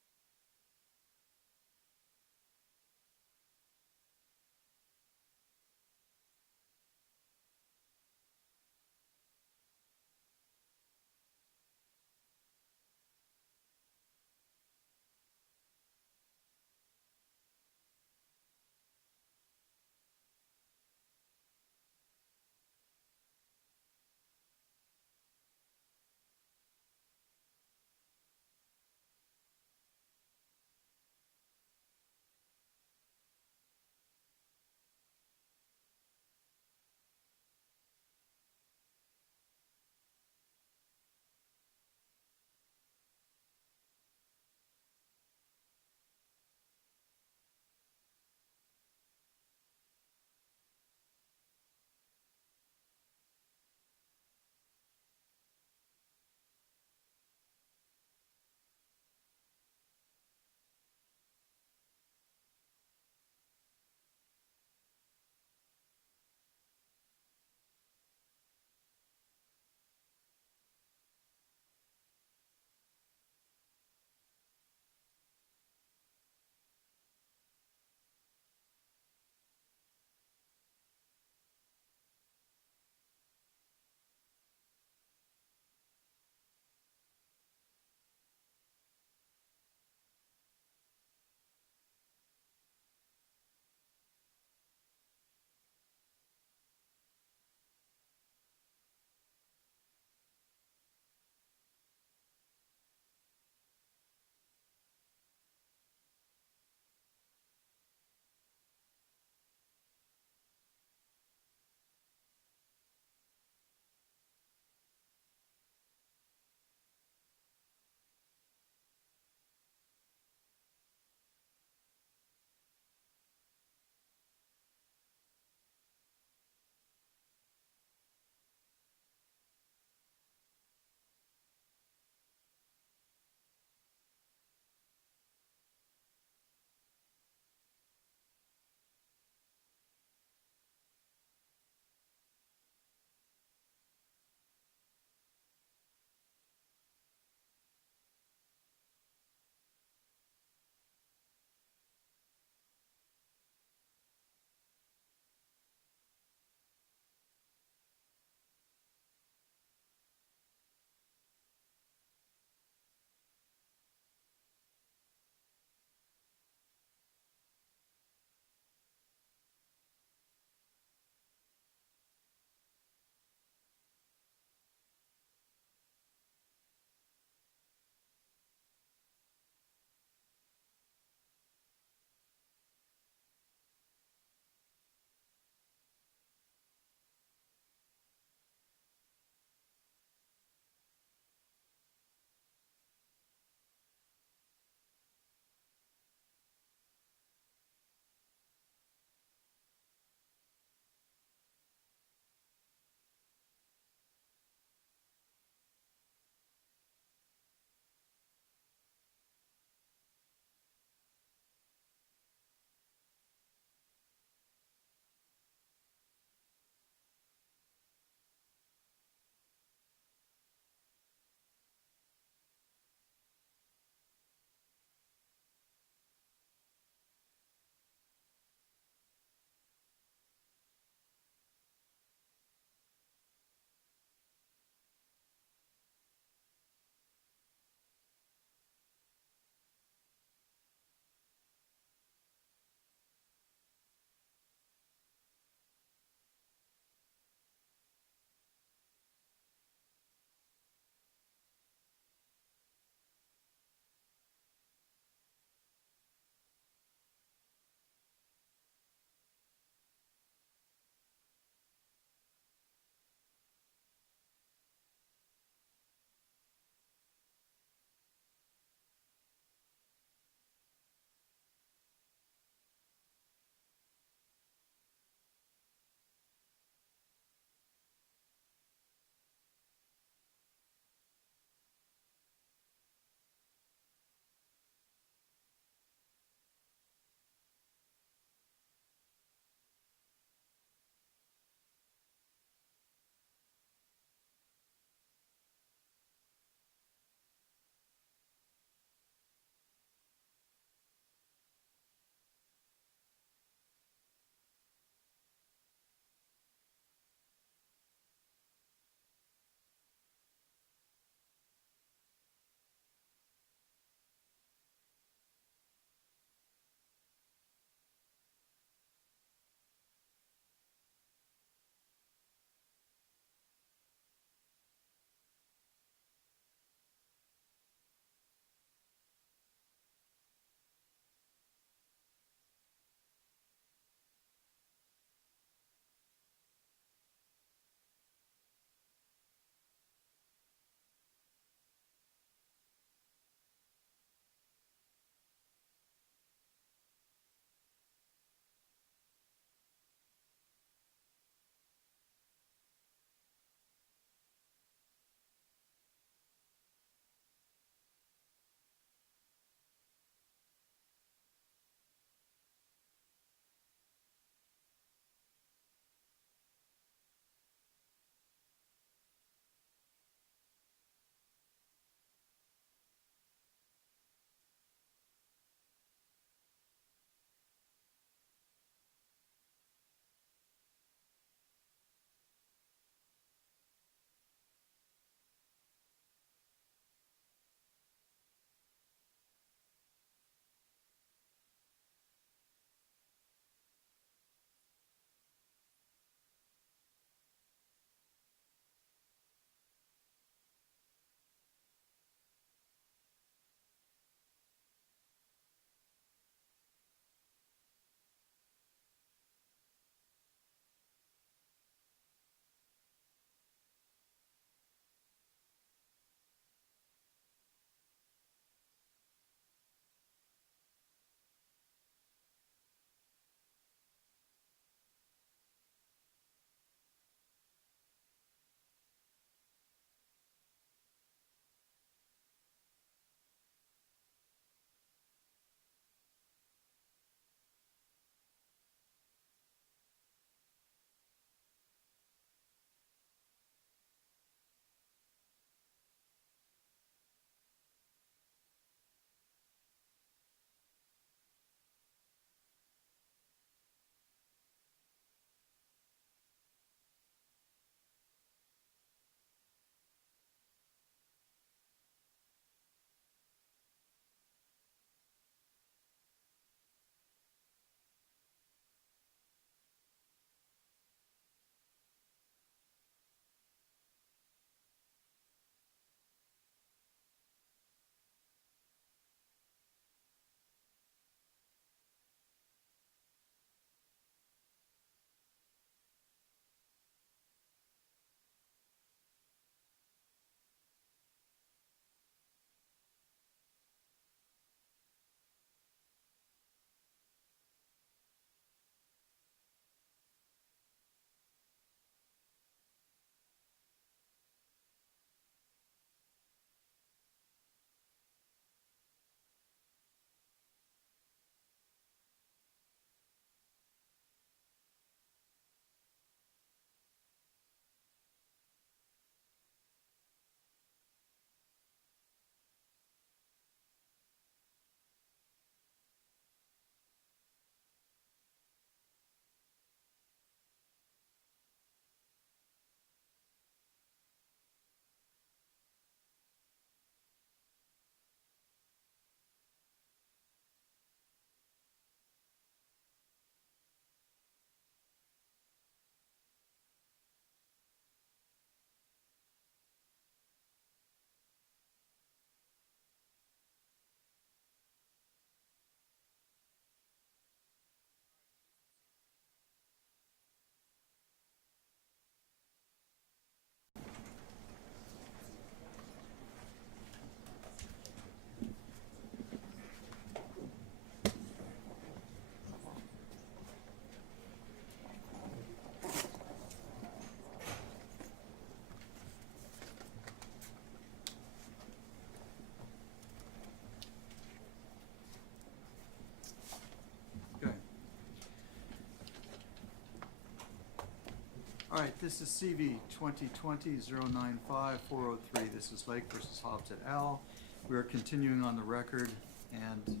All right, this is CV 2020-095-403. This is Lake versus Hobbs et al. We are continuing on the record, and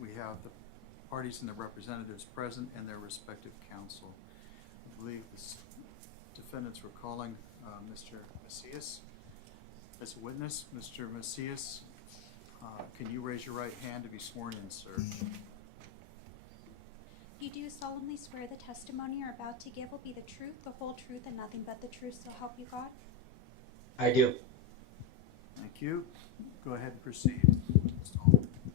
we have the parties and the representatives present and their respective counsel. I believe the defendants were calling Mr. Macias as a witness. Mr. Macias, can you raise your right hand to be sworn in, sir? You do solemnly swear the testimony you're about to give will be the truth, the whole truth, and nothing but the truth, so help you God? I do. Thank you. Go ahead and proceed.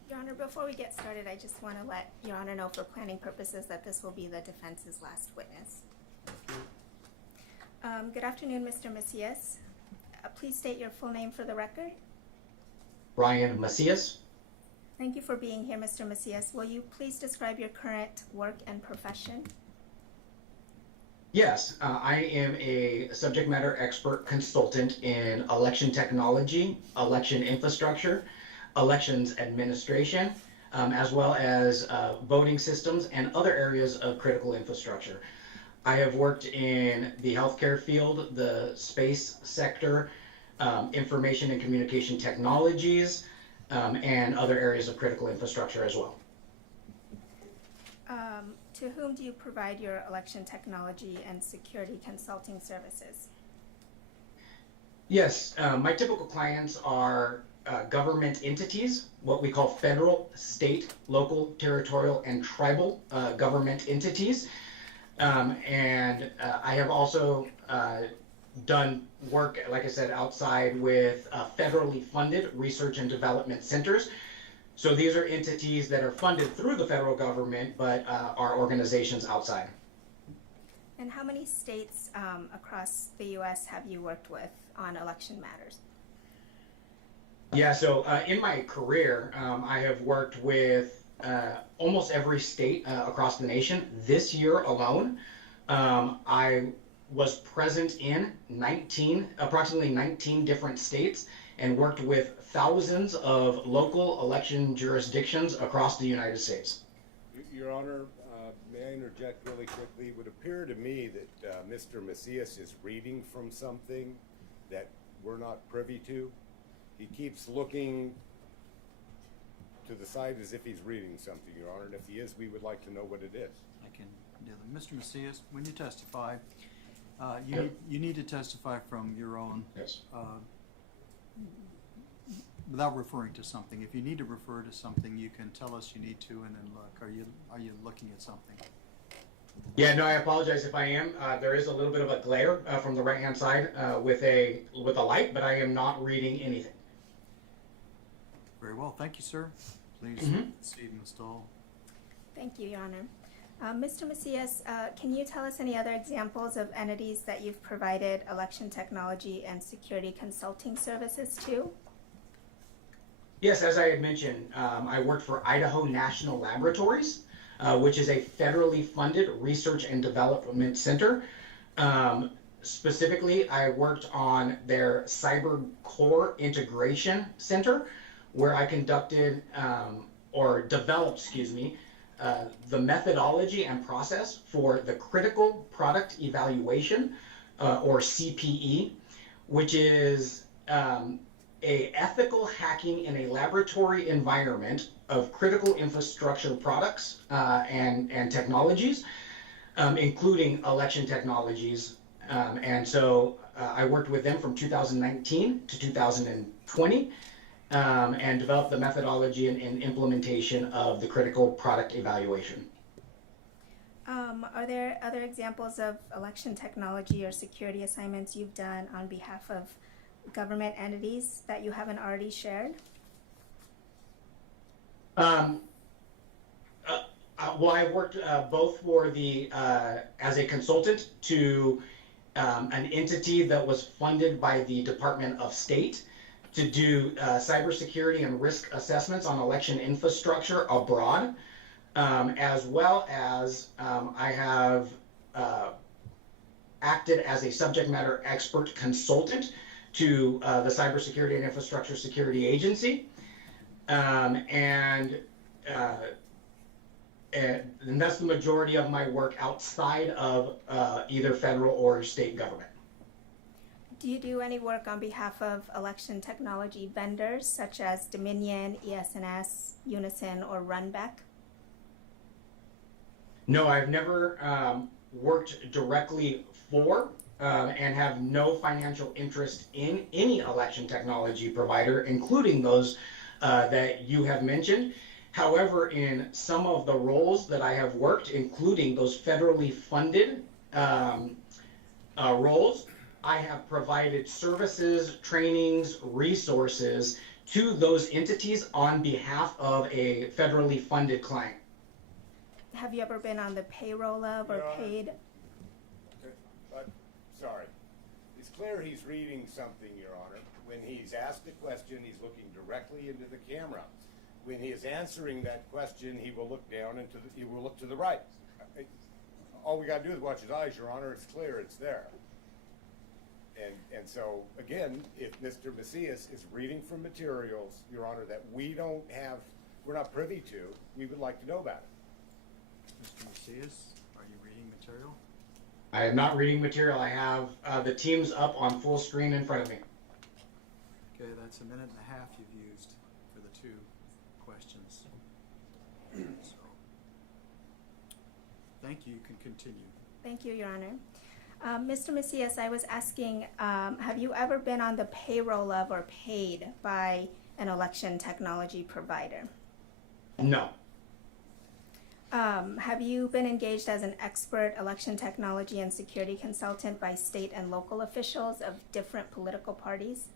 Your Honor, before we get started, I just want to let Your Honor know for planning purposes that this will be the defense's last witness. Good afternoon, Mr. Macias. Please state your full name for the record. Brian Macias. Thank you for being here, Mr. Macias. Will you please describe your current work and profession? Yes, I am a subject matter expert consultant in election technology, election infrastructure, elections administration, as well as voting systems and other areas of critical infrastructure. I have worked in the healthcare field, the space sector, information and communication technologies, and other areas of critical infrastructure as well. To whom do you provide your election technology and security consulting services? Yes, my typical clients are government entities, what we call federal, state, local, territorial, and tribal government entities. And I have also done work, like I said, outside with federally funded research and development centers. So these are entities that are funded through the federal government, but are organizations outside. And how many states across the U.S. have you worked with on election matters? Yeah, so in my career, I have worked with almost every state across the nation. This year alone, I was present in approximately 19 different states and worked with thousands of local election jurisdictions across the United States. Your Honor, may I interject really quickly? It would appear to me that Mr. Macias is reading from something that we're not privy to. He keeps looking to the side as if he's reading something, Your Honor, and if he is, we would like to know what it is. I can do that. Mr. Macias, when you testify, you need to testify from your own, without referring to something. If you need to refer to something, you can tell us you need to, and then look. Are you looking at something? Yeah, no, I apologize if I am. There is a little bit of a glare from the right-hand side with a light, but I am not reading anything. Very well. Thank you, sir. Please proceed, Ms. Dahl. Thank you, Your Honor. Mr. Macias, can you tell us any other examples of entities that you've provided election technology and security consulting services to? Yes, as I had mentioned, I worked for Idaho National Laboratories, which is a federally funded research and development center. Specifically, I worked on their Cyber Core Integration Center, where I conducted developed, the methodology and process for the Critical Product Evaluation, or CPE, which is a ethical hacking in a laboratory environment of critical infrastructure products and technologies, including election technologies. And so I worked with them from 2019 to 2020 and developed the methodology and implementation of the critical product evaluation. Are there other examples of election technology or security assignments you've done on behalf of government entities that you haven't already shared? Well, I worked both for as a consultant to an entity that was funded by the Department of State to do cybersecurity and risk assessments on election infrastructure abroad, as well as I have acted as a subject matter expert consultant to the Cybersecurity and Infrastructure Security Agency, and and that's the majority of my work outside of either federal or state government. Do you do any work on behalf of election technology vendors such as Dominion, ES&S, Unison, or Runback? No, I've never worked directly for and have no financial interest in any election technology provider, including those that you have mentioned. However, in some of the roles that I have worked, including those federally funded roles, I have provided services, trainings, resources to those entities on behalf of a federally funded client. Have you ever been on the payroll of or paid? Sorry. It's clear he's reading something, Your Honor. When he's asked a question, he's looking directly into the camera. When he is answering that question, he will look down and he will look to the right. All we got to do is watch his eyes, Your Honor. It's clear, it's there. And so, again, if Mr. Macias is reading from materials, Your Honor, that we're not privy to, we would like to know about it. Mr. Macias, are you reading material? I am not reading material. I have the teams up on full screen in front of me. Okay, that's a minute and a half you've used for the two questions. So, thank you. You can continue. Thank you, Your Honor. Mr. Macias, I was asking, have you ever been on the payroll of or paid by an election technology provider? No. Have you been engaged as an expert election technology and security consultant by state and local officials of different political parties?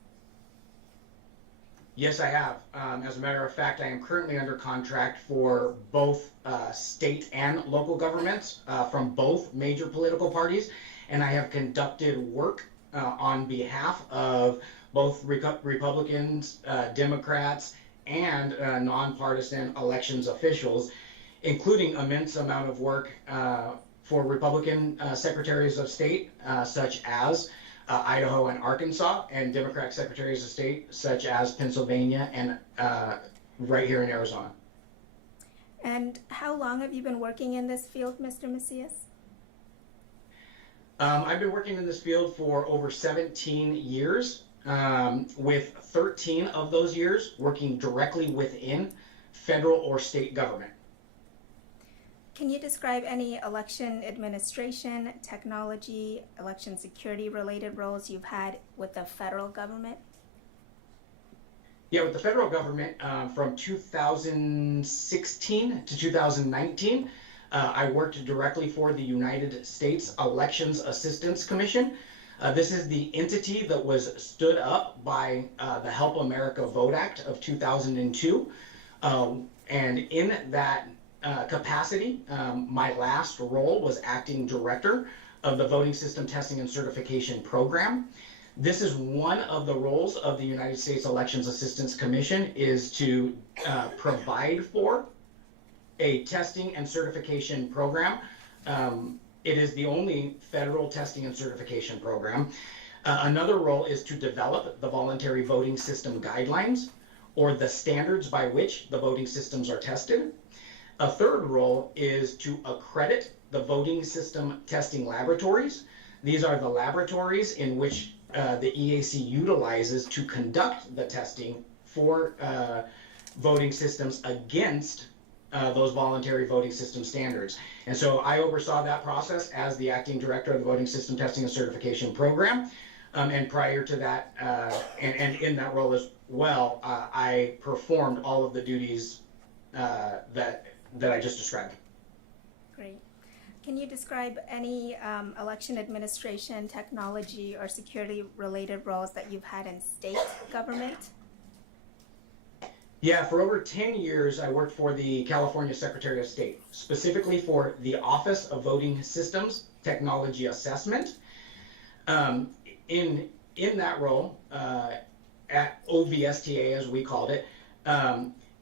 Yes, I have. As a matter of fact, I am currently under contract for both state and local governments from both major political parties, and I have conducted work on behalf of both Republicans, Democrats, and nonpartisan elections officials, including immense amount of work for Republican secretaries of state, such as Idaho and Arkansas, and Democratic secretaries of state, such as Pennsylvania and right here in Arizona. And how long have you been working in this field, Mr. Macias? I've been working in this field for over 17 years, with 13 of those years working directly within federal or state government. Can you describe any election administration, technology, election security related roles you've had with the federal government? Yeah, with the federal government, from 2016 to 2019, I worked directly for the United States Elections Assistance Commission. This is the entity that was stood up by the Help America Vote Act of 2002. And in that capacity, my last role was acting director of the Voting System Testing and Certification Program. This is one of the roles of the United States Elections Assistance Commission, is to provide for a testing and certification program. It is the only federal testing and certification program. Another role is to develop the voluntary voting system guidelines, or the standards by which the voting systems are tested. A third role is to accredit the voting system testing laboratories. These are the laboratories in which the EAC utilizes to conduct the testing for voting systems against those voluntary voting system standards. And so I oversaw that process as the acting director of the Voting System Testing and Certification Program. And prior to that, and in that role as well, I performed all of the duties that I just described. Great. Can you describe any election administration, technology, or security related roles that you've had in state government? Yeah, for over 10 years, I worked for the California Secretary of State, specifically for the Office of Voting Systems Technology Assessment. In that role, at OVSTA, as we called it,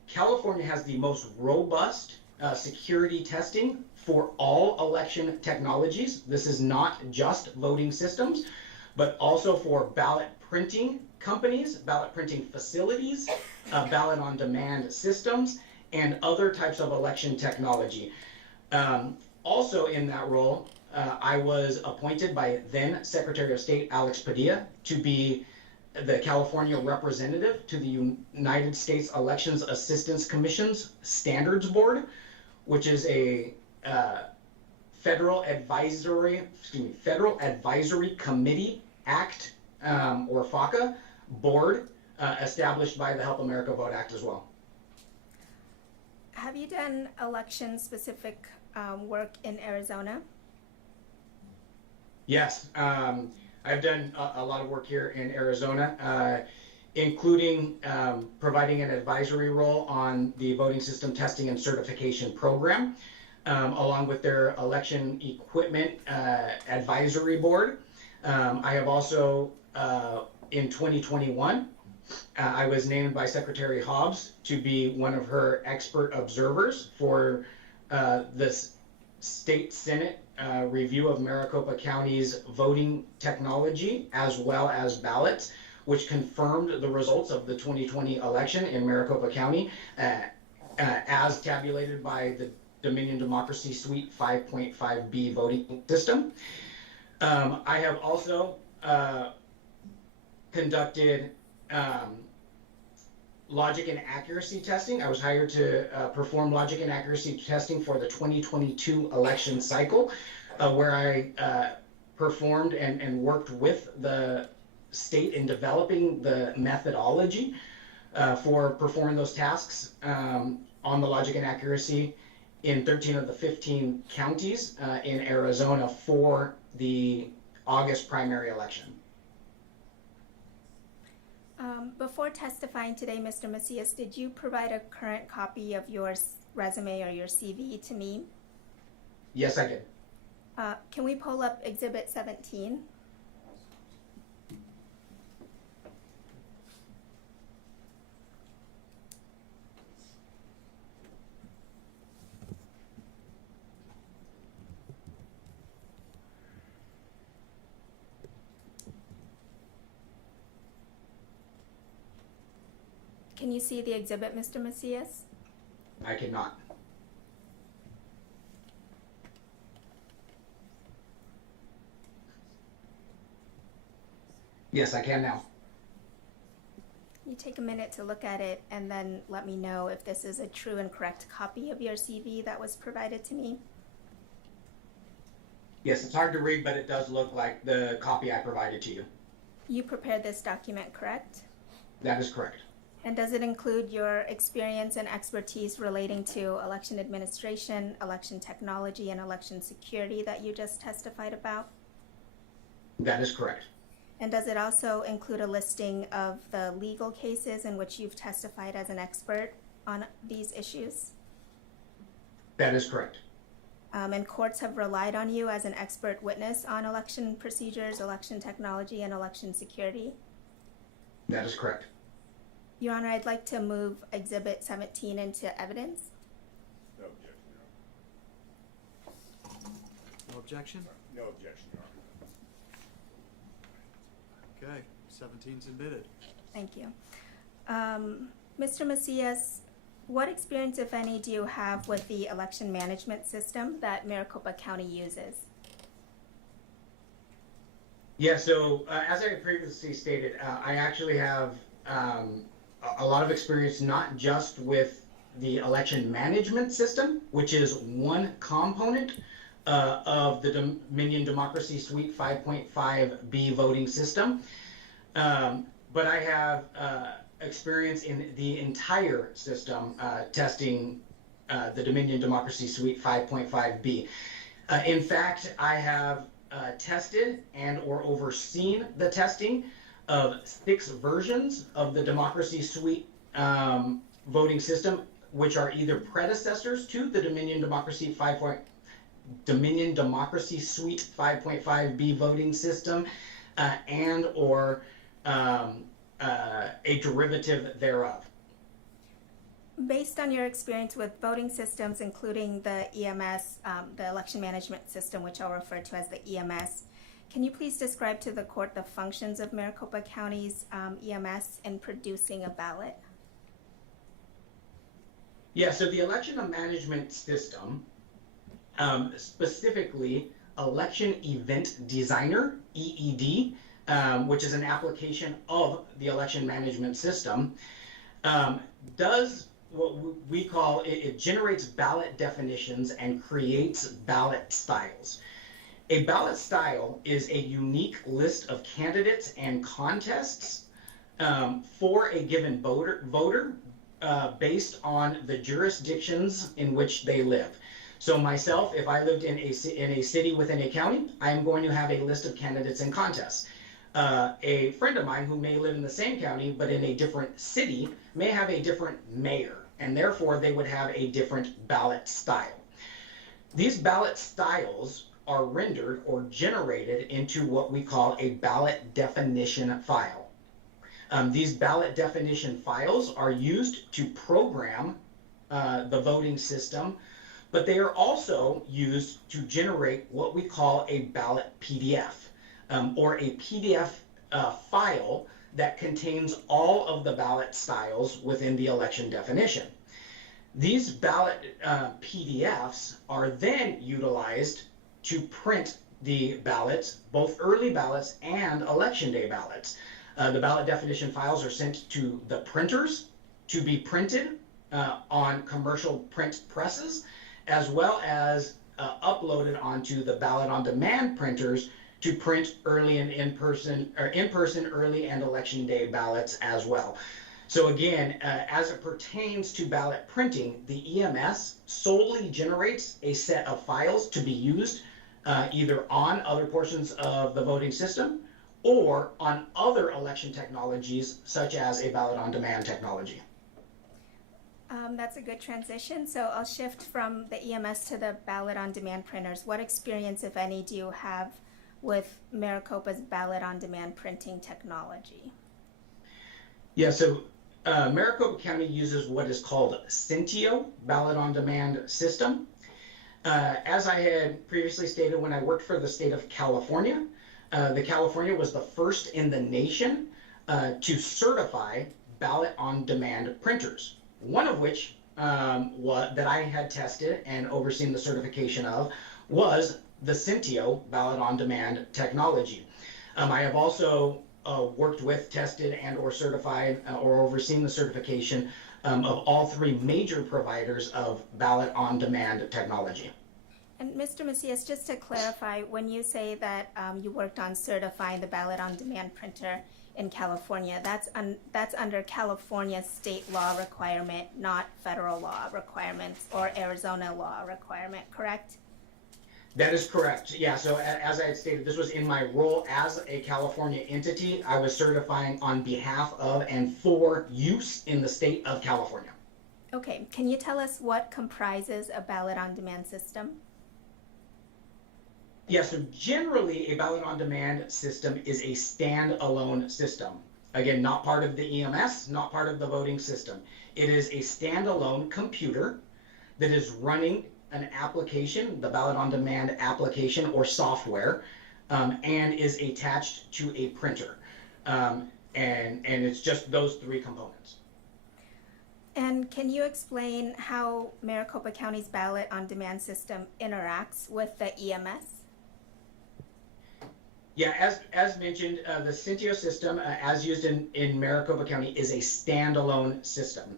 California has the most robust security testing for all election technologies. This is not just voting systems, but also for ballot printing companies, ballot printing facilities, ballot on demand systems, and other types of election technology. Also in that role, I was appointed by then Secretary of State Alex Padilla to be the California representative to the United States Elections Assistance Commission's Standards Board, which is a Federal Advisory Committee Act, or FACA, board established by the Help America Vote Act as well. Have you done election-specific work in Arizona? Yes, I've done a lot of work here in Arizona, including providing an advisory role on the voting system testing and certification program, along with their election equipment advisory board. I have also, in 2021, I was named by Secretary Hobbs to be one of her expert observers for the State Senate review of Maricopa County's voting technology as well as ballots, which confirmed the results of the 2020 election in Maricopa County as tabulated by the Dominion Democracy Suite 5.5B voting system. I have also conducted logic and accuracy testing. I was hired to perform logic and accuracy testing for the 2022 election cycle, where I performed and worked with the state in developing the methodology for performing those tasks on the logic and accuracy in 13 of the 15 counties in Arizona for the August primary election. Before testifying today, Mr. Macias, did you provide a current copy of your resume or your CV to me? Yes, I did. Can we pull up Exhibit 17? Can you see the exhibit, Mr. Macias? I cannot. Yes, I can now. You take a minute to look at it and then let me know if this is a true and correct copy of your CV that was provided to me. Yes, it's hard to read, but it does look like the copy I provided to you. You prepared this document, correct? That is correct. And does it include your experience and expertise relating to election administration, election technology, and election security that you just testified about? That is correct. And does it also include a listing of the legal cases in which you've testified as an expert on these issues? That is correct. And courts have relied on you as an expert witness on election procedures, election technology, and election security? That is correct. Your Honor, I'd like to move Exhibit 17 into evidence. No objection, Your Honor. No objection? No objection, Your Honor. Okay, 17's admitted. Thank you. Mr. Macias, what experience, if any, do you have with the election management system that Maricopa County uses? Yeah, so as I previously stated, I actually have a lot of experience not just with the election management system, which is one component of the Dominion Democracy Suite 5.5B voting system, but I have experience in the entire system testing the Dominion Democracy Suite 5.5B. In fact, I have tested and or overseen the testing of 6 versions of the Democracy Suite voting system, which are either predecessors to the Dominion Democracy Suite 5.5B voting system and or a derivative thereof. Based on your experience with voting systems, including the EMS, the election management system, which I'll refer to as the EMS, can you please describe to the court the functions of Maricopa County's EMS in producing a ballot? Yeah, so the election management system, specifically Election Event Designer, EED, which is an application of the election management system, does what we call, it generates ballot definitions and creates ballot styles. A ballot style is a unique list of candidates and contests for a given voter based on the jurisdictions in which they live. So myself, if I lived in a city within a county, I am going to have a list of candidates and contests. A friend of mine who may live in the same county but in a different city may have a different mayor, and therefore they would have a different ballot style. These ballot styles are rendered or generated into what we call a ballot definition file. These ballot definition files are used to program the voting system, but they are also used to generate what we call a ballot PDF, or a PDF file that contains all of the ballot styles within the election definition. These ballot PDFs are then utilized to print the ballots, both early ballots and election day ballots. The ballot definition files are sent to the printers to be printed on commercial print presses, as well as uploaded onto the ballot on demand printers to print early and in-person early and election day ballots as well. So again, as it pertains to ballot printing, the EMS solely generates a set of files to be used either on other portions of the voting system or on other election technologies such as a ballot on demand technology. That's a good transition. So I'll shift from the EMS to the ballot on demand printers. What experience, if any, do you have with Maricopa's ballot on demand printing technology? Yeah, so Maricopa County uses what is called Cintio ballot on demand system. As I had previously stated, when I worked for the state of California, the California was the first in the nation to certify ballot on demand printers, one of which that I had tested and overseen the certification of was the Cintio ballot on demand technology. I have also worked with, tested, and or certified or overseen the certification of all three major providers of ballot on demand technology. And Mr. Macias, just to clarify, when you say that you worked on certifying the ballot on demand printer in California, that's under California state law requirement, not federal law requirements or Arizona law requirement, correct? That is correct. Yeah, so as I had stated, this was in my role as a California entity. I was certifying on behalf of and for use in the state of California. Okay, can you tell us what comprises a ballot on demand system? Yeah, so generally a ballot on demand system is a standalone system. Again, not part of the EMS, not part of the voting system. It is a standalone computer that is running an application, the ballot on demand application or software, and is attached to a printer. And it's just those three components. And can you explain how Maricopa County's ballot on demand system interacts with the EMS? Yeah, as mentioned, the Cintio system, as used in Maricopa County, is a standalone system.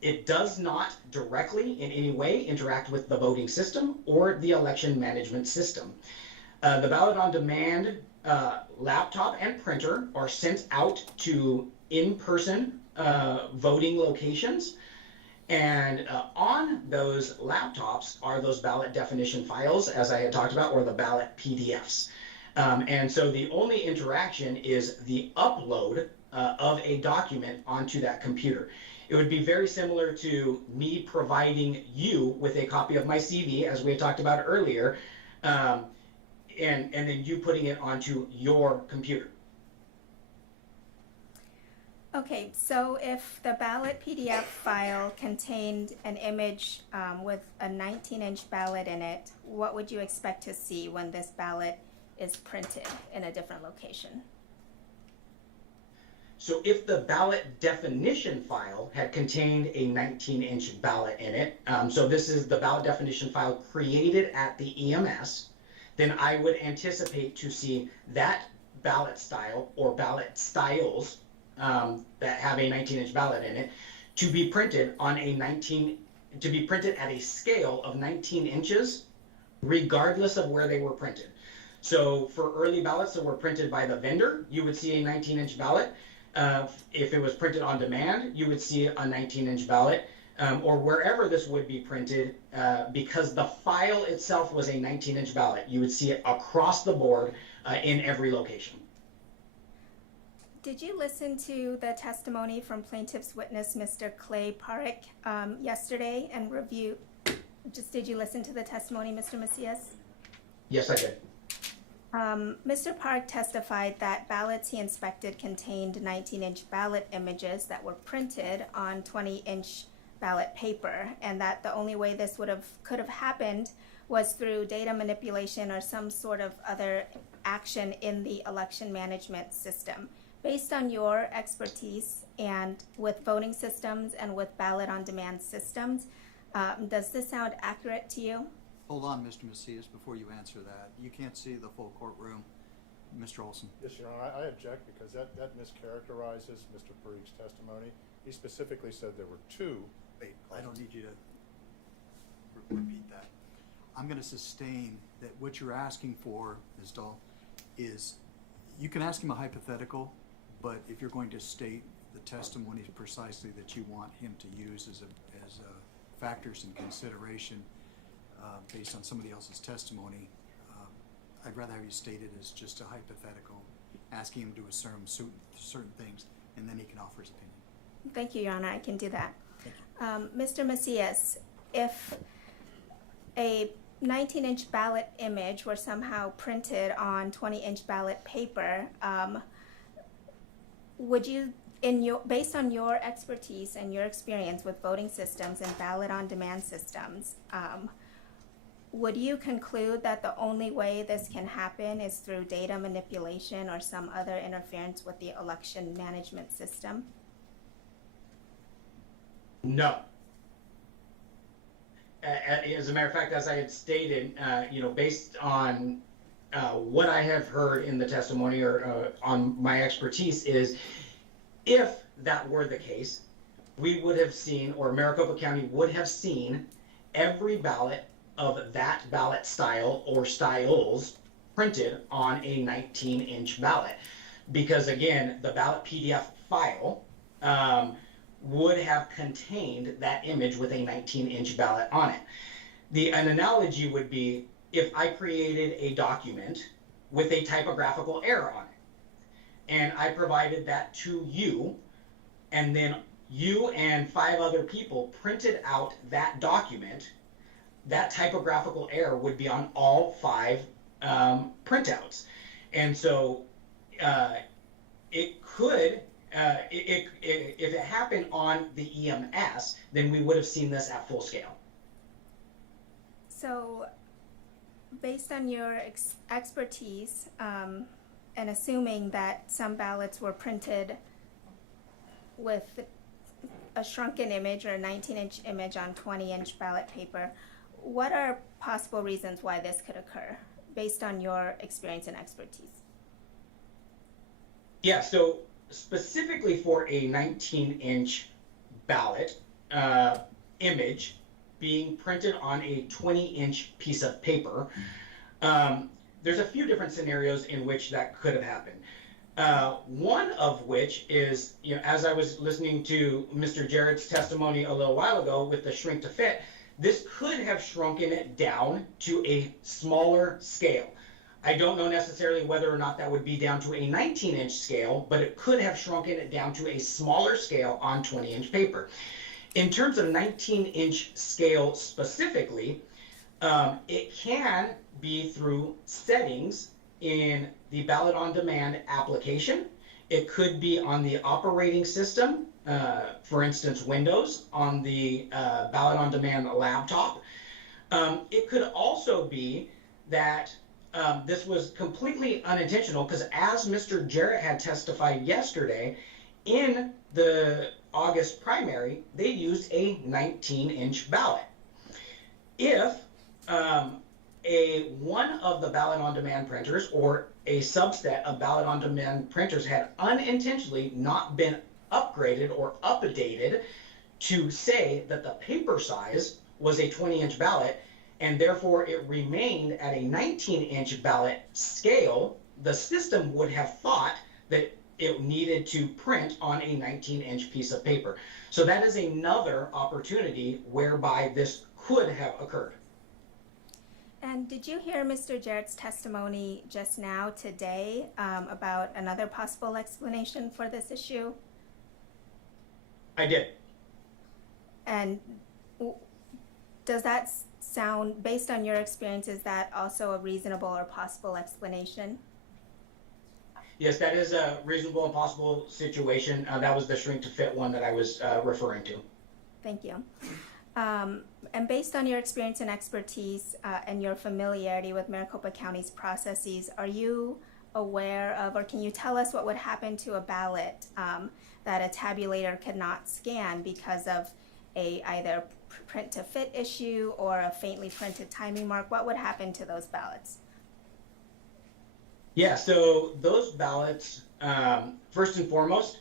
It does not directly in any way interact with the voting system or the election management system. The ballot on demand laptop and printer are sent out to in-person voting locations. And on those laptops are those ballot definition files, as I had talked about, or the ballot PDFs. And so the only interaction is the upload of a document onto that computer. It would be very similar to me providing you with a copy of my CV, as we had talked about earlier, and then you putting it onto your computer. Okay, so if the ballot PDF file contained an image with a 19-inch ballot in it, what would you expect to see when this ballot is printed in a different location? So if the ballot definition file had contained a 19-inch ballot in it, so this is the ballot definition file created at the EMS, then I would anticipate to see that ballot style or ballot styles that have a 19-inch ballot in it to be printed on to be printed at a scale of 19 inches, regardless of where they were printed. So for early ballots that were printed by the vendor, you would see a 19-inch ballot. If it was printed on demand, you would see a 19-inch ballot, or wherever this would be printed, because the file itself was a 19-inch ballot. You would see it across the board in every location. Did you listen to the testimony from plaintiff's witness, Mr. Clay Parrick, yesterday and review? Did you listen to the testimony, Mr. Macias? Yes, I did. Mr. Park testified that ballots he inspected contained 19-inch ballot images that were printed on 20-inch ballot paper, and that the only way this could have happened was through data manipulation or some sort of other action in the election management system. Based on your expertise and with voting systems and with ballot on demand systems, does this sound accurate to you? Hold on, Mr. Macias, before you answer that. You can't see the full courtroom. Mr. Olson. Yes, Your Honor, I object because that mischaracterizes Mr. Parik's testimony. He specifically said there were two. Wait, I don't need you to repeat that. I'm going to sustain that what you're asking for, Ms. Dahl, is you can ask him a hypothetical, but if you're going to state the testimony precisely that you want him to use as factors in consideration based on somebody else's testimony, I'd rather have you state it as just a hypothetical, asking him to assume certain things, and then he can offer his opinion. Thank you, Your Honor. I can do that. Mr. Macias, if a 19-inch ballot image were somehow printed on 20-inch ballot paper, would you, based on your expertise and your experience with voting systems and ballot on demand systems, would you conclude that the only way this can happen is through data manipulation or some other interference with the election management system? No. As a matter of fact, as I had stated, based on what I have heard in the testimony or on my expertise is, if that were the case, we would have seen, or Maricopa County would have seen, every ballot of that ballot style or styles printed on a 19-inch ballot. Because again, the ballot PDF file would have contained that image with a 19-inch ballot on it. An analogy would be if I created a document with a typographical error on it, and I provided that to you, and then you and 5 other people printed out that document, that typographical error would be on all 5 printouts. And so it could, if it happened on the EMS, then we would have seen this at full scale. So based on your expertise and assuming that some ballots were printed with a shrunken image or a 19-inch image on 20-inch ballot paper, what are possible reasons why this could occur based on your experience and expertise? Yeah, so specifically for a 19-inch ballot image being printed on a 20-inch piece of paper, there's a few different scenarios in which that could have happened. One of which is, as I was listening to Mr. Jarrett's testimony a little while ago with the shrink to fit, this could have shrunken it down to a smaller scale. I don't know necessarily whether or not that would be down to a 19-inch scale, but it could have shrunken it down to a smaller scale on 20-inch paper. In terms of 19-inch scale specifically, it can be through settings in the Ballot on Demand application. It could be on the operating system, for instance, Windows, on the Ballot on Demand laptop. It could also be that this was completely unintentional, because as Mr. Jarrett had testified yesterday, In the August primary, they used a 19-inch ballot. If one of the ballot on demand printers or a subset of ballot on demand printers had unintentionally not been upgraded or updated to say that the paper size was a 20-inch ballot, and therefore it remained at a 19-inch ballot scale, the system would have thought that it needed to print on a 19-inch piece of paper. So that is another opportunity whereby this could have occurred. And did you hear Mr. Jarrett's testimony just now today about another possible explanation for this issue? I did. And does that sound, based on your experience, is that also a reasonable or possible explanation? Yes, that is a reasonable and possible situation. That was the shrink to fit one that I was referring to. Thank you. And based on your experience and expertise and your familiarity with Maricopa County's processes, are you aware of, or can you tell us what would happen to a ballot that a tabulator could not scan because of a either print to fit issue or a faintly printed timing mark? What would happen to those ballots? Yeah, so those ballots, first and foremost,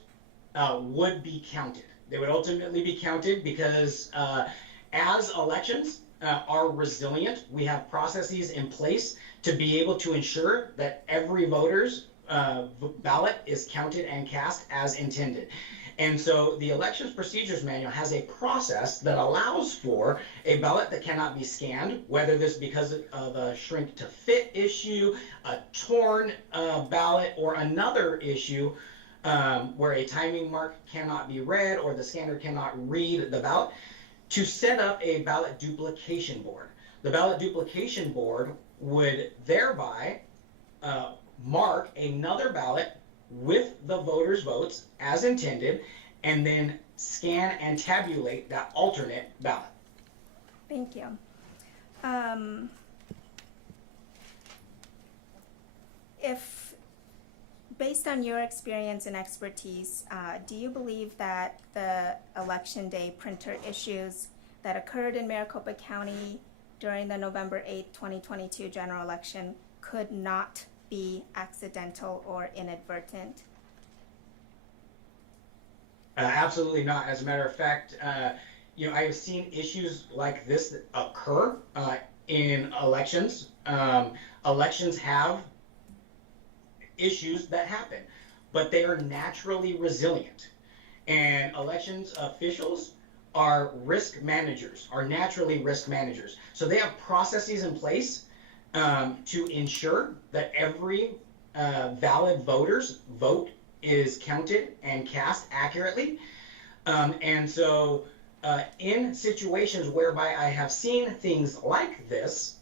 would be counted. They would ultimately be counted because as elections are resilient, we have processes in place to be able to ensure that every voter's ballot is counted and cast as intended. And so the Elections Procedures Manual has a process that allows for a ballot that cannot be scanned, whether this because of a shrink to fit issue, a torn ballot, or another issue where a timing mark cannot be read or the scanner cannot read the ballot, to set up a ballot duplication board. The ballot duplication board would thereby mark another ballot with the voters' votes as intended, and then scan and tabulate that alternate ballot. Thank you. If, based on your experience and expertise, do you believe that the election day printer issues that occurred in Maricopa County during the November 8, 2022 general election could not be accidental or inadvertent? Absolutely not. As a matter of fact, I have seen issues like this that occur in elections. Elections have issues that happen, but they are naturally resilient. And elections officials are risk managers, are naturally risk managers. So they have processes in place to ensure that every valid voter's vote is counted and cast accurately. And so in situations whereby I have seen things like this,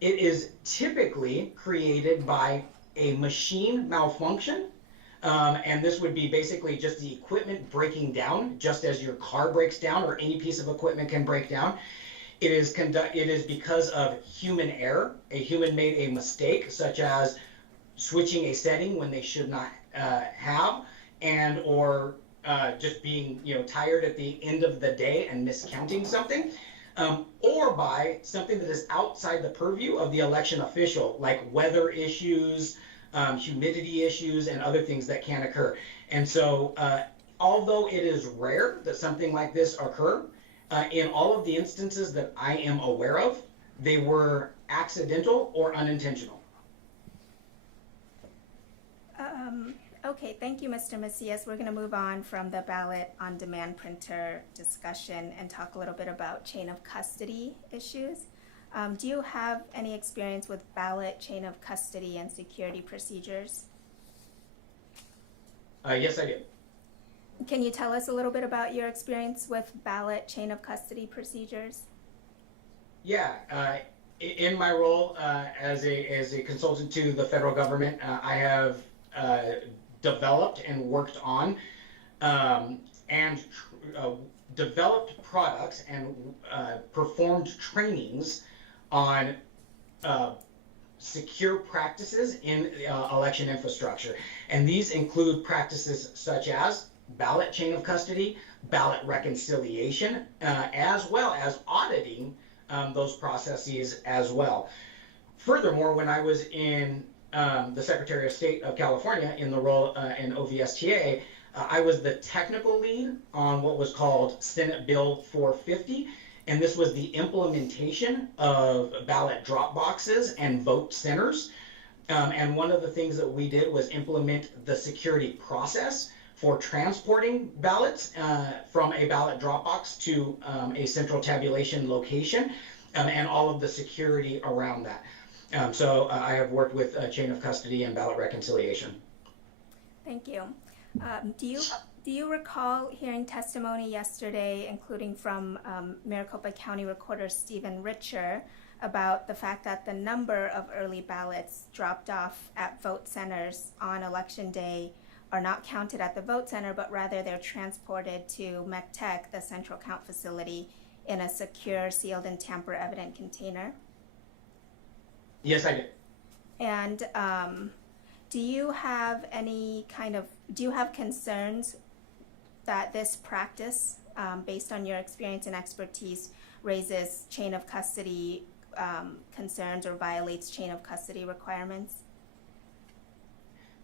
it is typically created by a machine malfunction. And this would be basically just the equipment breaking down, just as your car breaks down or any piece of equipment can break down. It is because of human error. A human made a mistake, such as switching a setting when they should not have, and or just being tired at the end of the day and miscounting something, or by something that is outside the purview of the election official, like weather issues, humidity issues, and other things that can occur. And so although it is rare that something like this occur, in all of the instances that I am aware of, they were accidental or unintentional. Okay, thank you, Mr. Macias. We're going to move on from the ballot on demand printer discussion and talk a little bit about chain of custody issues. Do you have any experience with ballot chain of custody and security procedures? Yes, I do. Can you tell us a little bit about your experience with ballot chain of custody procedures? Yeah, in my role as a consultant to the federal government, I have developed and worked on and developed products and performed trainings on secure practices in election infrastructure. And these include practices such as ballot chain of custody, ballot reconciliation, as well as auditing those processes as well. Furthermore, when I was in the Secretary of State of California in the role in OVSTA, I was the technical lead on what was called Senate Bill 450, and this was the implementation of ballot drop boxes and vote centers. And one of the things that we did was implement the security process for transporting ballots from a ballot drop box to a central tabulation location, and all of the security around that. So I have worked with chain of custody and ballot reconciliation. Thank you. Do you recall hearing testimony yesterday, including from Maricopa County Recorder Stephen Richer, about the fact that the number of early ballots dropped off at vote centers on election day are not counted at the vote center, but rather they're transported to MECTEC, the central count facility, in a secure, sealed, and tamper-evident container? Yes, I did. And do you have concerns that this practice, based on your experience and expertise, raises chain of custody concerns or violates chain of custody requirements?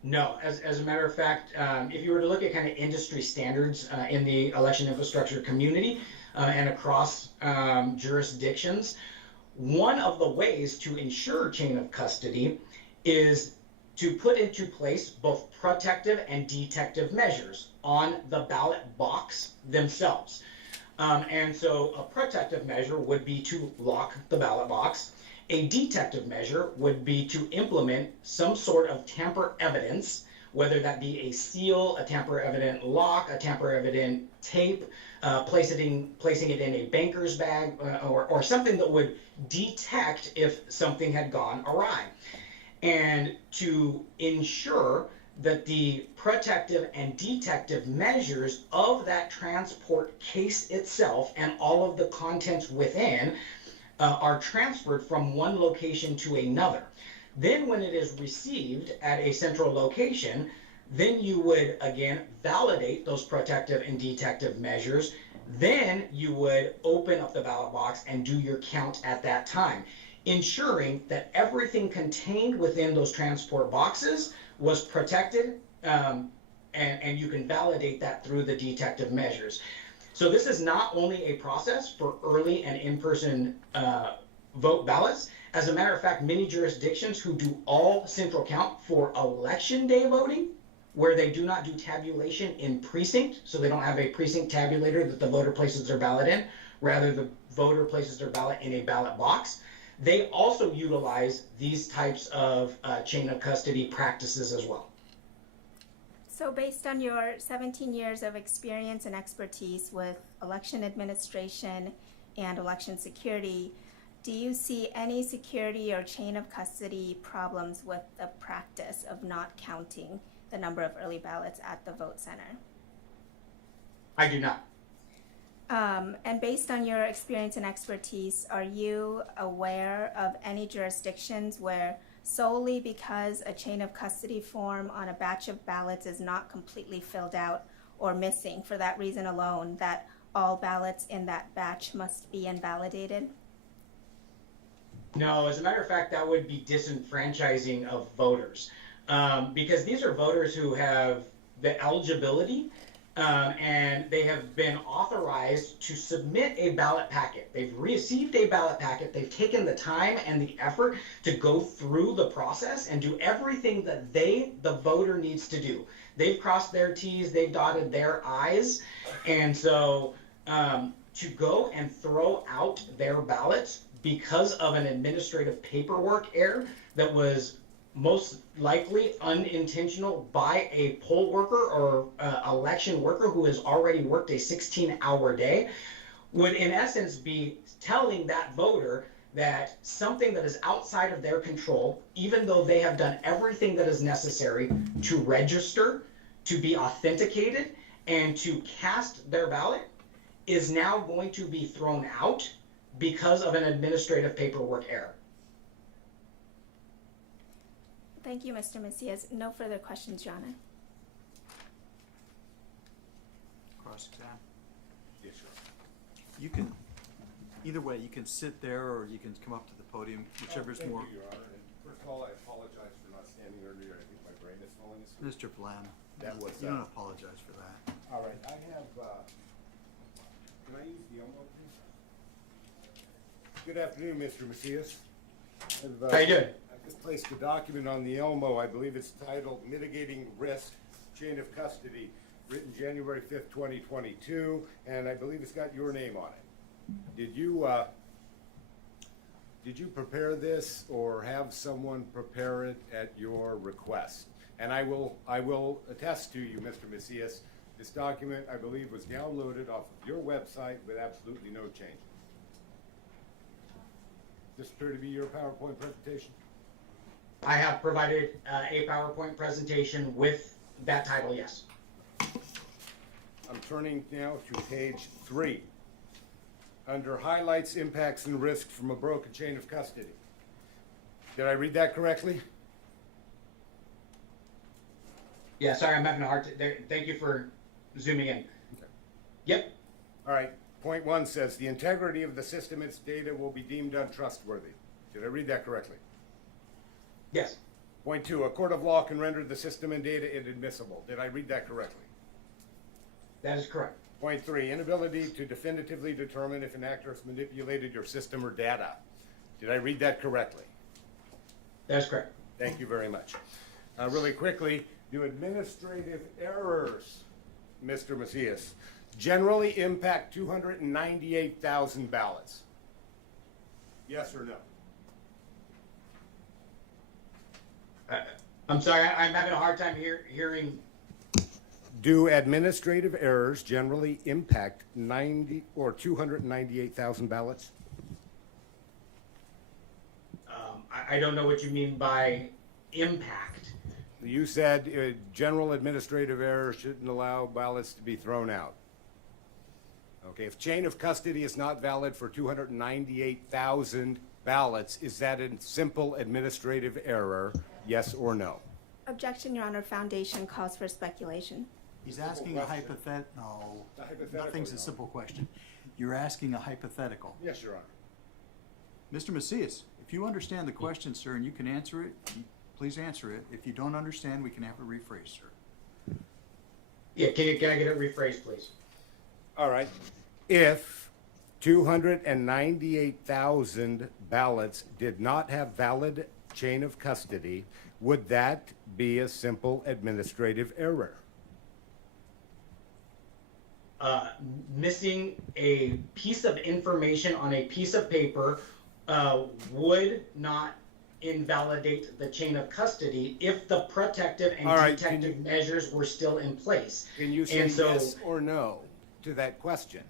No, as a matter of fact, if you were to look at kind of industry standards in the election infrastructure community and across jurisdictions, one of the ways to ensure chain of custody is to put into place both protective and detective measures on the ballot box themselves. And so a protective measure would be to lock the ballot box. A detective measure would be to implement some sort of tamper evidence, whether that be a seal, a tamper evident lock, a tamper evident tape, placing it in a banker's bag, or something that would detect if something had gone awry. And to ensure that the protective and detective measures of that transport case itself and all of the contents within are transferred from one location to another. Then when it is received at a central location, then you would again validate those protective and detective measures. Then you would open up the ballot box and do your count at that time, ensuring that everything contained within those transport boxes was protected, and you can validate that through the detective measures. So this is not only a process for early and in-person vote ballots. As a matter of fact, many jurisdictions who do all central count for election day voting, where they do not do tabulation in precinct, so they don't have a precinct tabulator that the voter places their ballot in, rather the voter places their ballot in a ballot box, they also utilize these types of chain of custody practices as well. So based on your 17 years of experience and expertise with election administration and election security, do you see any security or chain of custody problems with the practice of not counting the number of early ballots at the vote center? I do not. And based on your experience and expertise, are you aware of any jurisdictions where solely because a chain of custody form on a batch of ballots is not completely filled out or missing, for that reason alone, that all ballots in that batch must be invalidated? No, as a matter of fact, that would be disenfranchising of voters, because these are voters who have the eligibility and they have been authorized to submit a ballot packet. They've received a ballot packet. They've taken the time and the effort to go through the process and do everything that the voter needs to do. They've crossed their T's, they've dotted their I's, and so to go and throw out their ballots because of an administrative paperwork error that was most likely unintentional by a poll worker or election worker who has already worked a 16-hour day, would in essence be telling that voter that something that is outside of their control, even though they have done everything that is necessary to register, to be authenticated, and to cast their ballot, is now going to be thrown out because of an administrative paperwork error. Thank you, Mr. Macias. No further questions, Jana. cross-examine? Yes, sir. You can, either way, you can sit there or you can come up to the podium, whichever's Thank more. you, Your Honor. And first of all, I apologize for not standing earlier. I think my brain is falling asleep. Mr. Blam, That was, you don't apologize for that. All right, I have, can I use the Elmo, please? Good afternoon, Mr. Macias. How you doing? I've just placed a document on the Elmo. I believe it's titled Mitigating Risk, Chain of Custody, written January 5th, 2022, and I believe it's got your name on it. Did you prepare this or have someone prepare it at your request? And I will attest to you, Mr. Macias, this document, I believe, was downloaded off of your website with absolutely no changes. Does this appear to be your PowerPoint presentation? I have provided a PowerPoint presentation with that title, yes. I'm turning now to page 3. Under highlights, impacts, and risks from a broken chain of custody. Did I read that correctly? Yeah, sorry, I'm having a hard time. Thank you for zooming in. Yep. All right. Point 1 says the integrity of the system and its data will be deemed untrustworthy. Did I read that correctly? Yes. Point 2, a court of law can render the system and data inadmissible. Did I read that correctly? That is correct. Point 3, inability to definitively determine if an actor has manipulated your system or data. Did I read that correctly? That is correct. Thank you very much. Really quickly, do administrative errors, Mr. Macias, generally impact 298,000 ballots? Yes or no? I'm sorry, I'm having a hard time hearing. Do administrative errors generally impact 298,000 ballots? I don't know what you mean by impact. You said general administrative errors shouldn't allow ballots to be thrown out. Okay, if chain of custody is not valid for 298,000 ballots, is that a simple administrative error, yes or no? Objection, Your Honor. Foundation calls for speculation. He's asking a hypothetical. No, nothing's a simple question. You're asking a hypothetical. Yes, Your Honor. Mr. Macias, if you understand the question, sir, and you can answer it, please answer it. If you don't understand, we can have it rephrased, sir. Yeah, can I get it rephrased, please? All right. If 298,000 ballots did not have valid chain of custody, would that be a simple administrative error? Missing a piece of information on a piece of paper would not invalidate the chain of custody if the protective and detective measures were still in place. Can you say yes or no to that question?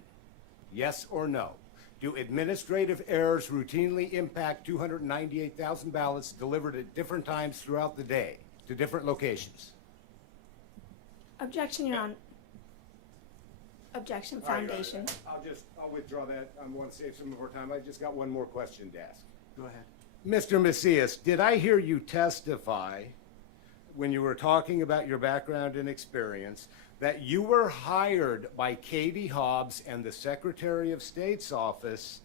Yes or no? Do administrative errors routinely impact 298,000 ballots delivered at different times throughout the day to different locations? Objection, Your Honor. Objection, Foundation. I'll withdraw that. I want to save some more time. I just got one more question to ask. Go ahead. Mr. Macias, did I hear you testify when you were talking about your background and experience that you were hired by Katie Hobbs and the Secretary of State's office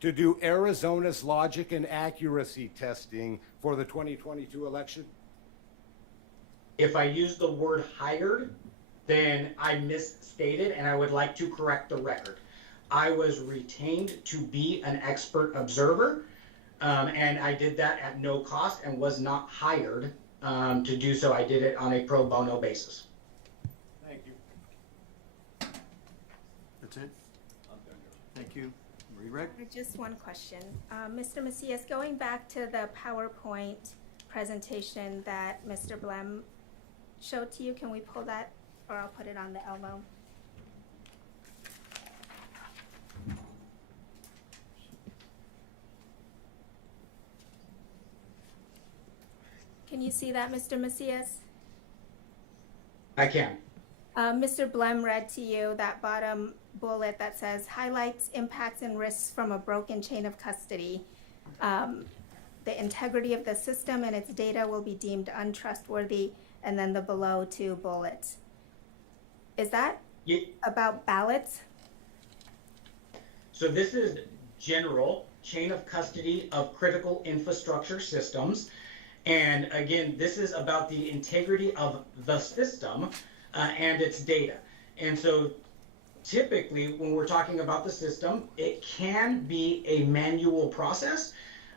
to do Arizona's logic and accuracy testing for the 2022 election? If I use the word hired, then I misstated, and I would like to correct the record. I was retained to be an expert observer, and I did that at no cost and was not hired to do so. I did it on a pro bono basis. Thank you. That's it? Thank you. Re-rec? Just one question. Mr. Macias, going back to the PowerPoint presentation that Mr. Blem showed to you, can we pull that, or I'll put it on the Elmo? Can you see that, Mr. Macias? I can. Mr. Blem read to you that bottom bullet that says highlights impacts and risks from a broken chain of custody. The integrity of the system and its data will be deemed untrustworthy, and then the below two bullets. Is that About ballots? So this is general chain of custody of critical infrastructure systems. And again, this is about the integrity of the system and its data. And so typically when we're talking about the system, it can be a manual process,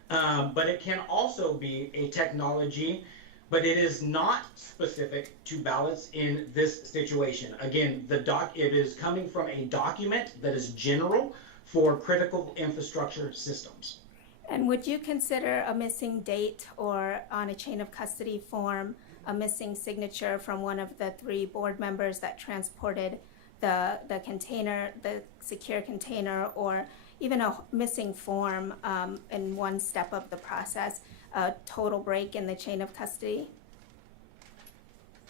but it can also be a technology, but it is not specific to ballots in this situation. Again, it is coming from a document that is general for critical infrastructure systems. And would you consider a missing date or on a chain of custody form, a missing signature from one of the 3 board members that transported the container, the secure container, or even a missing form in one step of the process, a total break in the chain of custody?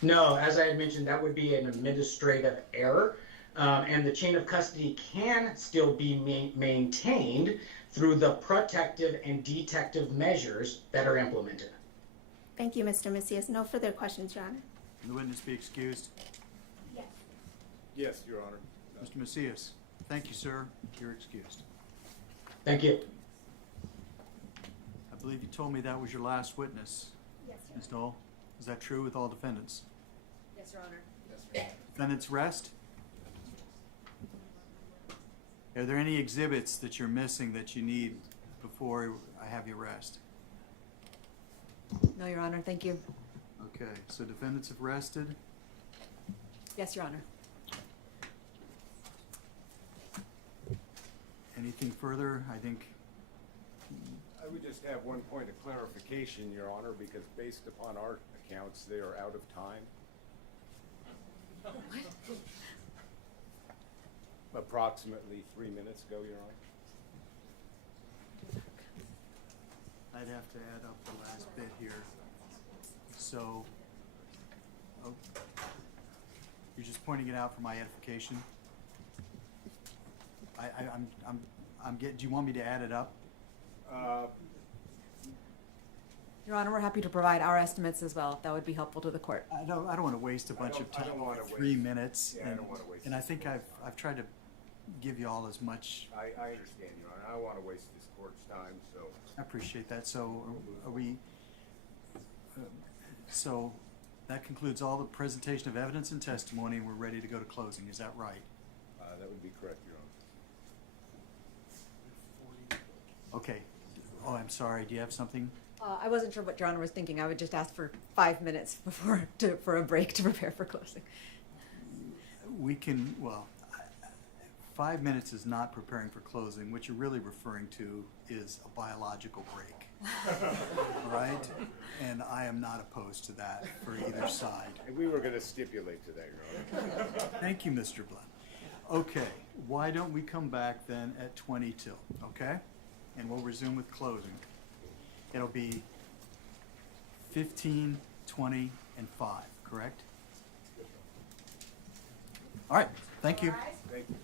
No, as I had mentioned, that would be an administrative error. And the chain of custody can still be maintained through the protective and detective measures that are implemented. Thank you, Mr. Macias. No further questions, Your Honor. Can the witness be excused? Yes. Yes, Your Honor. Mr. Macias, thank you, sir. You're excused. Thank you. I believe you told me that was your last witness. Yes, Ms. Dole, is that true with all defendants? Yes, Your Honor. Defendants rest? Are there any exhibits that you're missing that you need before I have you rest? No, Your Honor, thank you. Okay, so defendants have rested. Yes, Your Honor. Anything further? I think I would just have one point of clarification, Your Honor, because based upon our accounts, they are out of time. Approximately 3 minutes ago, Your Honor. I'd have to add up the last bit here. So, oh, you're just pointing it out for my edification? I'm getting, do you want me to add it up? Your Honor, we're happy to provide our estimates as well, if that would be helpful to the court. I don't want to waste a bunch of time, 3 minutes. Yeah, I don't want to waste. And I think I've tried to give you all as much. I understand, Your Honor. I don't want to waste this court's time, so. I appreciate that. So are we, so that concludes all the presentation of evidence and testimony, and we're ready to go to closing. Is that right? That would be correct, Your Honor. Okay. Oh, I'm sorry. Do you have something? I wasn't sure what Your Honor was thinking. I would just ask for 5 minutes for a break to prepare for closing. We can, well, 5 minutes is not preparing for closing. What you're really referring to is a biological break. Right? And I am not opposed to that for either side. And we were going to stipulate to that, Your Honor. Thank you, Mr. Blunt. Okay, why don't we come back then at 20 till, okay? And we'll resume with closing. It'll be 15, 20, and 5, correct? All right, thank you. Thank you.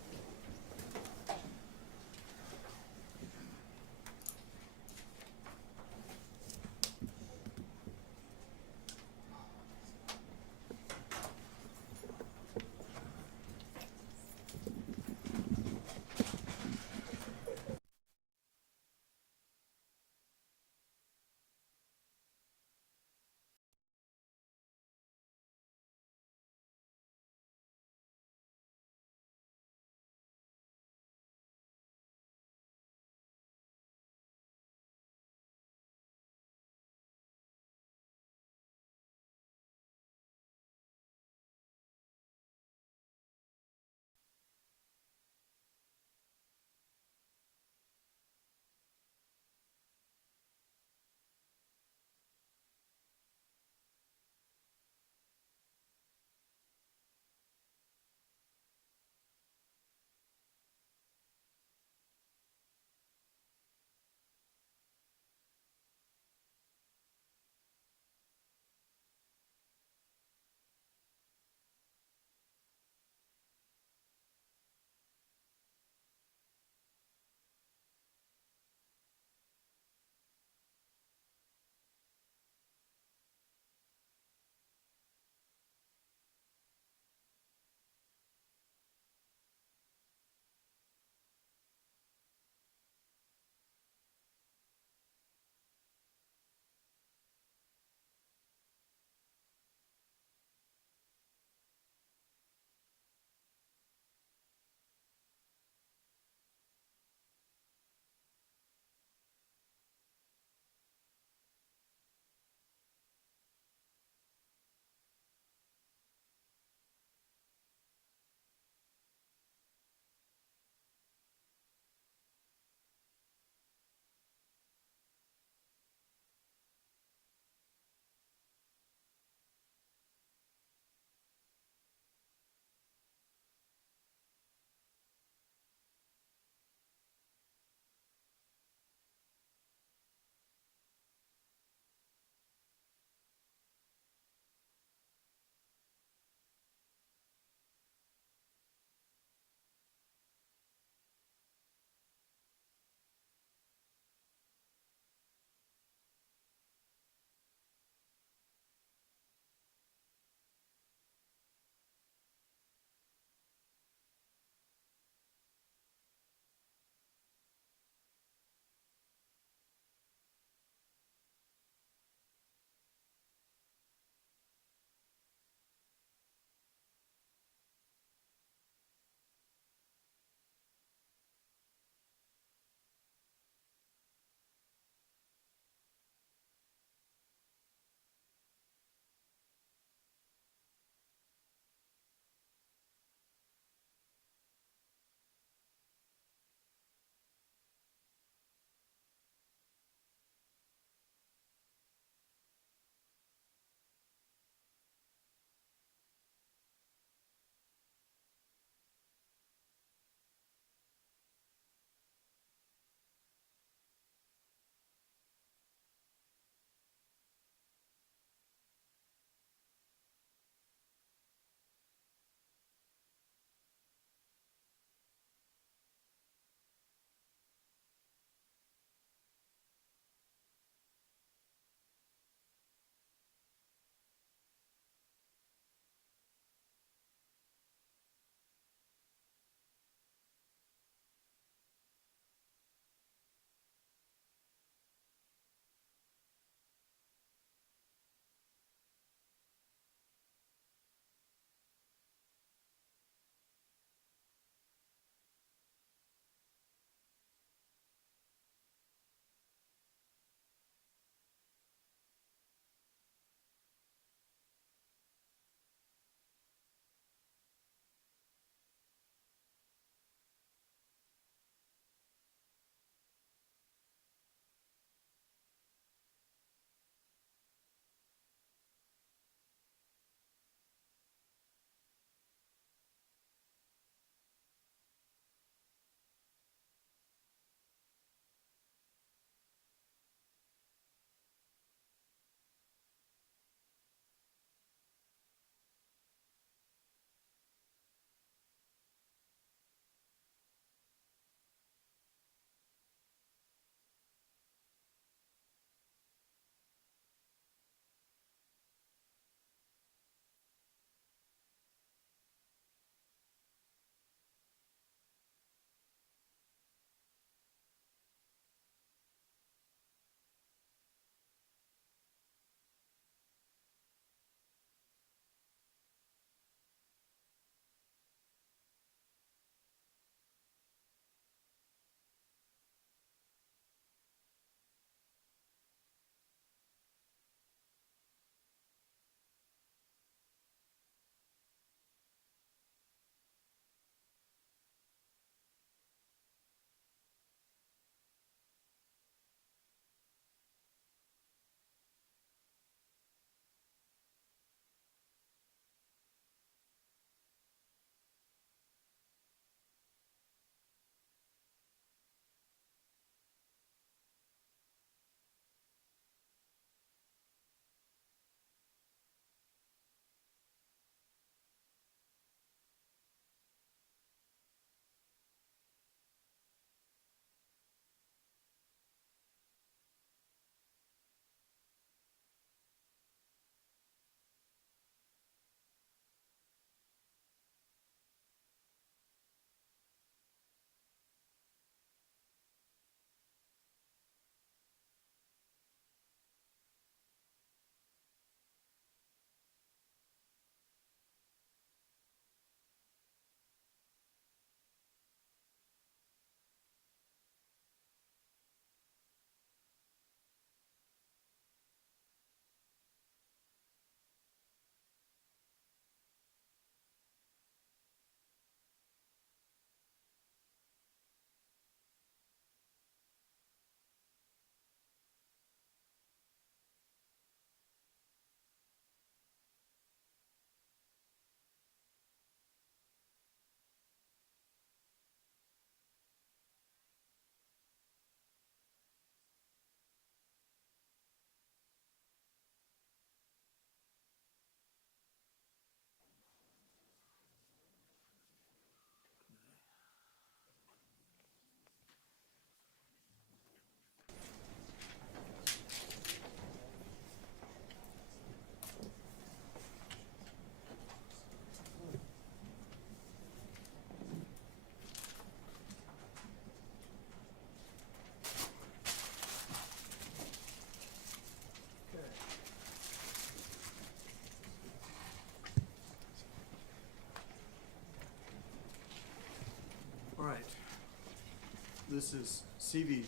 This is CV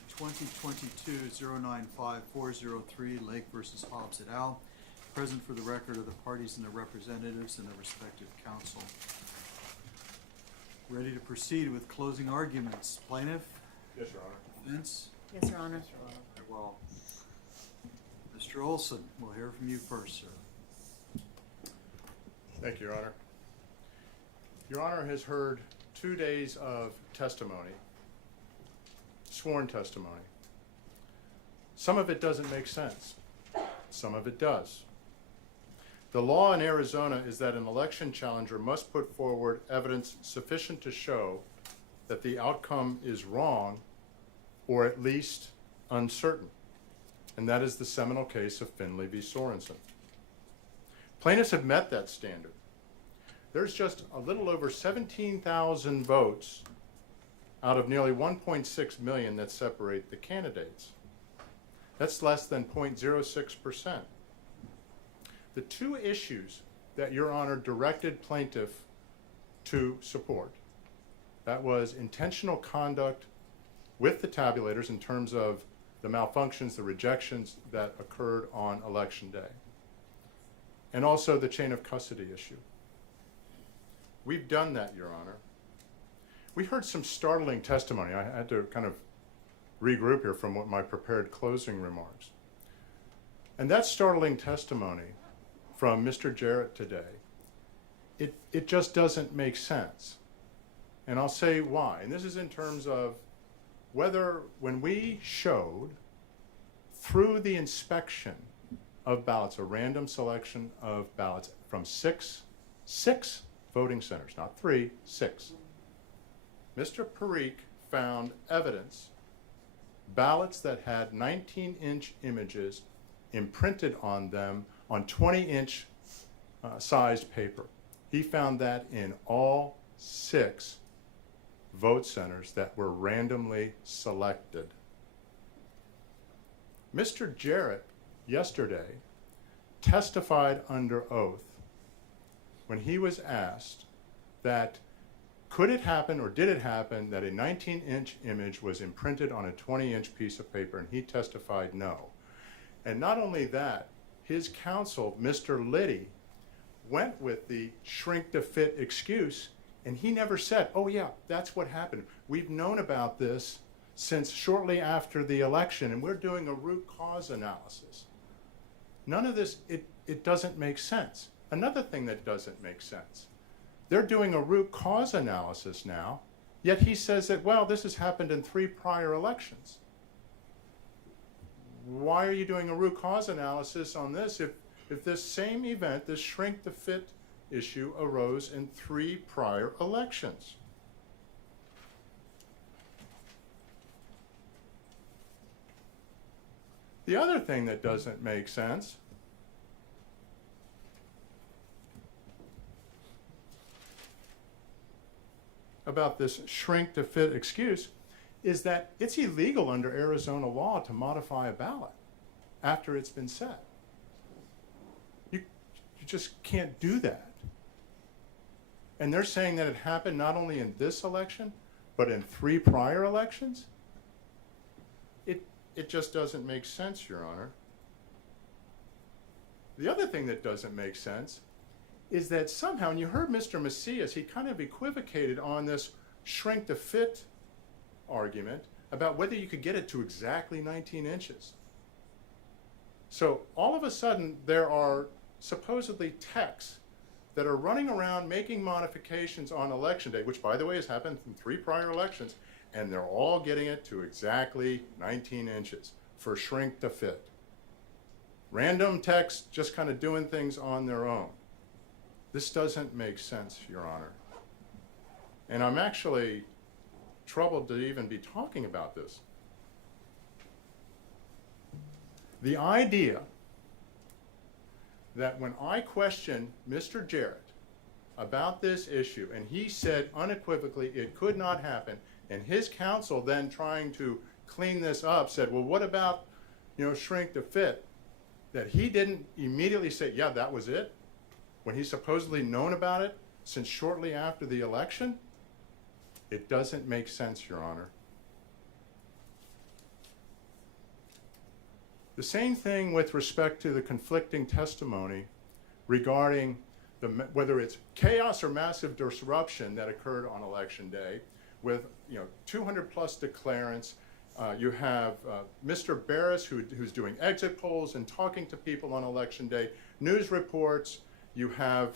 2022-095-403, Lake versus Hobbs et al. Present for the record are the parties and their representatives and their respective counsel. Ready to proceed with closing arguments. Plaintiff? Yes, Your Honor. Defense? Yes, Your Honor. Very well. Mr. Olson, we'll hear from you first, sir. Thank you, Your Honor. Your Honor has heard 2 days of testimony, sworn testimony. Some of it doesn't make sense. Some of it does. The law in Arizona is that an election challenger must put forward evidence sufficient to show that the outcome is wrong or at least uncertain. And that is the seminal case of Finley v. Sorensen. Plaintiffs have met that standard. There's just a little over 17,000 votes out of nearly 1.6 million that separate the candidates. That's less than 0.06%. The two issues that Your Honor directed plaintiff to support, that was intentional conduct with the tabulators in terms of the malfunctions, the rejections that occurred on election day, and also the chain of custody issue. We've done that, Your Honor. We heard some startling testimony. I had to kind of regroup here from what my prepared closing remarks. And that startling testimony from Mr. Jarrett today, it just doesn't make sense. And I'll say why. And this is in terms of whether when we showed through the inspection of ballots, a random selection of ballots from six voting centers, not 3, 6. Mr. Parikh found evidence, ballots that had 19-inch images imprinted on them on 20-inch sized paper. He found that in all 6 vote centers that were randomly selected. Mr. Jarrett yesterday testified under oath when he was asked that could it happen or did it happen that a 19-inch image was imprinted on a 20-inch piece of paper, and he testified no. And not only that, his counsel, Mr. Liddy, went with the shrink to fit excuse, and he never said, oh yeah, that's what happened. We've known about this since shortly after the election, and we're doing a root cause analysis. None of this, it doesn't make sense. Another thing that doesn't make sense, they're doing a root cause analysis now, yet he says that, well, this has happened in 3 prior elections. Why are you doing a root cause analysis on this if this same event, this shrink to fit issue, arose in 3 prior elections? The other thing that doesn't make sense about this shrink to fit excuse is that it's illegal under Arizona law to modify a ballot after it's been set. You just can't do that. And they're saying that it happened not only in this election, but in 3 prior elections? It just doesn't make sense, Your Honor. The other thing that doesn't make sense is that somehow, and you heard Mr. Macias, he kind of equivocated on this shrink to fit argument about whether you could get it to exactly 19 inches. So all of a sudden, there are supposedly techs that are running around making modifications on election day, which by the way has happened in 3 prior elections, and they're all getting it to exactly 19 inches for shrink to fit. Random techs just kind of doing things on their own. This doesn't make sense, Your Honor. And I'm actually troubled to even be talking about this. The idea that when I questioned Mr. Jarrett about this issue, and he said unequivocally it could not happen, and his counsel then trying to clean this up said, well, what about, shrink to fit? That he didn't immediately say, yeah, that was it, when he's supposedly known about it since shortly after the election? It doesn't make sense, Your Honor. The same thing with respect to the conflicting testimony regarding whether it's chaos or massive disruption that occurred on election day with 200 plus declarants. You have Mr. Barris who's doing exit polls and talking to people on election day, news reports. You have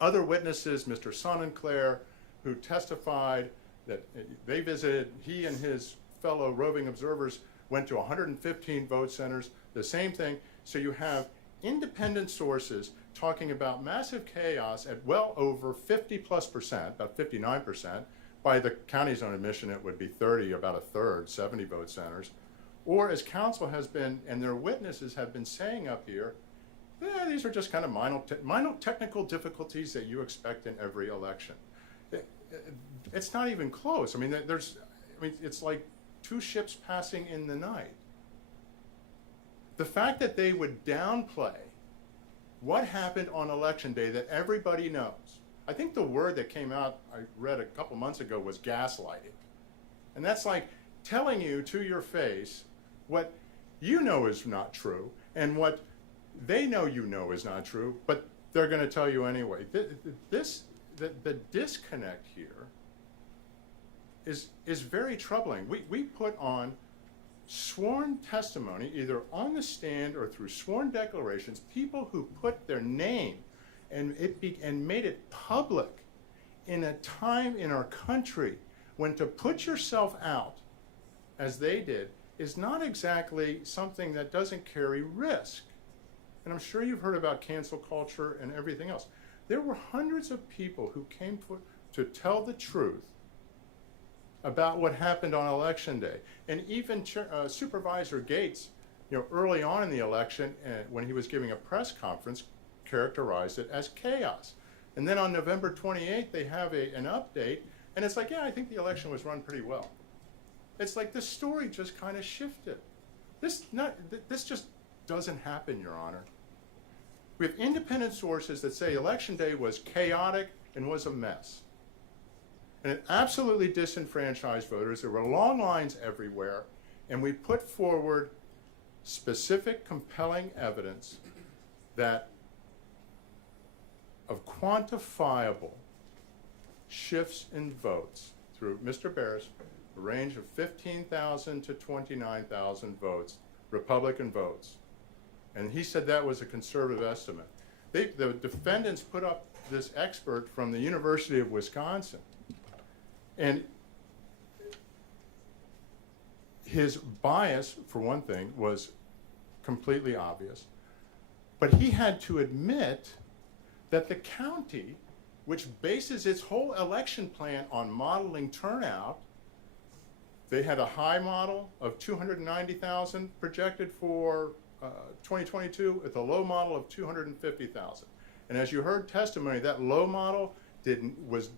other witnesses, Mr. Sonnenclair, who testified that they visited, he and his fellow roving observers went to 115 vote centers, the same thing. So you have independent sources talking about massive chaos at well over 50+%, about 59%. By the county's own admission, it would be 30, about a third, 70 vote centers. Or as counsel has been, and their witnesses have been saying up here, these are just kind of minor technical difficulties that you expect in every election. It's not even close. I mean, it's like two ships passing in the night. The fact that they would downplay what happened on election day that everybody knows. I think the word that came out, I read a couple months ago, was gaslighting. And that's like telling you to your face what you know is not true and what they know you know is not true, but they're going to tell you anyway. The disconnect here is very troubling. We put on sworn testimony, either on the stand or through sworn declarations, people who put their name and made it public in a time in our country when to put yourself out, as they did, is not exactly something that doesn't carry risk. And I'm sure you've heard about cancel culture and everything else. There were hundreds of people who came to tell the truth about what happened on election day. And even Supervisor Gates, early on in the election, when he was giving a press conference, characterized it as chaos. And then on November 28th, they have an update, and it's like, yeah, I think the election was run pretty well. It's like the story just kind of shifted. This just doesn't happen, Your Honor. We have independent sources that say election day was chaotic and was a mess. And it absolutely disenfranchised voters. There were long lines everywhere. And we put forward specific, compelling evidence of quantifiable shifts in votes through Mr. Barris, a range of 15,000 to 29,000 votes, Republican votes. And he said that was a conservative estimate. The defendants put up this expert from the University of Wisconsin. And his bias, for one thing, was completely obvious. But he had to admit that the county, which bases its whole election plan on modeling turnout, they had a high model of 290,000 projected for 2022 with a low model of 250,000. And as you heard testimony, that low model was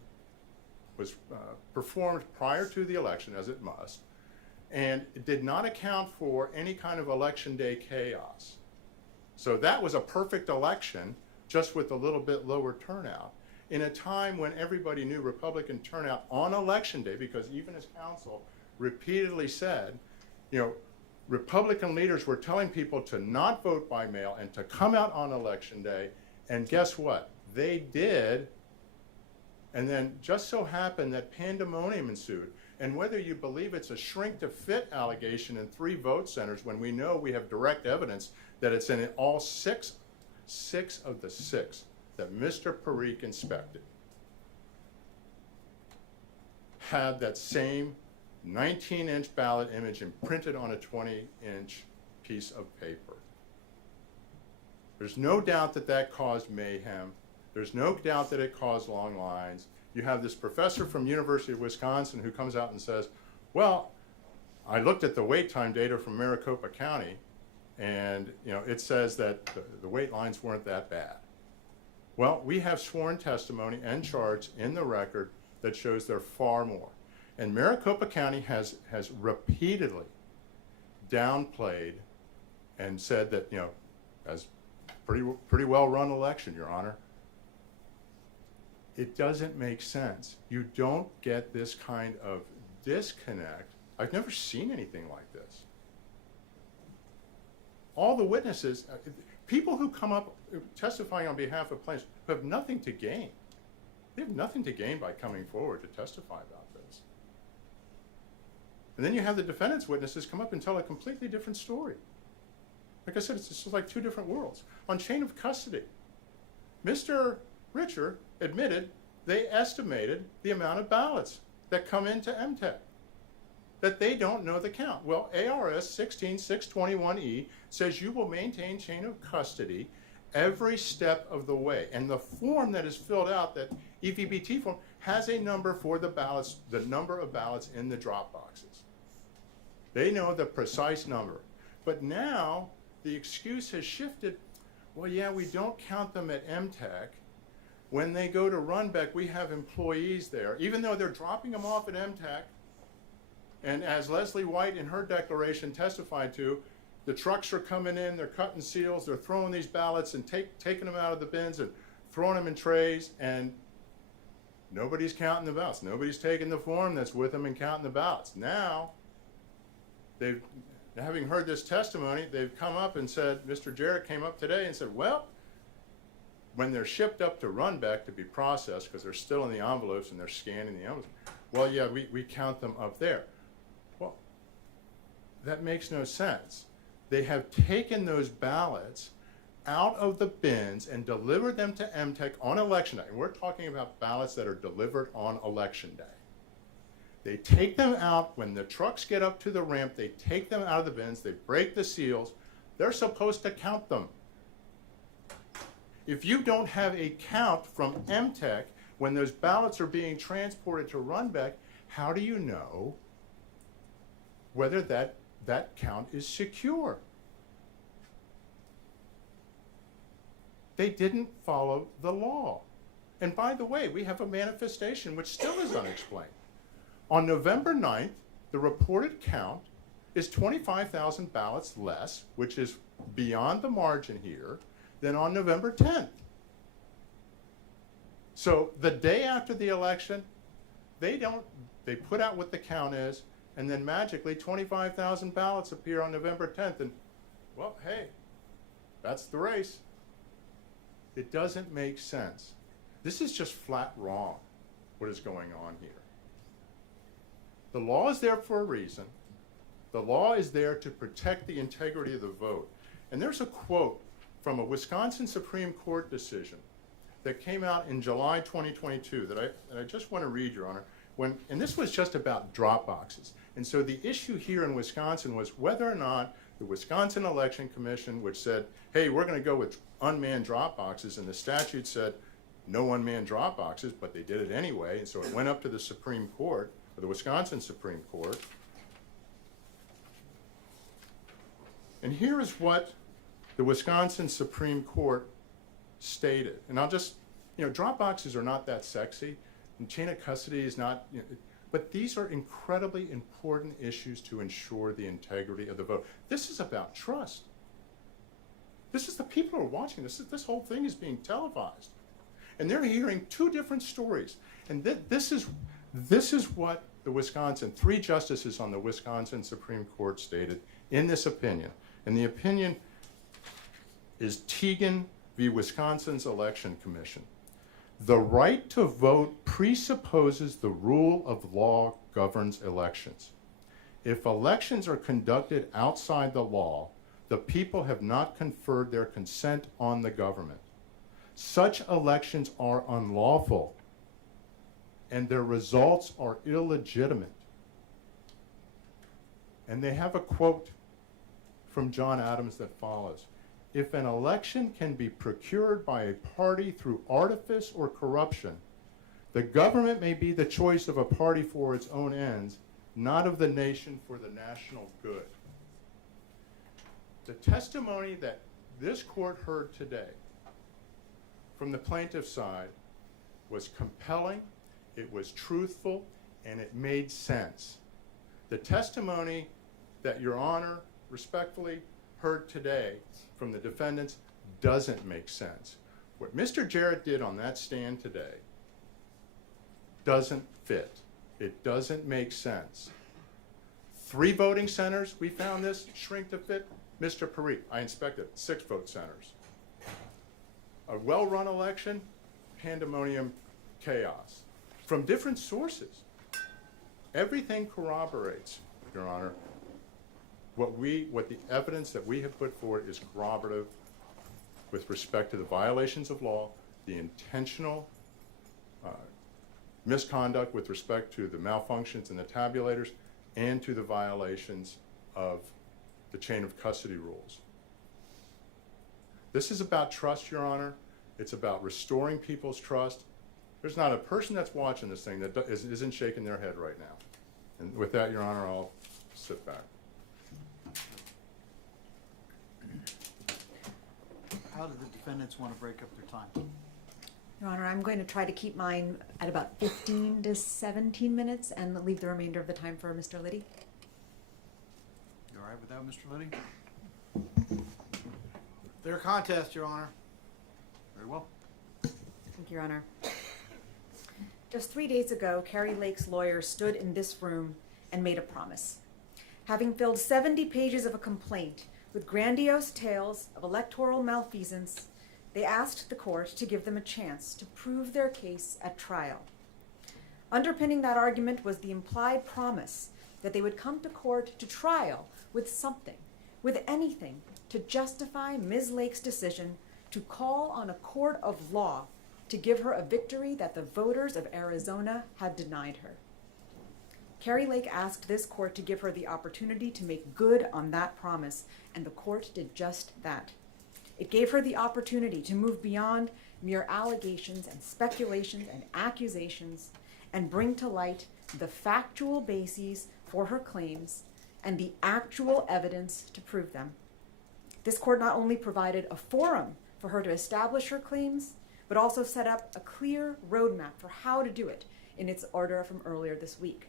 performed prior to the election, as it must, and it did not account for any kind of election day chaos. So that was a perfect election, just with a little bit lower turnout, in a time when everybody knew Republican turnout on election day, because even as counsel repeatedly said, Republican leaders were telling people to not vote by mail and to come out on election day, and guess what? They did. And then just so happened that pandemonium ensued. And whether you believe it's a shrink to fit allegation in 3 vote centers, when we know we have direct evidence that it's in all six of the 6 that Mr. Parikh inspected, had that same 19-inch ballot image imprinted on a 20-inch piece of paper. There's no doubt that caused mayhem. There's no doubt that it caused long lines. You have this professor from University of Wisconsin who comes out and says, well, I looked at the wait time data from Maricopa County, and it says that the wait lines weren't that bad. Well, we have sworn testimony and charts in the record that shows they're far more. And Maricopa County has repeatedly downplayed and said that, as pretty well run election, Your Honor. It doesn't make sense. You don't get this kind of disconnect. I've never seen anything like this. all the witnesses, people who come up testifying on behalf of plaintiffs who have nothing to gain. They have nothing to gain by coming forward to testify about this. And then you have the defendant's witnesses come up and tell a completely different story. Like I said, it's just like two different worlds. On chain of custody, Mr. Richard admitted they estimated the amount of ballots that come into MTEC, that they don't know the count. Well, ARS 16621E says you will maintain chain of custody every step of the way. And the form that is filled out, that EVBT form, has a number for the ballots, the number of ballots in the drop boxes. They know the precise number. But now the excuse has shifted. Well, yeah, we don't count them at MTEC. When they go to Runbeck, we have employees there. Even though they're dropping them off at MTEC, and as Leslie White in her declaration testified to, the trucks are coming in, they're cutting seals, they're throwing these ballots and taking them out of the bins and throwing them in trays, and nobody's counting the ballots. Nobody's taking the form that's with them and counting the ballots. Now, having heard this testimony, they've come up and said, Mr. Jarrett came up today and said, well, when they're shipped up to Runbeck to be processed, because they're still in the envelopes and they're scanning the envelopes, well, yeah, we count them up there. Well, that makes no sense. They have taken those ballots out of the bins and delivered them to MTEC on election day. And we're talking about ballots that are delivered on election day. They take them out when the trucks get up to the ramp. They take them out of the bins. They break the seals. They're supposed to count them. If you don't have a count from MTEC when those ballots are being transported to Runbeck, how do you know whether that count is secure? They didn't follow the law. And by the way, we have a manifestation which still is unexplained. On November 9th, the reported count is 25,000 ballots less, which is beyond the margin here, than on November 10th. So the day after the election, they put out what the count is, and then magically 25,000 ballots appear on November 10th, and well, hey, that's the race. It doesn't make sense. This is just flat wrong, what is going on here. The law is there for a reason. The law is there to protect the integrity of the vote. And there's a quote from a Wisconsin Supreme Court decision that came out in July 2022 that I just want to read, Your Honor. And this was just about drop boxes. And so the issue here in Wisconsin was whether or not the Wisconsin Election Commission, which said, hey, we're going to go with unmanned drop boxes, and the statute said no unmanned drop boxes, but they did it anyway, and so it went up to the Supreme Court, or the Wisconsin Supreme Court. And here is what the Wisconsin Supreme Court stated. And I'll just, drop boxes are not that sexy, and chain of custody is not, but these are incredibly important issues to ensure the integrity of the vote. This is about trust. This is the people who are watching this. This whole thing is being televised. And they're hearing two different stories. And this is what the Wisconsin, 3 justices on the Wisconsin Supreme Court stated in this opinion. And the opinion is Teagan v. Wisconsin's Election Commission. The right to vote presupposes the rule of law governs elections. If elections are conducted outside the law, the people have not conferred their consent on the government. Such elections are unlawful, and their results are illegitimate. And they have a quote from John Adams that follows. If an election can be procured by a party through artifice or corruption, the government may be the choice of a party for its own ends, not of the nation for the national good. The testimony that this court heard today from the plaintiff's side was compelling, it was truthful, and it made sense. The testimony that Your Honor respectfully heard today from the defendants doesn't make sense. What Mr. Jarrett did on that stand today doesn't fit. It doesn't make sense. 3 voting centers, we found this, shrink to fit. Mr. Parikh, I inspected 6 vote centers. A well-run election, pandemonium, chaos. From different sources. Everything corroborates, Your Honor, what the evidence that we have put forward is corroborative with respect to the violations of law, the intentional misconduct with respect to the malfunctions in the tabulators, and to the violations of the chain of custody rules. This is about trust, Your Honor. It's about restoring people's trust. There's not a person that's watching this thing that isn't shaking their head right now. And with that, Your Honor, I'll sit back. How do the defendants want to break up their time? Your Honor, I'm going to try to keep mine at about 15 to 17 minutes and leave the remainder of the time for Mr. Liddy. You all right with that, Mr. Liddy? Fair contest, Your Honor. Very well. Thank you, Your Honor. Just 3 days ago, Kari Lake's lawyer stood in this room and made a promise. Having filled 70 pages of a complaint with grandiose tales of electoral malfeasance, they asked the court to give them a chance to prove their case at trial. Underpinning that argument was the implied promise that they would come to court to trial with something, with anything, to justify Ms. Lake's decision to call on a court of law to give her a victory that the voters of Arizona had denied her. Kari Lake asked this court to give her the opportunity to make good on that promise, and the court did just that. It gave her the opportunity to move beyond mere allegations and speculations and accusations and bring to light the factual bases for her claims and the actual evidence to prove them. This court not only provided a forum for her to establish her claims, but also set up a clear roadmap for how to do it in its order from earlier this week.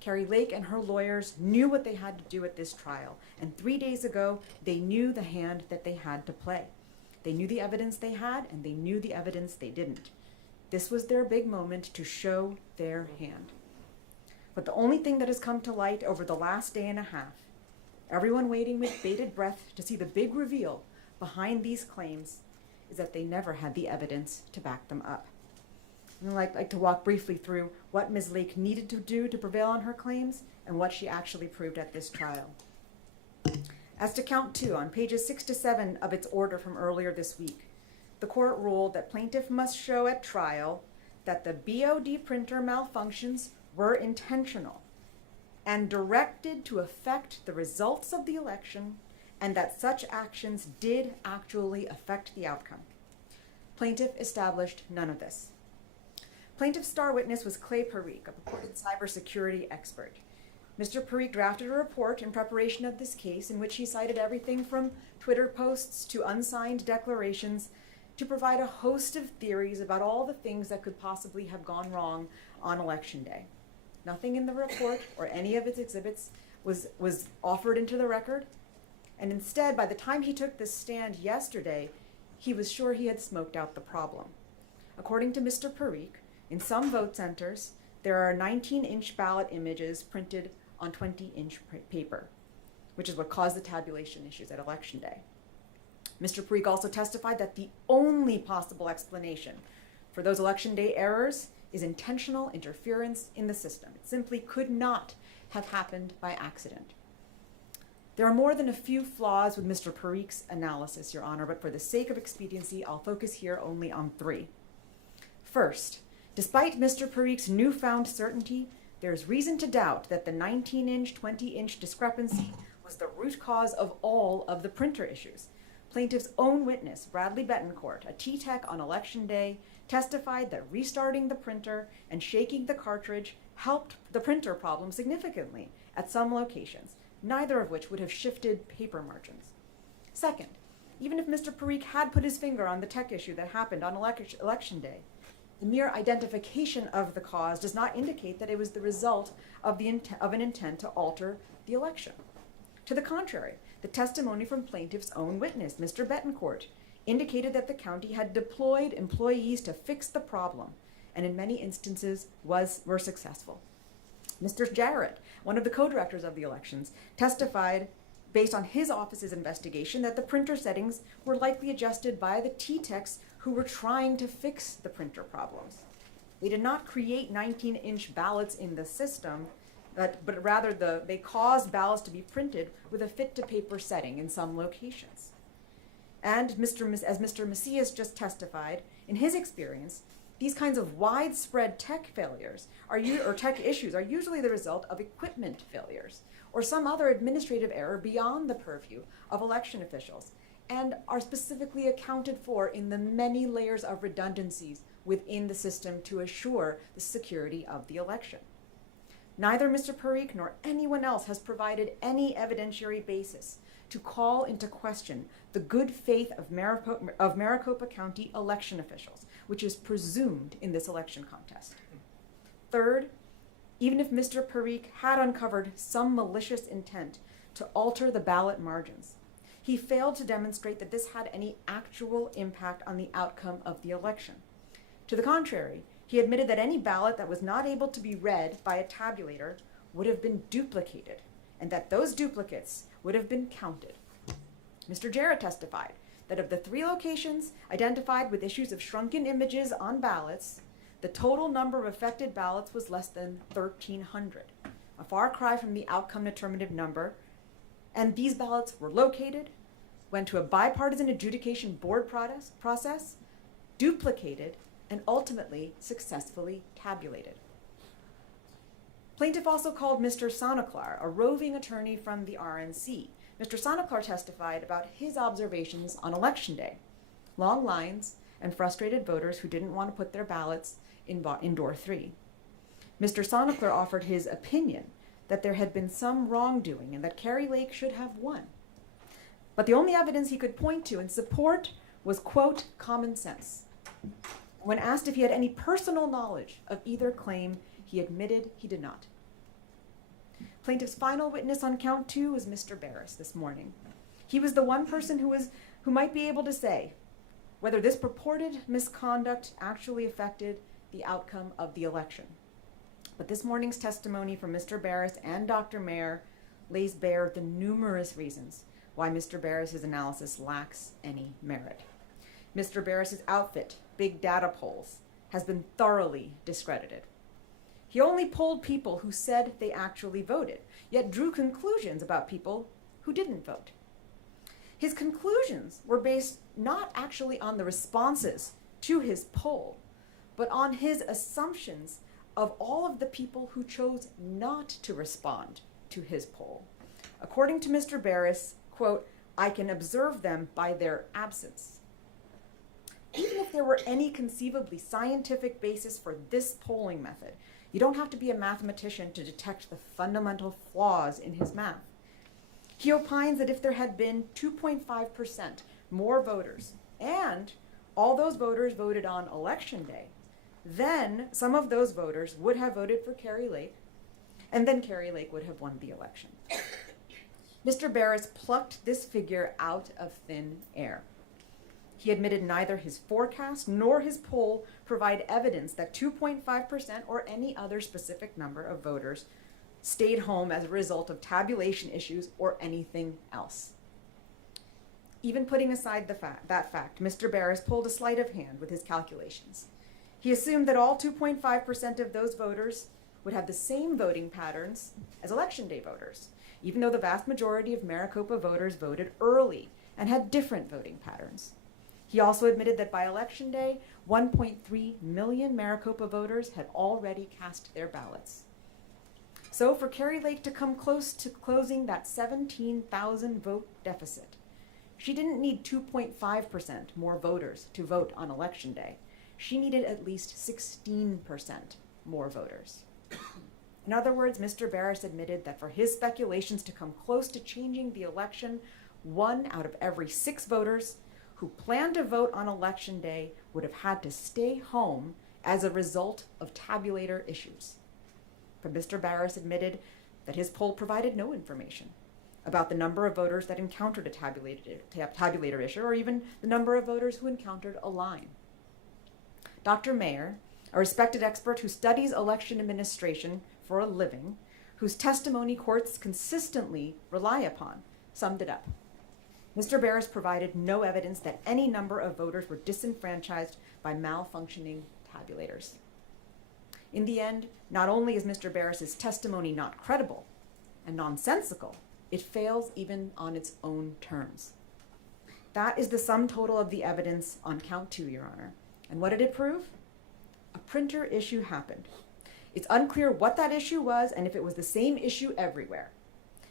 Kari Lake and her lawyers knew what they had to do at this trial, and 3 days ago, they knew the hand that they had to play. They knew the evidence they had, and they knew the evidence they didn't. This was their big moment to show their hand. But the only thing that has come to light over the last day and a half, everyone waiting with bated breath to see the big reveal behind these claims, is that they never had the evidence to back them up. And I'd like to walk briefly through what Ms. Lake needed to do to prevail on her claims and what she actually proved at this trial. As to count 2, on pages 6 to 7 of its order from earlier this week, the court ruled that plaintiff must show at trial that the BOD printer malfunctions were intentional and directed to affect the results of the election, and that such actions did actually affect the outcome. Plaintiff established none of this. Plaintiff's star witness was Clay Parikh, a purported cybersecurity expert. Mr. Parikh drafted a report in preparation of this case in which he cited everything from Twitter posts to unsigned declarations to provide a host of theories about all the things that could possibly have gone wrong on Election Day. Nothing in the report or any of its exhibits was offered into the record, and instead, by the time he took this stand yesterday, he was sure he had smoked out the problem. According to Mr. Parikh, in some vote centers, there are 19-inch ballot images printed on 20-inch paper, which is what caused the tabulation issues at Election Day. Mr. Parikh also testified that the only possible explanation for those Election Day errors is intentional interference in the system. It simply could not have happened by accident. There are more than a few flaws with Mr. Parikh's analysis, Your Honor, but for the sake of expediency, I'll focus here only on 3. First, despite Mr. Parikh's newfound certainty, there's reason to doubt that the 19-inch, 20-inch discrepancy was the root cause of all of the printer issues. Plaintiff's own witness, Bradley Betancourt, a T-Tech on Election Day, testified that restarting the printer and shaking the cartridge helped the printer problem significantly at some locations, neither of which would have shifted paper margins. Second, even if Mr. Parikh had put his finger on the tech issue that happened on Election Day, the mere identification of the cause does not indicate that it was the result of an intent to alter the election. To the contrary, the testimony from plaintiff's own witness, Mr. Betancourt, indicated that the county had deployed employees to fix the problem, and in many instances were successful. Mr. Jarrett, one of the co-directors of the elections, testified based on his office's investigation, that the printer settings were likely adjusted by the T-techs who were trying to fix the printer problems. They did not create 19-inch ballots in the system, but rather they caused ballots to be printed with a fit-to-paper setting in some locations. And as Mr. Macias just testified, in his experience, these kinds of widespread tech failures or tech issues are usually the result of equipment failures or some other administrative error beyond the purview of election officials, and are specifically accounted for in the many layers of redundancies within the system to assure the security of the election. Neither Mr. Parikh nor anyone else has provided any evidentiary basis to call into question the good faith of Maricopa County election officials, which is presumed in this election contest. Third, even if Mr. Parikh had uncovered some malicious intent to alter the ballot margins, he failed to demonstrate that this had any actual impact on the outcome of the election. To the contrary, he admitted that any ballot that was not able to be read by a tabulator would have been duplicated, and that those duplicates would have been counted. Mr. Jarrett testified that of the 3 locations identified with issues of shrunken images on ballots, the total number of affected ballots was less than 1,300, a far cry from the outcome determinative number, and these ballots were located, went to a bipartisan adjudication board process, duplicated, and ultimately successfully tabulated. Plaintiff also called Mr. Sonaclar, a roving attorney from the RNC. Mr. Sonaclar testified about his observations on Election Day: long lines and frustrated voters who didn't want to put their ballots in door 3. Mr. Sonaclar offered his opinion that there had been some wrongdoing and that Kari Lake should have won. But the only evidence he could point to in support was, quote, common sense. When asked if he had any personal knowledge of either claim, he admitted he did not. Plaintiff's final witness on count 2 was Mr. Barris this morning. He was the one person who might be able to say whether this purported misconduct actually affected the outcome of the election. But this morning's testimony from Mr. Barris and Dr. Mayer lays bare the numerous reasons why Mr. Barris's analysis lacks any merit. Mr. Barris's outfit, Big Data Polls, has been thoroughly discredited. He only polled people who said they actually voted, yet drew conclusions about people who didn't vote. His conclusions were based not actually on the responses to his poll, but on his assumptions of all of the people who chose not to respond to his poll. According to Mr. Barris, quote, I can observe them by their absence. Even if there were any conceivably scientific basis for this polling method, you don't have to be a mathematician to detect the fundamental flaws in his math. He opines that if there had been 2.5% more voters, and all those voters voted on Election Day, then some of those voters would have voted for Kari Lake, and then Kari Lake would have won the election. Mr. Barris plucked this figure out of thin air. He admitted neither his forecast nor his poll provide evidence that 2.5% or any other specific number of voters stayed home as a result of tabulation issues or anything else. Even putting aside that fact, Mr. Barris pulled a sleight of hand with his calculations. He assumed that all 2.5% of those voters would have the same voting patterns as Election Day voters, even though the vast majority of Maricopa voters voted early and had different voting patterns. He also admitted that by Election Day, 1.3 million Maricopa voters had already cast their ballots. So for Kari Lake to come close to closing that 17,000 vote deficit, she didn't need 2.5% more voters to vote on Election Day. She needed at least 16% more voters. In other words, Mr. Barris admitted that for his speculations to come close to changing the election, 1 out of every 6 voters who planned to vote on Election Day would have had to stay home as a result of tabulator issues. But Mr. Barris admitted that his poll provided no information about the number of voters that encountered a tabulator issue, or even the number of voters who encountered a line. Dr. Mayer, a respected expert who studies election administration for a living, whose testimony courts consistently rely upon, summed it up. Mr. Barris provided no evidence that any number of voters were disenfranchised by malfunctioning tabulators. In the end, not only is Mr. Barris's testimony not credible and nonsensical, it fails even on its own terms. That is the sum total of the evidence on count 2, Your Honor. And what did it prove? A printer issue happened. It's unclear what that issue was and if it was the same issue everywhere.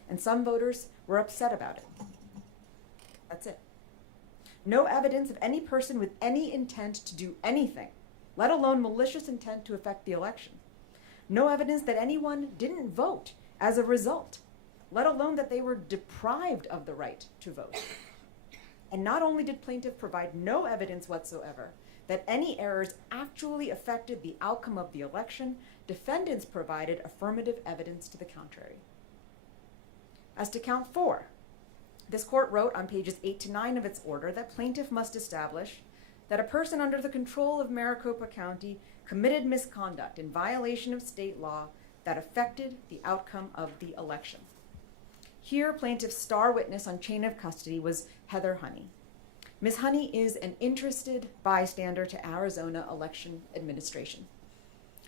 And some voters were upset about it. That's it. No evidence of any person with any intent to do anything, let alone malicious intent to affect the election. No evidence that anyone didn't vote as a result, let alone that they were deprived of the right to vote. And not only did plaintiff provide no evidence whatsoever that any errors actually affected the outcome of the election, defendants provided affirmative evidence to the contrary. As to count 4, this court wrote on pages 8 to 9 of its order that plaintiff must establish that a person under the control of Maricopa County committed misconduct in violation of state law that affected the outcome of the election. Here, plaintiff's star witness on chain of custody was Heather Honey. Ms. Honey is an interested bystander to Arizona election administration.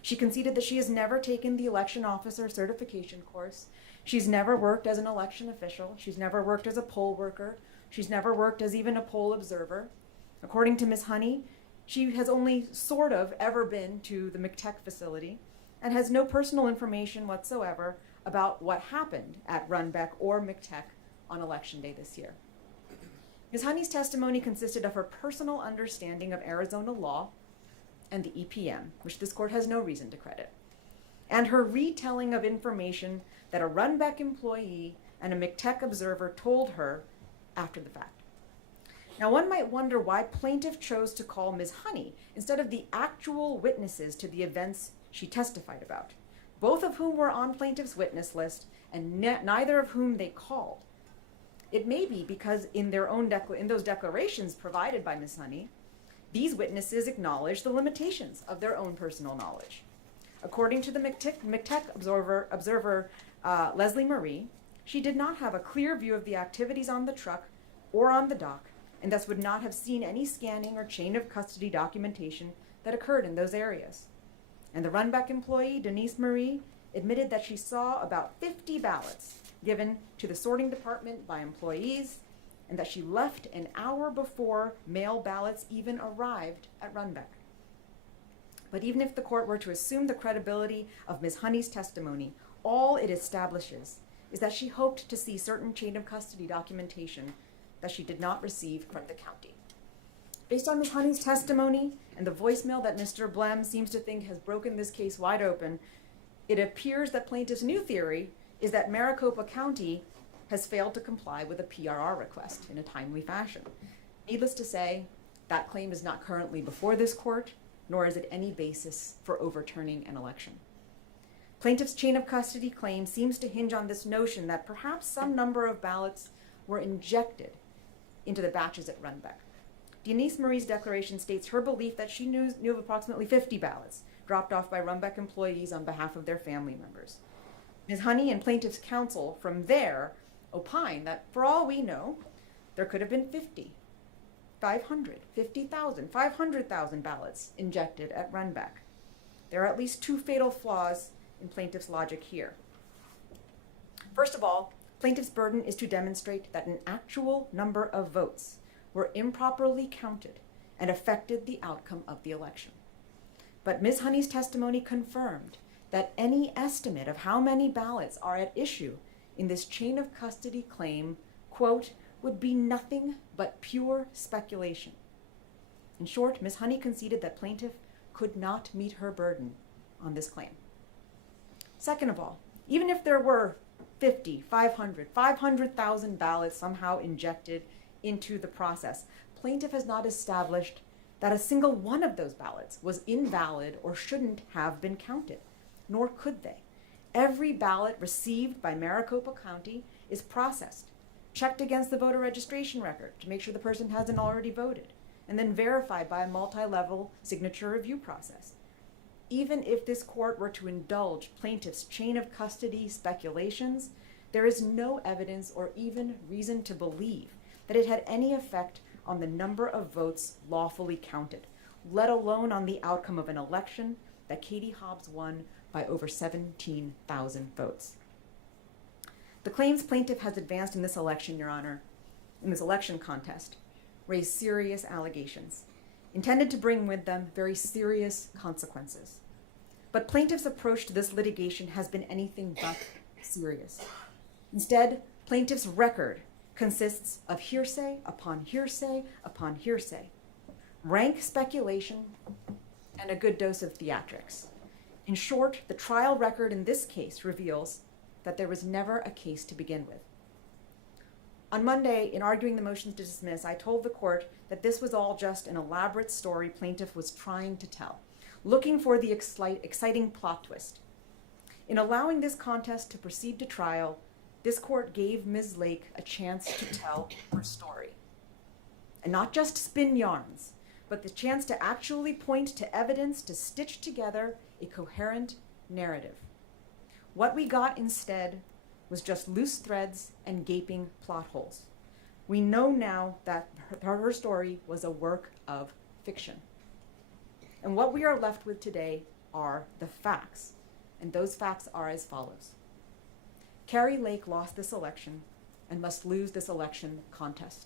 She conceded that she has never taken the election officer certification course. She's never worked as an election official. She's never worked as a poll worker. She's never worked as even a poll observer. According to Ms. Honey, she has only sort of ever been to the McTech facility and has no personal information whatsoever about what happened at Runbeck or McTech on Election Day this year. Ms. Honey's testimony consisted of her personal understanding of Arizona law and the EPM, which this court has no reason to credit, and her retelling of information that a Runbeck employee and a McTech observer told her after the fact. Now, one might wonder why plaintiff chose to call Ms. Honey instead of the actual witnesses to the events she testified about, both of whom were on plaintiff's witness list and neither of whom they called. It may be because in those declarations provided by Ms. Honey, these witnesses acknowledge the limitations of their own personal knowledge. According to the McTech observer Leslie Marie, she did not have a clear view of the activities on the truck or on the dock, and thus would not have seen any scanning or chain of custody documentation that occurred in those areas. And the Runbeck employee, Denise Marie, admitted that she saw about 50 ballots given to the sorting department by employees, and that she left an hour before mail ballots even arrived at Runbeck. But even if the court were to assume the credibility of Ms. Honey's testimony, all it establishes is that she hoped to see certain chain of custody documentation that she did not receive from the county. Based on Ms. Honey's testimony and the voicemail that Mr. Blem seems to think has broken this case wide open, it appears that plaintiff's new theory is that Maricopa County has failed to comply with a PRR request in a timely fashion. Needless to say, that claim is not currently before this court, nor is it any basis for overturning an election. Plaintiff's chain of custody claim seems to hinge on this notion that perhaps some number of ballots were injected into the batches at Runbeck. Denise Marie's declaration states her belief that she knew of approximately 50 ballots dropped off by Runbeck employees on behalf of their family members. Ms. Honey and plaintiff's counsel from there opine that for all we know, there could have been 50, 500, 50,000, 500,000 ballots injected at Runbeck. There are at least two fatal flaws in plaintiff's logic here. First of all, plaintiff's burden is to demonstrate that an actual number of votes were improperly counted and affected the outcome of the election. But Ms. Honey's testimony confirmed that any estimate of how many ballots are at issue in this chain of custody claim, quote, would be nothing but pure speculation. In short, Ms. Honey conceded that plaintiff could not meet her burden on this claim. Second of all, even if there were 50, 500, 500,000 ballots somehow injected into the process, plaintiff has not established that a single one of those ballots was invalid or shouldn't have been counted, nor could they. Every ballot received by Maricopa County is processed, checked against the voter registration record to make sure the person hasn't already voted, and then verified by a multi-level signature review process. Even if this court were to indulge plaintiff's chain of custody speculations, there is no evidence or even reason to believe that it had any effect on the number of votes lawfully counted, let alone on the outcome of an election that Katie Hobbs won by over 17,000 votes. The claims plaintiff has advanced in this election, Your Honor, in this election contest, raise serious allegations, intended to bring with them very serious consequences. But plaintiff's approach to this litigation has been anything but serious. Instead, plaintiff's record consists of hearsay upon hearsay upon hearsay, rank speculation, and a good dose of theatrics. In short, the trial record in this case reveals that there was never a case to begin with. On Monday, in arguing the motions to dismiss, I told the court that this was all just an elaborate story plaintiff was trying to tell, looking for the exciting plot twist. In allowing this contest to proceed to trial, this court gave Ms. Lake a chance to tell her story. And not just spin yarns, but the chance to actually point to evidence to stitch together a coherent narrative. What we got instead was just loose threads and gaping plot holes. We know now that her story was a work of fiction. And what we are left with today are the facts, and those facts are as follows. Kari Lake lost this election and must lose this election contest.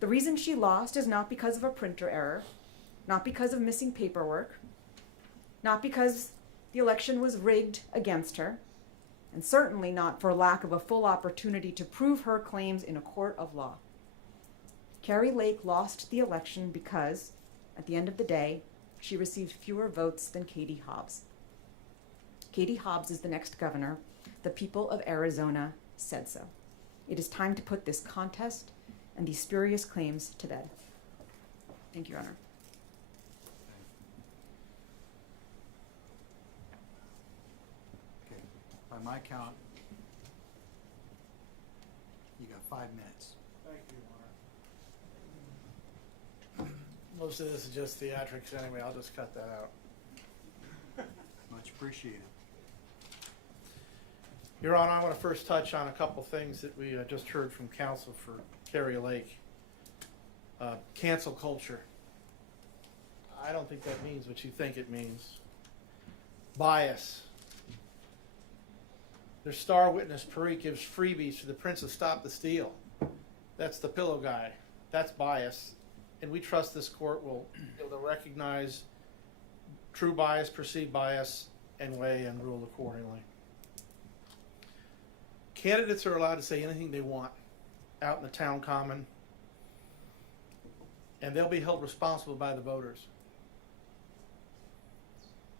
The reason she lost is not because of a printer error, not because of missing paperwork, not because the election was rigged against her, and certainly not for lack of a full opportunity to prove her claims in a court of law. Kari Lake lost the election because, at the end of the day, she received fewer votes than Katie Hobbs. Katie Hobbs is the next governor. The people of Arizona said so. It is time to put this contest and these spurious claims to bed. Thank you, Your Honor. Okay, by my count, you got 5 minutes. Thank you, Your Honor. Most of this is just theatrics anyway. I'll just cut that out. Much appreciated. Your Honor, I want to first touch on a couple things that we just heard from counsel for Kari Lake. Cancel culture. I don't think that means what you think it means. Bias. Their star witness, Parikh, gives freebies to the Prince of Stop the Steal. That's the pillow guy. That's bias. And we trust this court will be able to recognize true bias, perceived bias, and weigh and rule accordingly. Candidates are allowed to say anything they want out in the town common, and they'll be held responsible by the voters.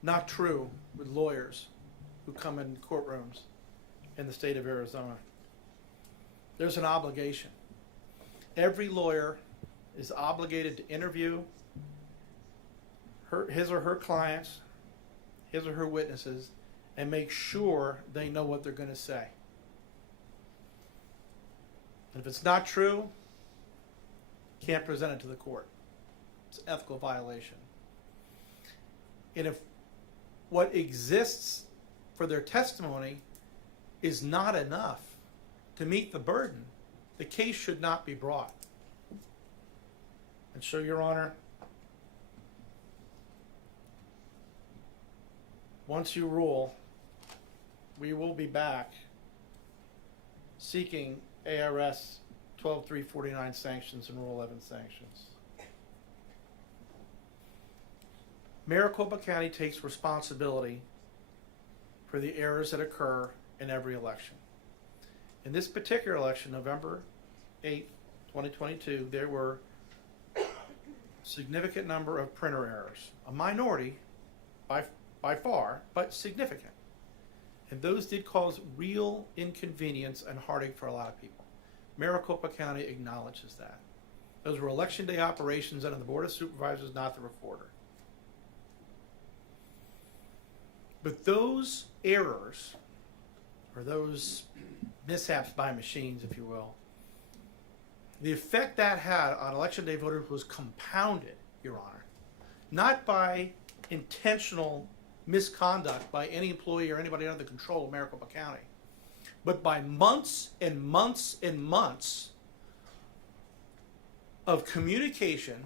Not true with lawyers who come in courtrooms in the state of Arizona. There's an obligation. Every lawyer is obligated to interview his or her clients, his or her witnesses, and make sure they know what they're going to say. And if it's not true, can't present it to the court. It's an ethical violation. And if what exists for their testimony is not enough to meet the burden, the case should not be brought. And so, Your Honor, once you rule, we will be back seeking ARS 12349 sanctions and Rule 11 sanctions. Maricopa County takes responsibility for the errors that occur in every election. In this particular election, November 8, 2022, there were a significant number of printer errors. A minority by far, but significant. And those did cause real inconvenience and heartache for a lot of people. Maricopa County acknowledges that. Those were election day operations under the Board of Supervisors, not the recorder. But those errors, or those mishaps by machines, if you will, the effect that had on election day voters was compounded, Your Honor, not by intentional misconduct by any employee or anybody under the control of Maricopa County, but by months and months and months of communication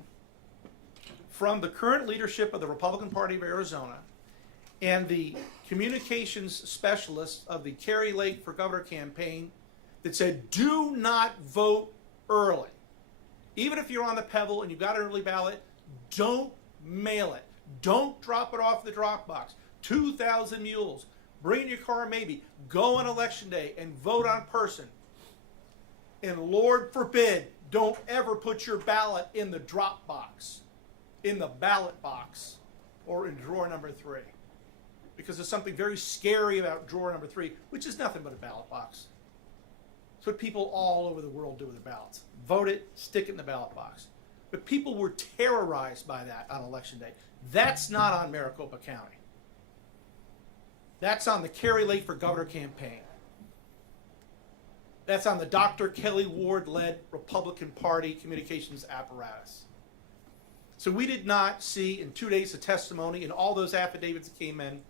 from the current leadership of the Republican Party of Arizona and the communications specialists of the Kari Lake for Governor campaign that said, do not vote early. Even if you're on the Pebble and you've got an early ballot, don't mail it. Don't drop it off the drop box. 2,000 mules. Bring in your car maybe. Go on election day and vote on person. And Lord forbid, don't ever put your ballot in the drop box, in the ballot box, or in drawer number 3. Because there's something very scary about drawer number 3, which is nothing but a ballot box. It's what people all over the world do with their ballots. Vote it, stick it in the ballot box. But people were terrorized by that on election day. That's not on Maricopa County. That's on the Kari Lake for Governor campaign. That's on the Dr. Kelly Ward-led Republican Party communications apparatus. So we did not see in 2 days of testimony and all those affidavits that came in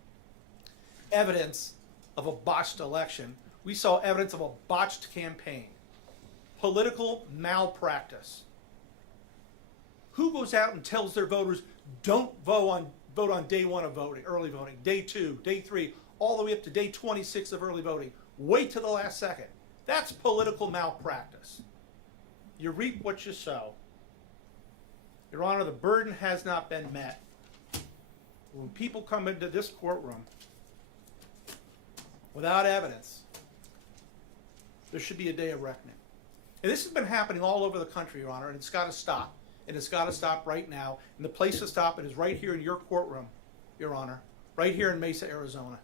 evidence of a botched election. We saw evidence of a botched campaign. Political malpractice. Who goes out and tells their voters, don't vote on day 1 of voting, early voting, day 2, day 3, all the way up to day 26 of early voting. Wait till the last second. That's political malpractice. You reap what you sow. Your Honor, the burden has not been met. When people come into this courtroom without evidence, there should be a day of reckoning. And this has been happening all over the country, Your Honor, and it's got to stop. And it's got to stop right now. And the place to stop it is right here in your courtroom, Your Honor, right here in Mesa, Arizona.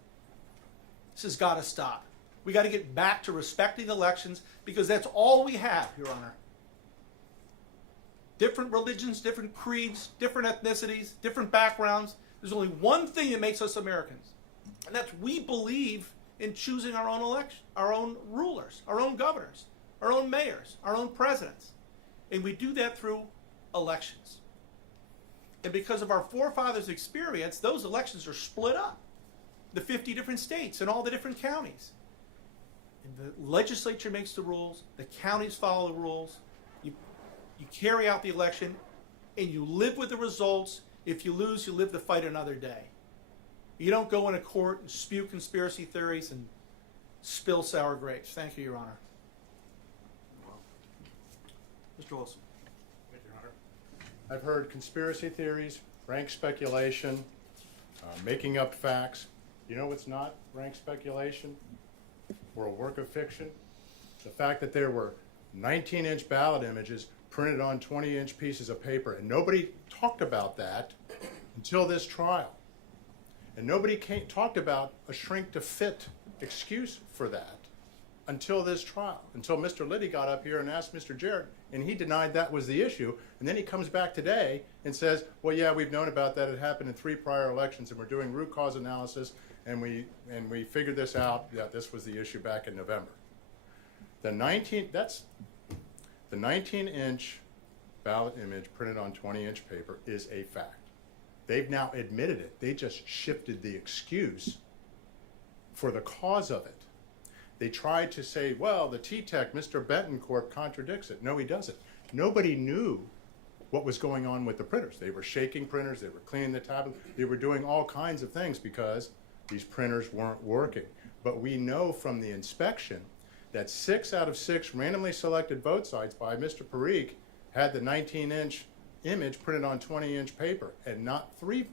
This has got to stop. We got to get back to respecting elections because that's all we have, Your Honor. Different religions, different creeds, different ethnicities, different backgrounds. There's only one thing that makes us Americans, and that's we believe in choosing our own election, our own rulers, our own governors, our own mayors, our own presidents. And we do that through elections. And because of our forefathers' experience, those elections are split up. The 50 different states and all the different counties. And the legislature makes the rules, the counties follow the rules, you carry out the election, and you live with the results. If you lose, you live to fight another day. You don't go into court and spew conspiracy theories and spill sour grapes. Thank you, Your Honor. Mr. Wilson. Thank you, Your Honor. I've heard conspiracy theories, rank speculation, making up facts. You know what's not rank speculation or a work of fiction? The fact that there were 19-inch ballot images printed on 20-inch pieces of paper, and nobody talked about that until this trial. And nobody talked about a shrink-to-fit excuse for that until this trial, until Mr. Liddy got up here and asked Mr. Jarrett, and he denied that was the issue. And then he comes back today and says, well, yeah, we've known about that. It happened in 3 prior elections, and we're doing root cause analysis, and we figured this out. Yeah, this was the issue back in November. The 19-inch ballot image printed on 20-inch paper is a fact. They've now admitted it. They just shifted the excuse for the cause of it. They tried to say, well, the T-Tech, Mr. Bentoncourt, contradicts it. No, he doesn't. Nobody knew what was going on with the printers. They were shaking printers. They were cleaning the tablet. They were doing all kinds of things because these printers weren't working. But we know from the inspection that 6 out of 6 randomly selected vote sites by Mr. Parikh had the 19-inch image printed on 20-inch paper and not 3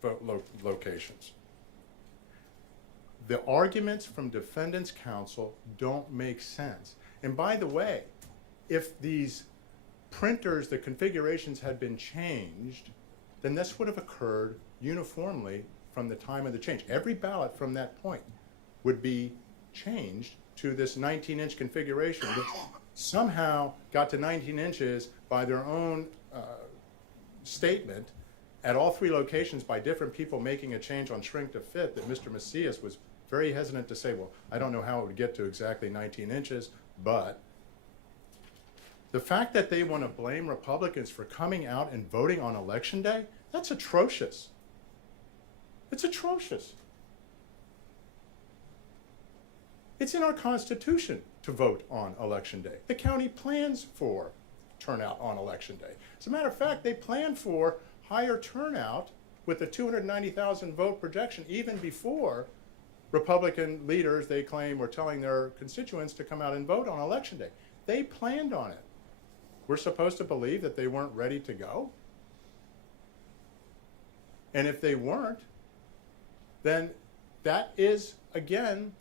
vote locations. The arguments from defendants' counsel don't make sense. And by the way, if these printers, the configurations had been changed, then this would have occurred uniformly from the time of the change. Every ballot from that point would be changed to this 19-inch configuration, which somehow got to 19 inches by their own statement at all 3 locations by different people making a change on shrink to fit that Mr. Macias was very hesitant to say, well, I don't know how it would get to exactly 19 inches, but the fact that they want to blame Republicans for coming out and voting on Election Day, that's atrocious. It's atrocious. It's in our Constitution to vote on Election Day. The county plans for turnout on Election Day. As a matter of fact, they plan for higher turnout with the 290,000 vote projection even before Republican leaders, they claim, were telling their constituents to come out and vote on Election Day. They planned on it. We're supposed to believe that they weren't ready to go? And if they weren't, then that is, again,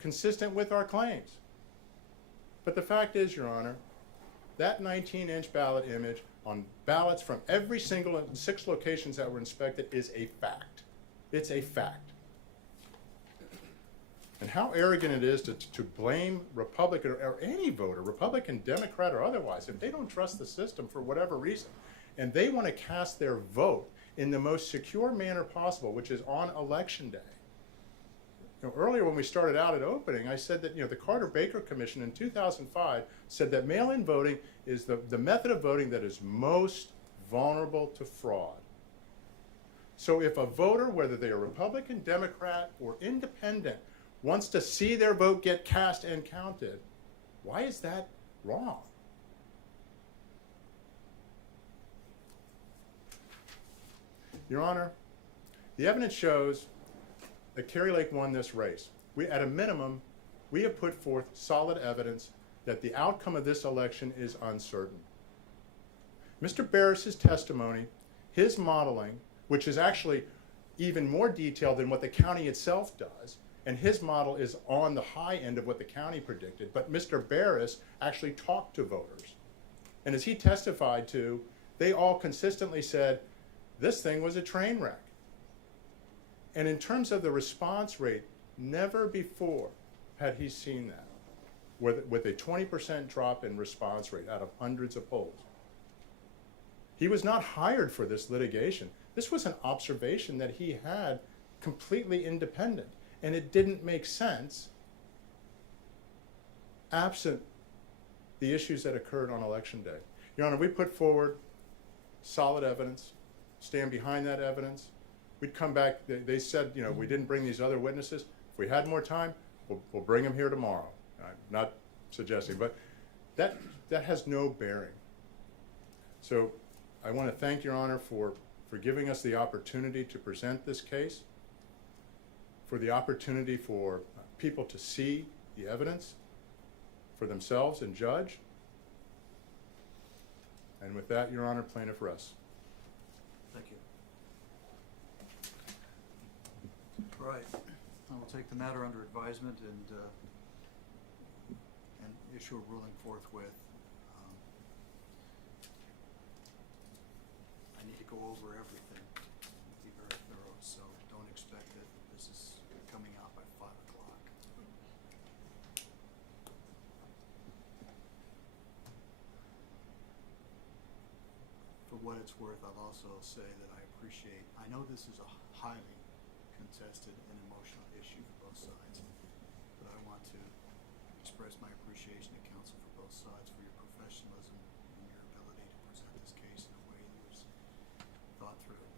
consistent with our claims. But the fact is, Your Honor, that 19-inch ballot image on ballots from every single 6 locations that were inspected is a fact. It's a fact. And how arrogant it is to blame Republican or any voter, Republican, Democrat, or otherwise, if they don't trust the system for whatever reason, and they want to cast their vote in the most secure manner possible, which is on Election Day. Earlier when we started out at opening, I said that the Carter-Baker Commission in 2005 said that mail-in voting is the method of voting that is most vulnerable to fraud. So if a voter, whether they are Republican, Democrat, or independent, wants to see their vote get cast and counted, why is that wrong? Your Honor, the evidence shows that Kari Lake won this race. At a minimum, we have put forth solid evidence that the outcome of this election is uncertain. Mr. Barris's testimony, his modeling, which is actually even more detailed than what the county itself does, and his model is on the high end of what the county predicted, but Mr. Barris actually talked to voters. And as he testified to, they all consistently said, this thing was a train wreck. And in terms of the response rate, never before had he seen that, with a 20% drop in response rate out of hundreds of polls. He was not hired for this litigation. This was an observation that he had completely independent. And it didn't make sense absent the issues that occurred on Election Day. Your Honor, we put forward solid evidence, stand behind that evidence. We'd come back, they said, we didn't bring these other witnesses. If we had more time, we'll bring them here tomorrow. I'm not suggesting, but that has no bearing. So I want to thank Your Honor for giving us the opportunity to present this case, for the opportunity for people to see the evidence for themselves and judge. And with that, Your Honor, plaintiff rests. Thank you. All right, I will take the matter under advisement and issue a ruling forthwith. I need to go over everything, be very thorough, so don't expect that this is coming out by 5 o'clock. For what it's worth, I'll also say that I know this is a highly contested and emotional issue for both sides, but I want to express my appreciation to counsel for both sides for your professionalism and your ability to present this case in a way that was thought through.